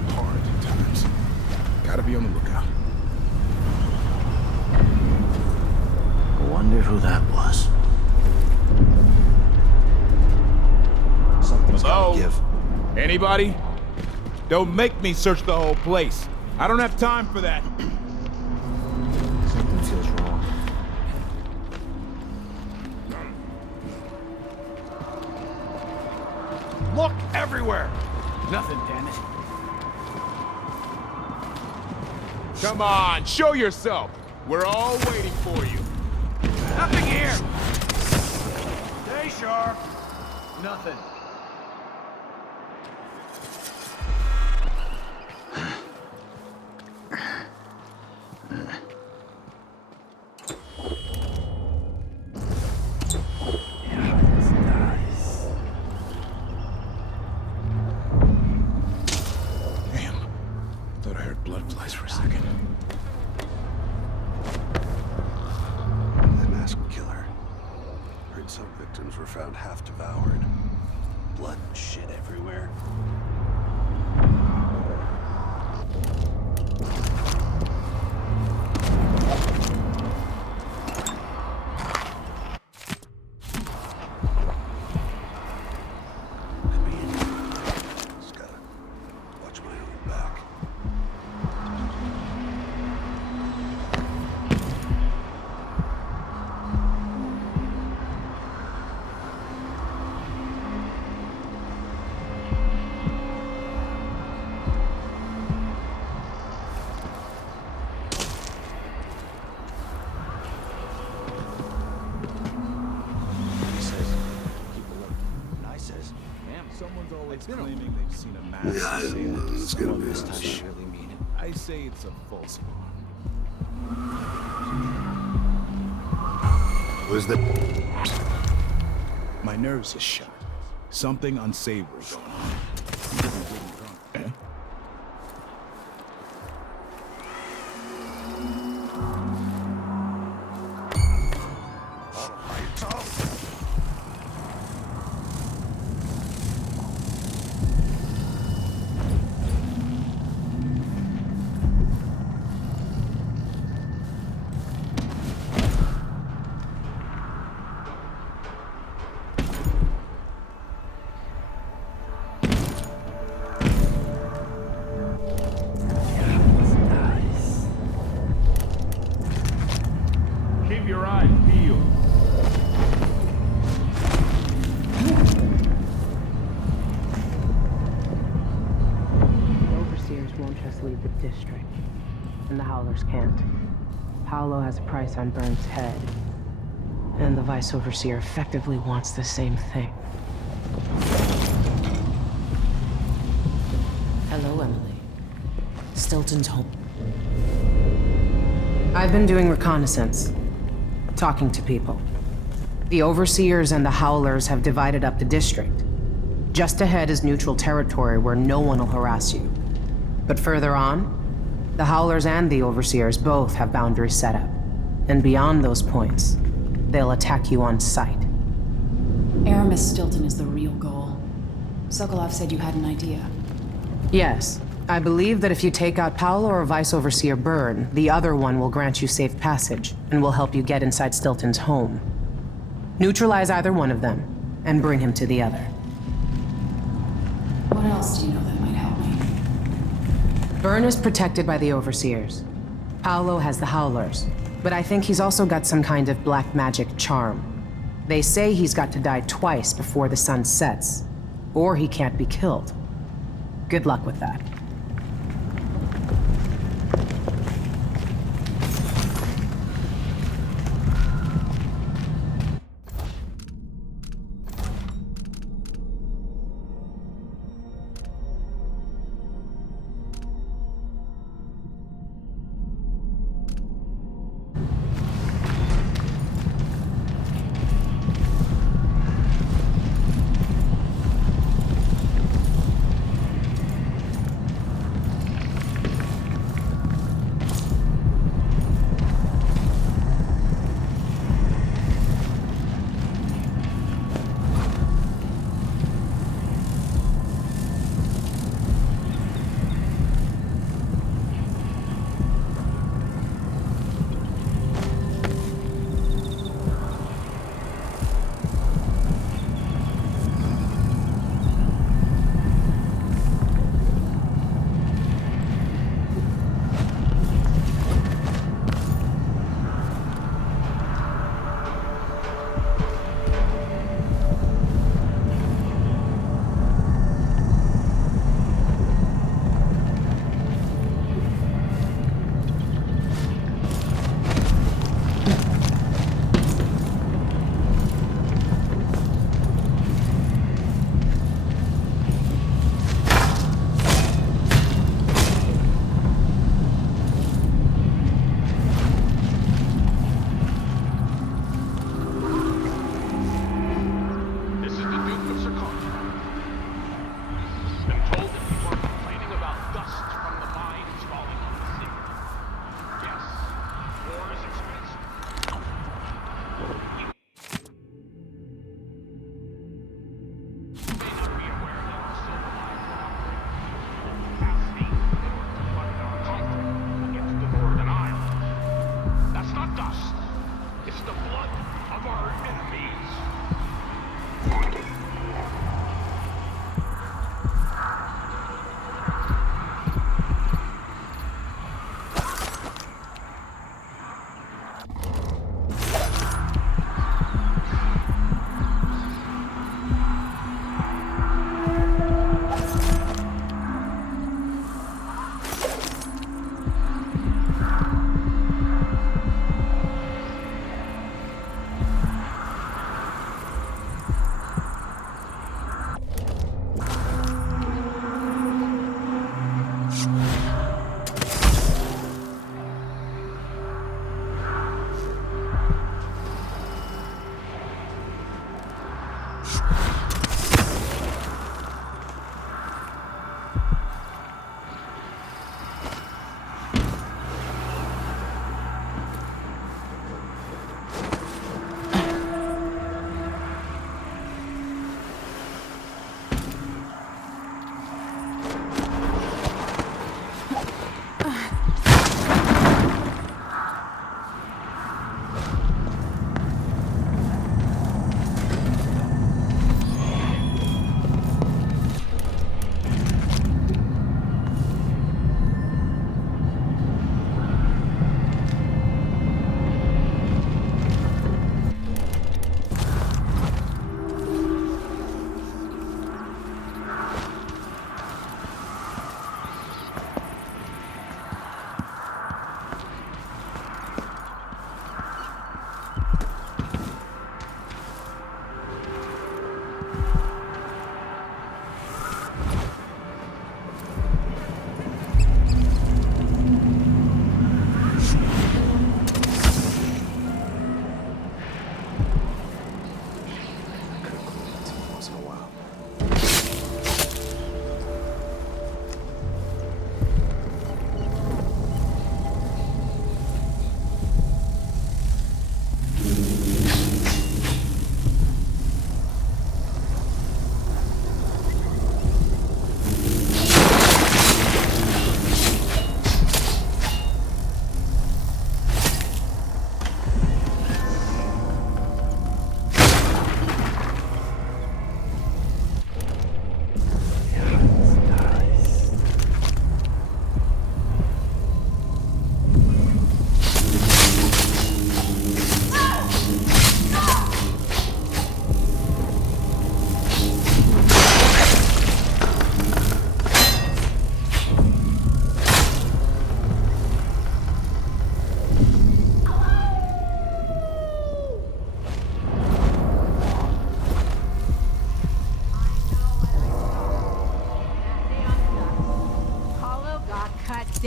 Hard times. Gotta be on the lookout. I wonder who that was. Something's Hello? gotta give. Anybody? Don't make me search the whole place. I don't have time for that. Something feels wrong. Look everywhere. Nothing, damn it. Come on, show yourself. We're all waiting for you. Nothing here. Stay sharp. Nothing. Damn. Thought I heard blood flies for a second. The masked killer. Heard some victims were found half devoured. Blood and shit everywhere. Could be anything. Just gotta watch my own back. He says, keep it low. And I says, damn, Someone's always claiming they've seen a masked Yeah, assailant. it's gonna be this us. time I really mean it. I say it's a false alarm. Was the... My nerves are shot. Something unsavory going on. I'm getting drunk. Eh? Keep your eyes peeled. The overseers won't just leave the district, and the Howlers can't. Paolo has a price on Byrne's head, and the Vice Overseer effectively wants the same thing. Hello, Emily. Stilton's home. I've been doing reconnaissance. talking to people. The Overseers and the Howlers have divided up the district. Just ahead is neutral territory where no one will harass you. But further on, the Howlers and the Overseers both have boundaries set up. And beyond those points, they'll attack you on sight. Aramis Stilton is the real goal. Sokolov said you had an idea. Yes. I believe that if you take out Paolo or Vice Overseer Byrne, the other one will grant you safe passage, and will help you get inside Stilton's home. Neutralize either one of them, and bring him to the other. What else do you know that might help me? Byrne is protected by the Overseers. Paolo has the Howlers, but I think he's also got some kind of black magic charm. They say he's got to die twice before the sun sets, or he can't be killed. Good luck with that.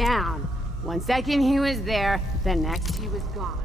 down. One second he was there, the next he was gone.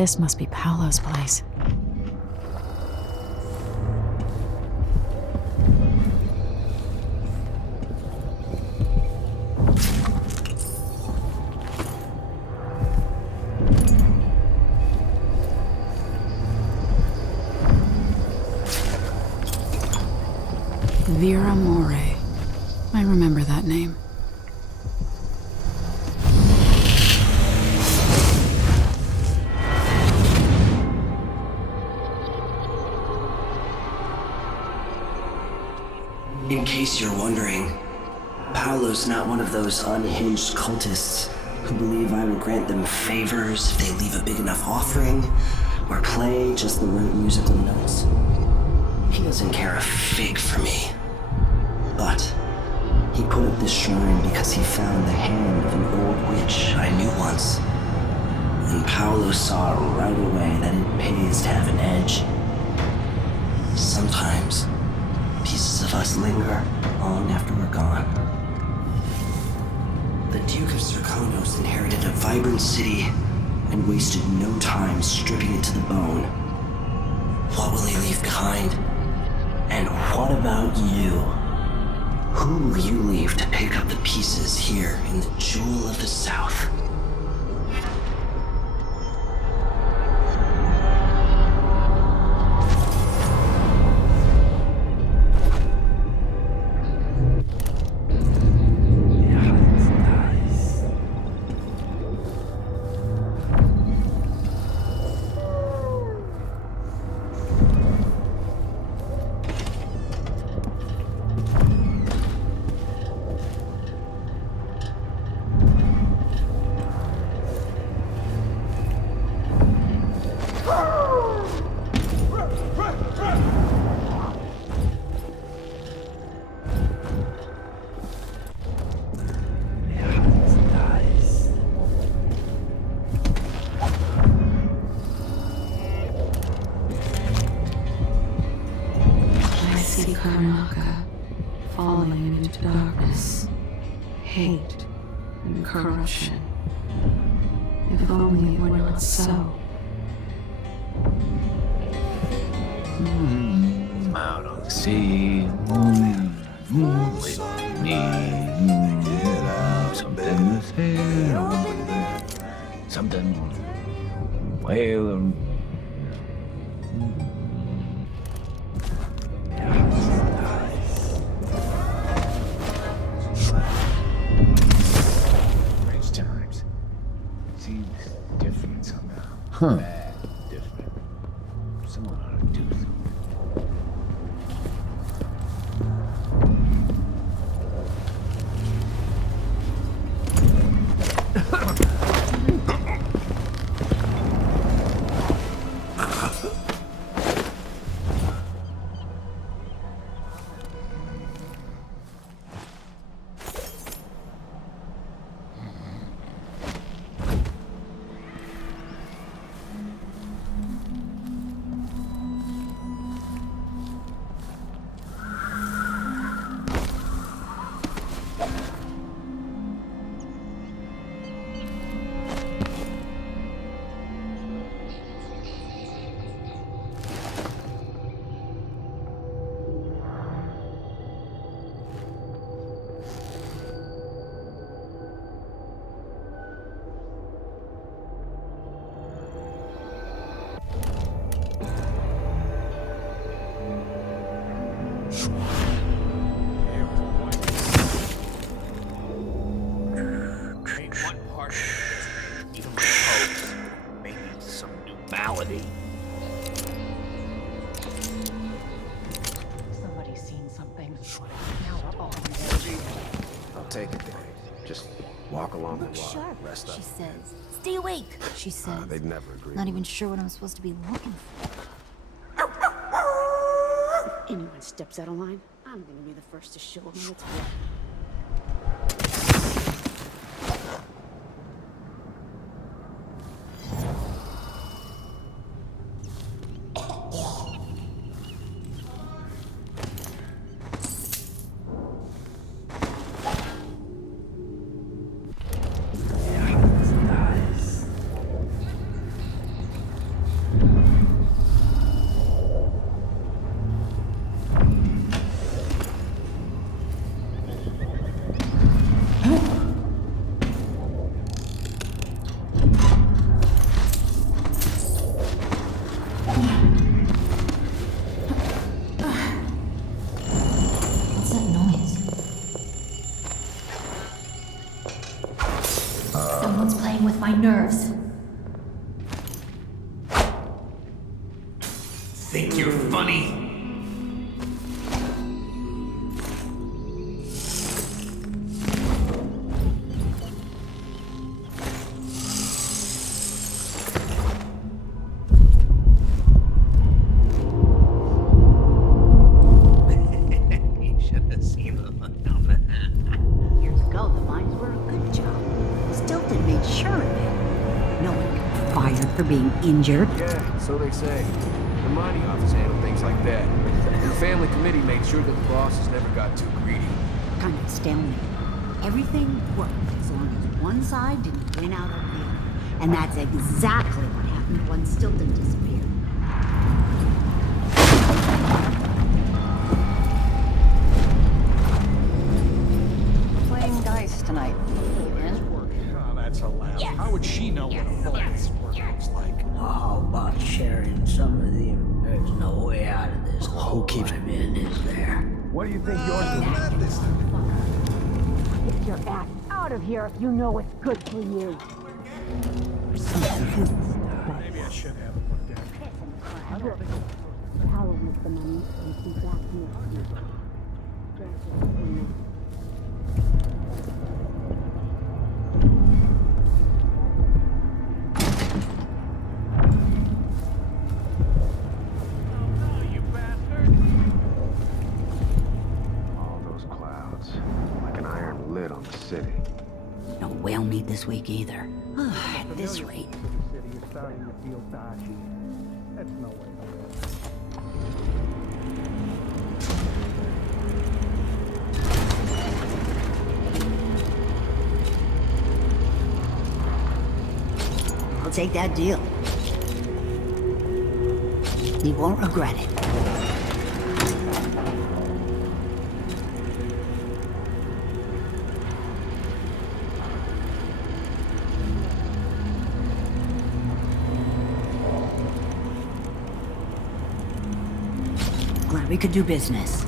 This must be Paolo's place. Vera More. remember that name. In case you're wondering, Paolo's not one of those unhinged cultists who believe I will grant them favors if they leave a big enough offering or play just the right musical notes. He doesn't care a fig for me. But he put up this shrine because he found the hand of an old witch I knew once. And Paolo saw right away that it pays to have an edge. Sometimes, pieces of us linger long after we're gone. The Duke of Cahos inherited a vibrant city and wasted no time stripping it to the bone. What will he leave behind? And what about you? Who will you leave to pick up the pieces here in the Jewel of the South? Karnaca, falling into darkness, hate, and corruption. If only it were not so. Out on the sea, something to say, something whale. Huh. Different. Someone ought to do something. Somebody's seen something. Now we're all I'll take it then. Just walk along Look the wall. sharp, Rest up. she says. Stay awake, she says. They'd never agree. Not even sure what I'm supposed to be looking for. Anyone steps out of line, I'm gonna be the first to show them what's what. playing with my nerves. Think you're funny? Years ago, the mines were a good job. Stilton made sure of it. No one got fired for being injured. Yeah, so they say. The mining office handled things like that. And the family committee made sure that the bosses never got too greedy. Kind of stalemate. Everything worked as long as one side didn't win out over the other. And that's exactly what happened once Stilton disappeared. Playing dice tonight. Oh, that's allowed. How would she know what a bonus looks like? How about sharing some of the... There's no way out of this. Who keeps I'm in, is there? What do you think you're doing? Get your ass out of here if you know what's good for you. Maybe I should have it looked at. Paolo needs the money and see back next week. All those clouds, like an iron lid on the city. No whale meat this week either. At this rate. The city is starting to feel dodgy. That's no way to live. I'll take that deal. You won't regret it. Glad we could do business.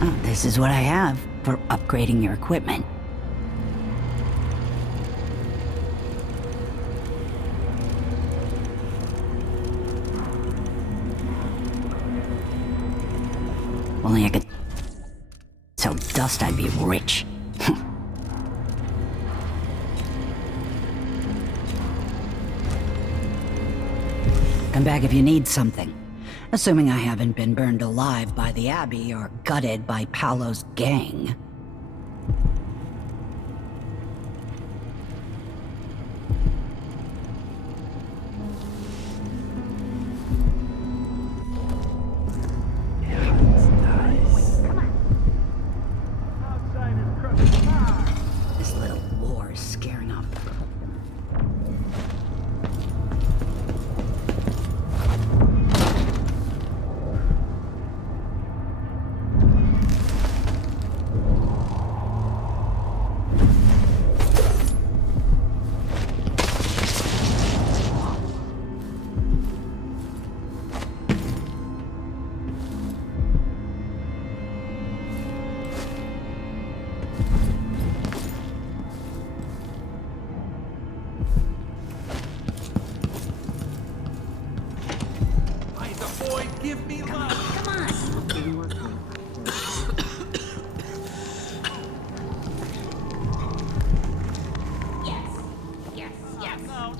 Oh, this is what I have for upgrading your equipment. Only I could sell dust, I'd be rich. Come back if you need something. Assuming I haven't been burned alive by the Abbey or gutted by Paolo's gang. This little war is scaring off. Give me love. Come on.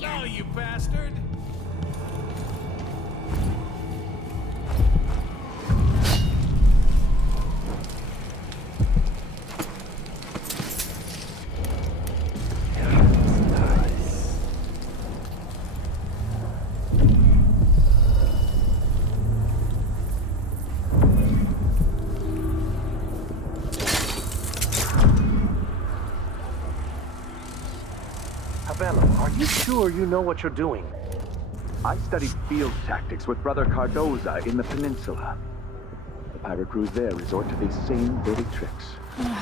No, you bastard. Are you sure you know what you're doing? I studied field tactics with Brother Cardoza in the peninsula. The pirate crews there resort to these same dirty tricks.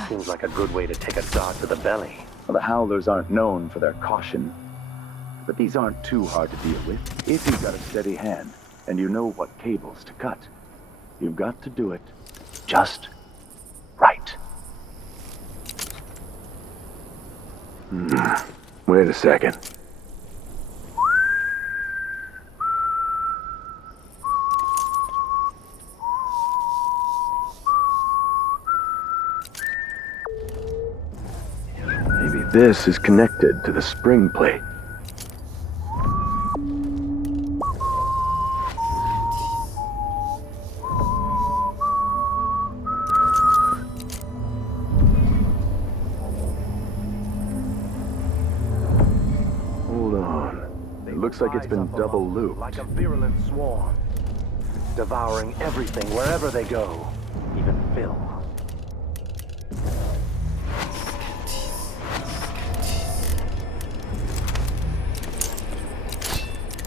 Seems like a good way to take a dart to the belly. Well, the Howlers aren't known for their caution. But these aren't too hard to deal with. If you've got a steady hand, and you know what cables to cut, you've got to do it just right. Wait a second. Maybe this is connected to the spring plate. Hold on. It looks like it's been double looped. Like a virulent swarm, devouring everything wherever they go, even Phil.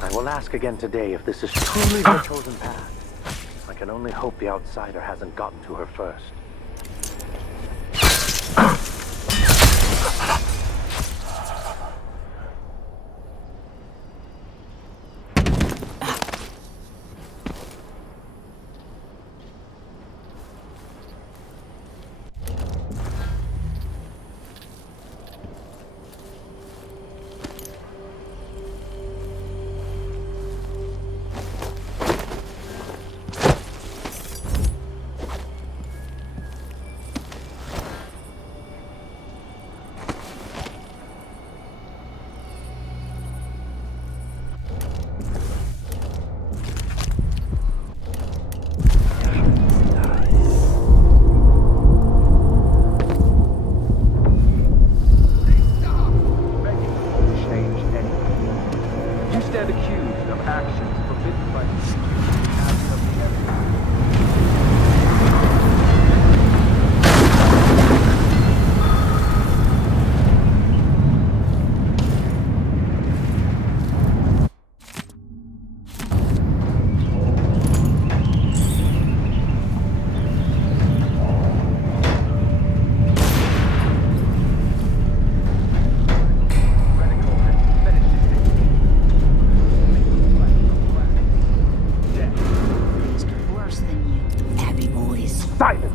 I will ask again today if this is truly her chosen path. I can only hope the outsider hasn't gotten to her first.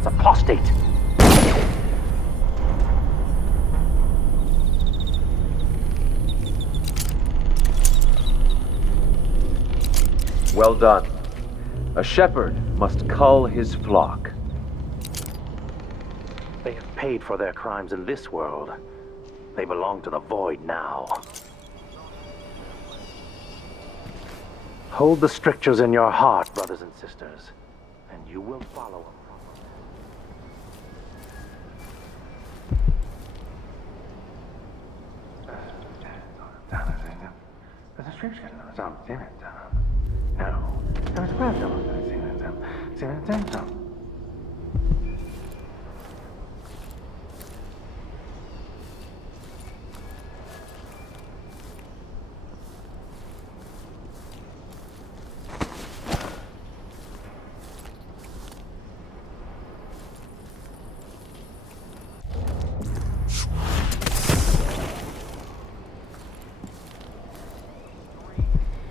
Apostate! Well done. A shepherd must cull his flock. They have paid for their crimes in this world. They belong to the Void now. Hold the strictures in your heart, brothers and sisters, and you will follow them.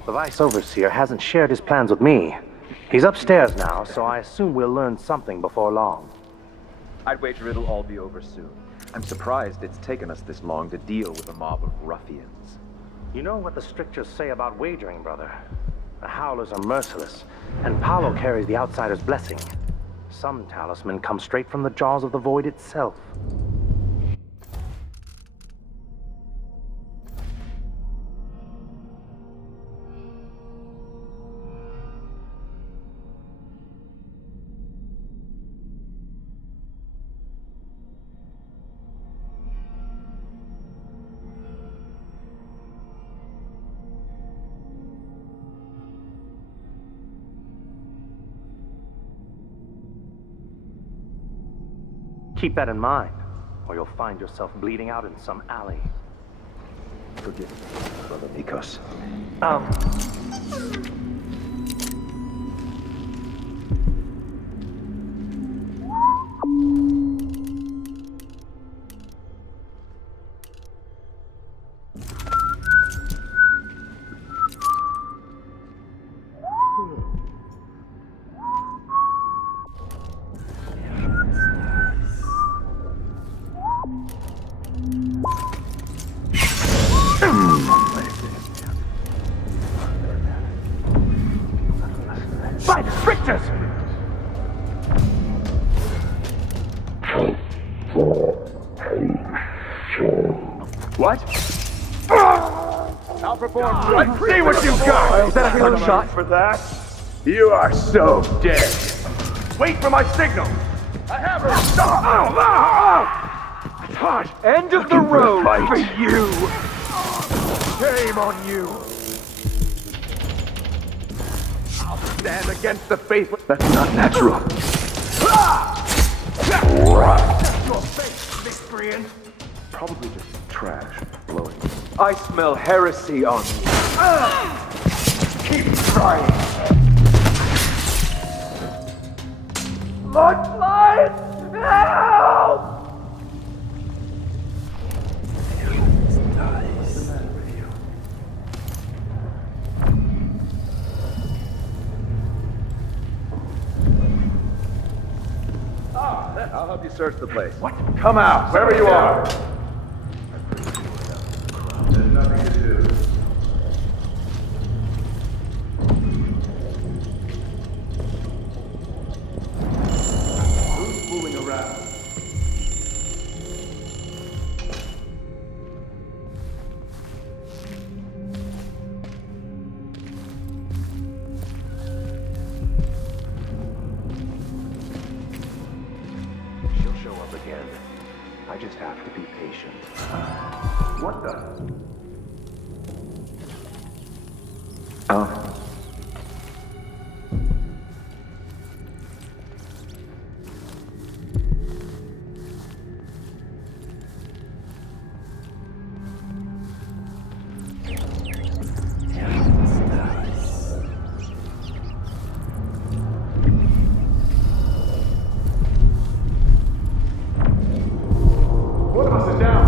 The Vice Overseer hasn't shared his plans with me. He's upstairs now, so I assume we'll learn something before long. I'd wager it'll all be over soon. I'm surprised it's taken us this long to deal with a mob of ruffians. You know what the strictures say about wagering, brother? The Howlers are merciless, and Paolo carries the Outsider's blessing. Some talisman come straight from the jaws of the Void itself. Keep that in mind, or you'll find yourself bleeding out in some alley. Forgive me, Brother Nikos. What? Outperform. Let's see what you've got. Is that a halo shot for that? You are so dead. Wait for my signal. I have her. It's hot. End of the road for you. Shame on you. I'll stand against the faithless. That's not natural. Your face, miscreant. Probably just trash blowing. I smell heresy on you. Keep trying. Bloodline! Help! I'll help you search the place. What? Come out, wherever you are. There's nothing to do. Who's fooling around? She'll show up again. I just have to be patient. What the? Oh. One of us is down.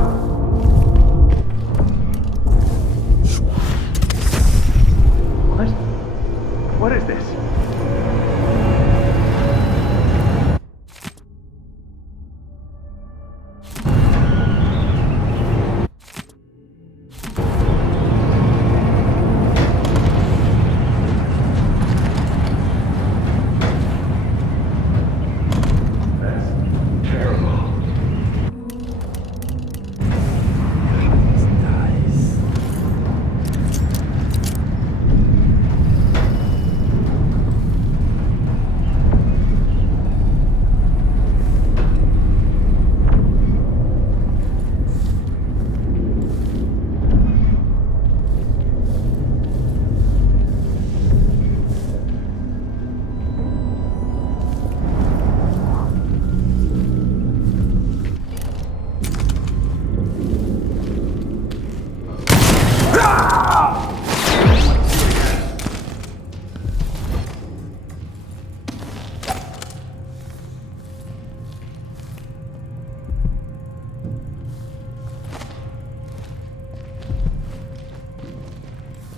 What is this? That's terrible.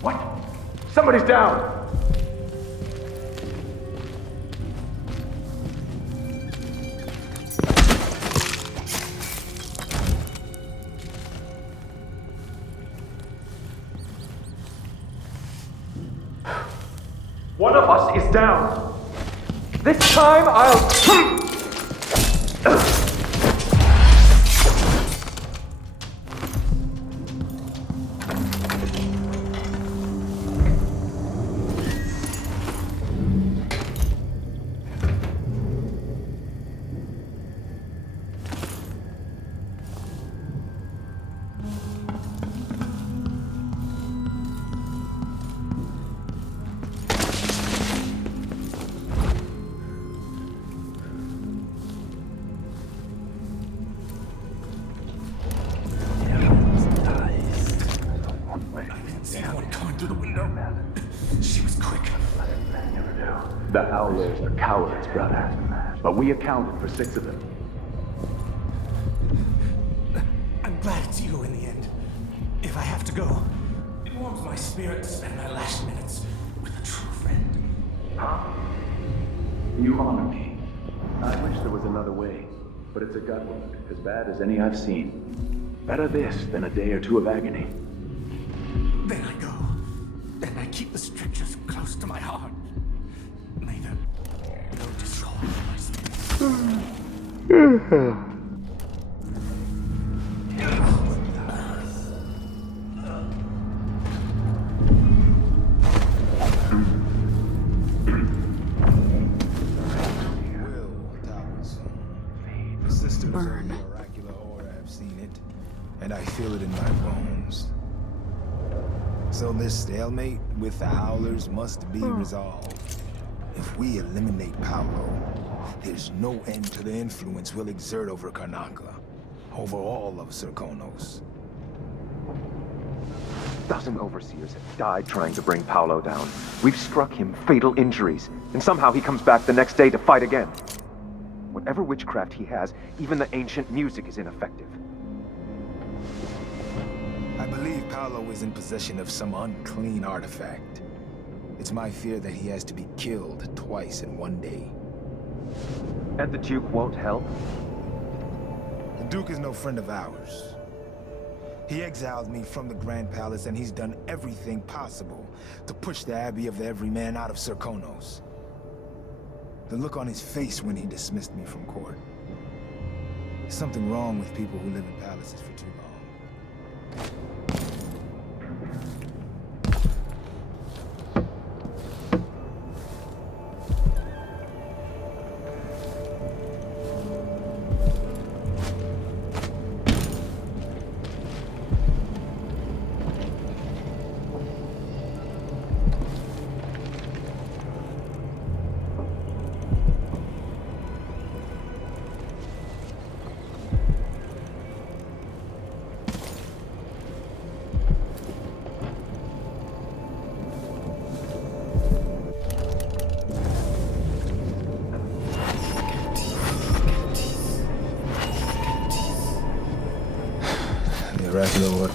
What? Somebody's down! One of us is down! This time I'll... The Howlers are cowards, brother. But we accounted for 6 of them. I'm glad it's you in the end. If I have to go, it warms my spirit to spend my last minutes with a true friend. Huh? You honor me. I wish there was another way, but it's a gut wound, as bad as any I've seen. Better this than a day or 2 of agony. Then I go, and I keep the strictures close to my heart. May the no destroy my spirit. and I feel it in my bones. So this stalemate with the Howlers must be resolved. If we eliminate Paolo, there's no end to the influence we'll exert over Karnaca, over all of Serkonos. 1,000 overseers have died trying to bring Paolo down. We've struck him fatal injuries, and somehow he comes back the next day to fight again. Whatever witchcraft he has, even the ancient music is ineffective. I believe Paolo is in possession of some unclean artifact. It's my fear that he has to be killed twice in one day. And the Duke won't help? The Duke is no friend of ours. He exiled me from the Grand Palace, and he's done everything possible to push the Abbey of the Everyman out of Serkonos. The look on his face when he dismissed me from court. There's something wrong with people who live in palaces for too long.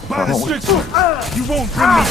By the strict, you won't bring me.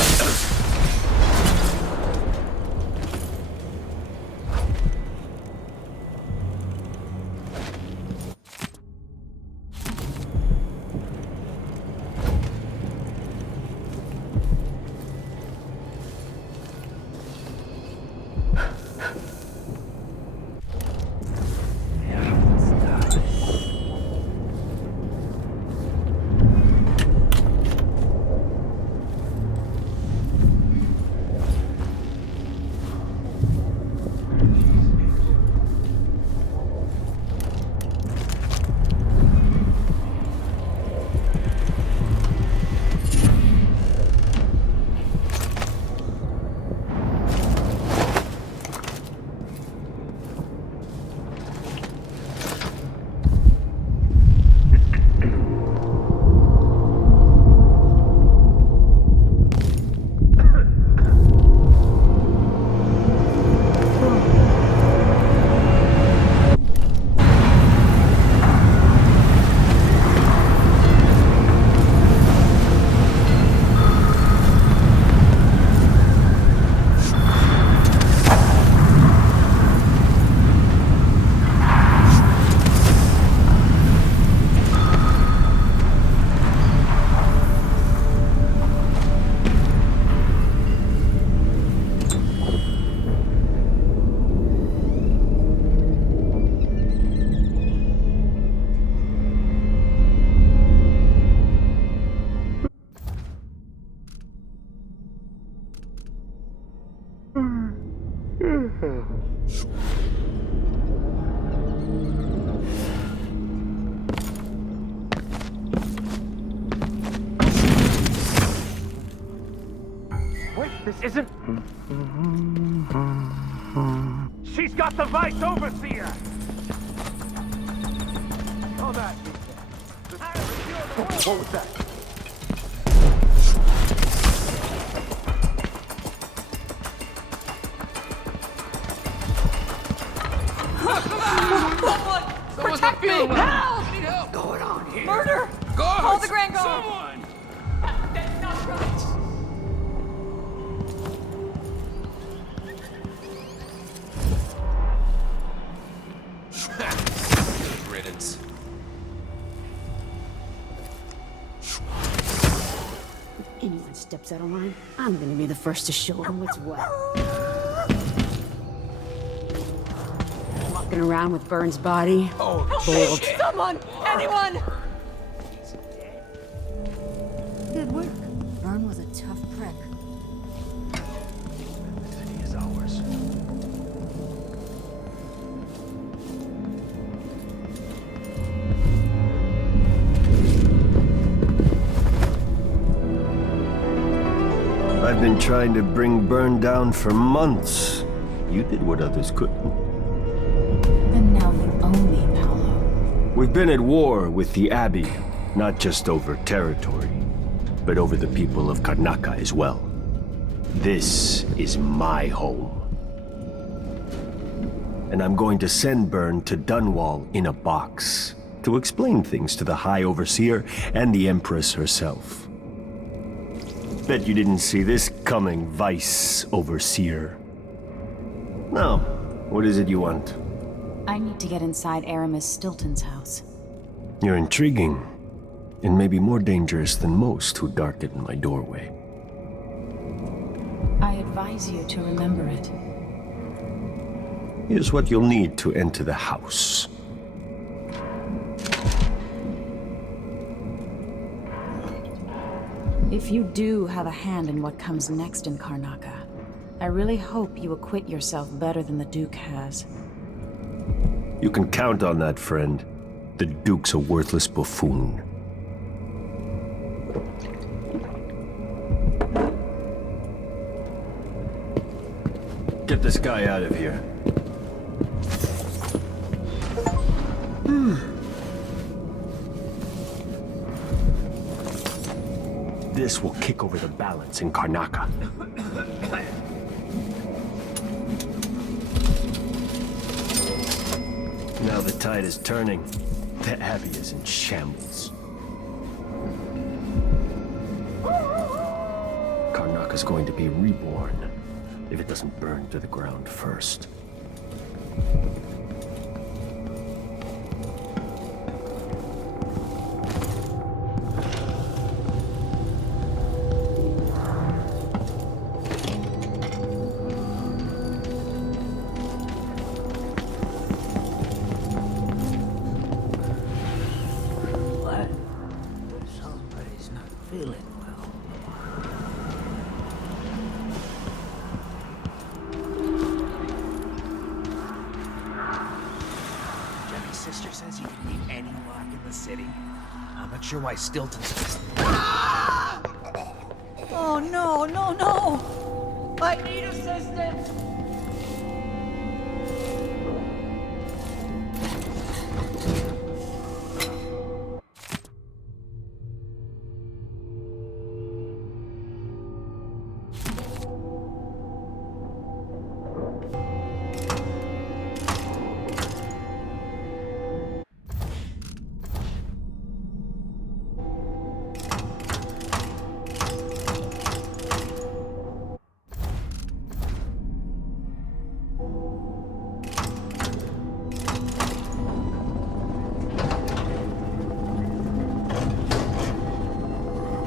Wait, this isn't... She's got the Vice Overseer! All that. What was that? Someone's not feeling well. Help! Need help. What's going on here? Murder! Guards! Call the Grand Guard! Someone! That's not right. Riddance. If anyone steps out of line, I'm gonna be the first to show them what's what. Walking around with Burns' body. Oh, bold. Someone! Anyone! Good work. Burn was a tough prick. The city is ours. I've been trying to bring Byrne down for months. You did what others couldn't. And now you own me, Paolo. We've been at war with the Abbey, not just over territory, but over the people of Karnaca as well. This is my home. And I'm going to send Byrne to Dunwall in a box to explain things to the High Overseer and the Empress herself. Bet you didn't see this coming, Vice Overseer. Now, what is it you want? I need to get inside Aramis Stilton's house. You're intriguing, and maybe more dangerous than most who darken my doorway. I advise you to remember it. Here's what you'll need to enter the house. If you do have a hand in what comes next in Karnaca, I really hope you acquit yourself better than the Duke has. You can count on that, friend. The Duke's a worthless buffoon. Get this guy out of here. This will kick over the balance in Karnaca. Now the tide is turning. The Abbey is in shambles. Karnaca's going to be reborn if it doesn't burn to the ground first. What? Somebody's not feeling well. Jenny's sister says you can eat any rock in the city. I'm not sure why Stilton's... Oh no, no, no! I need assistance!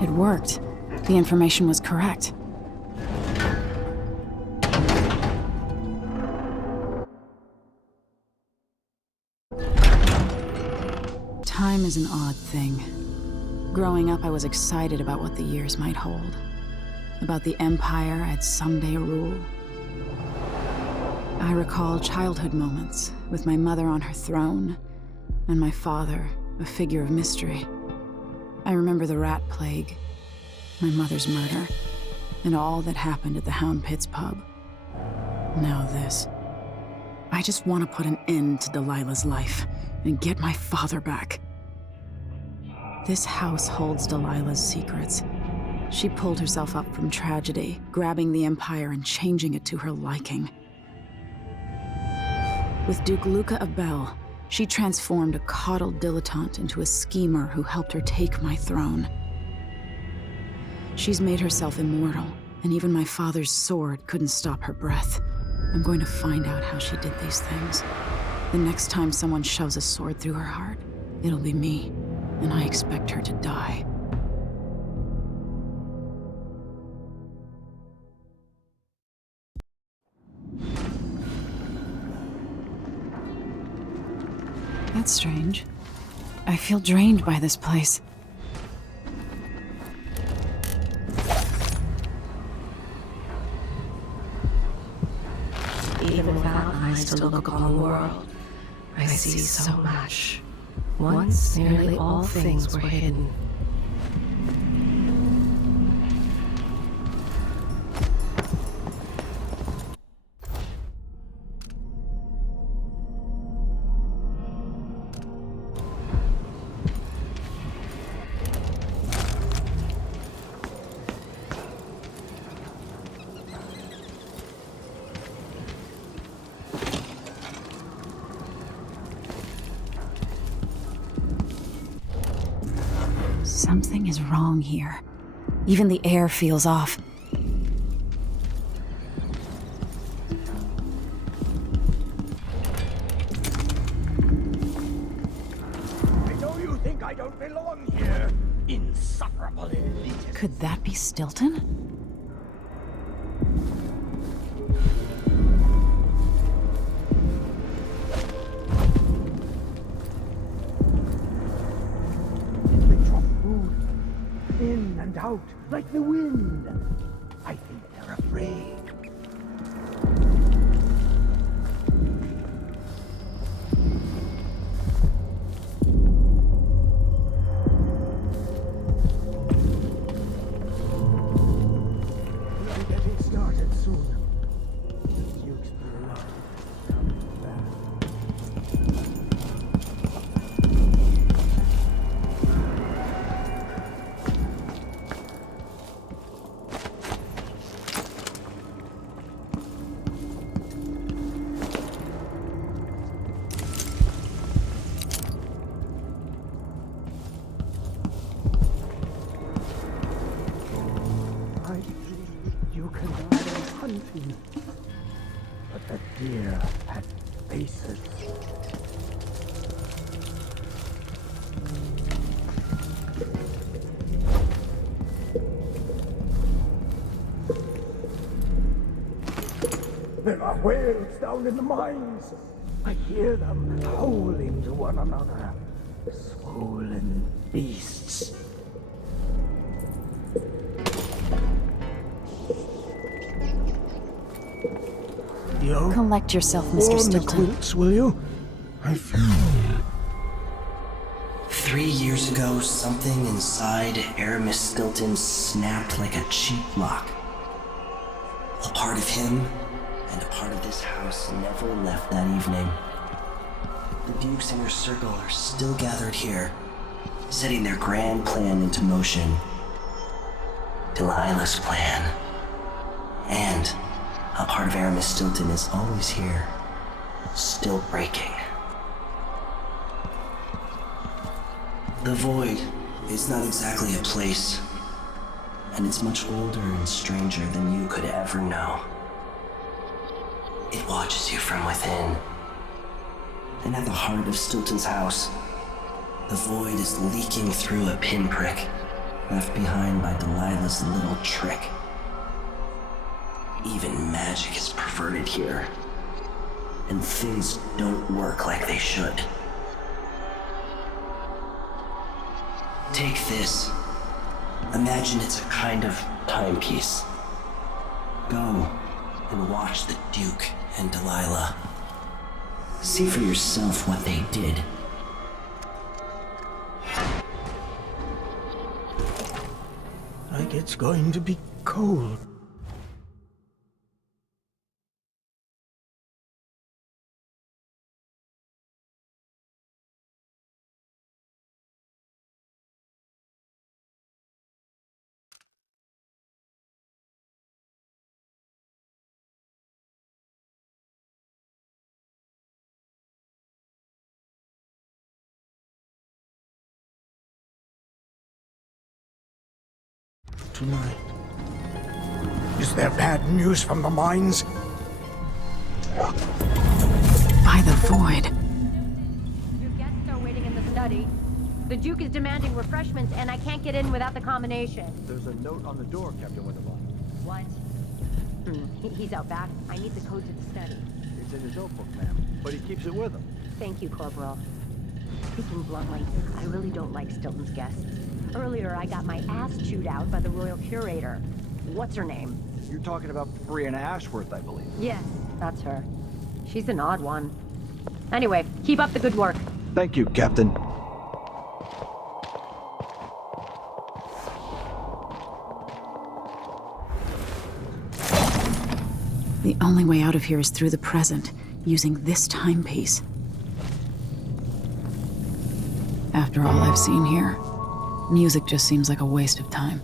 It worked. The information was correct. Time is an odd thing. Growing up, I was excited about what the years might hold. About the empire I'd someday rule. I recall childhood moments with my mother on her throne, and my father, a figure of mystery. I remember the rat plague, my mother's murder, and all that happened at the Hound Pits pub. Now this. I just want to put an end to Delilah's life and get my father back. This house holds Delilah's secrets. She pulled herself up from tragedy, grabbing the Empire and changing it to her liking. With Duke Luca Abel, she transformed a coddled dilettante into a schemer who helped her take my throne. She's made herself immortal, and even my father's sword couldn't stop her breath. I'm going to find out how she did these things. The next time someone shoves a sword through her heart, it'll be me, and I expect her to die. That's strange. I feel drained by this place. Even without eyes to look upon the world, I see so much. Once, nearly all things were hidden. Something is wrong here. Even the air feels off. I know you think I don't belong here, insufferable elitist. Could that be Stilton? They drop food in and out like the wind. I think they're afraid. We'll be getting started soon. Duke's blood. I believe you can learn hunting, but the deer had faces. There are whales down in the mines. I hear them howling to one another. Swollen beasts. Yo, Collect yourself, Mr. warm the Stilton. quilts, will you? I feel 3 years ago, something inside Aramis Stilton snapped like a cheap lock. A part of him and a part of this house never left that evening. The Duke's inner circle are still gathered here, setting their grand plan into motion. Delilah's plan. And a part of Aramis Stilton is always here, still breaking. The Void is not exactly a place, and it's much older and stranger than you could ever know. It watches you from within. And at the heart of Stilton's house, the Void is leaking through a pinprick left behind by Delilah's little trick. Even magic is perverted here, and things don't work like they should. Take this. Imagine it's a kind of timepiece. Go and watch the Duke and Delilah. See for yourself what they did. like it's going to be cold. Tonight. Is there bad news from the mines? By the void. Your guests are waiting in the study. The Duke is demanding refreshments, and I can't get in without the combination. There's a note on the door, Captain Winterval. What? He's out back. I need the code to the study. It's in his notebook, ma'am, but he keeps it with him. Thank you, Corporal. Speaking bluntly, I really don't like Stilton's guests. Earlier, I got my ass chewed out by the Royal Curator. What's her name? You're talking about Brianna Ashworth, I believe. Yes, that's her. She's an odd one. Anyway, keep up the good work. Thank you, Captain. The only way out of here is through the present, using this timepiece. After all I've seen here, music just seems like a waste of time.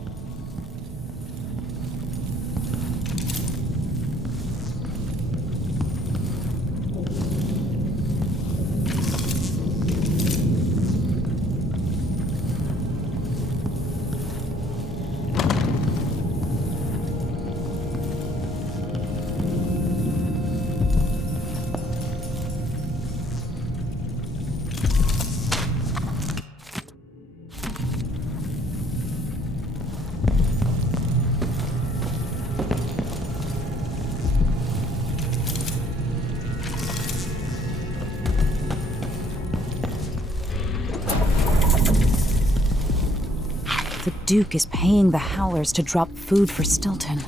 Duke is paying the Howlers to drop food for Stilton.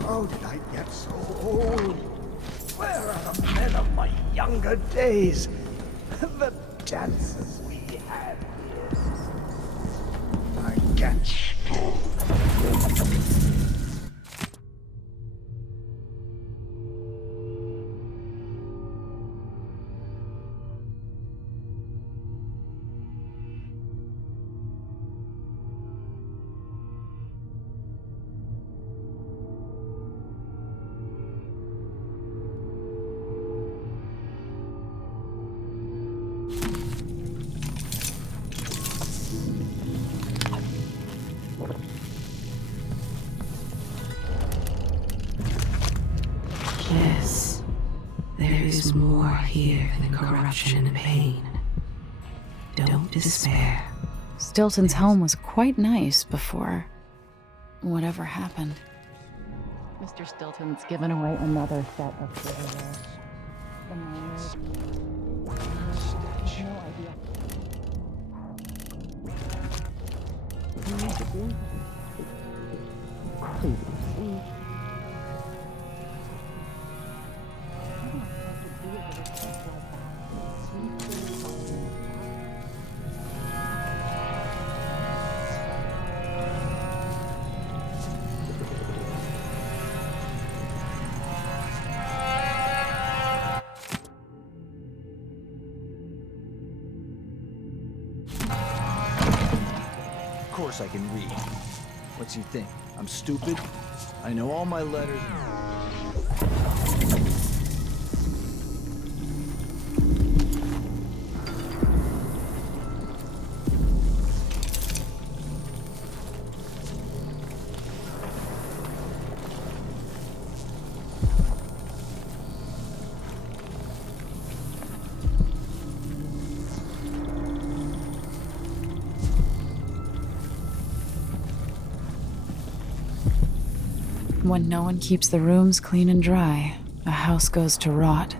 How did I get so old? Where are the men of my younger days? The dances we had here. I can't stop. Yes, there is more here than corruption and pain. Don't despair. Stilton's home was quite nice before whatever happened. Mr. Stilton's given away another set of silverware. The miners. No idea. You need to do crazy. Of course I can read. What's he think? I'm stupid? I know all my letters. When no one keeps the rooms clean and dry, a house goes to rot.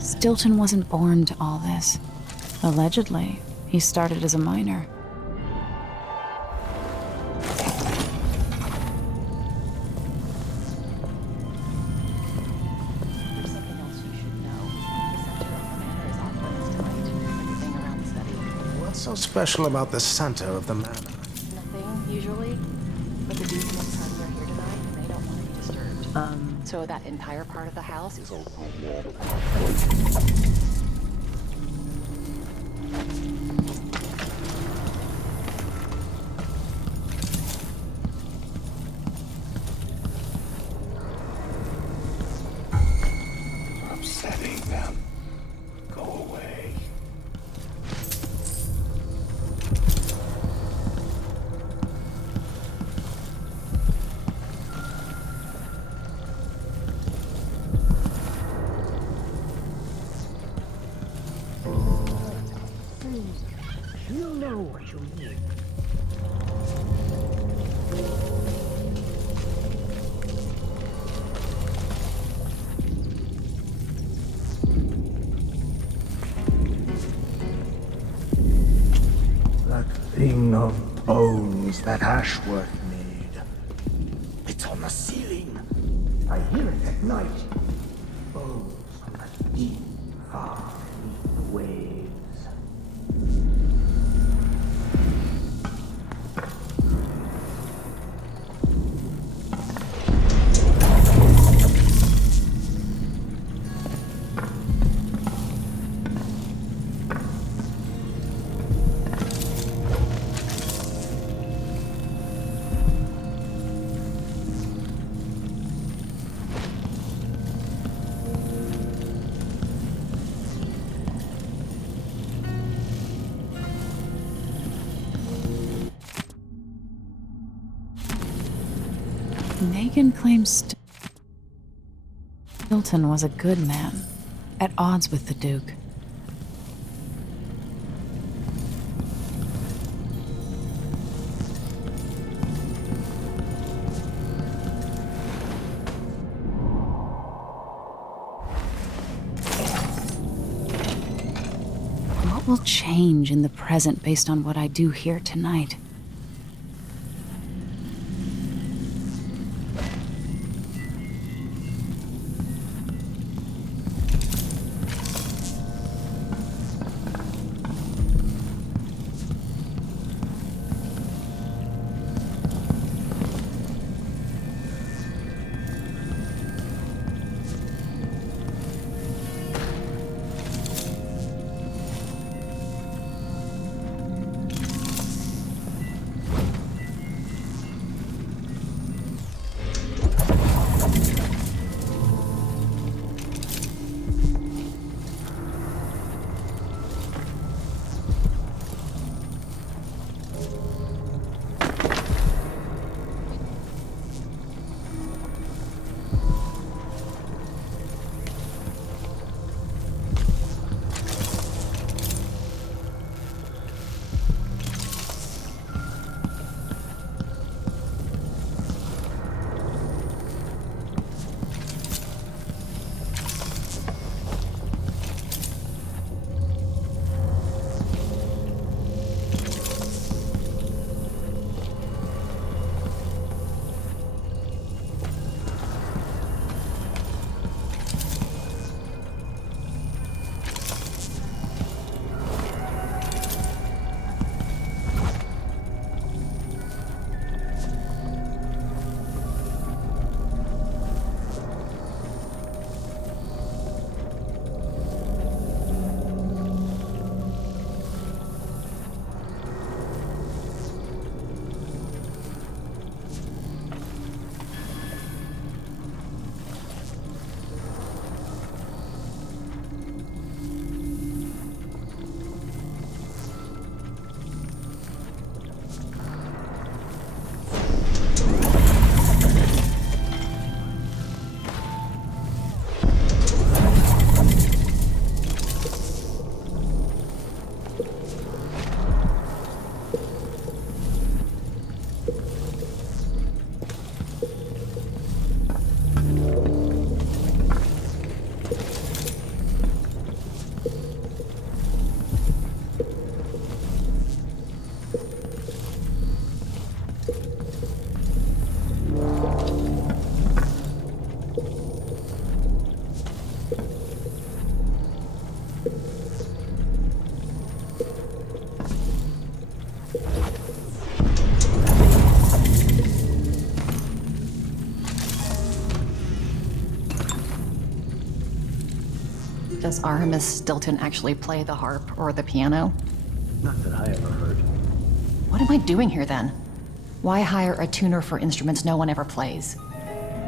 Stilton wasn't born to all this. Allegedly, he started as a miner. There's something else you should know. The center of the manor is off limits tonight. Everything around the study. What's so special about the center of the manor? Nothing, usually. But the Duke and his son are here tonight, and they don't want to be disturbed. So that entire part of the house is all Upsetting them. Go away. You know what you need. That thing of bones that Ashworth made. It's on the ceiling. I hear it at night. Bones from the deep, far beneath the waves. Megan claims Stilton was a good man, at odds with the Duke. What will change in the present based on what I do here tonight? Does Artemis Stilton actually play the harp or the piano? Not that I ever heard. What am I doing here then? Why hire a tuner for instruments no one ever plays?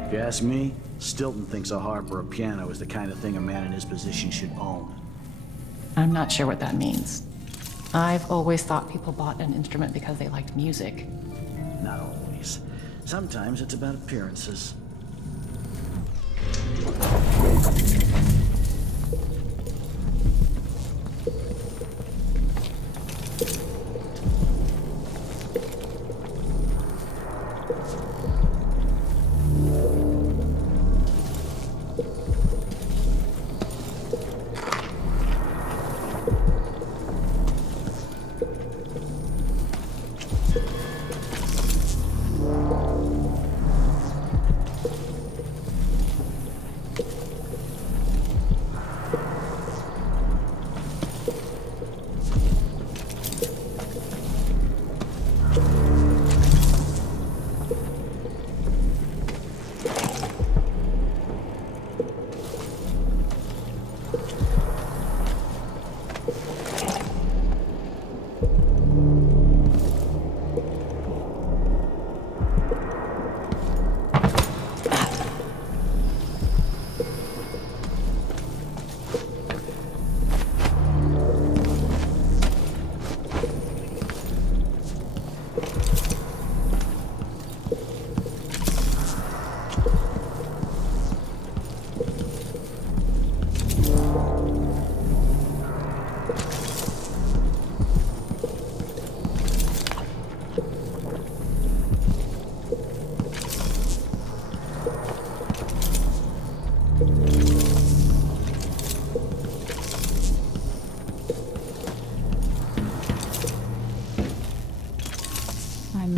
If you ask me, Stilton thinks a harp or a piano is the kind of thing a man in his position should own. I'm not sure what that means. I've always thought people bought an instrument because they liked music. Not always. Sometimes it's about appearances.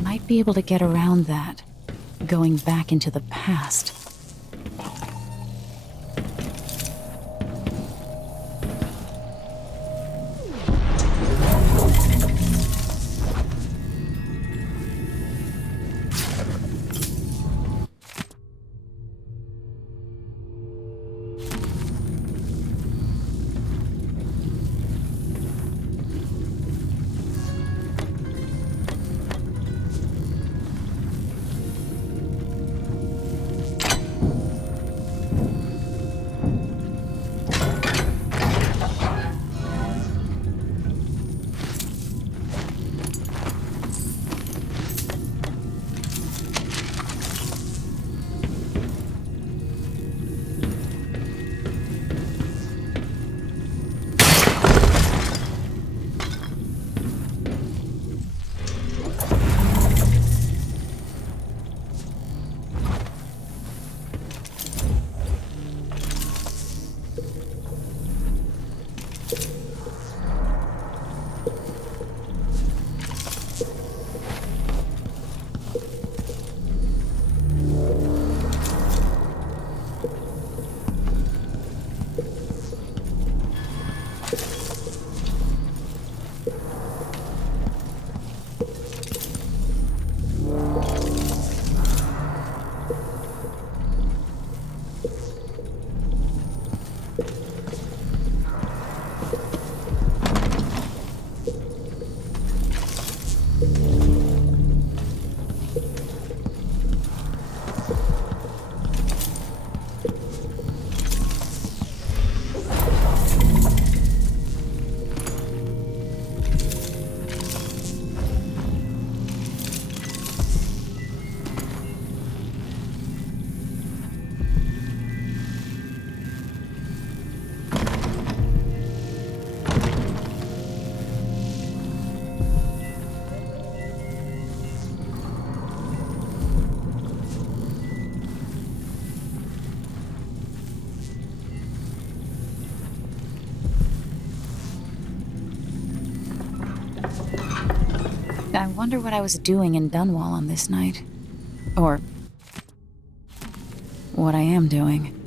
might be able to get around that, going back into the past. I wonder what I was doing in Dunwall on this night. Or what I am doing.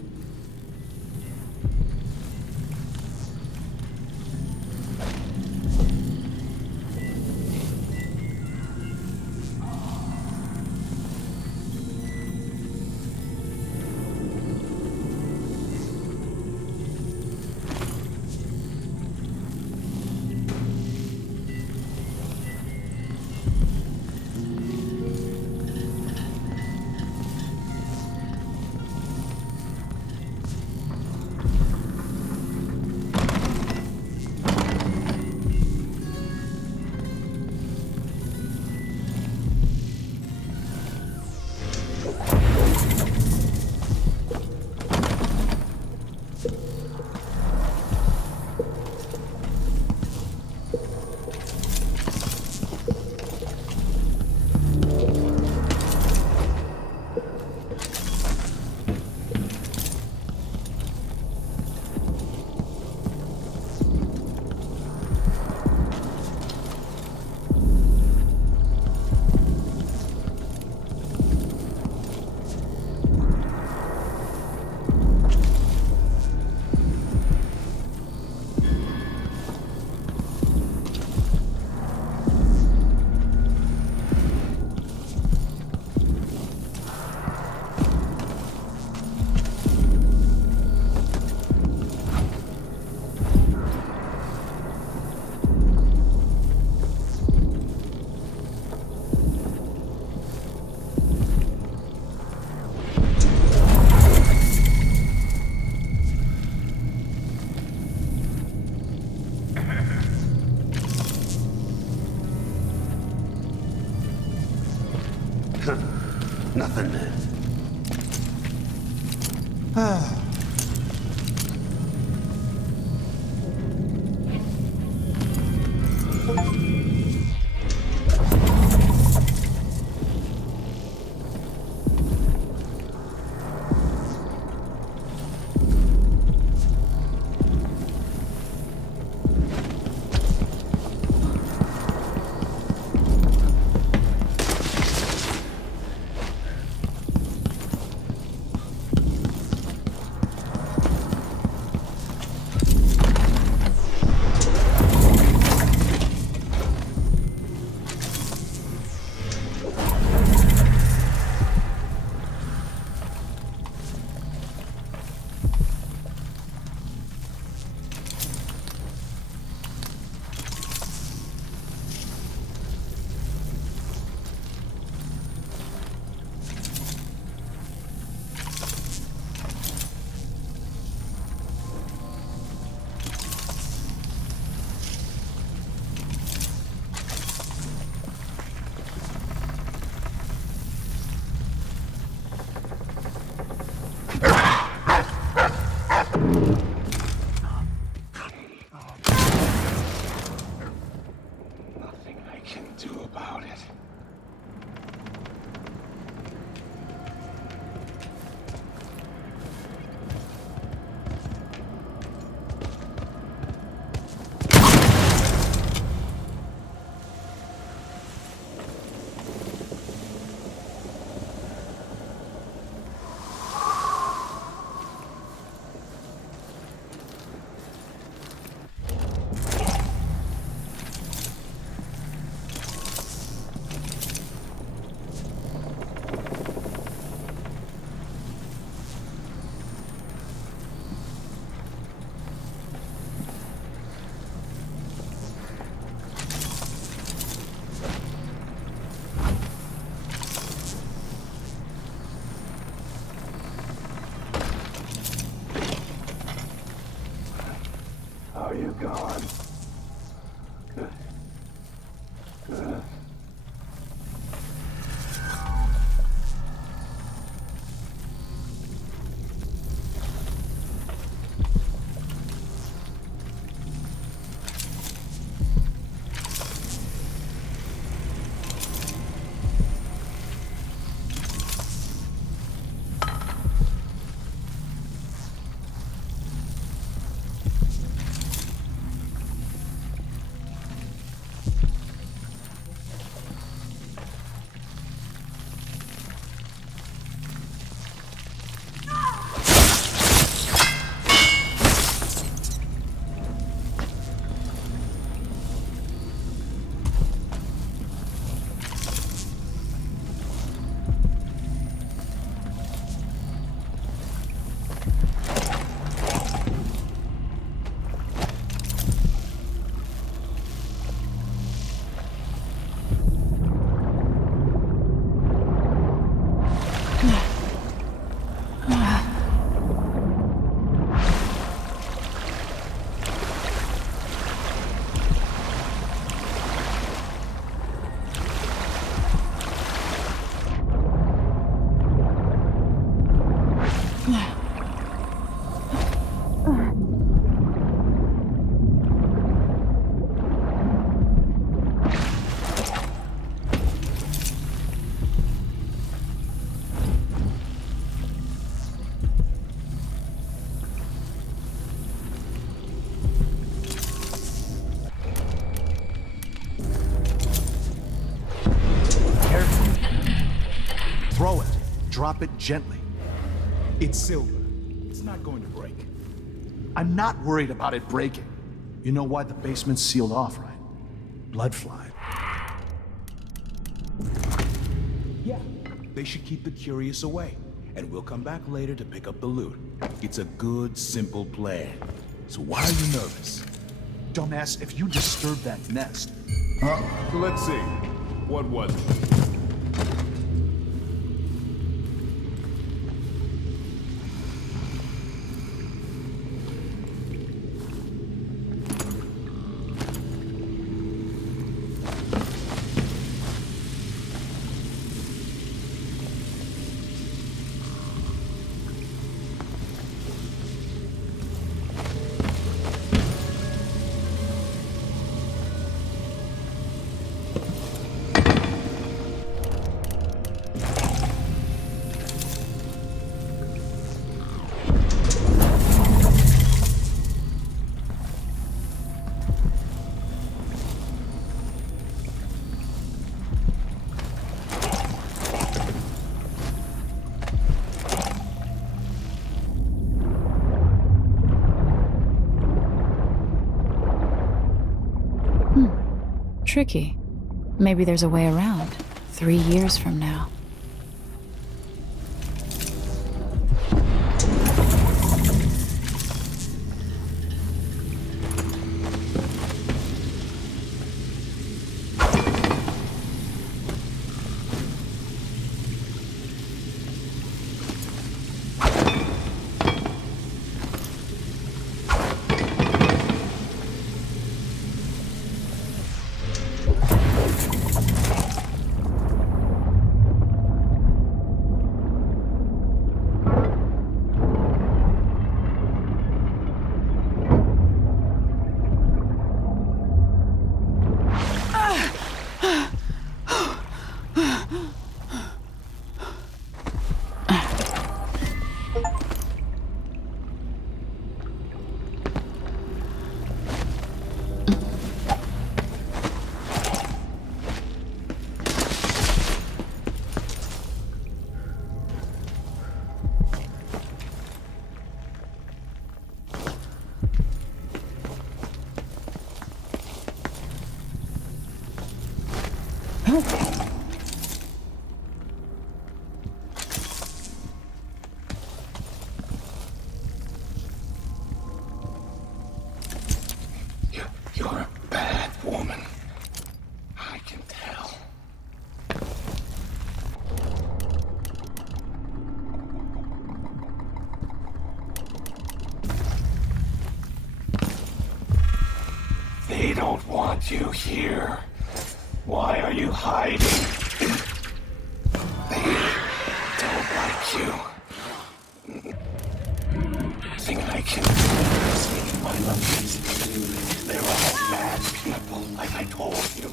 Nothing. about it. How are you going? Good. Good. Throw it. Drop it gently. It's silver. It's not going to break. I'm not worried about it breaking. You know why the basement's sealed off, right? Blood fly. Yeah, they should keep the curious away, and we'll come back later to pick up the loot. It's a good, simple plan. So why are you nervous? Dumbass, if you disturb that nest... Let's see. What was it? Tricky. Maybe there's a way around. 3 years from now. You're a bad woman. I can tell. They don't want you here. Why are you hiding? They don't like you. Nothing I can do to save my lovers. They're all bad people, like I told you.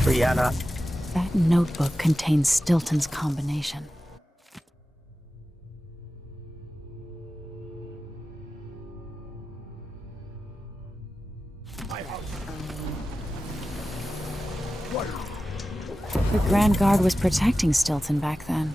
Brianna. That notebook contains Stilton's combination. The Grand Guard was protecting Stilton back then.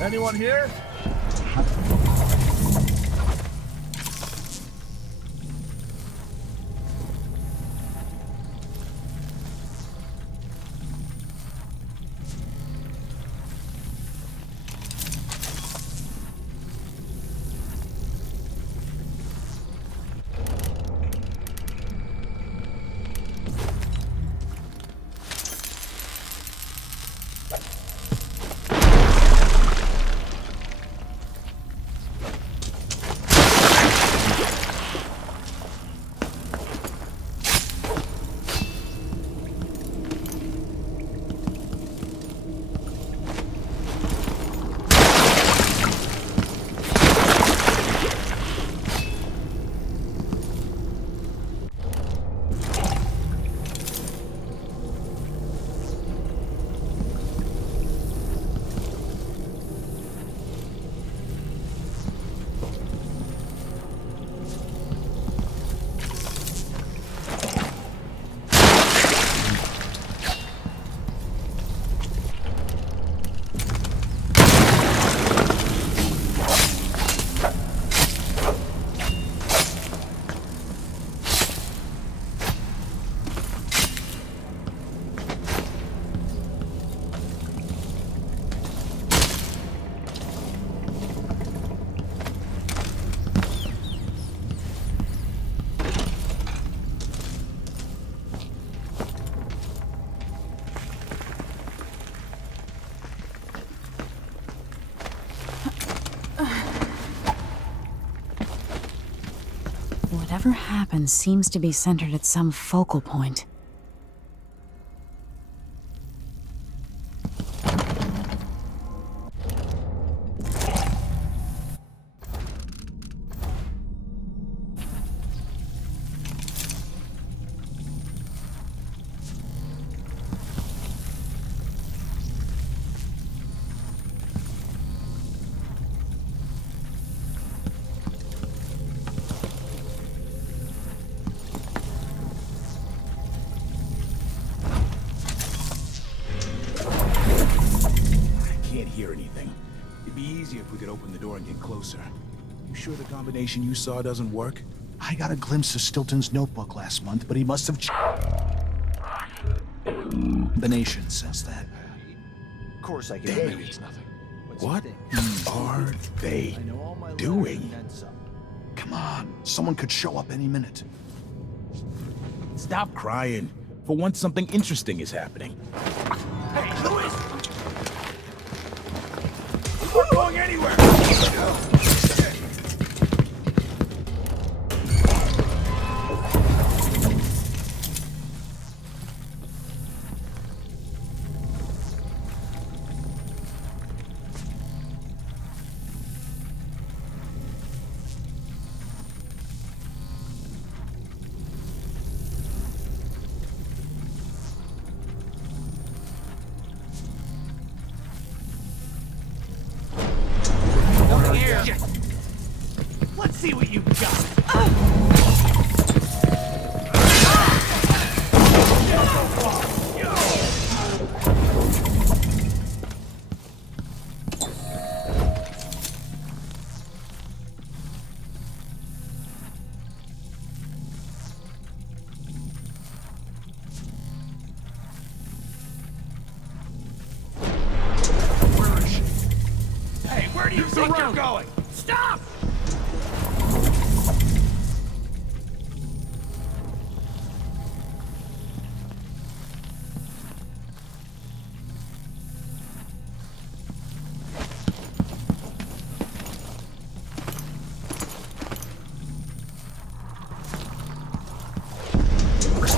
Anyone here? Whatever happens seems to be centered at some focal point. If we could open the door and get closer. You sure the combination you saw doesn't work? I got a glimpse of Stilton's notebook last month, but he must have the nation says that. Of course I can. Damn, maybe it's nothing. What are they doing? Come on, someone could show up any minute. Stop crying. For once, something interesting is happening. Hey, Louis! We're going anywhere! Let's see what you've got. Where is she? Hey, where do you think you're going? Stop!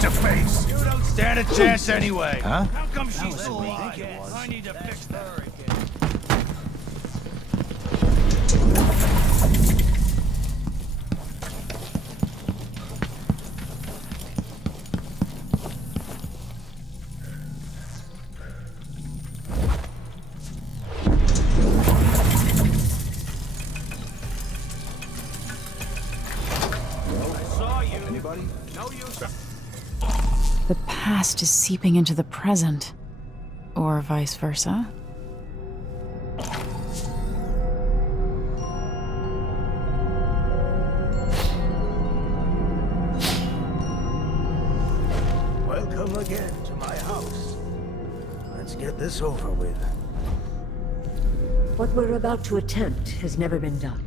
Face. You don't stand a chance anyway. Huh? How come she's still alive? I need to fix that. I saw you. Anybody? No use. The past is seeping into the present. Or vice versa. Welcome again to my house. Let's get this over with. What we're about to attempt has never been done.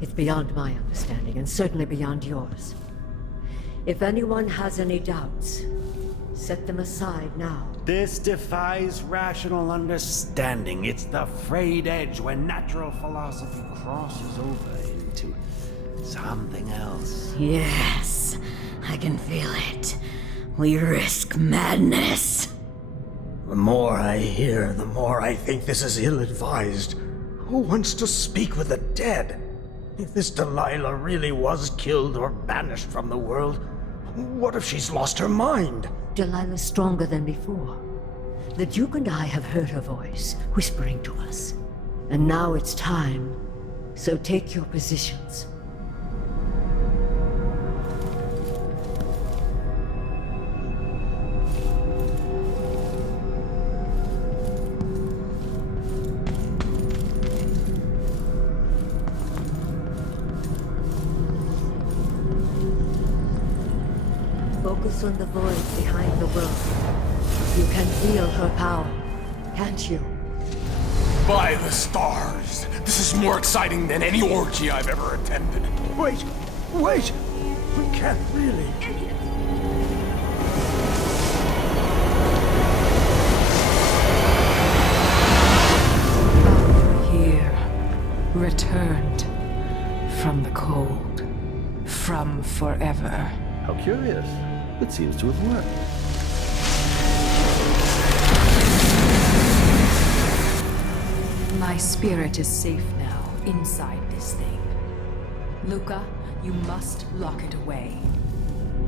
It's beyond my understanding, and certainly beyond yours. If anyone has any doubts, set them aside now. This defies rational understanding. It's the frayed edge when natural philosophy crosses over into something else. Yes, I can feel it. We risk madness. The more I hear, the more I think this is ill-advised. Who wants to speak with the dead? If this Delilah really was killed or banished from the world, what if she's lost her mind? Delilah's stronger than before. The Duke and I have heard her voice, whispering to us. And now it's time, so take your positions. Focus on the void behind the world. You can feel her power, can't you? By the stars! This is more exciting than any orgy I've ever attended. Wait! Wait! We can't really... Here, returned from the cold, from forever. How curious. It seems to have worked. My spirit is safe now, inside this thing. Luca, you must lock it away.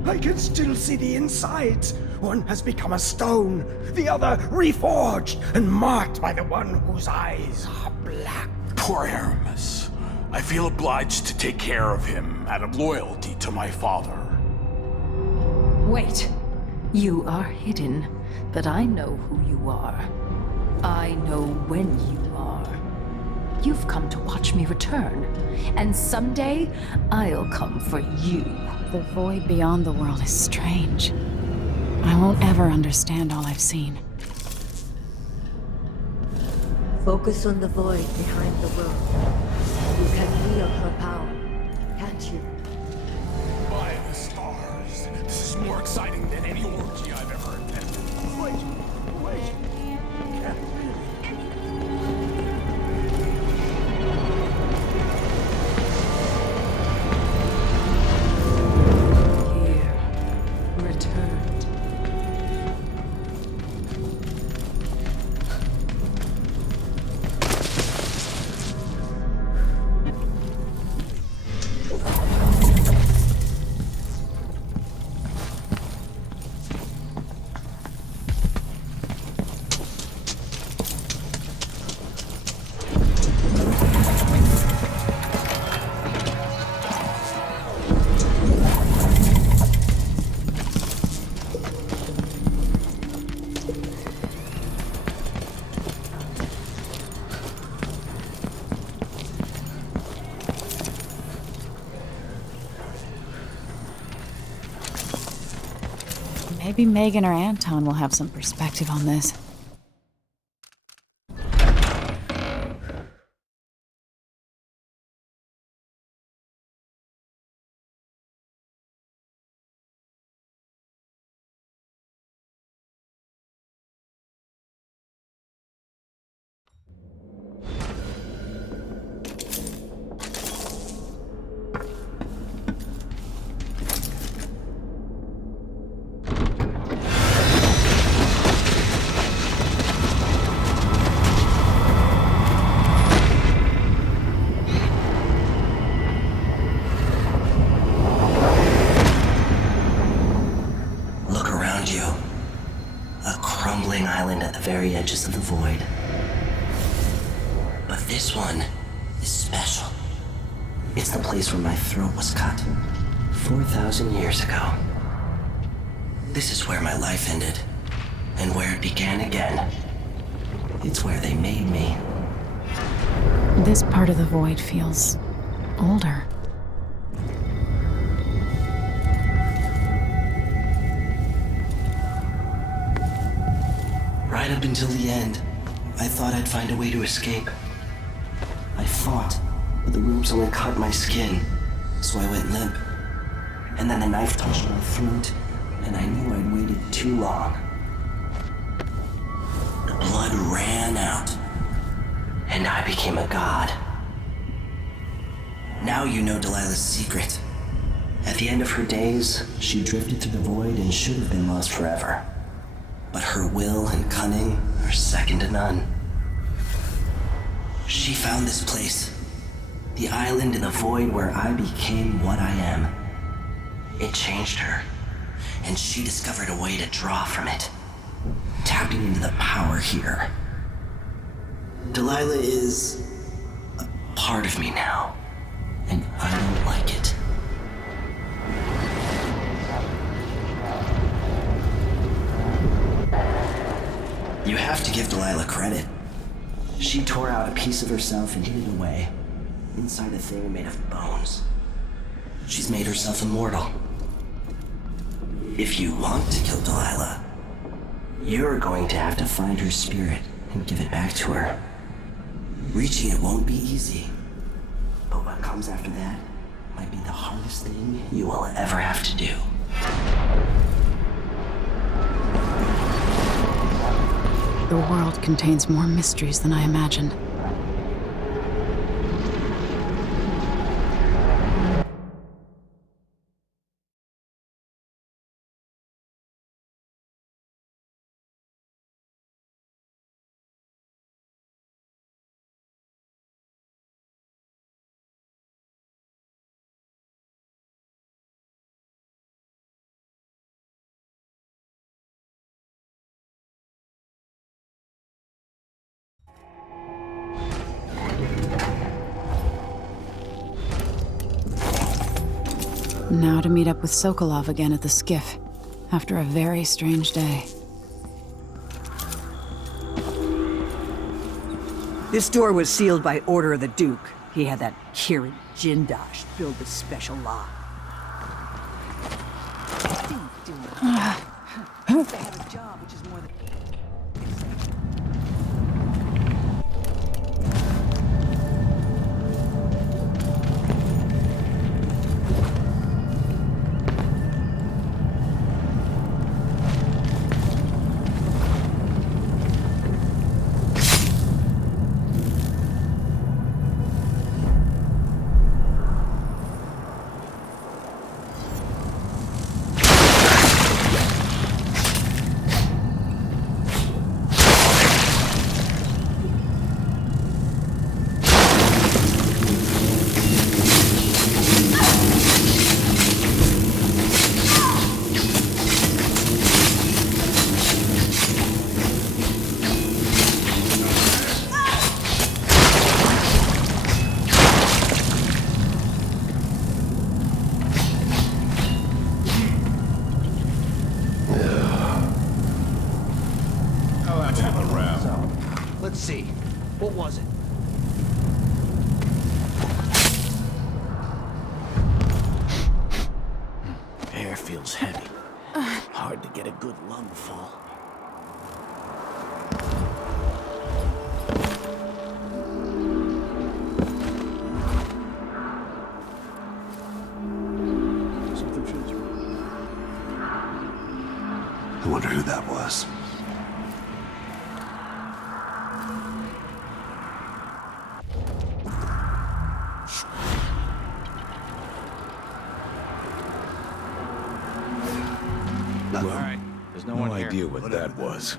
I can still see the insides. One has become a stone, the other reforged and marked by the one whose eyes are black. Poor Aramis. I feel obliged to take care of him out of loyalty to my father. Wait. You are hidden, but I know who you are. I know when you are. You've come to watch me return, and someday I'll come for you. The void beyond the world is strange. I won't ever understand all I've seen. Focus on the void behind the world. You can feel her power, can't you? By the stars, this is more exciting than any orgy I've ever attended. Wait, wait. Can't really. Here, returned. Maybe Megan or Anton will have some perspective on this. Very edges of the void. But this one is special. It's the place where my throat was cut 4,000 years ago. This is where my life ended, and where it began again. It's where they made me. This part of the void feels older. up until the end, I thought I'd find a way to escape. I fought, but the ropes only cut my skin, so I went limp. And then the knife touched my throat, and I knew I'd waited too long. The blood ran out, and I became a god. Now you know Delilah's secret. At the end of her days, she drifted through the void and should have been lost forever. But her will and cunning are second to none. She found this place, the island in the void where I became what I am. It changed her, and she discovered a way to draw from it, tapping into the power here. Delilah is a part of me now, and I don't like it. You have to give Delilah credit. She tore out a piece of herself and hid it away, inside a thing made of bones. She's made herself immortal. If you want to kill Delilah, you're going to have to find her spirit and give it back to her. Reaching it won't be easy, but what comes after that might be the hardest thing you will ever have to do. The world contains more mysteries than I imagined. Now to meet up with Sokolov again at the skiff, after a very strange day. This door was sealed by order of the Duke. He had that Kirin Jindosh build a special lock. They have a job, which is more than... Let's see. What was it? Air feels heavy. Hard to get a good lungful. Something feels wrong. I wonder who that was. Well, Alright, there's no no one here. idea what that was.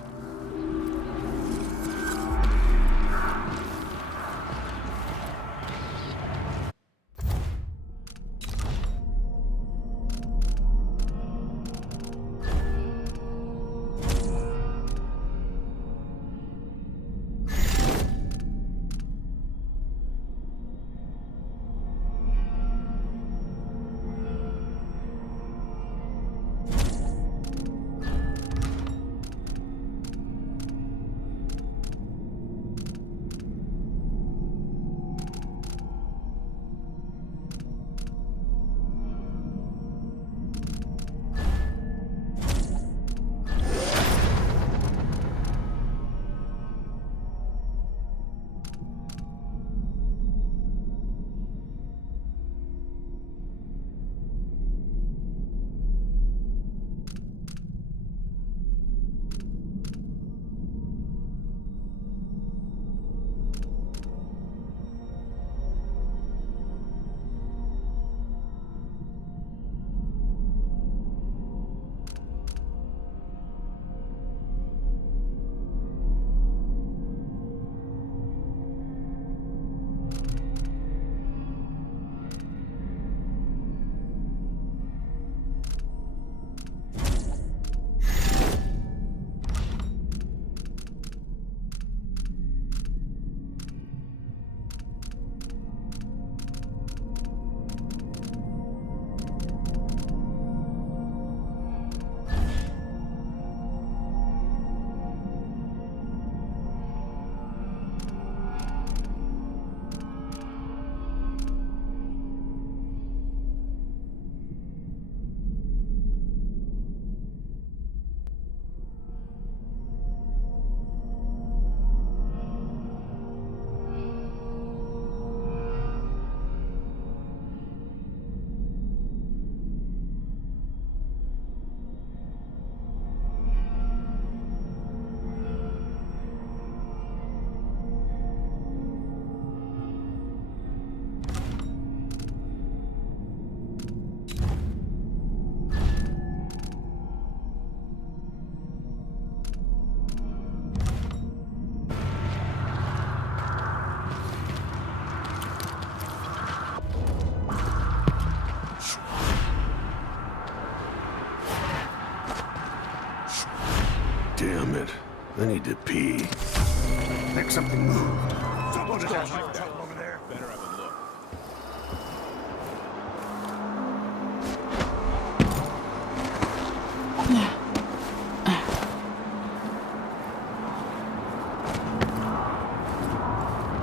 Damn it. I need to pee. Think something moved. Someone's got trouble over there. Better have a look.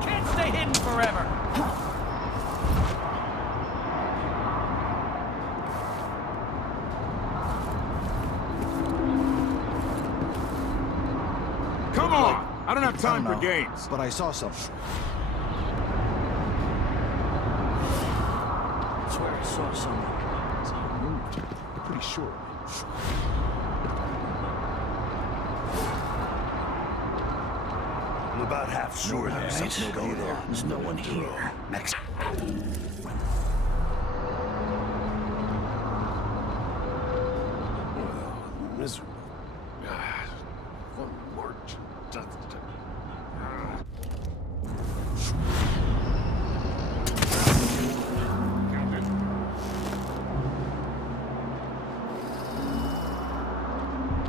Can't stay hidden forever. Come on! I don't have time for games. But I saw something. I swear I saw someone. He moved. I'm pretty sure. I'm about half sure there's something going on. There's no one here. Next. Miserable. What worked?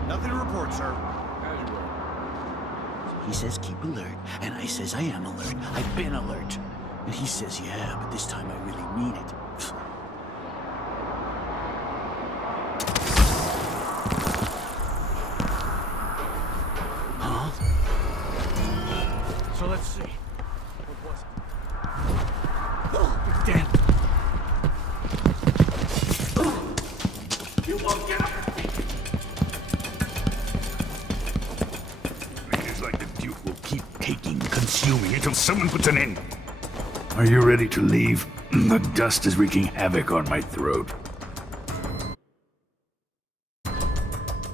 Nothing to report, sir. He says keep alert, and I says I am alert. I've been alert. And he says, yeah, but this time I really mean it. Huh? So let's see. What was it? Oh, damn. You won't get up! It's like the Duke will keep taking, consuming until someone puts an end. Are you ready to leave? The dust is wreaking havoc on my throat.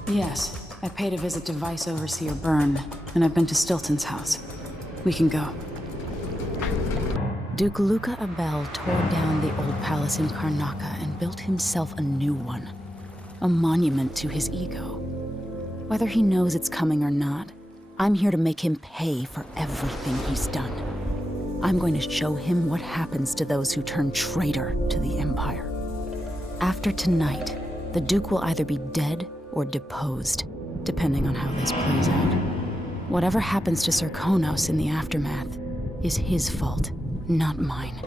Yes. I paid a visit to Vice Overseer Byrne, and I've been to Stilton's house. We can go. Duke Luca Abel tore down the old palace in Karnaca and built himself a new one. A monument to his ego. Whether he knows it's coming or not, I'm here to make him pay for everything he's done. I'm going to show him what happens to those who turn traitor to the Empire. After tonight, the Duke will either be dead or deposed, depending on how this plays out. Whatever happens to Sir Cahos in the aftermath is his fault, not mine.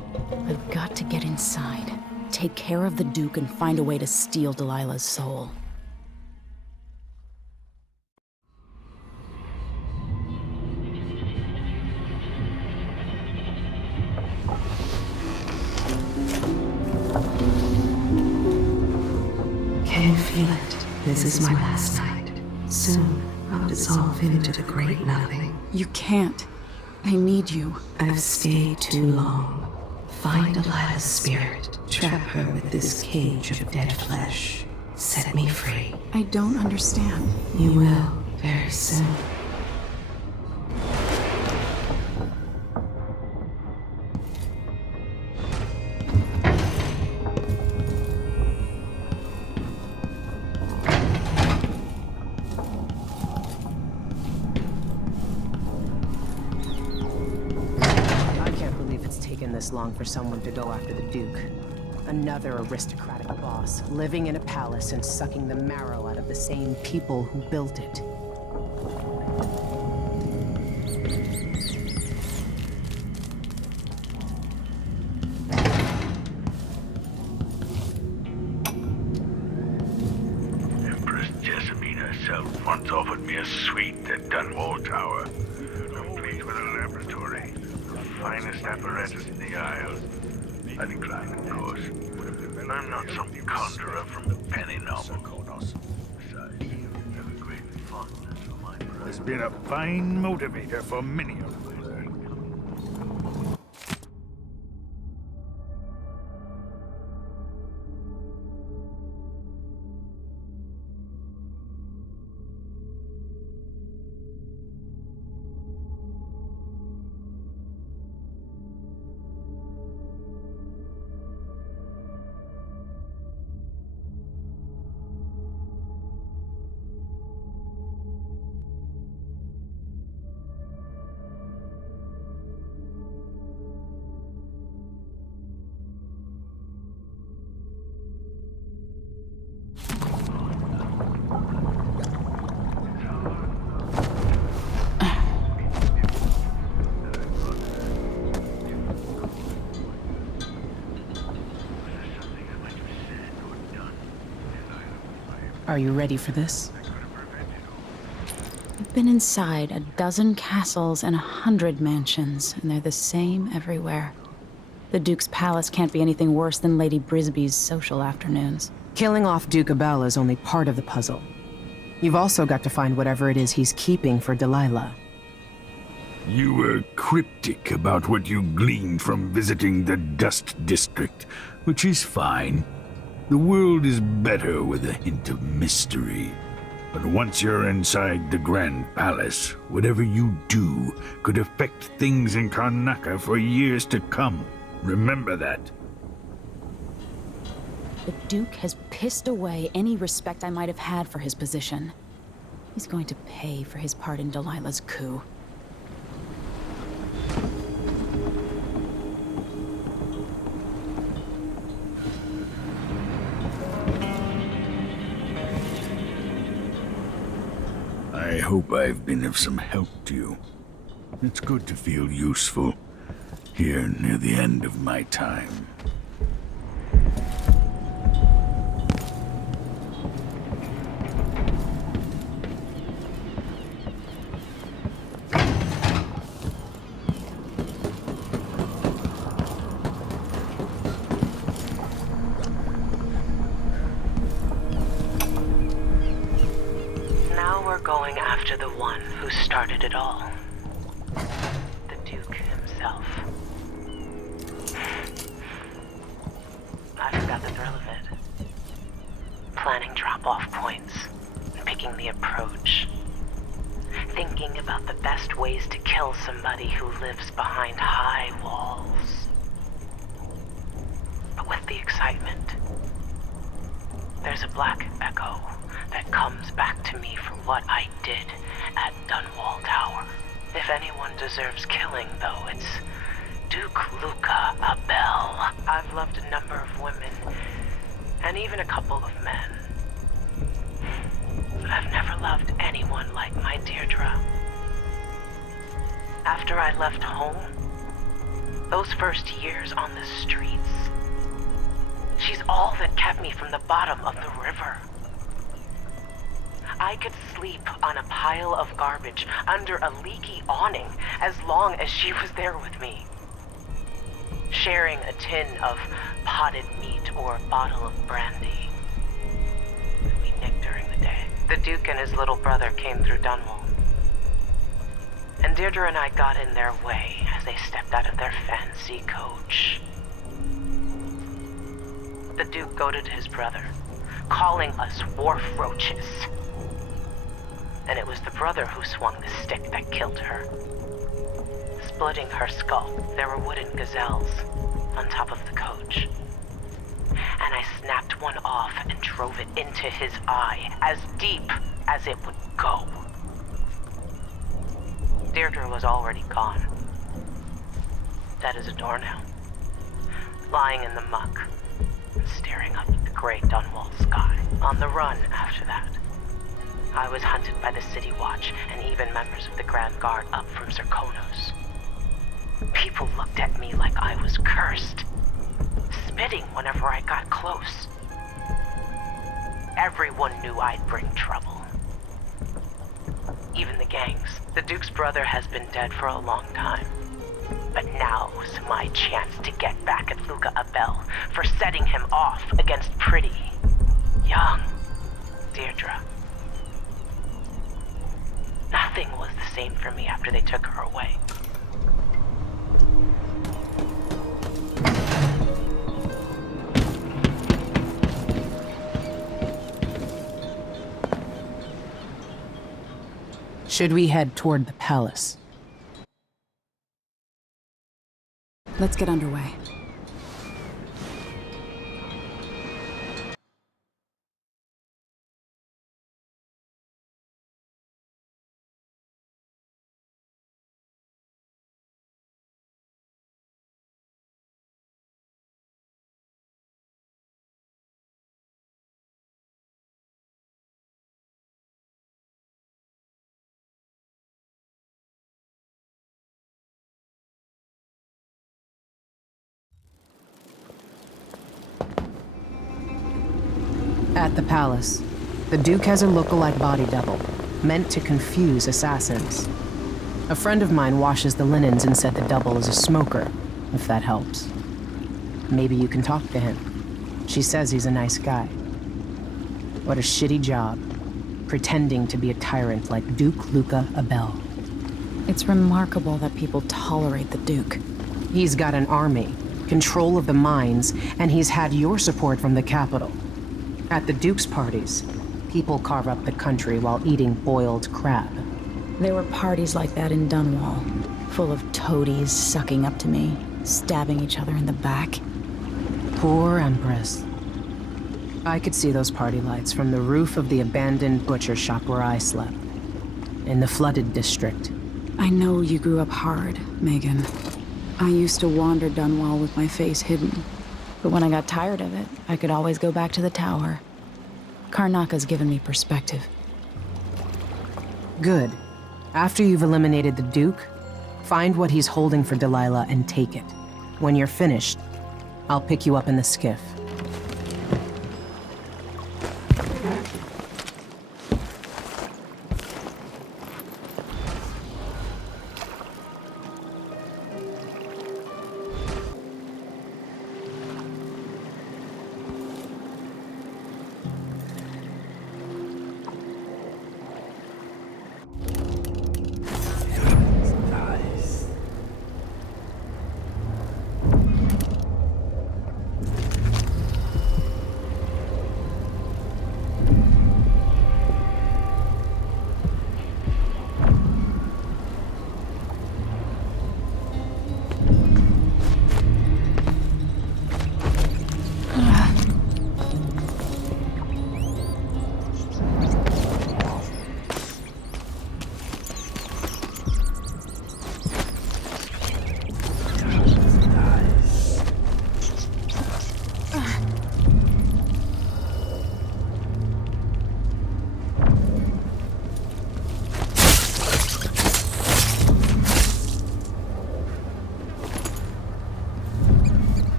I've got to get inside, take care of the Duke, and find a way to steal Delilah's soul. Can you feel it? This is my last night. Soon, I'll dissolve into the great nothing. You can't. I need you. I've stayed too long. Find Delilah's spirit. Trap her with this cage of dead flesh. Set me free. I don't understand. You will, very soon. This long for someone to go after the Duke. Another aristocratic boss, living in a palace and sucking the marrow out of the same people who built it. Empress Jessamine herself once offered me a suite at Dunwall Tower, complete with a laboratory. Finest apparatus in the Isles. I declined, of course. I'm not some conjurer from the penny novel. Besides, you have a great fondness for my bride. Has been a fine motivator for many of us. Are you ready for this? I've been inside a dozen castles and 100 mansions, and they're the same everywhere. The Duke's palace can't be anything worse than Lady Brisby's social afternoons. Killing off Duke Abel is only part of the puzzle. You've also got to find whatever it is he's keeping for Delilah. You were cryptic about what you gleaned from visiting the Dust District, which is fine. The world is better with a hint of mystery. But once you're inside the Grand Palace, whatever you do could affect things in Karnaca for years to come. Remember that. The Duke has pissed away any respect I might have had for his position. He's going to pay for his part in Delilah's coup. I hope I've been of some help to you. It's good to feel useful here near the end of my time. Going after the one who started it all. The Duke himself. I forgot the thrill of it. Planning drop-off points, picking the approach. Thinking about the best ways to kill somebody who lives behind high walls. But with the excitement, there's a black echo that comes back to me for what I did at Dunwall Tower. If anyone deserves killing, though, it's Duke Luca Abel. I've loved a number of women, and even a couple of men. But I've never loved anyone like my Deirdre. After I left home, those first years on the streets, she's all that kept me from the bottom of the river. I could sleep on a pile of garbage under a leaky awning as long as she was there with me. Sharing a tin of potted meat or a bottle of brandy that we nicked during the day. The Duke and his little brother came through Dunwall. And Deirdre and I got in their way as they stepped out of their fancy coach. The Duke goaded his brother, calling us wharf roaches. And it was the brother who swung the stick that killed her. Splitting her skull, there were wooden gazelles on top of the coach. And I snapped one off and drove it into his eye, as deep as it would go. Deirdre was already gone. Dead as a doornail. Lying in the muck, and staring up at the gray Dunwall sky. On the run after that. I was hunted by the City Watch and even members of the Grand Guard up from Zirconos. People looked at me like I was cursed, spitting whenever I got close. Everyone knew I'd bring trouble. Even the gangs. The Duke's brother has been dead for a long time. But now's my chance to get back at Luca Abel for setting him off against pretty, young Deirdre. Nothing was the same for me after they took her away. Should we head toward the palace? Let's get underway. At the palace, The Duke has a look-alike body double, meant to confuse assassins. A friend of mine washes the linens and said the double is a smoker, if that helps. Maybe you can talk to him. She says he's a nice guy. What a shitty job, pretending to be a tyrant like Duke Luca Abel. It's remarkable that people tolerate the Duke. He's got an army, control of the mines, and he's had your support from the capital. At the Duke's parties, people carve up the country while eating boiled crab. There were parties like that in Dunwall, full of toadies sucking up to me, stabbing each other in the back. Poor Empress. I could see those party lights from the roof of the abandoned butcher shop where I slept, in the flooded district. I know you grew up hard, Megan. I used to wander Dunwall with my face hidden, but when I got tired of it, I could always go back to the tower. Karnaca's given me perspective. Good. After you've eliminated the Duke, find what he's holding for Delilah and take it. When you're finished, I'll pick you up in the skiff.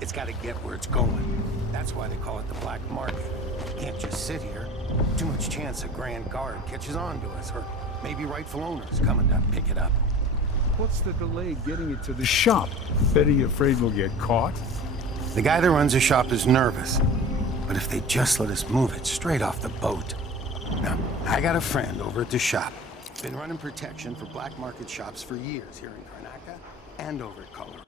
It's got to get where it's going. That's why they call it the black market. Can't just sit here. Too much chance a Grand Guard catches on to us, or maybe rightful owners coming to pick it up. What's the delay getting it to the shop? Betty afraid we'll get caught? The guy that runs the shop is nervous. But if they just let us move it straight off the boat. Now, I got a friend over at the shop. Been running protection for black market shops for years here in Karnaca and over at Color.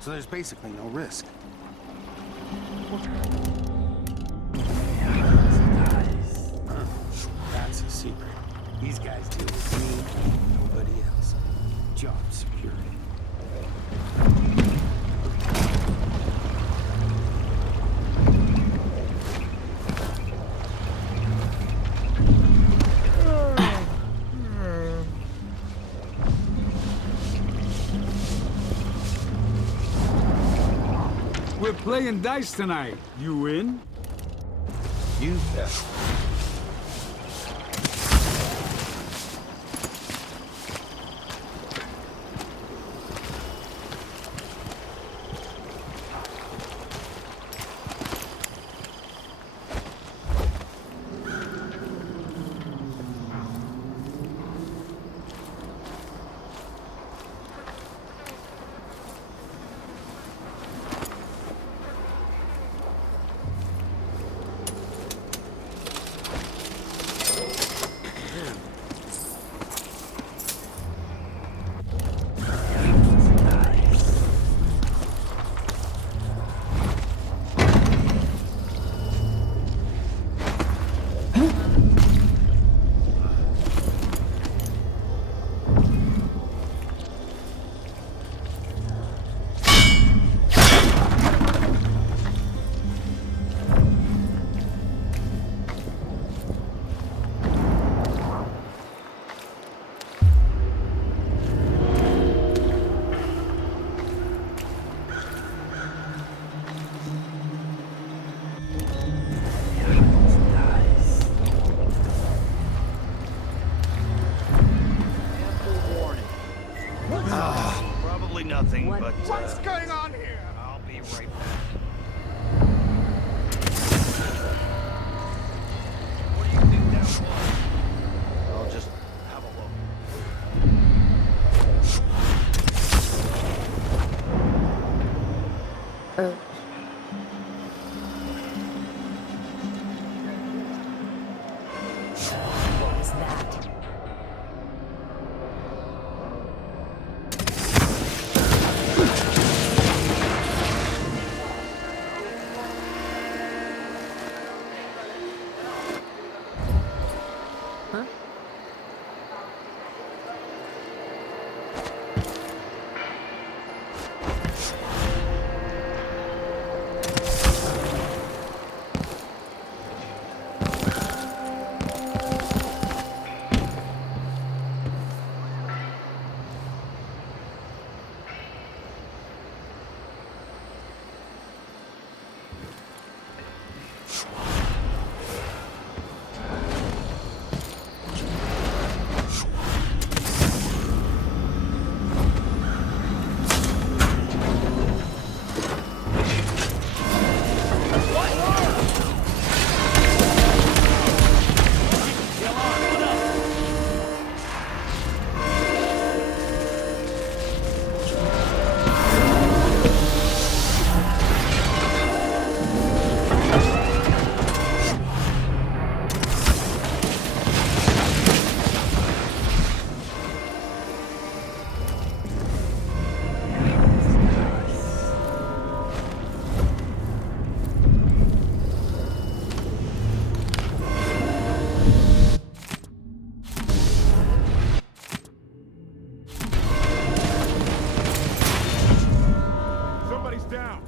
So there's basically no risk. That's a secret. These guys deal with me, nobody else. Job security. We're playing dice tonight. You in? You bet. nothing but... What's going on here? I'll be right back. What do you think that was? I'll just have a look. What was that?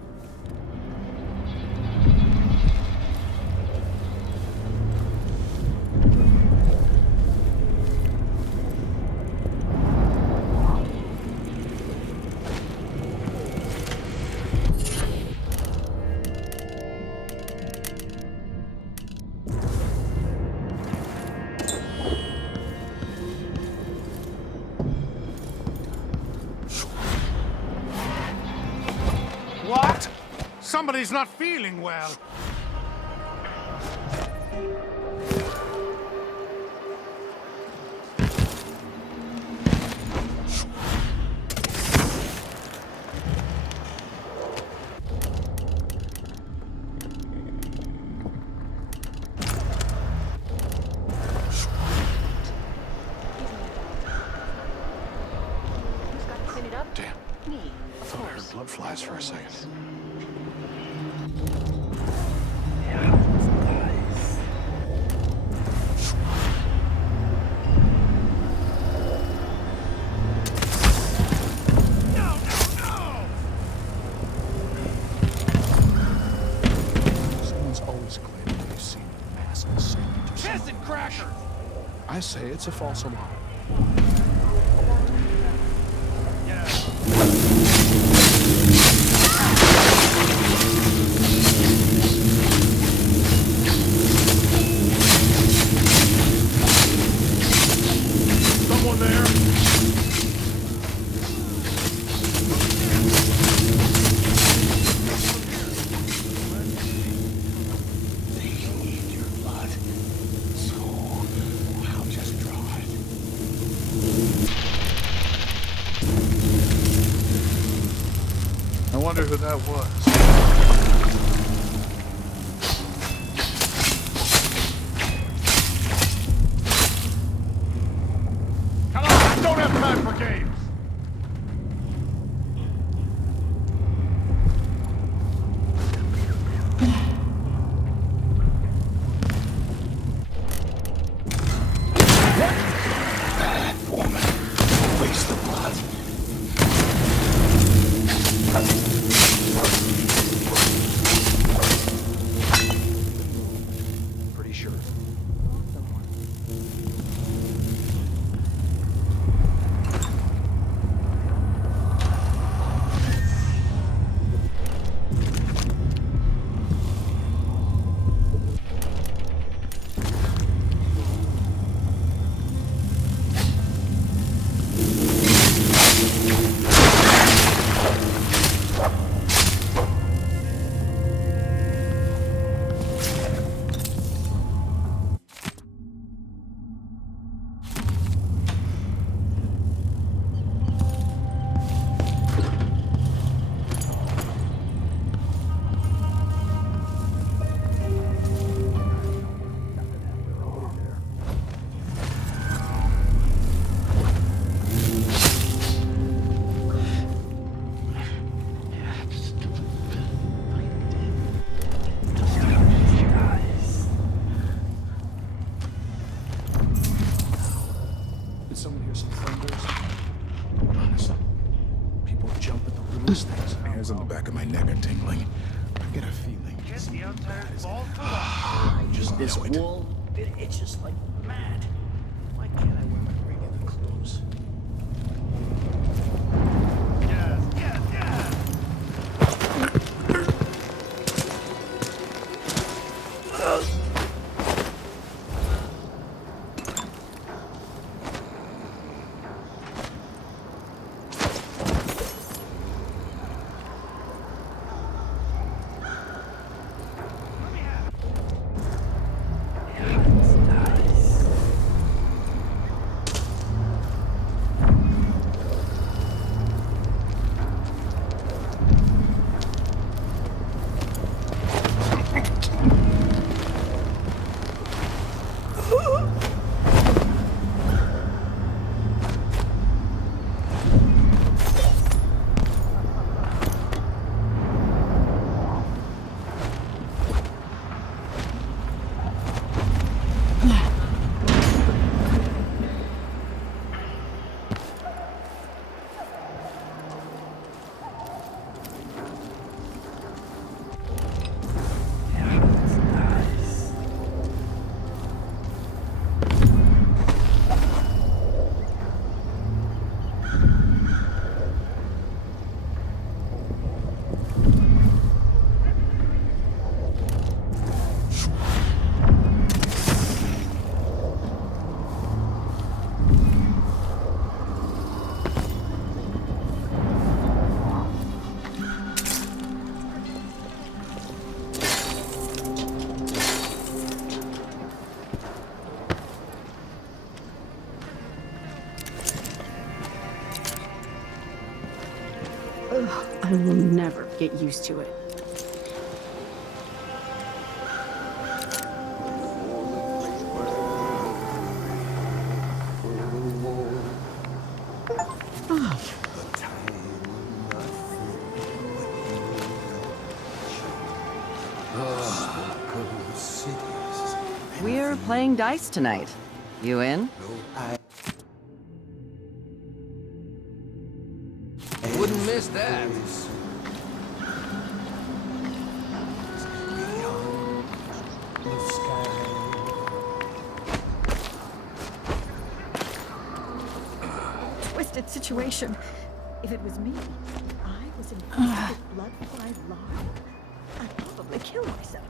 What? Somebody's not feeling well. Damn. Me, of Thought I heard course. blood flies for a second. Someone's always claiming they've seen a mass insanity. Piss and crackers! I say it's a false alarm. Someone there? They need your blood, so I'll just draw it. I wonder who that was. Come on, I don't have time for games! Bad woman. Waste the blood. Pretty sure. Did someone hear some thunders? Honestly, people jump at the littlest things. Hairs on the back of my neck are tingling. I get a feeling. Just this wall, it itches like mad. Why can't I wear my regular clothes? I will never get used to it. We're playing dice tonight. You in? Wouldn't miss that. Twisted situation. If it was me, I was in a blood-fried lard, I'd probably kill myself.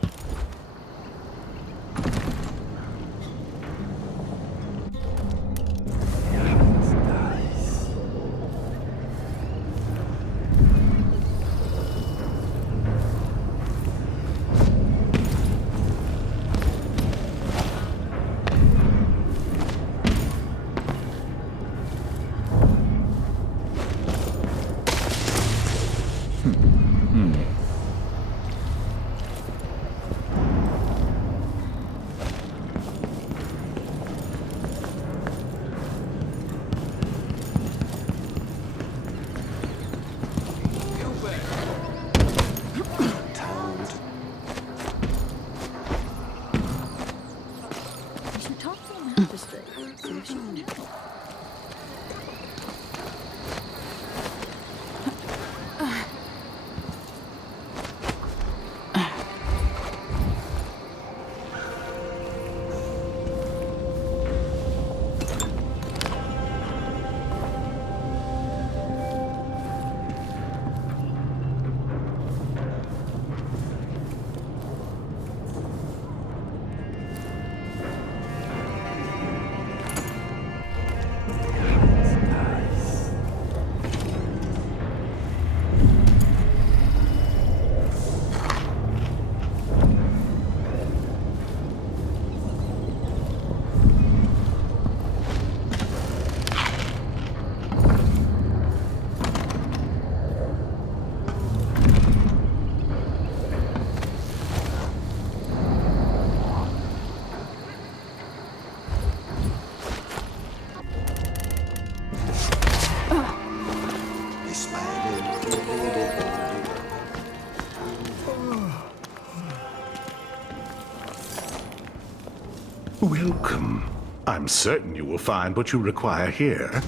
I'm certain you will find what you require here.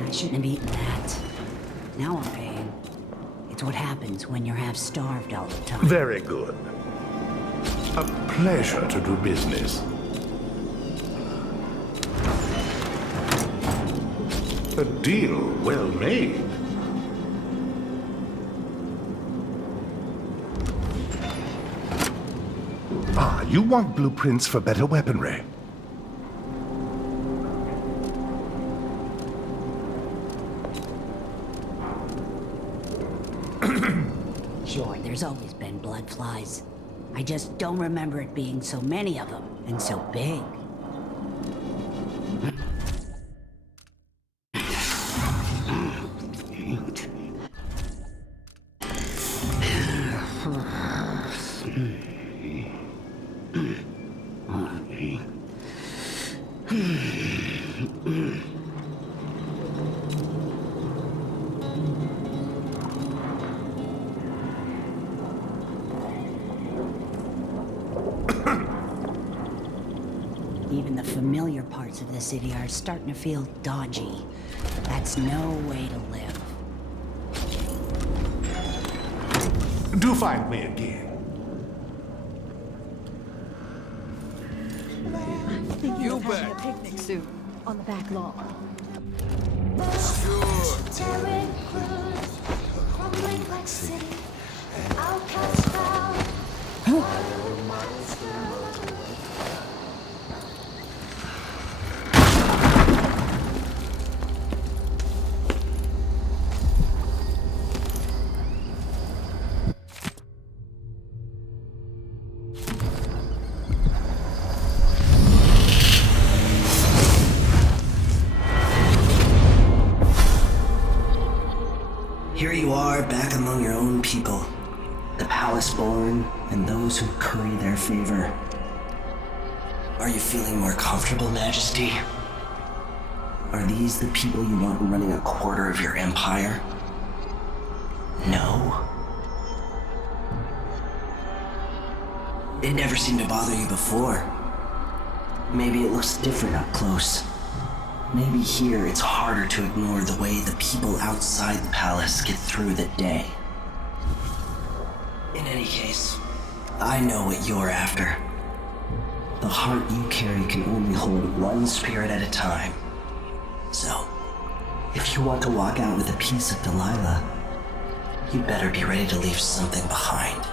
I shouldn't have eaten that. Now I'm paying. It's what happens when you're half-starved all the time. Very good. A pleasure to do business. A deal well made. Ah, you want blueprints for better weaponry. Sure, there's always been blood flies. I just don't remember it being so many of them, and so big. Even the familiar parts of the city are starting to feel dodgy. That's no way to live. Do find me again. You bet. A picnic suit on the back lawn. Here you are, back among your own people. The palace-born, and those who curry their favor. Are you feeling more comfortable, Majesty? Are these the people you want running a quarter of your empire? No? It never seemed to bother you before. Maybe it looks different up close. Maybe here it's harder to ignore the way the people outside the palace get through the day. In any case, I know what you're after. The heart you carry can only hold one spirit at a time. So, if you want to walk out with a piece of Delilah, you better be ready to leave something behind.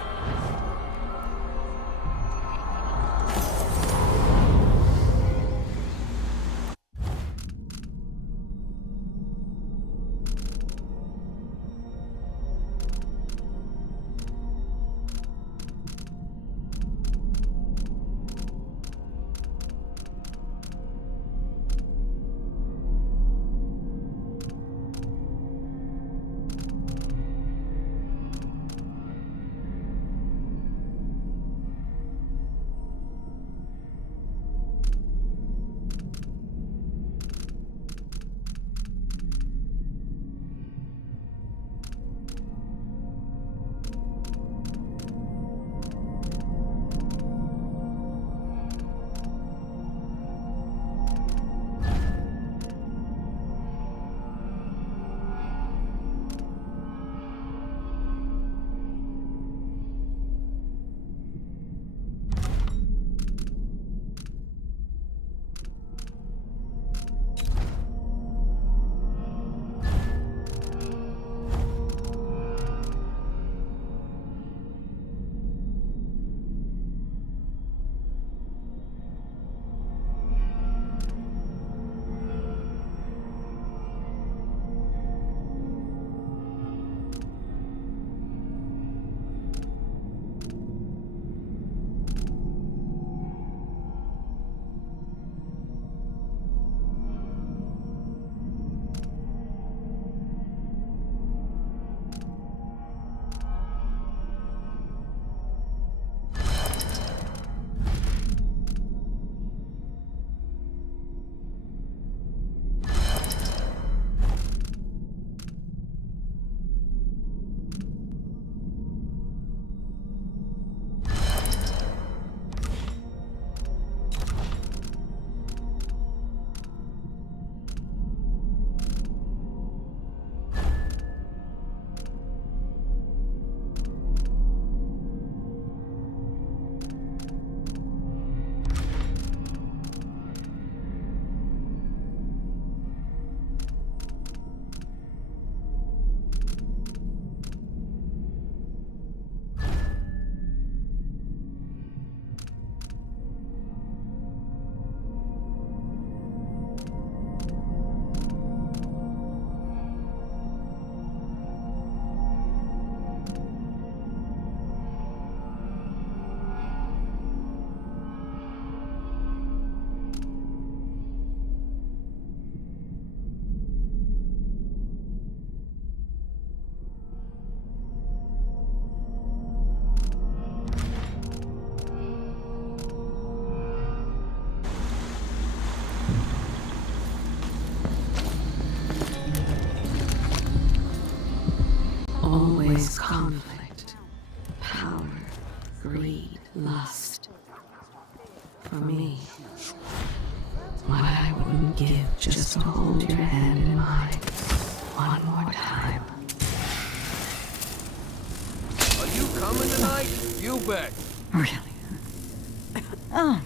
greed, lust. For me, what I wouldn't give just to hold your hand in mine one more time. Are you coming tonight? You bet. Really? Oh.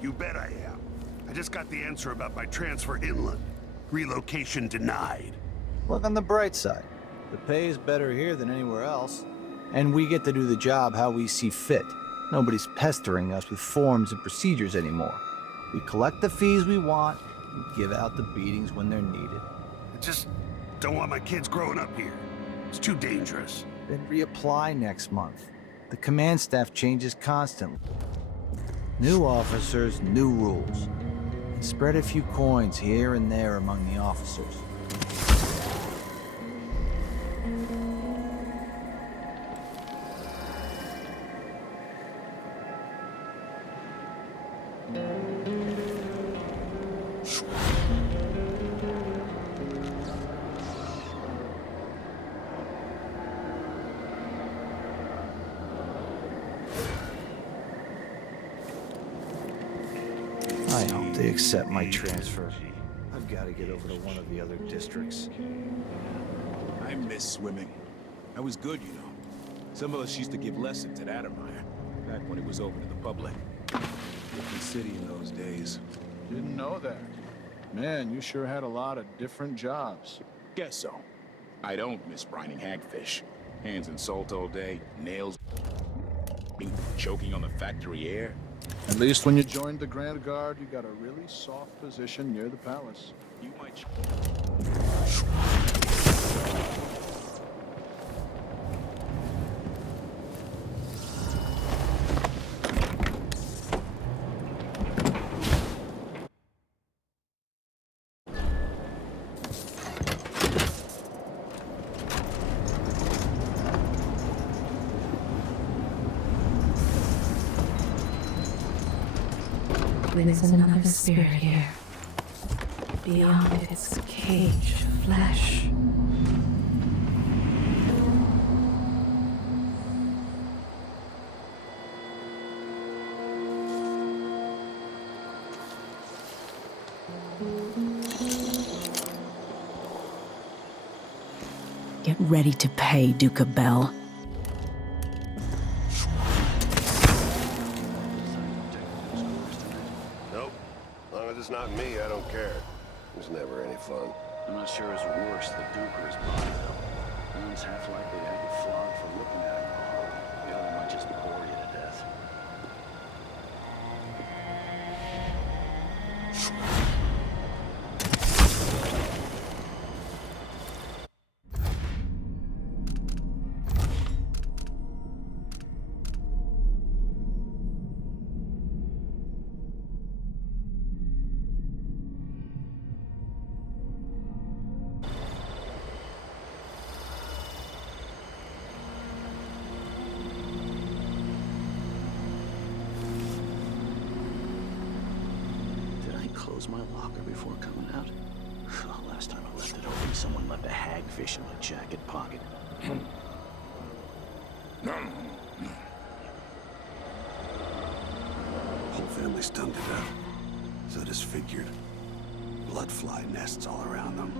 You bet I am. I just got the answer about my transfer inland. Relocation denied. Look on the bright side. The pay is better here than anywhere else. And we get to do the job how we see fit. Nobody's pestering us with forms and procedures anymore. We collect the fees we want and give out the beatings when they're needed. I just don't want my kids growing up here. It's too dangerous. Then reapply next month. The command staff changes constantly. New officers, new rules. And spread a few coins here and there among the officers. I hope they accept my transfer. I've got to get over to one of the other districts. I miss swimming. I was good, you know. Some of us used to give lessons at Addermeyer, back when it was open to the public. Different city in those days. Didn't know that. Man, you sure had a lot of different jobs. Guess so. I don't miss brining hagfish. Hands in salt all day, nails choking on the factory air. At least when you joined the Grand Guard, you got a really soft position near the palace. You might... There's another spirit here, beyond its cage of flesh. Get ready to pay, Duke of Bell. It's not me, I don't care. It's never any fun. I'm not sure it's worse, the Duke or his body, though. One's half likely to have you flogged for looking at him. The other might just bore you to death. close my locker before coming out. Last time I left it open, someone left a hagfish in my jacket pocket. Whole family's done to death. So disfigured. Blood fly nests all around them.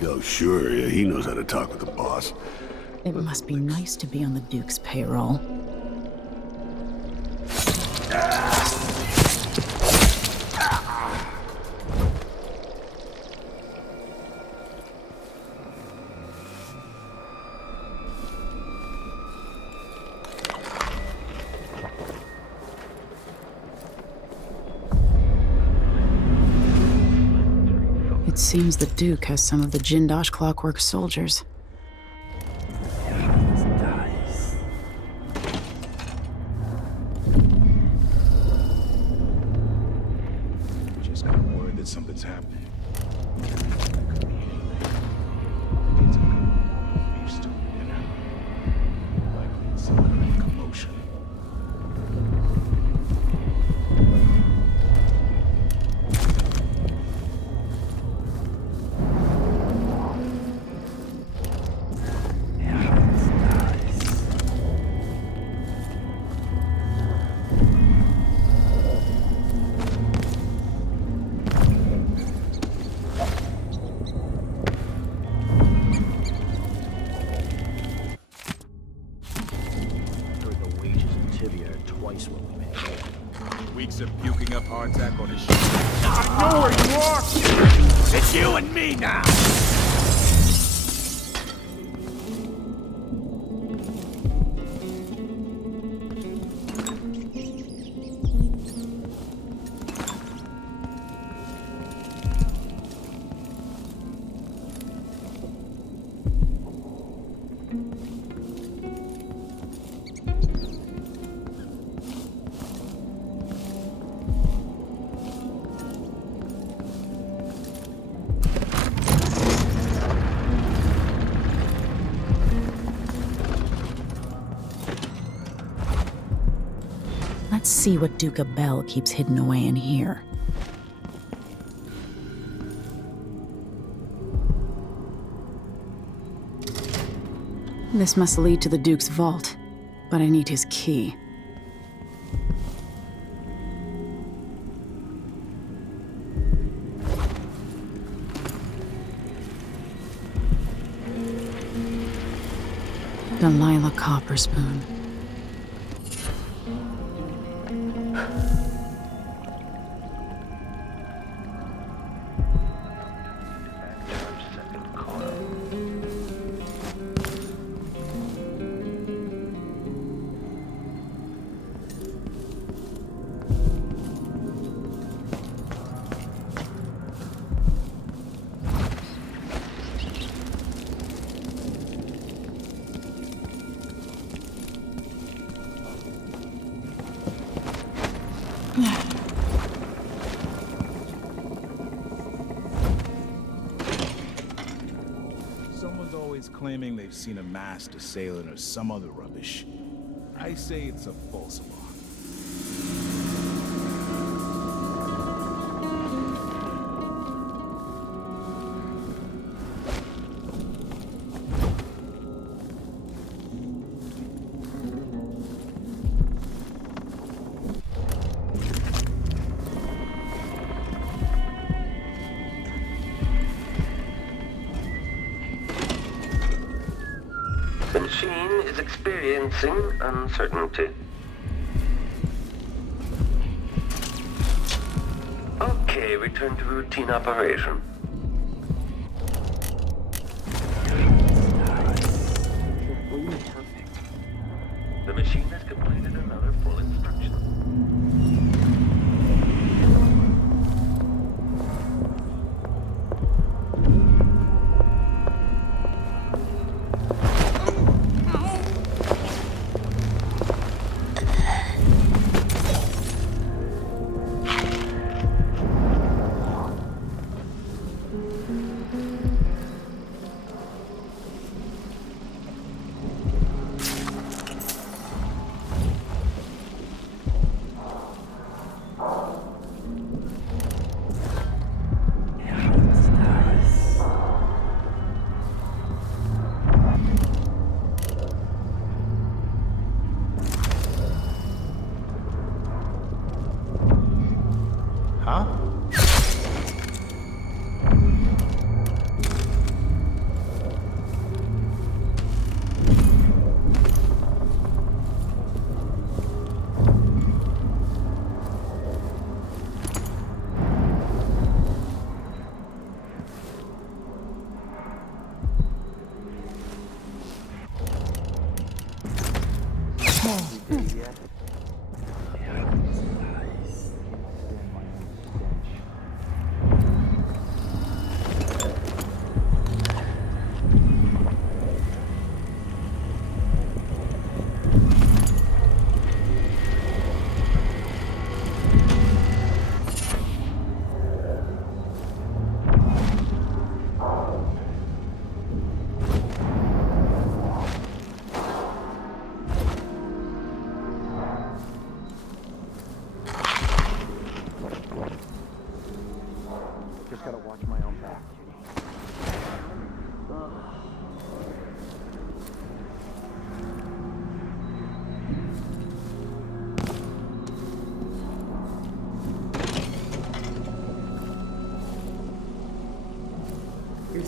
Yo, sure, yeah, he knows how to talk with the boss. It must be nice to be on the Duke's payroll. It seems the Duke has some of the Jindosh clockwork soldiers. Just got word that something's happening. Could be anything. Maybe it's a couple beef stew for dinner. Likely it's some kind of commotion. Weeks of puking up hardtack on his ship. I know where you are! It's you and me now! Let's see what Duke Bell keeps hidden away in here. This must lead to the Duke's vault, but I need his key. Delilah Copperspoon. Someone's always claiming they've seen a masked assailant or some other rubbish. I say it's a false alarm. The machine is experiencing uncertainty. Okay, return to routine operation.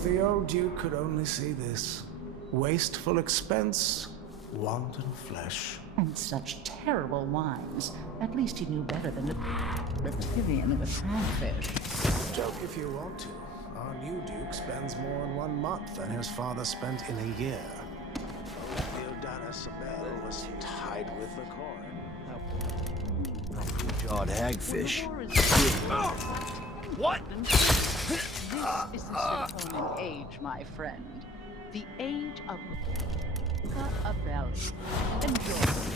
the old Duke could only see this. Wasteful expense, wanton flesh. And such terrible wines. At least he knew better than to Lativian with crawfish. Joke if you want to. Our new Duke spends more in 1 month than his father spent in a year. Leodana Sabel was tied with the coin. Jawed hagfish. What? This is the Serponian age, my friend. The age of Abel. Enjoy.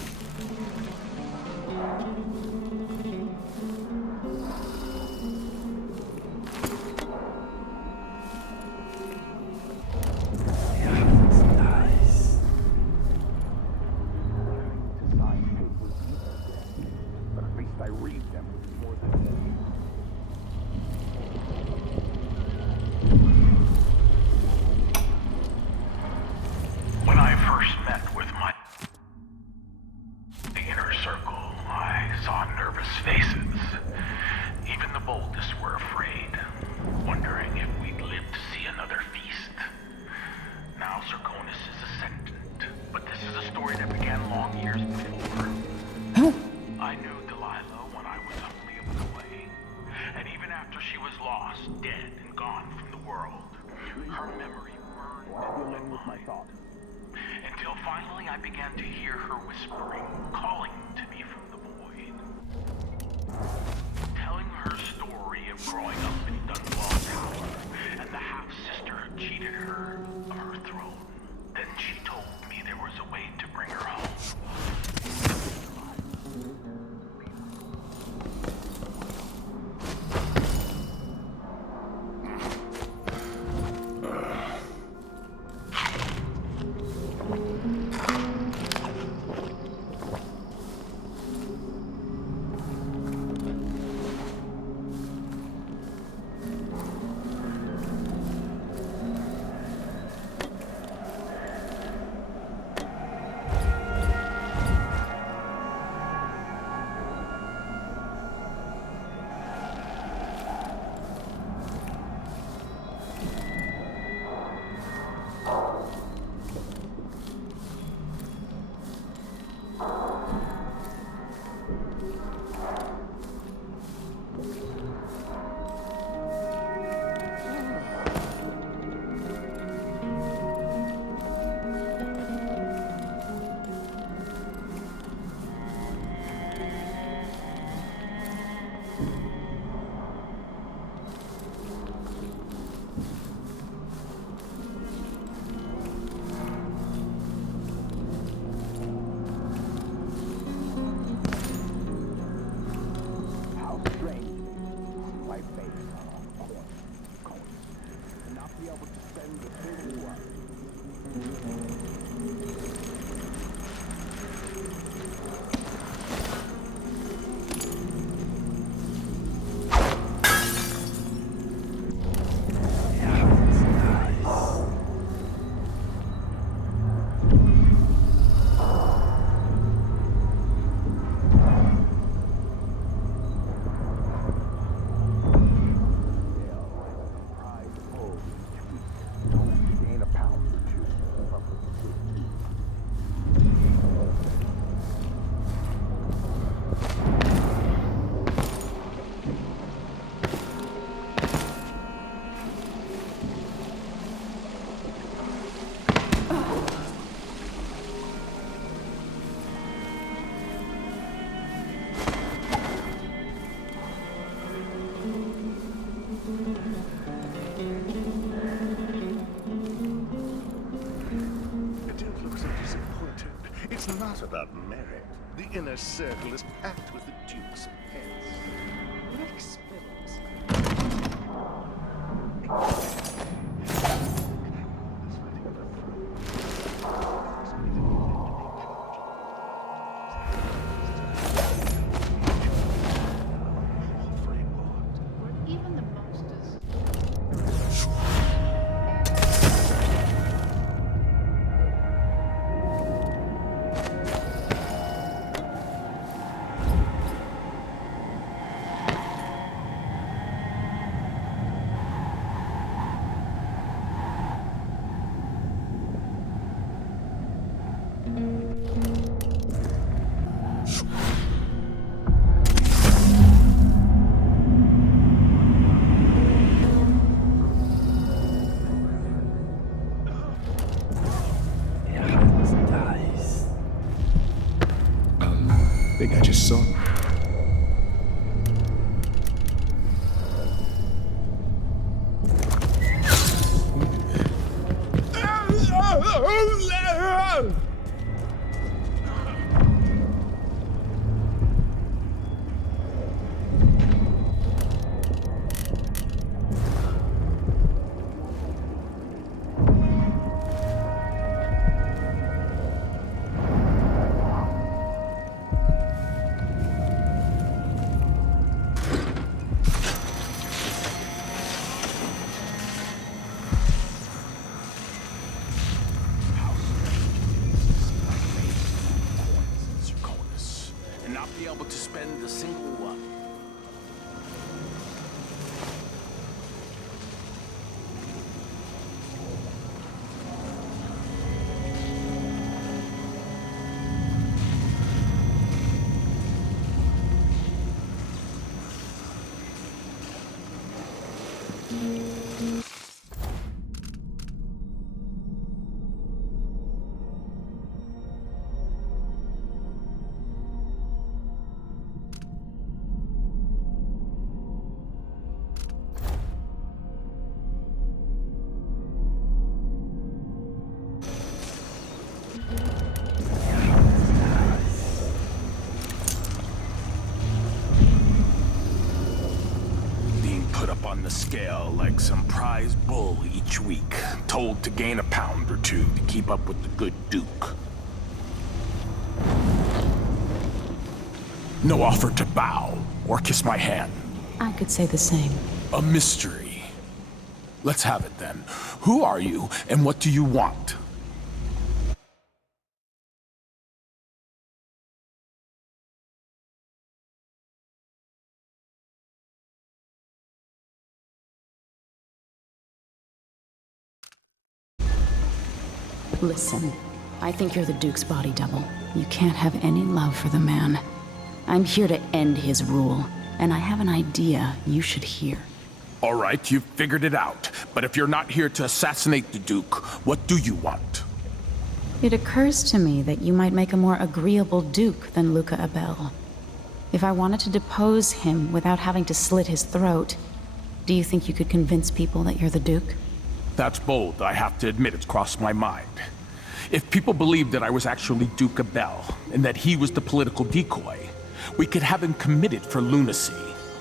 Not about merit. The inner circle is packed with the Duke's pets. Rex Scale like some prize bull each week, told to gain a pound or two to keep up with the good Duke. No offer to bow or kiss my hand. I could say the same. A mystery. Let's have it then. Who are you and what do you want? Listen, I think you're the Duke's body double. You can't have any love for the man. I'm here to end his rule, and I have an idea you should hear. All right, you've figured it out. But if you're not here to assassinate the Duke, what do you want? It occurs to me that you might make a more agreeable Duke than Luca Abel. If I wanted to depose him without having to slit his throat, do you think you could convince people that you're the Duke? That's bold. I have to admit it's crossed my mind. If people believed that I was actually Duke Abel, and that he was the political decoy, we could have him committed for lunacy.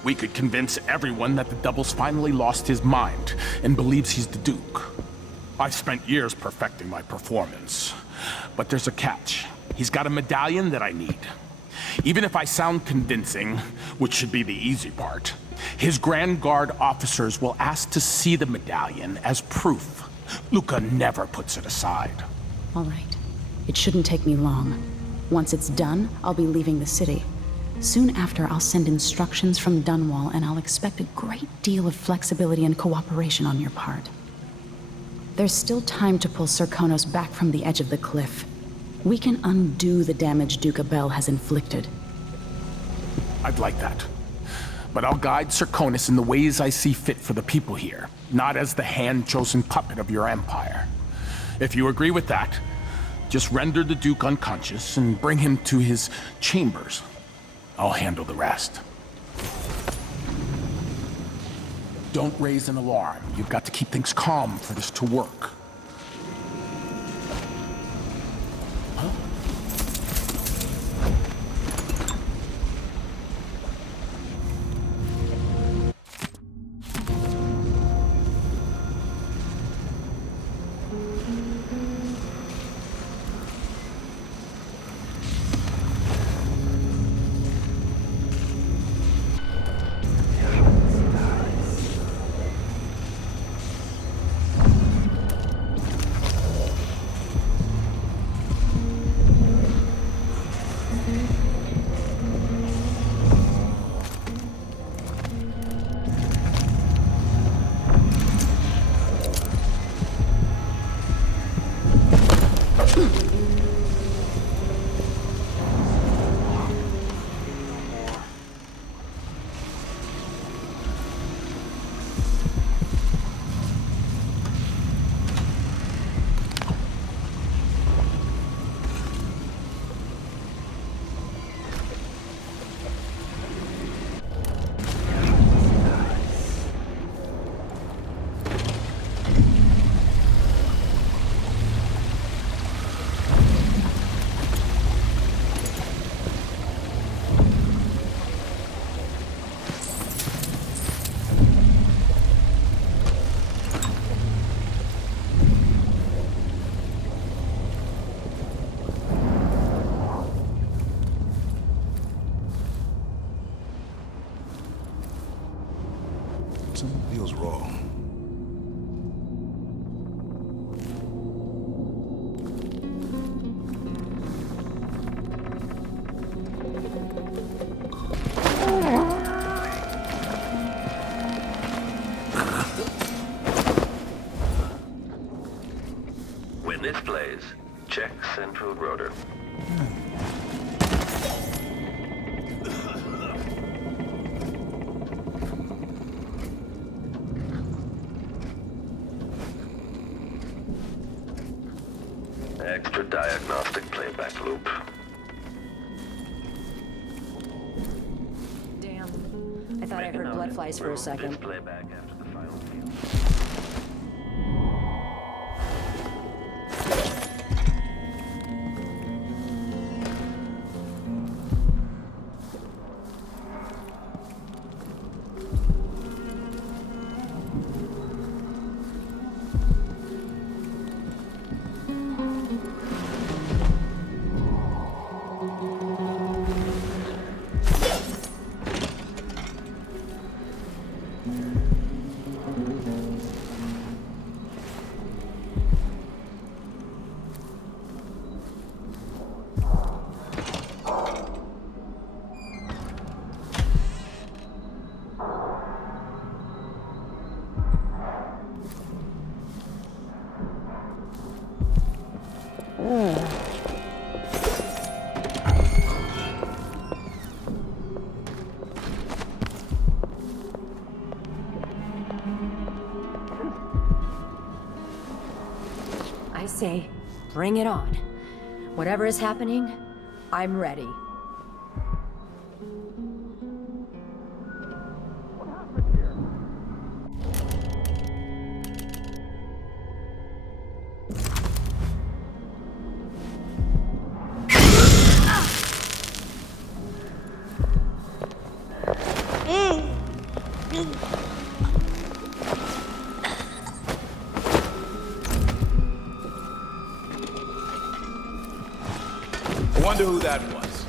We could convince everyone that the Double's finally lost his mind, and believes he's the Duke. I've spent years perfecting my performance. But there's a catch. He's got a medallion that I need. Even if I sound convincing, which should be the easy part, his Grand Guard officers will ask to see the medallion as proof. Luca never puts it aside. All right. It shouldn't take me long. Once it's done, I'll be leaving the city. Soon after, I'll send instructions from Dunwall, and I'll expect a great deal of flexibility and cooperation on your part. There's still time to pull Sir Cahos back from the edge of the cliff. We can undo the damage Duke Abel has inflicted. I'd like that. But I'll guide Sir Cahos in the ways I see fit for the people here, not as the hand-chosen puppet of your empire. If you agree with that, just render the Duke unconscious and bring him to his chambers. I'll handle the rest. Don't raise an alarm. You've got to keep things calm for this to work. Something feels wrong. When this plays, check central rotor. diagnostic playback loop. Damn. I thought I heard blood flies for a second. Playback after the final field. I say, bring it on. Whatever is happening, I'm ready. I wonder who that was.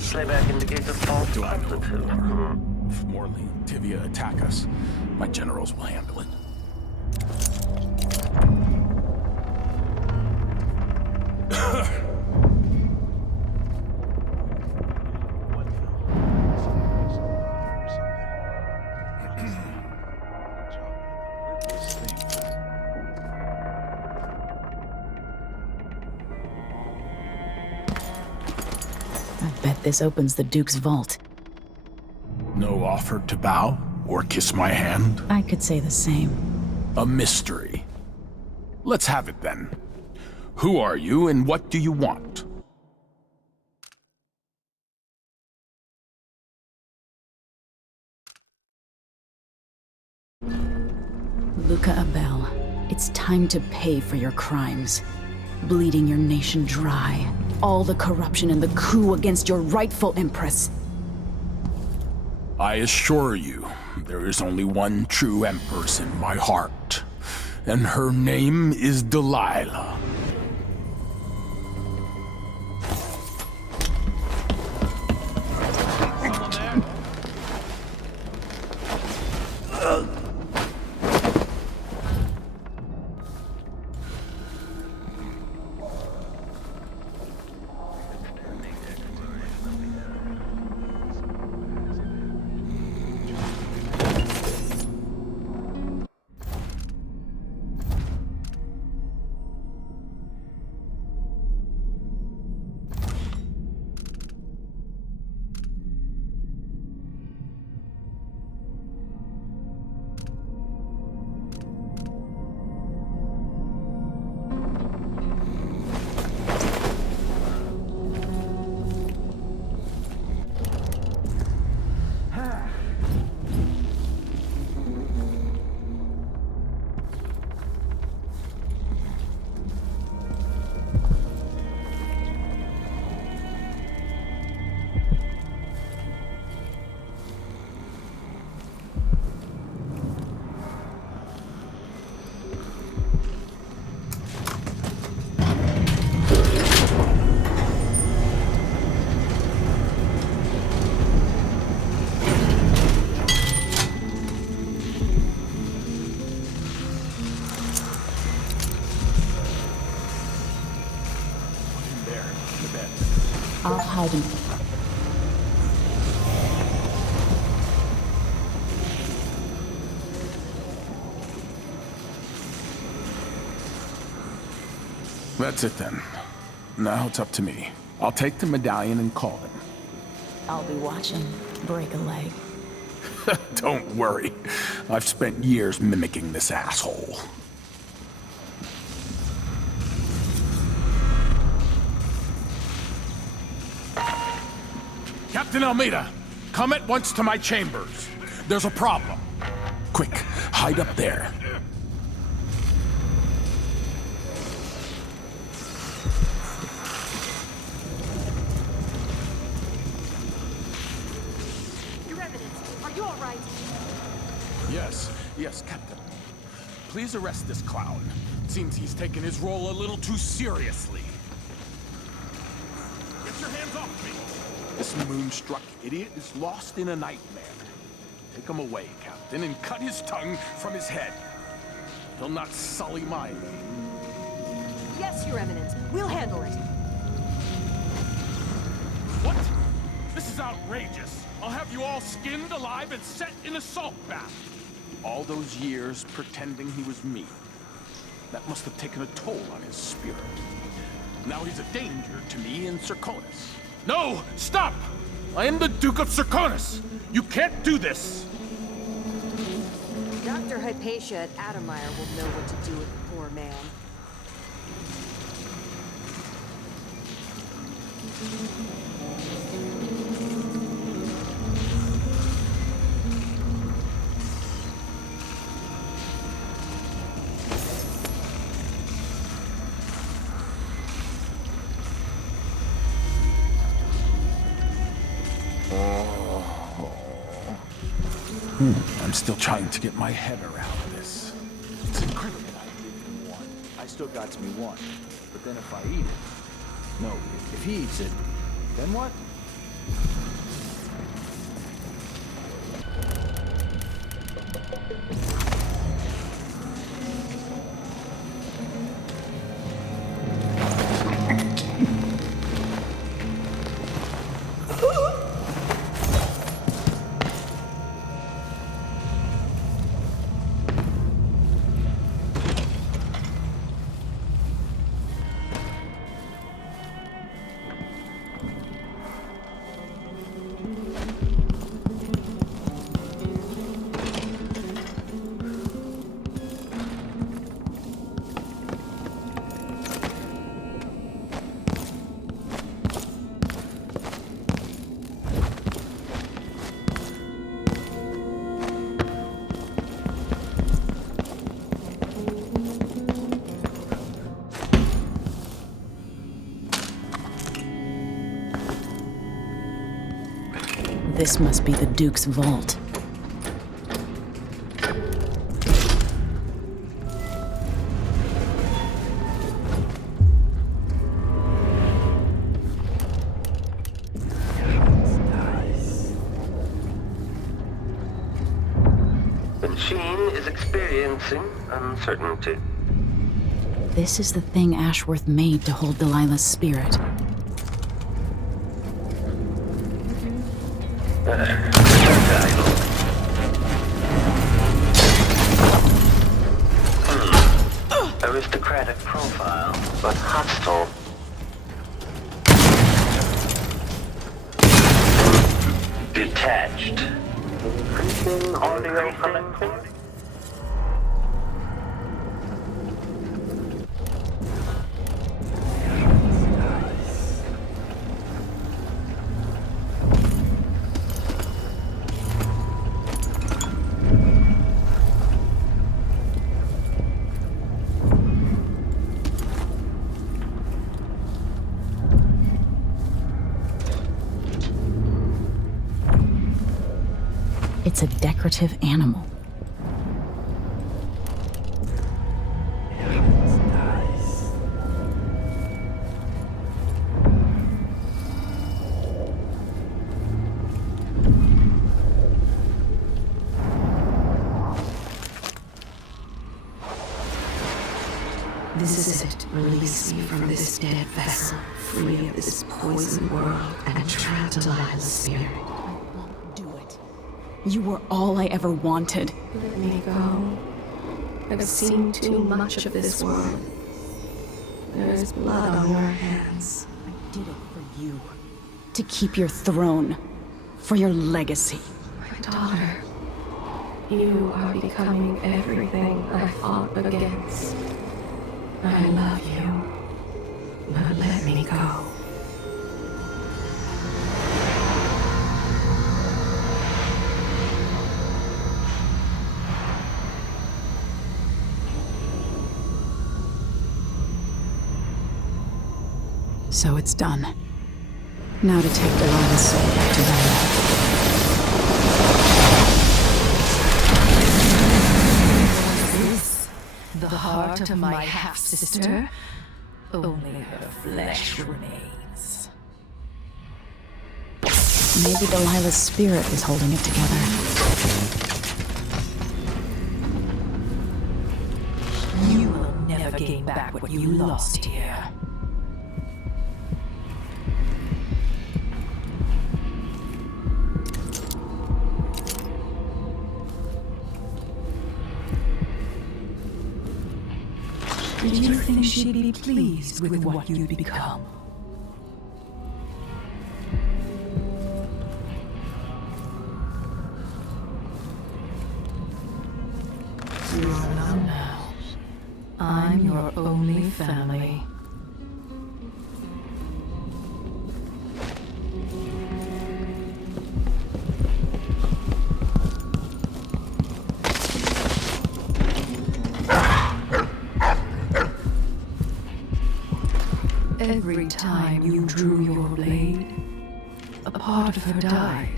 Slayback indicates a fault Do I know altitude. if Morley and Tivia attack us, my generals will handle it. I bet this opens the Duke's vault. No offer to bow or kiss my hand? I could say the same. A mystery. Let's have it then. Who are you and what do you want? Luca Abel, it's time to pay for your crimes. Bleeding your nation dry. All the corruption and the coup against your rightful Empress. I assure you, there is only one true Empress in my heart, and her name is Delilah. hide in... That's it then. Now it's up to me. I'll take the medallion and call him. I'll be watching. Break a leg. Don't worry. I've spent years mimicking this asshole. Captain Almeida, come at once to my chambers. There's a problem. Quick, hide up there. Yes, Captain. Please arrest this clown. Seems he's taken his role a little too seriously. Get your hands off me! This moonstruck idiot is lost in a nightmare. Take him away, Captain, and cut his tongue from his head. He'll not sully my name. Yes, Your Eminence. We'll handle it. What? This is outrageous. I'll have you all skinned alive and set in a salt bath. All those years pretending he was me. That must have taken a toll on his spirit. Now he's a danger to me and Serkonis. No! Stop! I am the Duke of Serkonis! You can't do this! Dr. Hypatia at Adamire will know what to do with the poor man. I'm still trying to get my head around this. It's incredible. I give him one. I still got me one. But then if I eat it... No, if he eats it, then what? This must be the Duke's vault. The machine is experiencing uncertainty. This is the thing Ashworth made to hold Delilah's spirit. Aristocratic profile, but hostile. Detached. Increasing audio connection. It's a decorative animal. This is it. Release me from this dead vessel, free of this poisoned world, and try to Lila's spirit. I won't do it. You were all I ever wanted. Let me go. I've seen too much of this world. There's blood on your hands. I did it for you. To keep your throne. For your legacy. My daughter, you are becoming everything I fought against. I love you, but let me go. So it's done. Now to take Delilah's soul back to Dunwall. The heart of my half-sister? Only her flesh remains. Maybe Delilah's spirit is holding it together. You will never gain back what you lost here. Did you think she'd be pleased with what you'd become? Not now. I'm your only family. Every time you drew your blade, a part of her died.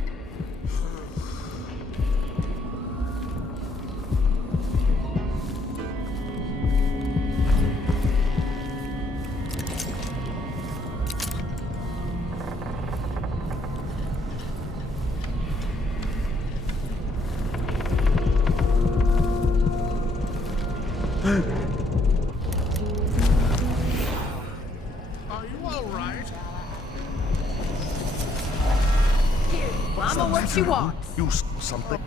Mama, what she wants? You something?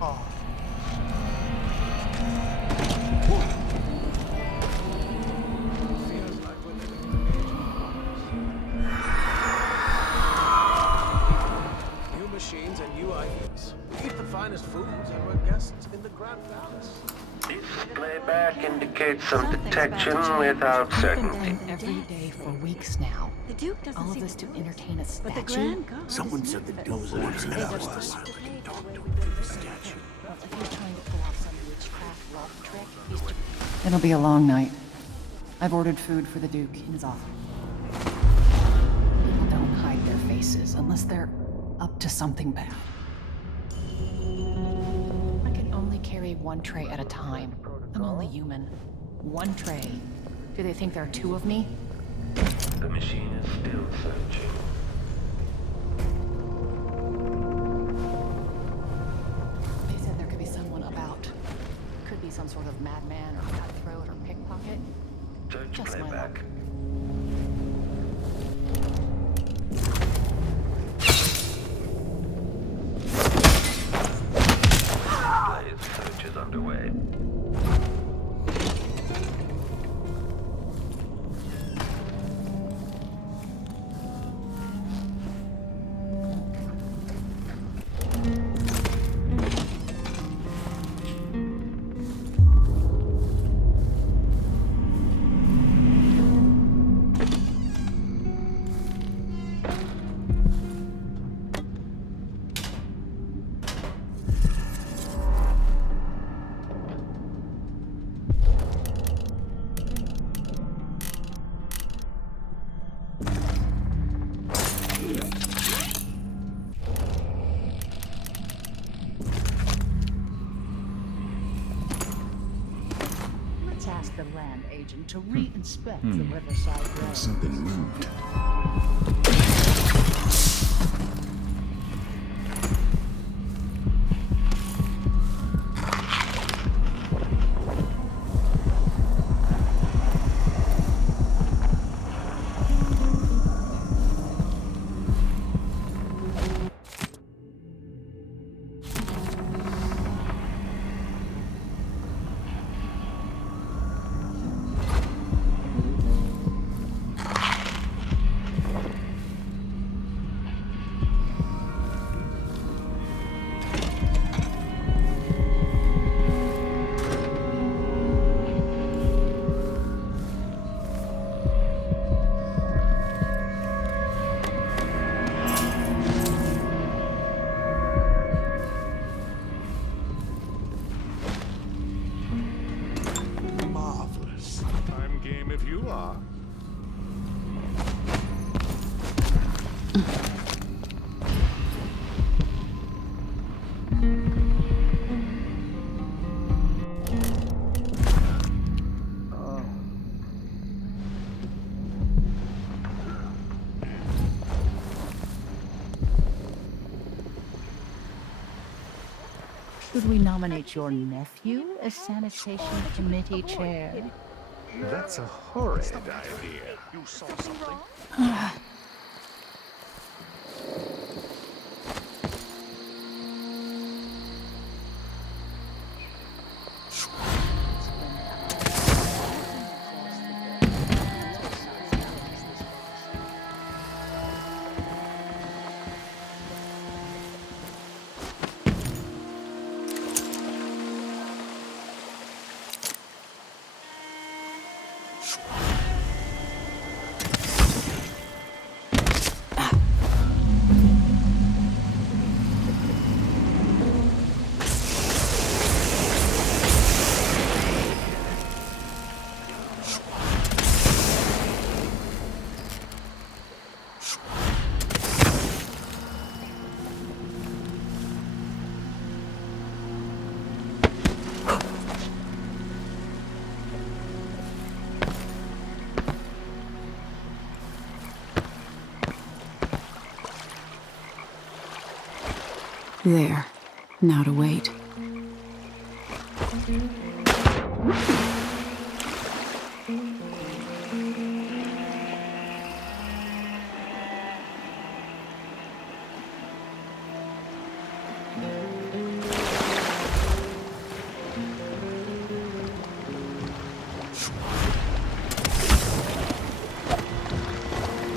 New machines and new ideas. We eat the finest foods and we're guests in the Grand Palace. Displayback indicates some detection without certainty. Every day for weeks now. The Duke doesn't All of seem this to entertain a statue? But the Grand Ghost. Someone said the Duke wants met us. If you're trying to pull off some witchcraft love trick, It'll be a long night. I've ordered food for the Duke in his office. People don't hide their faces unless they're up to something bad. I can only carry one tray at a time. I'm only human. One tray. Do they think there are two of me? The machine is still searching. They said there could be someone about. Could be some sort of madman or cutthroat or pickpocket. Search Just my playback. Blaze search is underway. Let's ask the land agent to re-inspect the riverside road. Something moved. Should we nominate your nephew as sanitation committee chair? That's a horrid idea. You saw something? There. Now to wait.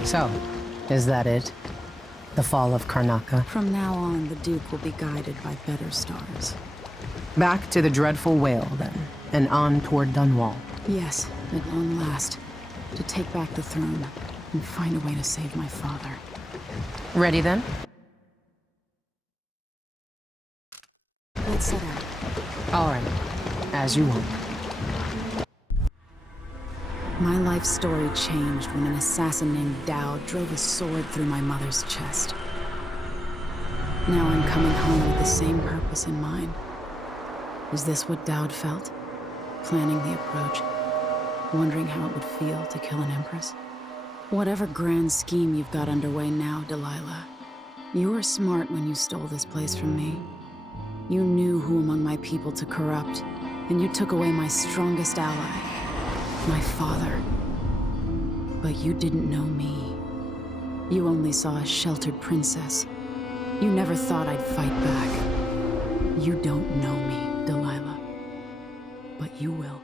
So, is that it? The fall of Karnaca? From now on, the Duke will be guided by better stars. Back to the dreadful whale, then, and on toward Dunwall. Yes, at long last. To take back the throne, and find a way to save my father. Ready, then? Let's set out. All right. As you want. My life story changed when an assassin named Dowd drove a sword through my mother's chest. Now I'm coming home with the same purpose in mind. Is this what Dowd felt? Planning the approach, wondering how it would feel to kill an empress? Whatever grand scheme you've got underway now, Delilah, you were smart when you stole this place from me. You knew who among my people to corrupt, and you took away my strongest ally. My father. But you didn't know me. You only saw a sheltered princess. You never thought I'd fight back. You don't know me, Delilah. But you will.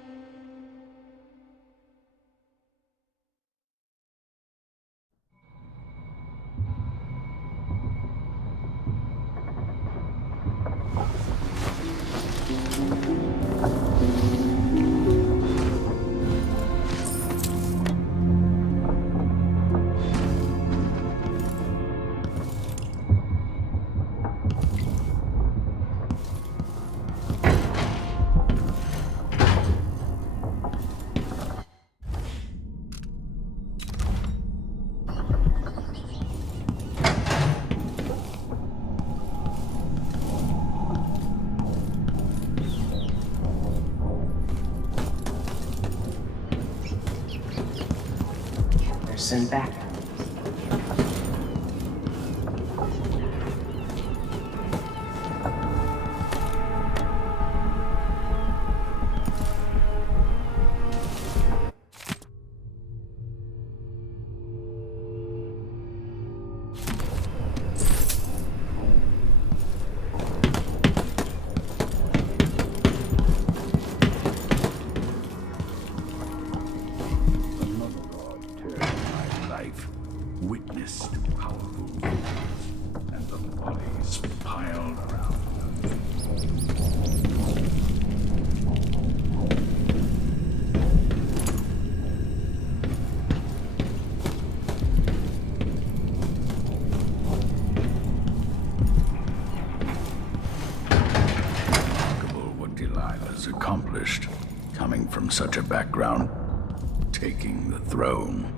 Send back. Witnessed powerful wolves and the bodies piled around them. Remarkable what Delilah's accomplished, coming from such a background, taking the throne.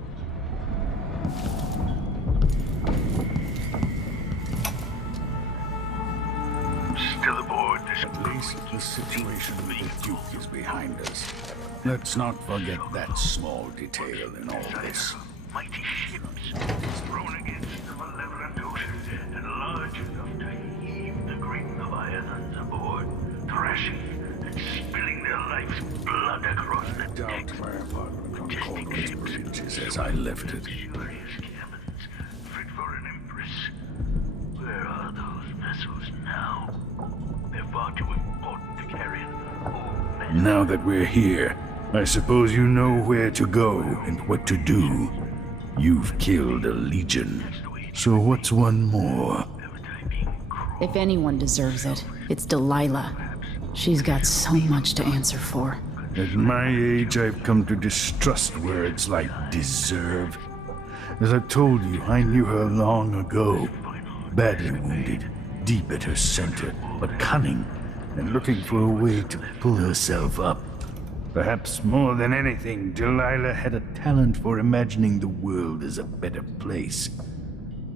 still aboard this. At least the situation with the Duke is behind us. Let's not forget that small detail in all this. Mighty ships, thrown against the malevolent ocean, and large enough to heave the great leviathans aboard, thrashing and spilling their life's blood across the deck. Doubt my apartment on Corvo's bridges as I left it. Luxurious cabins, fit for an empress. Where are those vessels now? They're far too important to carry an old man. Now that we're here, I suppose you know where to go and what to do. You've killed a legion, so what's one more? If anyone deserves it, it's Delilah. She's got so much to answer for. At my age, I've come to distrust words like deserve. As I told you, I knew her long ago. Badly wounded, deep at her center, but cunning, and looking for a way to pull herself up. Perhaps more than anything, Delilah had a talent for imagining the world as a better place.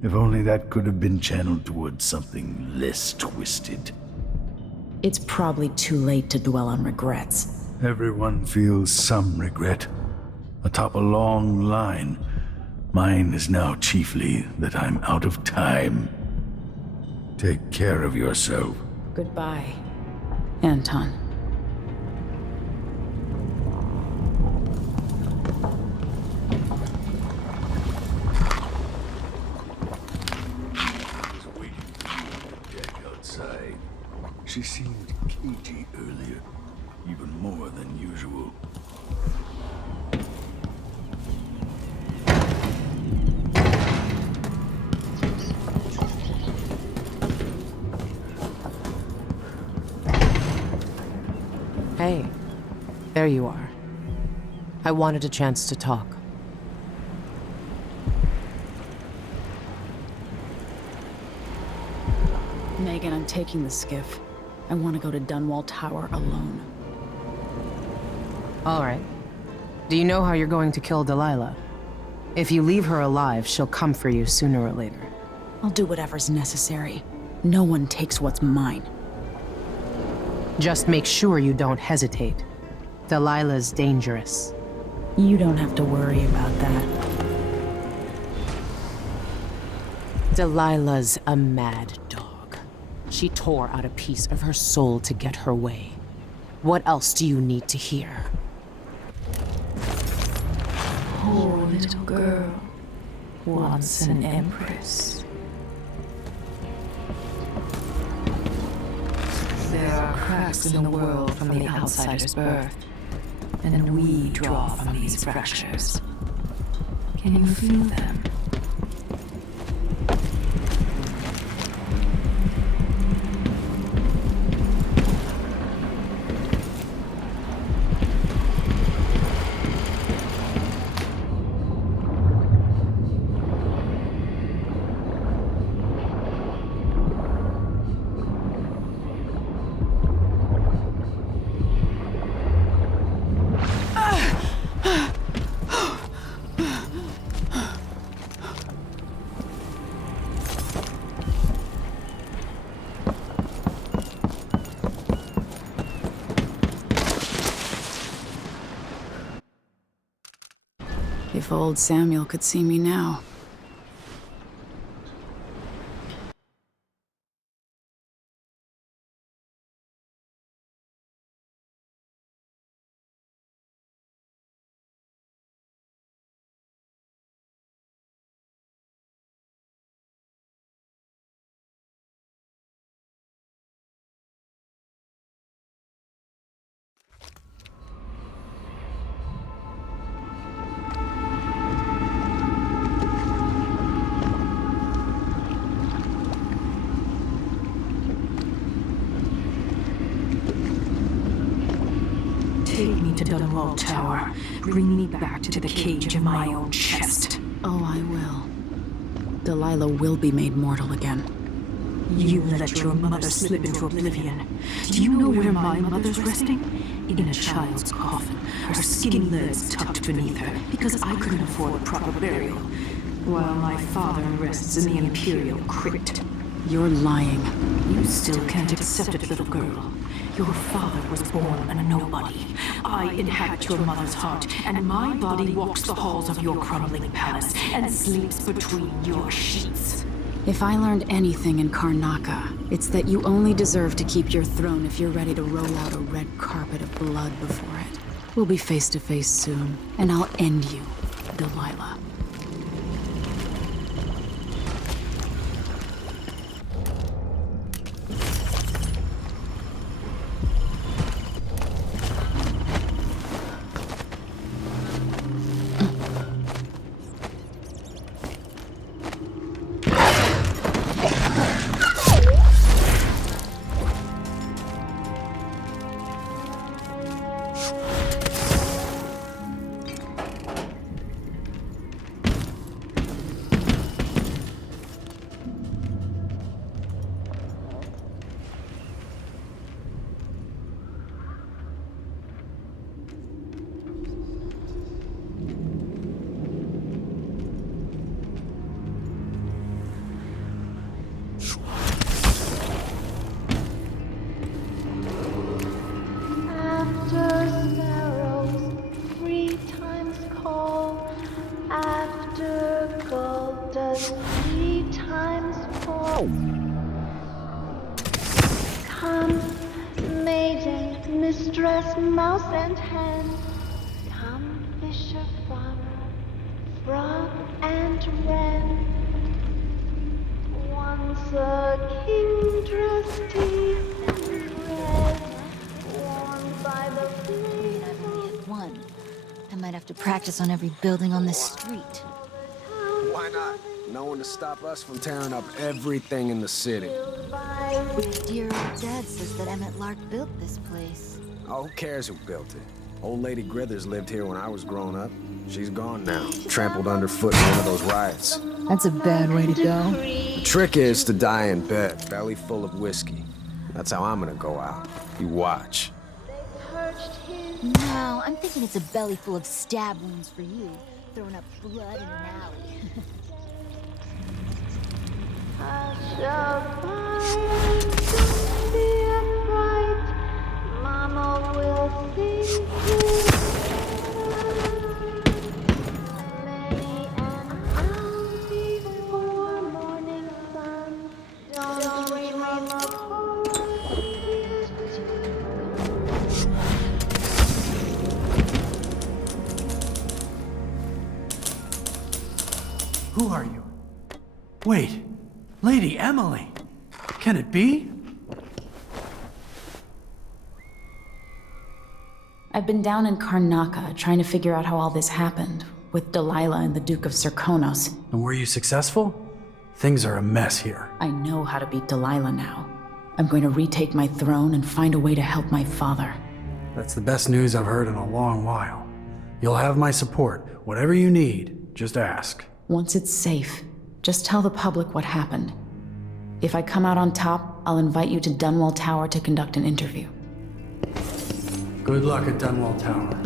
If only that could have been channeled towards something less twisted. It's probably too late to dwell on regrets. Everyone feels some regret. Atop a long line. Mine is now chiefly that I'm out of time. Take care of yourself. Goodbye, Anton. She seemed cagey earlier, even more than usual. Hey, there you are. I wanted a chance to talk. Megan, I'm taking the skiff. I want to go to Dunwall Tower alone. All right. Do you know how you're going to kill Delilah? If you leave her alive, she'll come for you sooner or later. I'll do whatever's necessary. No one takes what's mine. Just make sure you don't hesitate. Delilah's dangerous. You don't have to worry about that. Delilah's a mad dog. She tore out a piece of her soul to get her way. What else do you need to hear? Poor little girl, once an empress. There are cracks in the world from the outsider's birth, and we draw from these fractures. Can you feel them? If old Samuel could see me now. Take me to Dunwall Tower. Bring me back to the cage of my own chest. Oh, I will. Delilah will be made mortal again. You let your mother slip into oblivion. Do you know where my mother's resting? In a child's coffin, her skinny legs tucked beneath her, because I couldn't afford proper burial, while my father rests in the Imperial crypt. You're lying. You still can't accept it, little girl. Your father was born a nobody. I inhabit your mother's heart, and my body walks the halls of your crumbling palace and sleeps between your sheets. If I learned anything in Karnaca, it's that you only deserve to keep your throne if you're ready to roll out a red carpet of blood before it. We'll be face to face soon, and I'll end you, Delilah. Mouse and hen, come fisher, farmer, frog and wren. Once a king dressed deep in red, worn by the flame. I've only hit one. I might have to practice on every building on this street. Why not? No one to stop us from tearing up everything in the city. Dear old dad says that Emmett Lark built this place. Oh, who cares who built it? Old Lady Grithers lived here when I was growing up. She's gone now, trampled underfoot in one of those riots. That's a bad way to go. The trick is to die in bed, belly full of whiskey. That's how I'm gonna go out. You watch. No, I'm thinking it's a belly full of stab wounds for you, throwing up blood in an alley. Mama will sing many an hour before morning sun. Don't dream of Who are you? Wait, Lady Emily. Can it be? I've been down in Karnaca trying to figure out how all this happened, with Delilah and the Duke of Cahos. And were you successful? Things are a mess here. I know how to beat Delilah now. I'm going to retake my throne and find a way to help my father. That's the best news I've heard in a long while. You'll have my support. Whatever you need, just ask. Once it's safe, just tell the public what happened. If I come out on top, I'll invite you to Dunwall Tower to conduct an interview. Good luck at Dunwall Tower.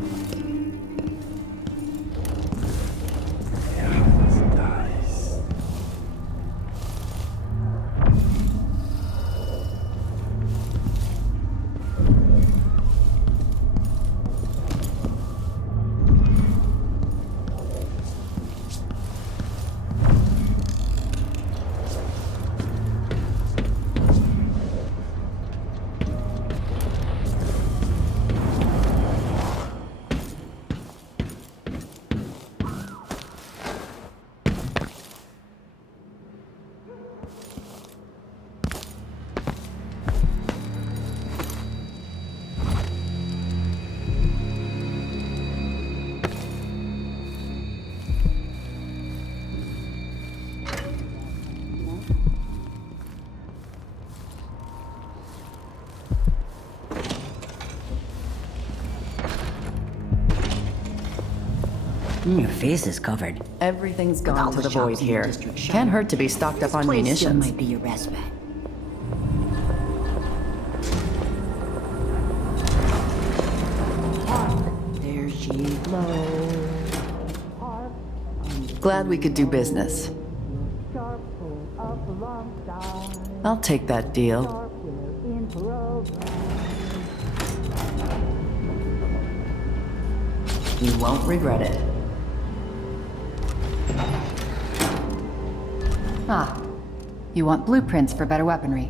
Your face is covered. Everything's gone to the void here. Can't hurt to be stocked up on munitions. Might be your respite. There she blows. Glad we could do business. of long time. I'll take that deal. You won't regret it. Ah, you want blueprints for better weaponry.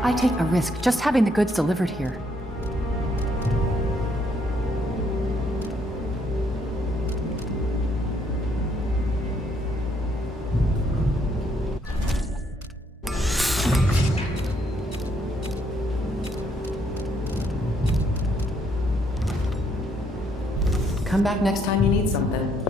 I take a risk just having the goods delivered here. Come back next time you need something.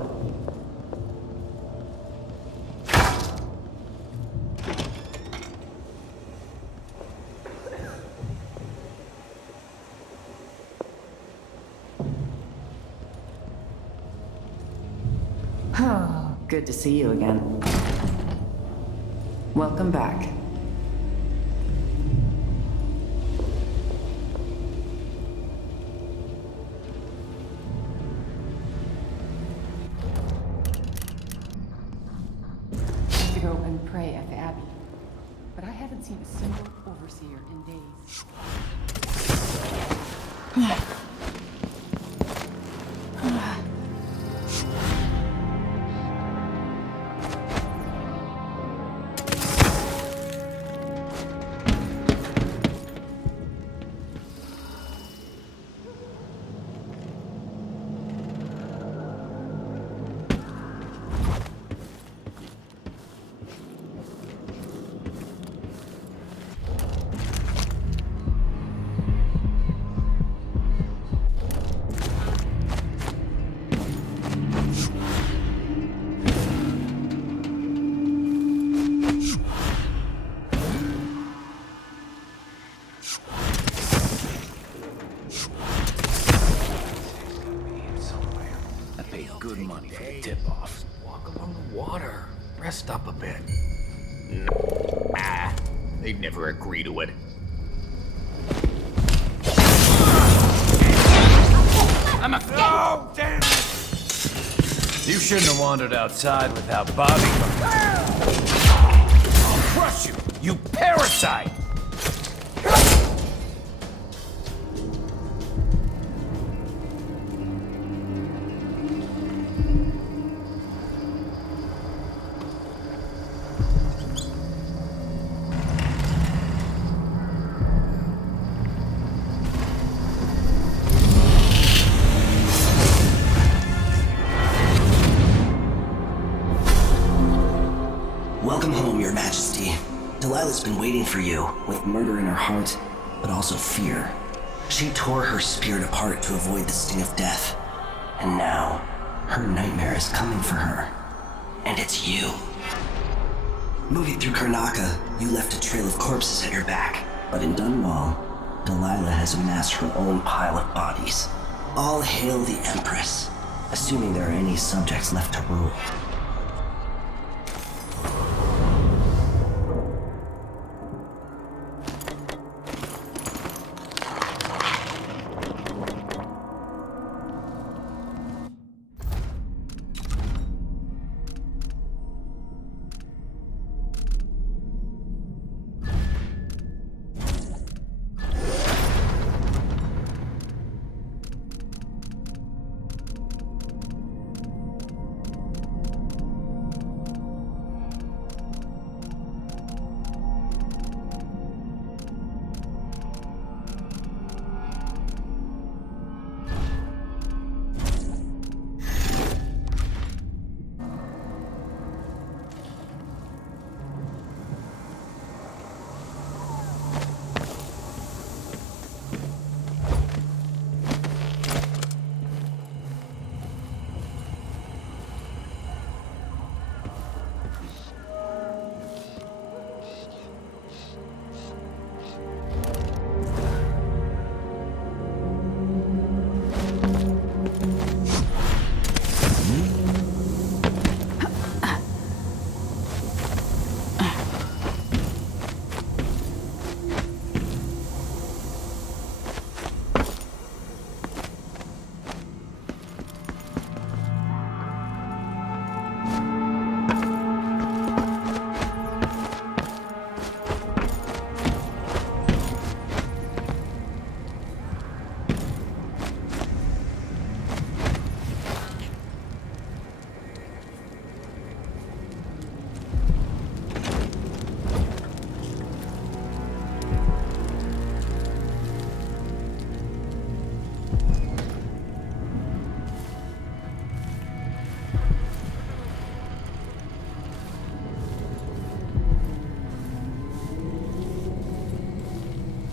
Oh, good to see you again. Welcome back. To go and pray at the Abbey, but I haven't seen a single overseer in days. Good money for the tip-off. Walk along the water. Rest up a bit. Nah, they'd never agree to it. I'm a... Oh, damn it! You shouldn't have wandered outside without Bobby. I'll crush you, you parasite! Welcome home, Your Majesty. Delilah's been waiting for you, with murder in her heart, but also fear. She tore her spirit apart to avoid the sting of death. And now, her nightmare is coming for her. And it's you. Moving through Karnaca, you left a trail of corpses at your back. But in Dunwall, Delilah has amassed her own pile of bodies. All hail the Empress, assuming there are any subjects left to rule.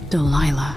Delilah.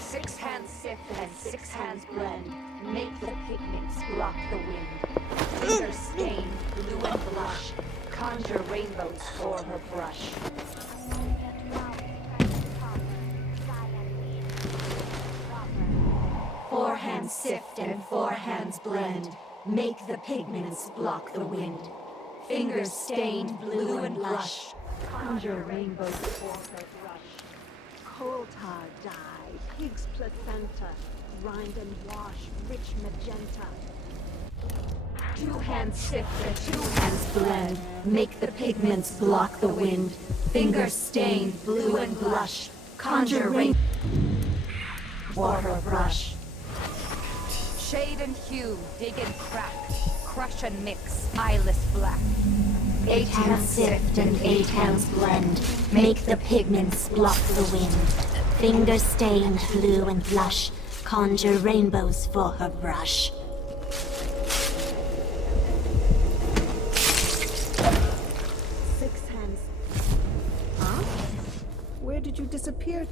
Six hands sift and six hands blend. Make the pigments block the wind. Fingers stain, blue and blush. Conjure rainbows for her brush. Four hands sift and four hands blend. Make the pigments block the wind. Fingers stained blue and blush. Conjure rainbows for her brush. Coal tar dye, pig's placenta, grind and wash, rich magenta. Two hands sift and two hands blend. Make the pigments block the wind. Fingers stained blue and blush. Conjure rain for her brush. Shade and hue, dig and crack. Crush and mix, eyeless black. Eight hands sift and eight hands blend. Make the pigments block the wind. Fingers stained blue and blush. Conjure rainbows for her brush. Six hands. Huh? Where did you disappear?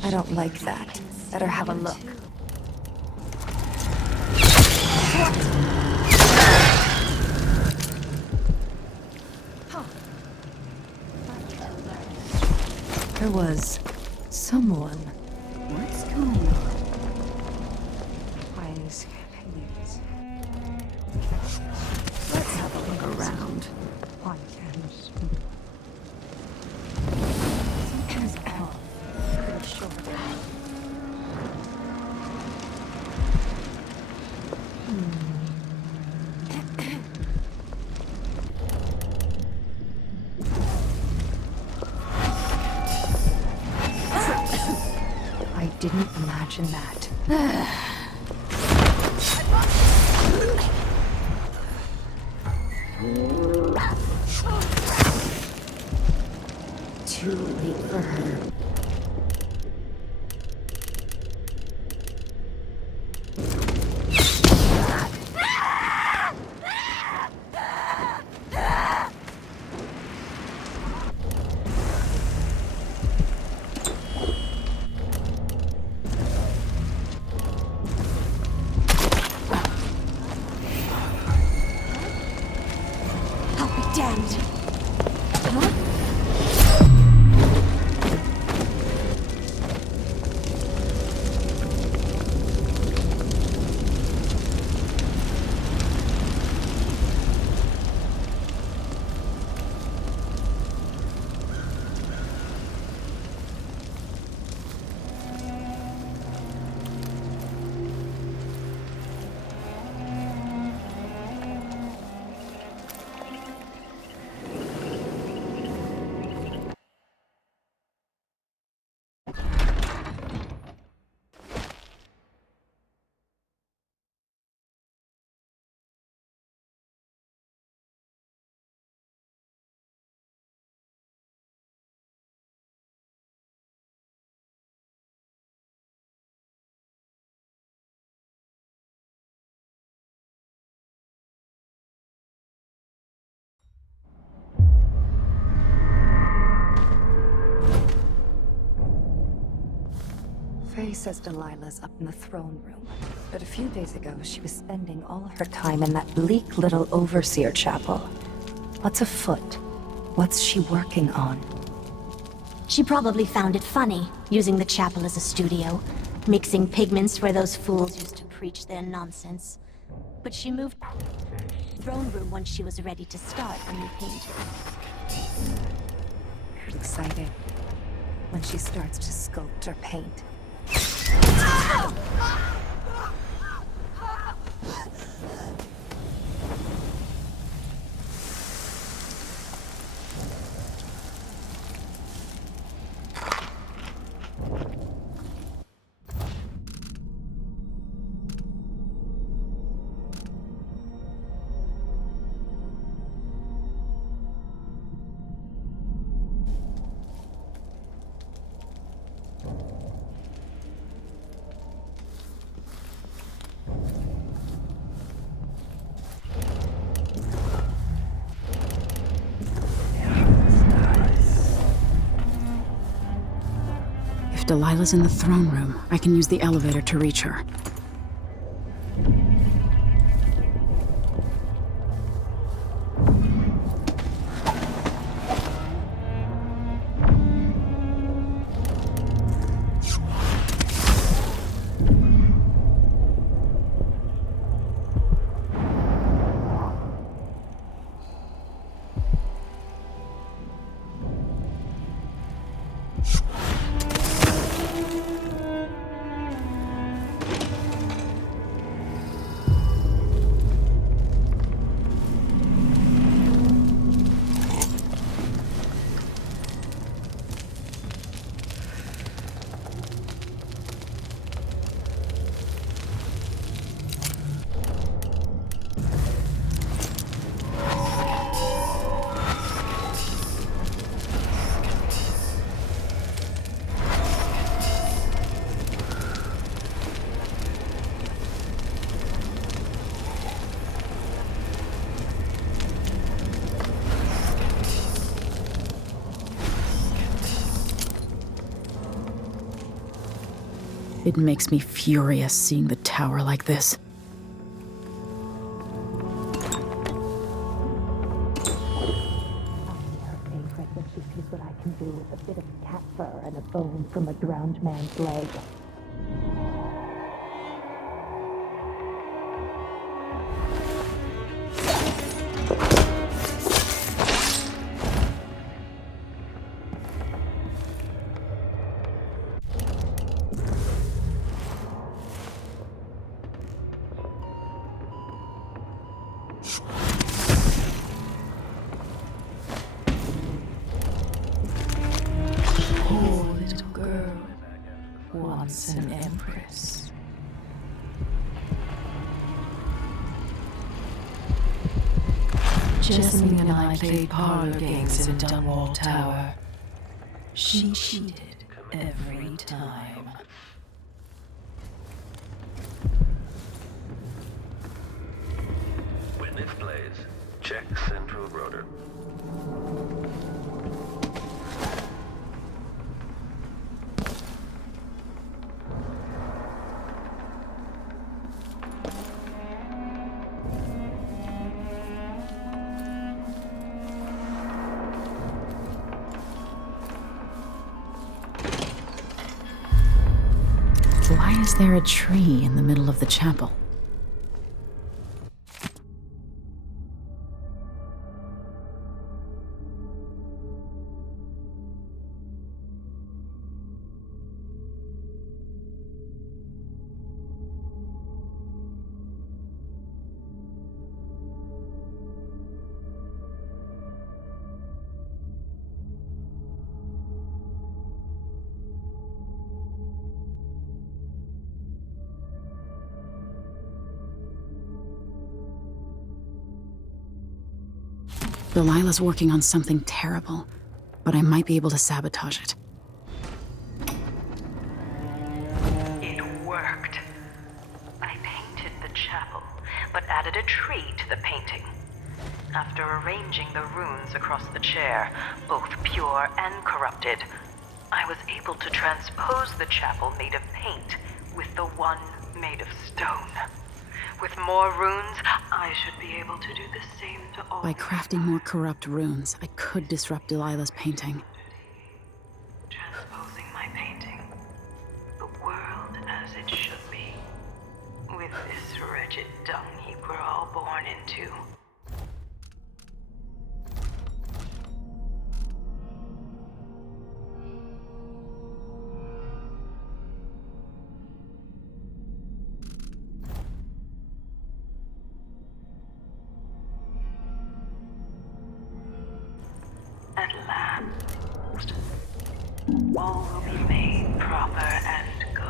I don't like that. Better have a look. There was someone. What's going on? Let's have a look around. Something's off. Could have sure. Imagine that. Too late for her. Faye says Delilah's up in the throne room, but a few days ago she was spending all her time in that bleak little overseer chapel. What's afoot? What's she working on? She probably found it funny, using the chapel as a studio, mixing pigments where those fools used to preach their nonsense. But she moved to the throne room once she was ready to start a new painting. Excited when she starts to sculpt or paint. If Delilah's in the throne room, I can use the elevator to reach her. It makes me furious seeing the tower like this. When she sees what I can do with a bit of cat fur and a bone from a drowned man's leg. once an empress. Jessamine and I played parlor games in Dunwall Tower. She cheated every time. Witness plays. Check central rotor. Why is there a tree in the middle of the chapel? Delilah's working on something terrible, but I might be able to sabotage it. It worked. I painted the chapel, but added a tree to the painting. After arranging the runes across the chair, both pure and corrupted, I was able to transpose the chapel made of paint with the one made of stone. With more runes, I should be able to do the same to all. By crafting more corrupt runes, I could disrupt Delilah's painting. Transposing my painting. The world as it should be. With this wretched dung heap we're all born into. At last, all will be made proper and good.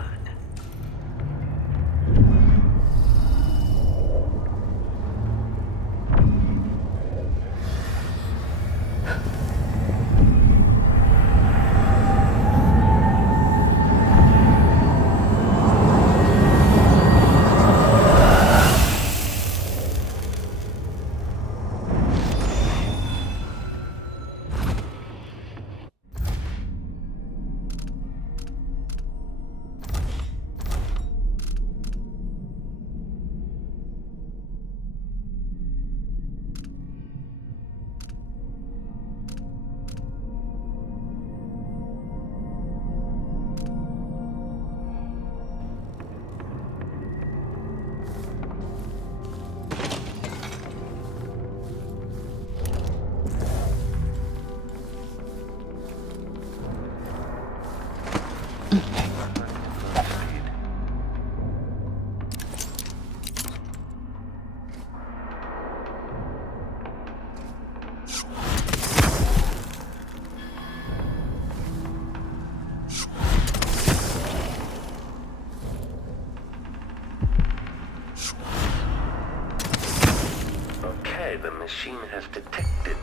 The machine has detected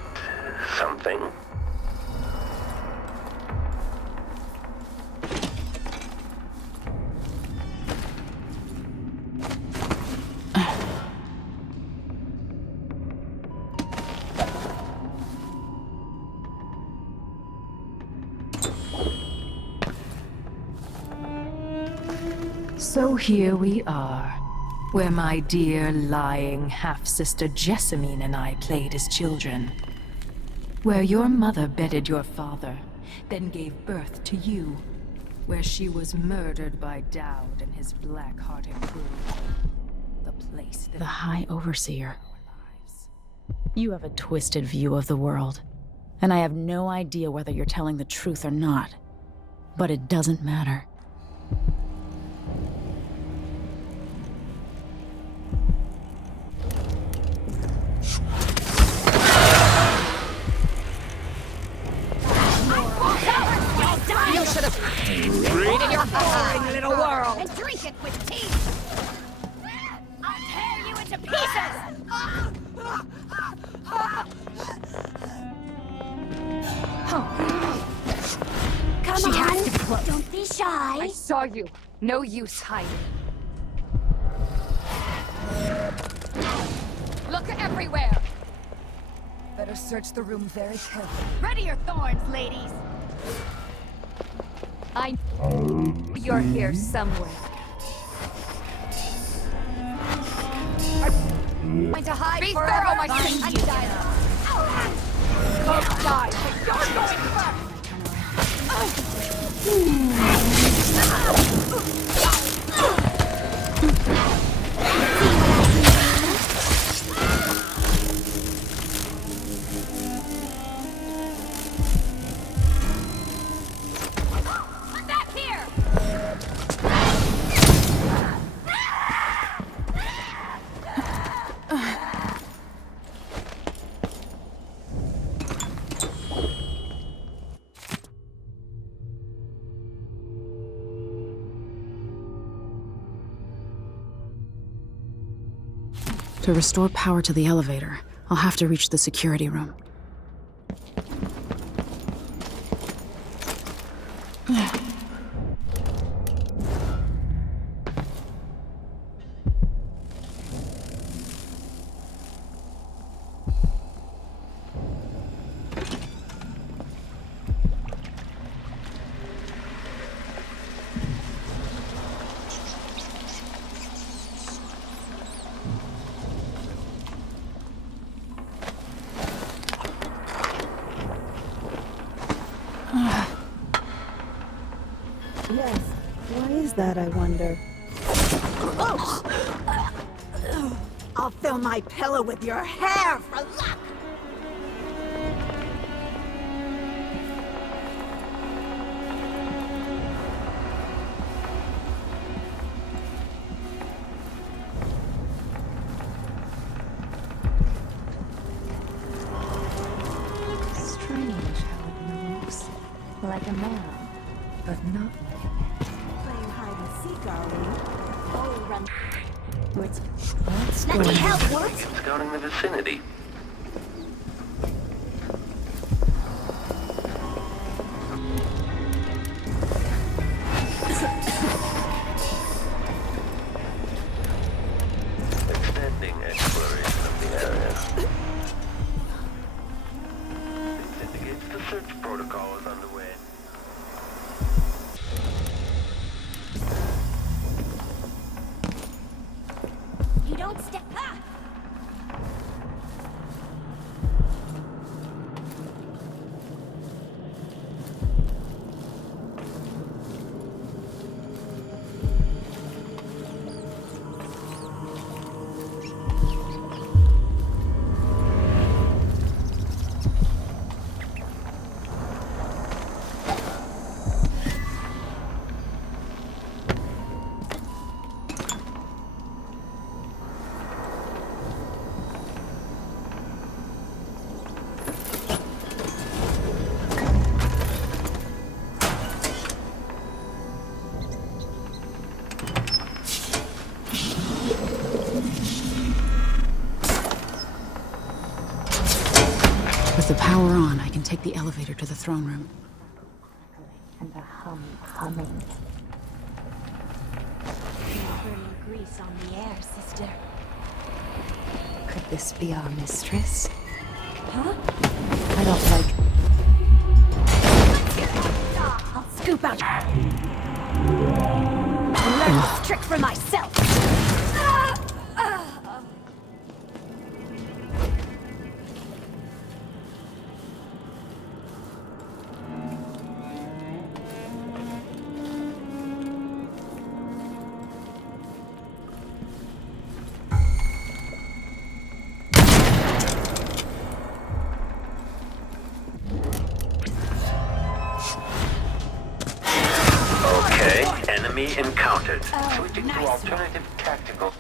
something. So here we are, where my dear lying half-sister Jessamine and I played as children. Where your mother bedded your father, then gave birth to you. Where she was murdered by Dowd and his black-hearted crew. The place that... The High Overseer. You have a twisted view of the world, and I have no idea whether you're telling the truth or not. But it doesn't matter. You should have treated your boring little close. Don't be shy. I saw you. No use hiding. Look everywhere! Better search the room very carefully. Ready your thorns, ladies. You're here somewhere. Going to hide Be forever, thorough, my find son. you. Both die, but you're going first! Back here! To restore power to the elevator, I'll have to reach the security room. Yes. Why is that, I wonder? I'll fill my pillow with your hair for luck! Strange how it moves. Like a man, but not. Playing hide and seek, are we? Oh, run. What's Let me help, what? Scouting the vicinity. Extending exploration of the area. This indicates the search protocol is underway. You don't step. Ah! With the power on, I can take the elevator to the throne room. And the humming. No burning grease on the air, sister. Could this be our mistress? Huh? I don't like. I'll scoop out. And learn this trick for myself. Okay, enemy encountered. Switching to alternative tactical.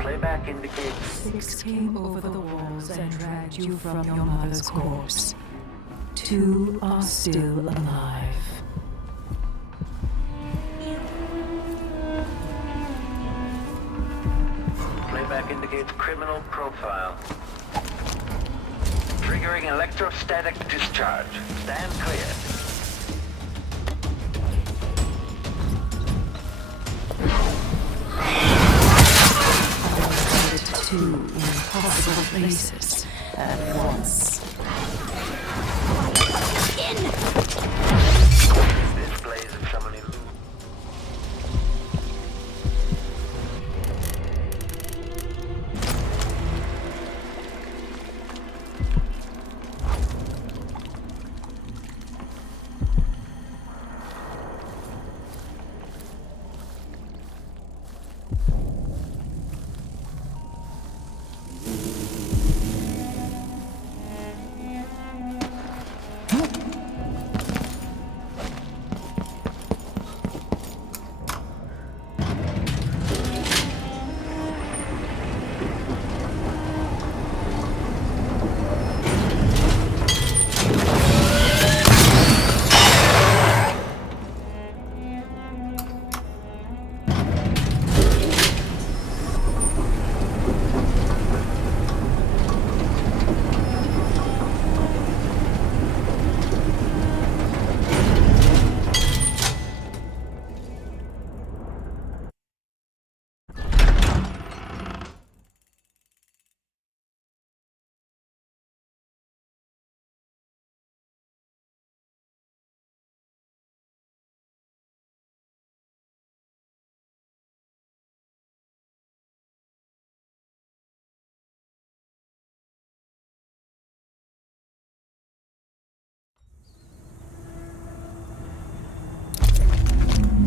Playback indicates 6 came over the walls and dragged you from your mother's corpse. 2 are still alive. playback indicates criminal profile. Triggering electrostatic discharge. Stand clear. Two impossible places at once. This blaze of summoning.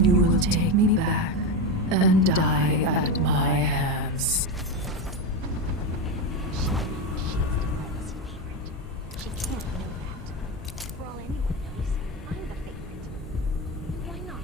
You will take me back and die at my hands. She can't know that. For all anyone knows, I'm the favorite. Why not?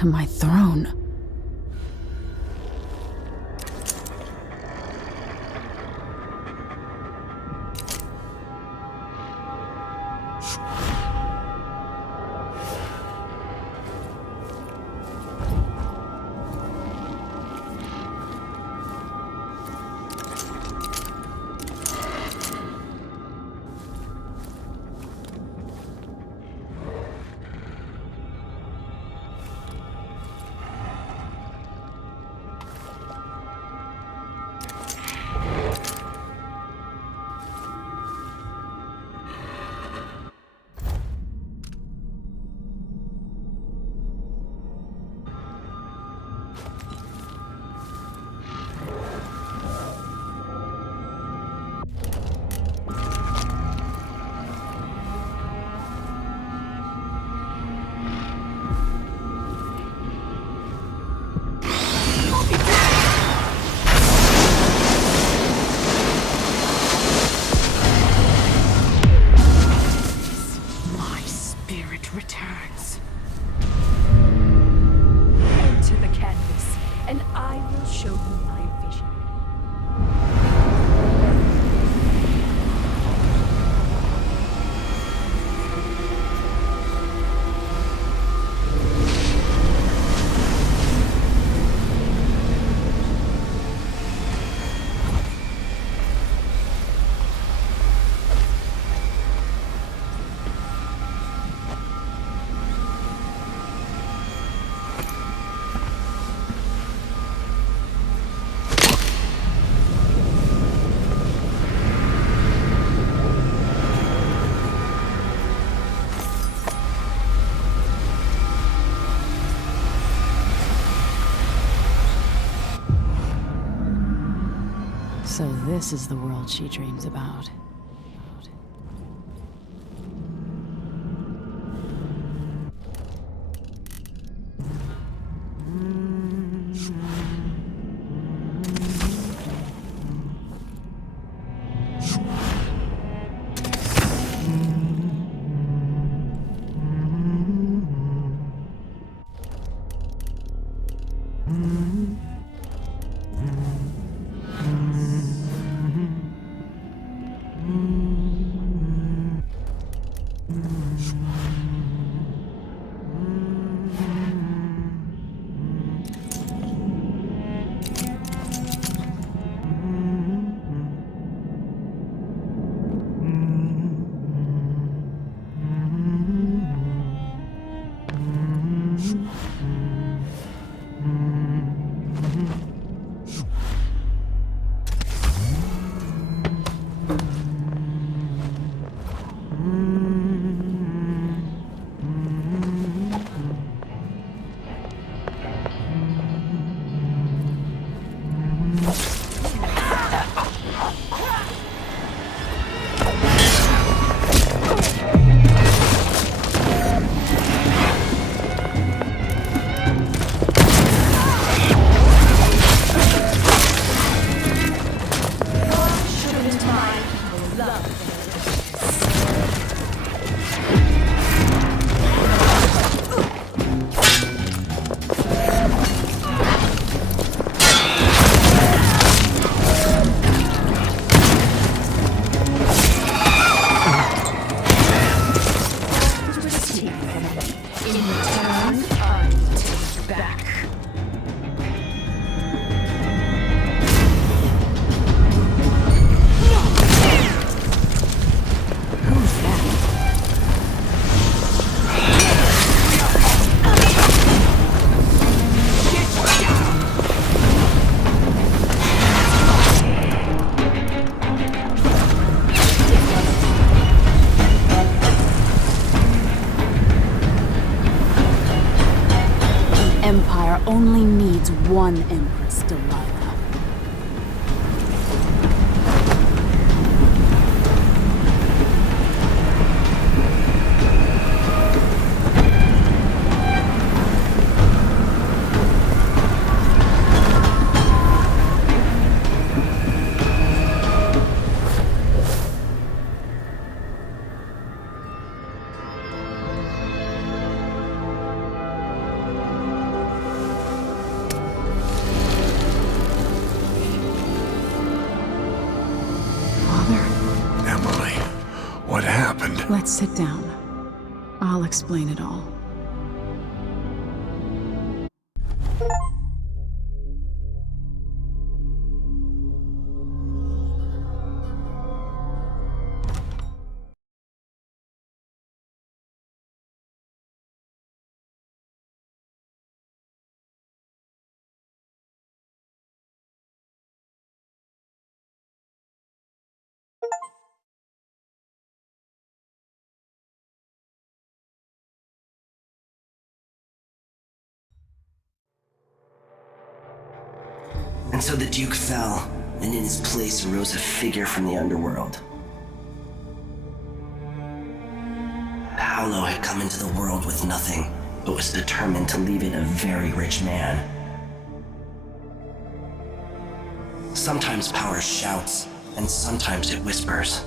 to my throne. So this is the world she dreams about. Empire only needs one Empress, Delilah. Let's sit down. I'll explain it all. And so the Duke fell, and in his place arose a figure from the underworld. Paolo had come into the world with nothing, but was determined to leave it a very rich man. Sometimes power shouts, and sometimes it whispers.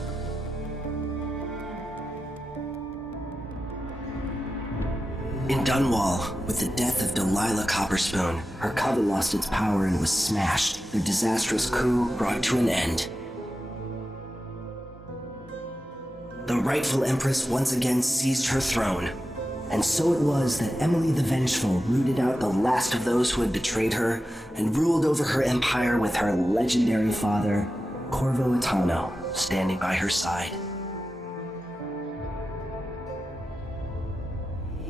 In Dunwall, with the death of Delilah Copperspoon, her coven lost its power and was smashed. Their disastrous coup brought to an end. The rightful Empress once again seized her throne, and so it was that Emily the Vengeful rooted out the last of those who had betrayed her and ruled over her empire with her legendary father, Corvo Atano, standing by her side.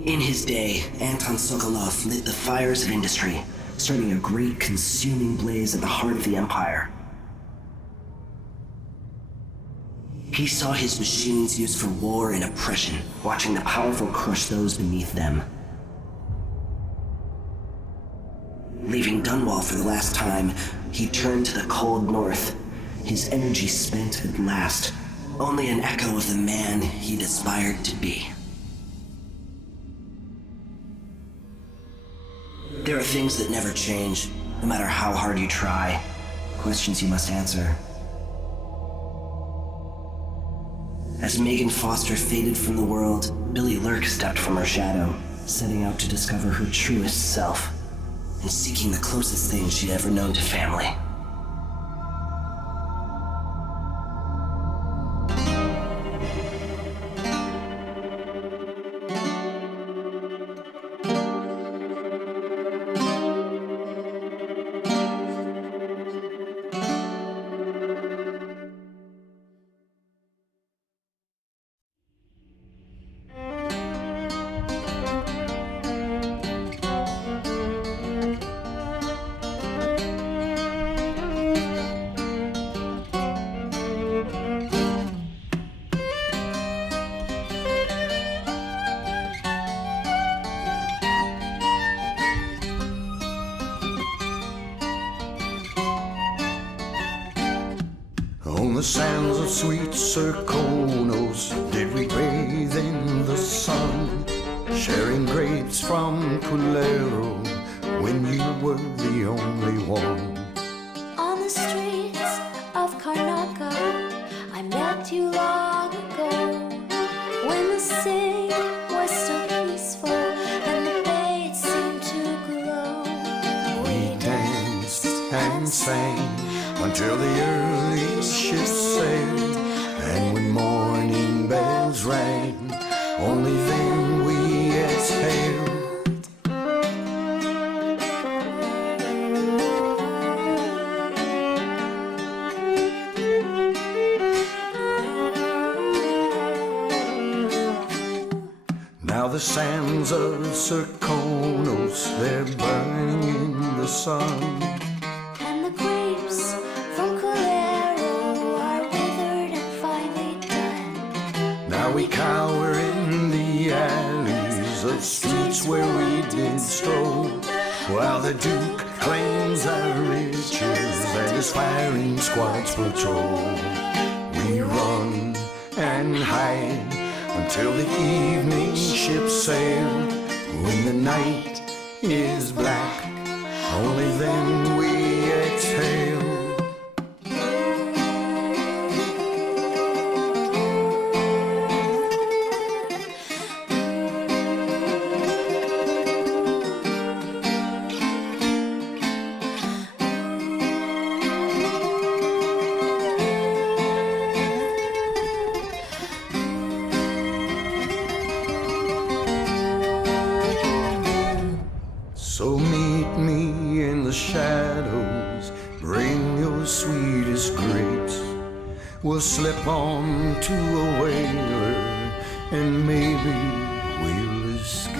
In his day, Anton Sokolov lit the fires of industry, starting a great consuming blaze at the heart of the empire. He saw his machines used for war and oppression, watching the powerful crush those beneath them. Leaving Dunwall for the last time, he turned to the cold north, his energy spent at last, only an echo of the man he'd aspired to be. There are things that never change, no matter how hard you try. Questions you must answer. As Megan Foster faded from the world, Billy Lurk stepped from her shadow, setting out to discover her truest self, and seeking the closest thing she'd ever known to family. On the sands of sweet Serkonos did we bathe in the sun, sharing grapes from Pulero when you were the only one. On the streets of Karnaca, I met you long ago, when the sea was so peaceful and the bay seemed to glow. We danced and sang until the early ships sailed, and when morning bells rang, only then we exhaled. Now the sands of Serkonos, they're burning in the sun. And the grapes from Colero are withered and finally done. Now we cower in the alleys of streets where we did stroll, while the Duke claims our riches and his firing squads patrol. We run and hide until the evening ships sail. When the night is black, only then we exhale. We'll slip on to a whaler, and maybe we'll escape.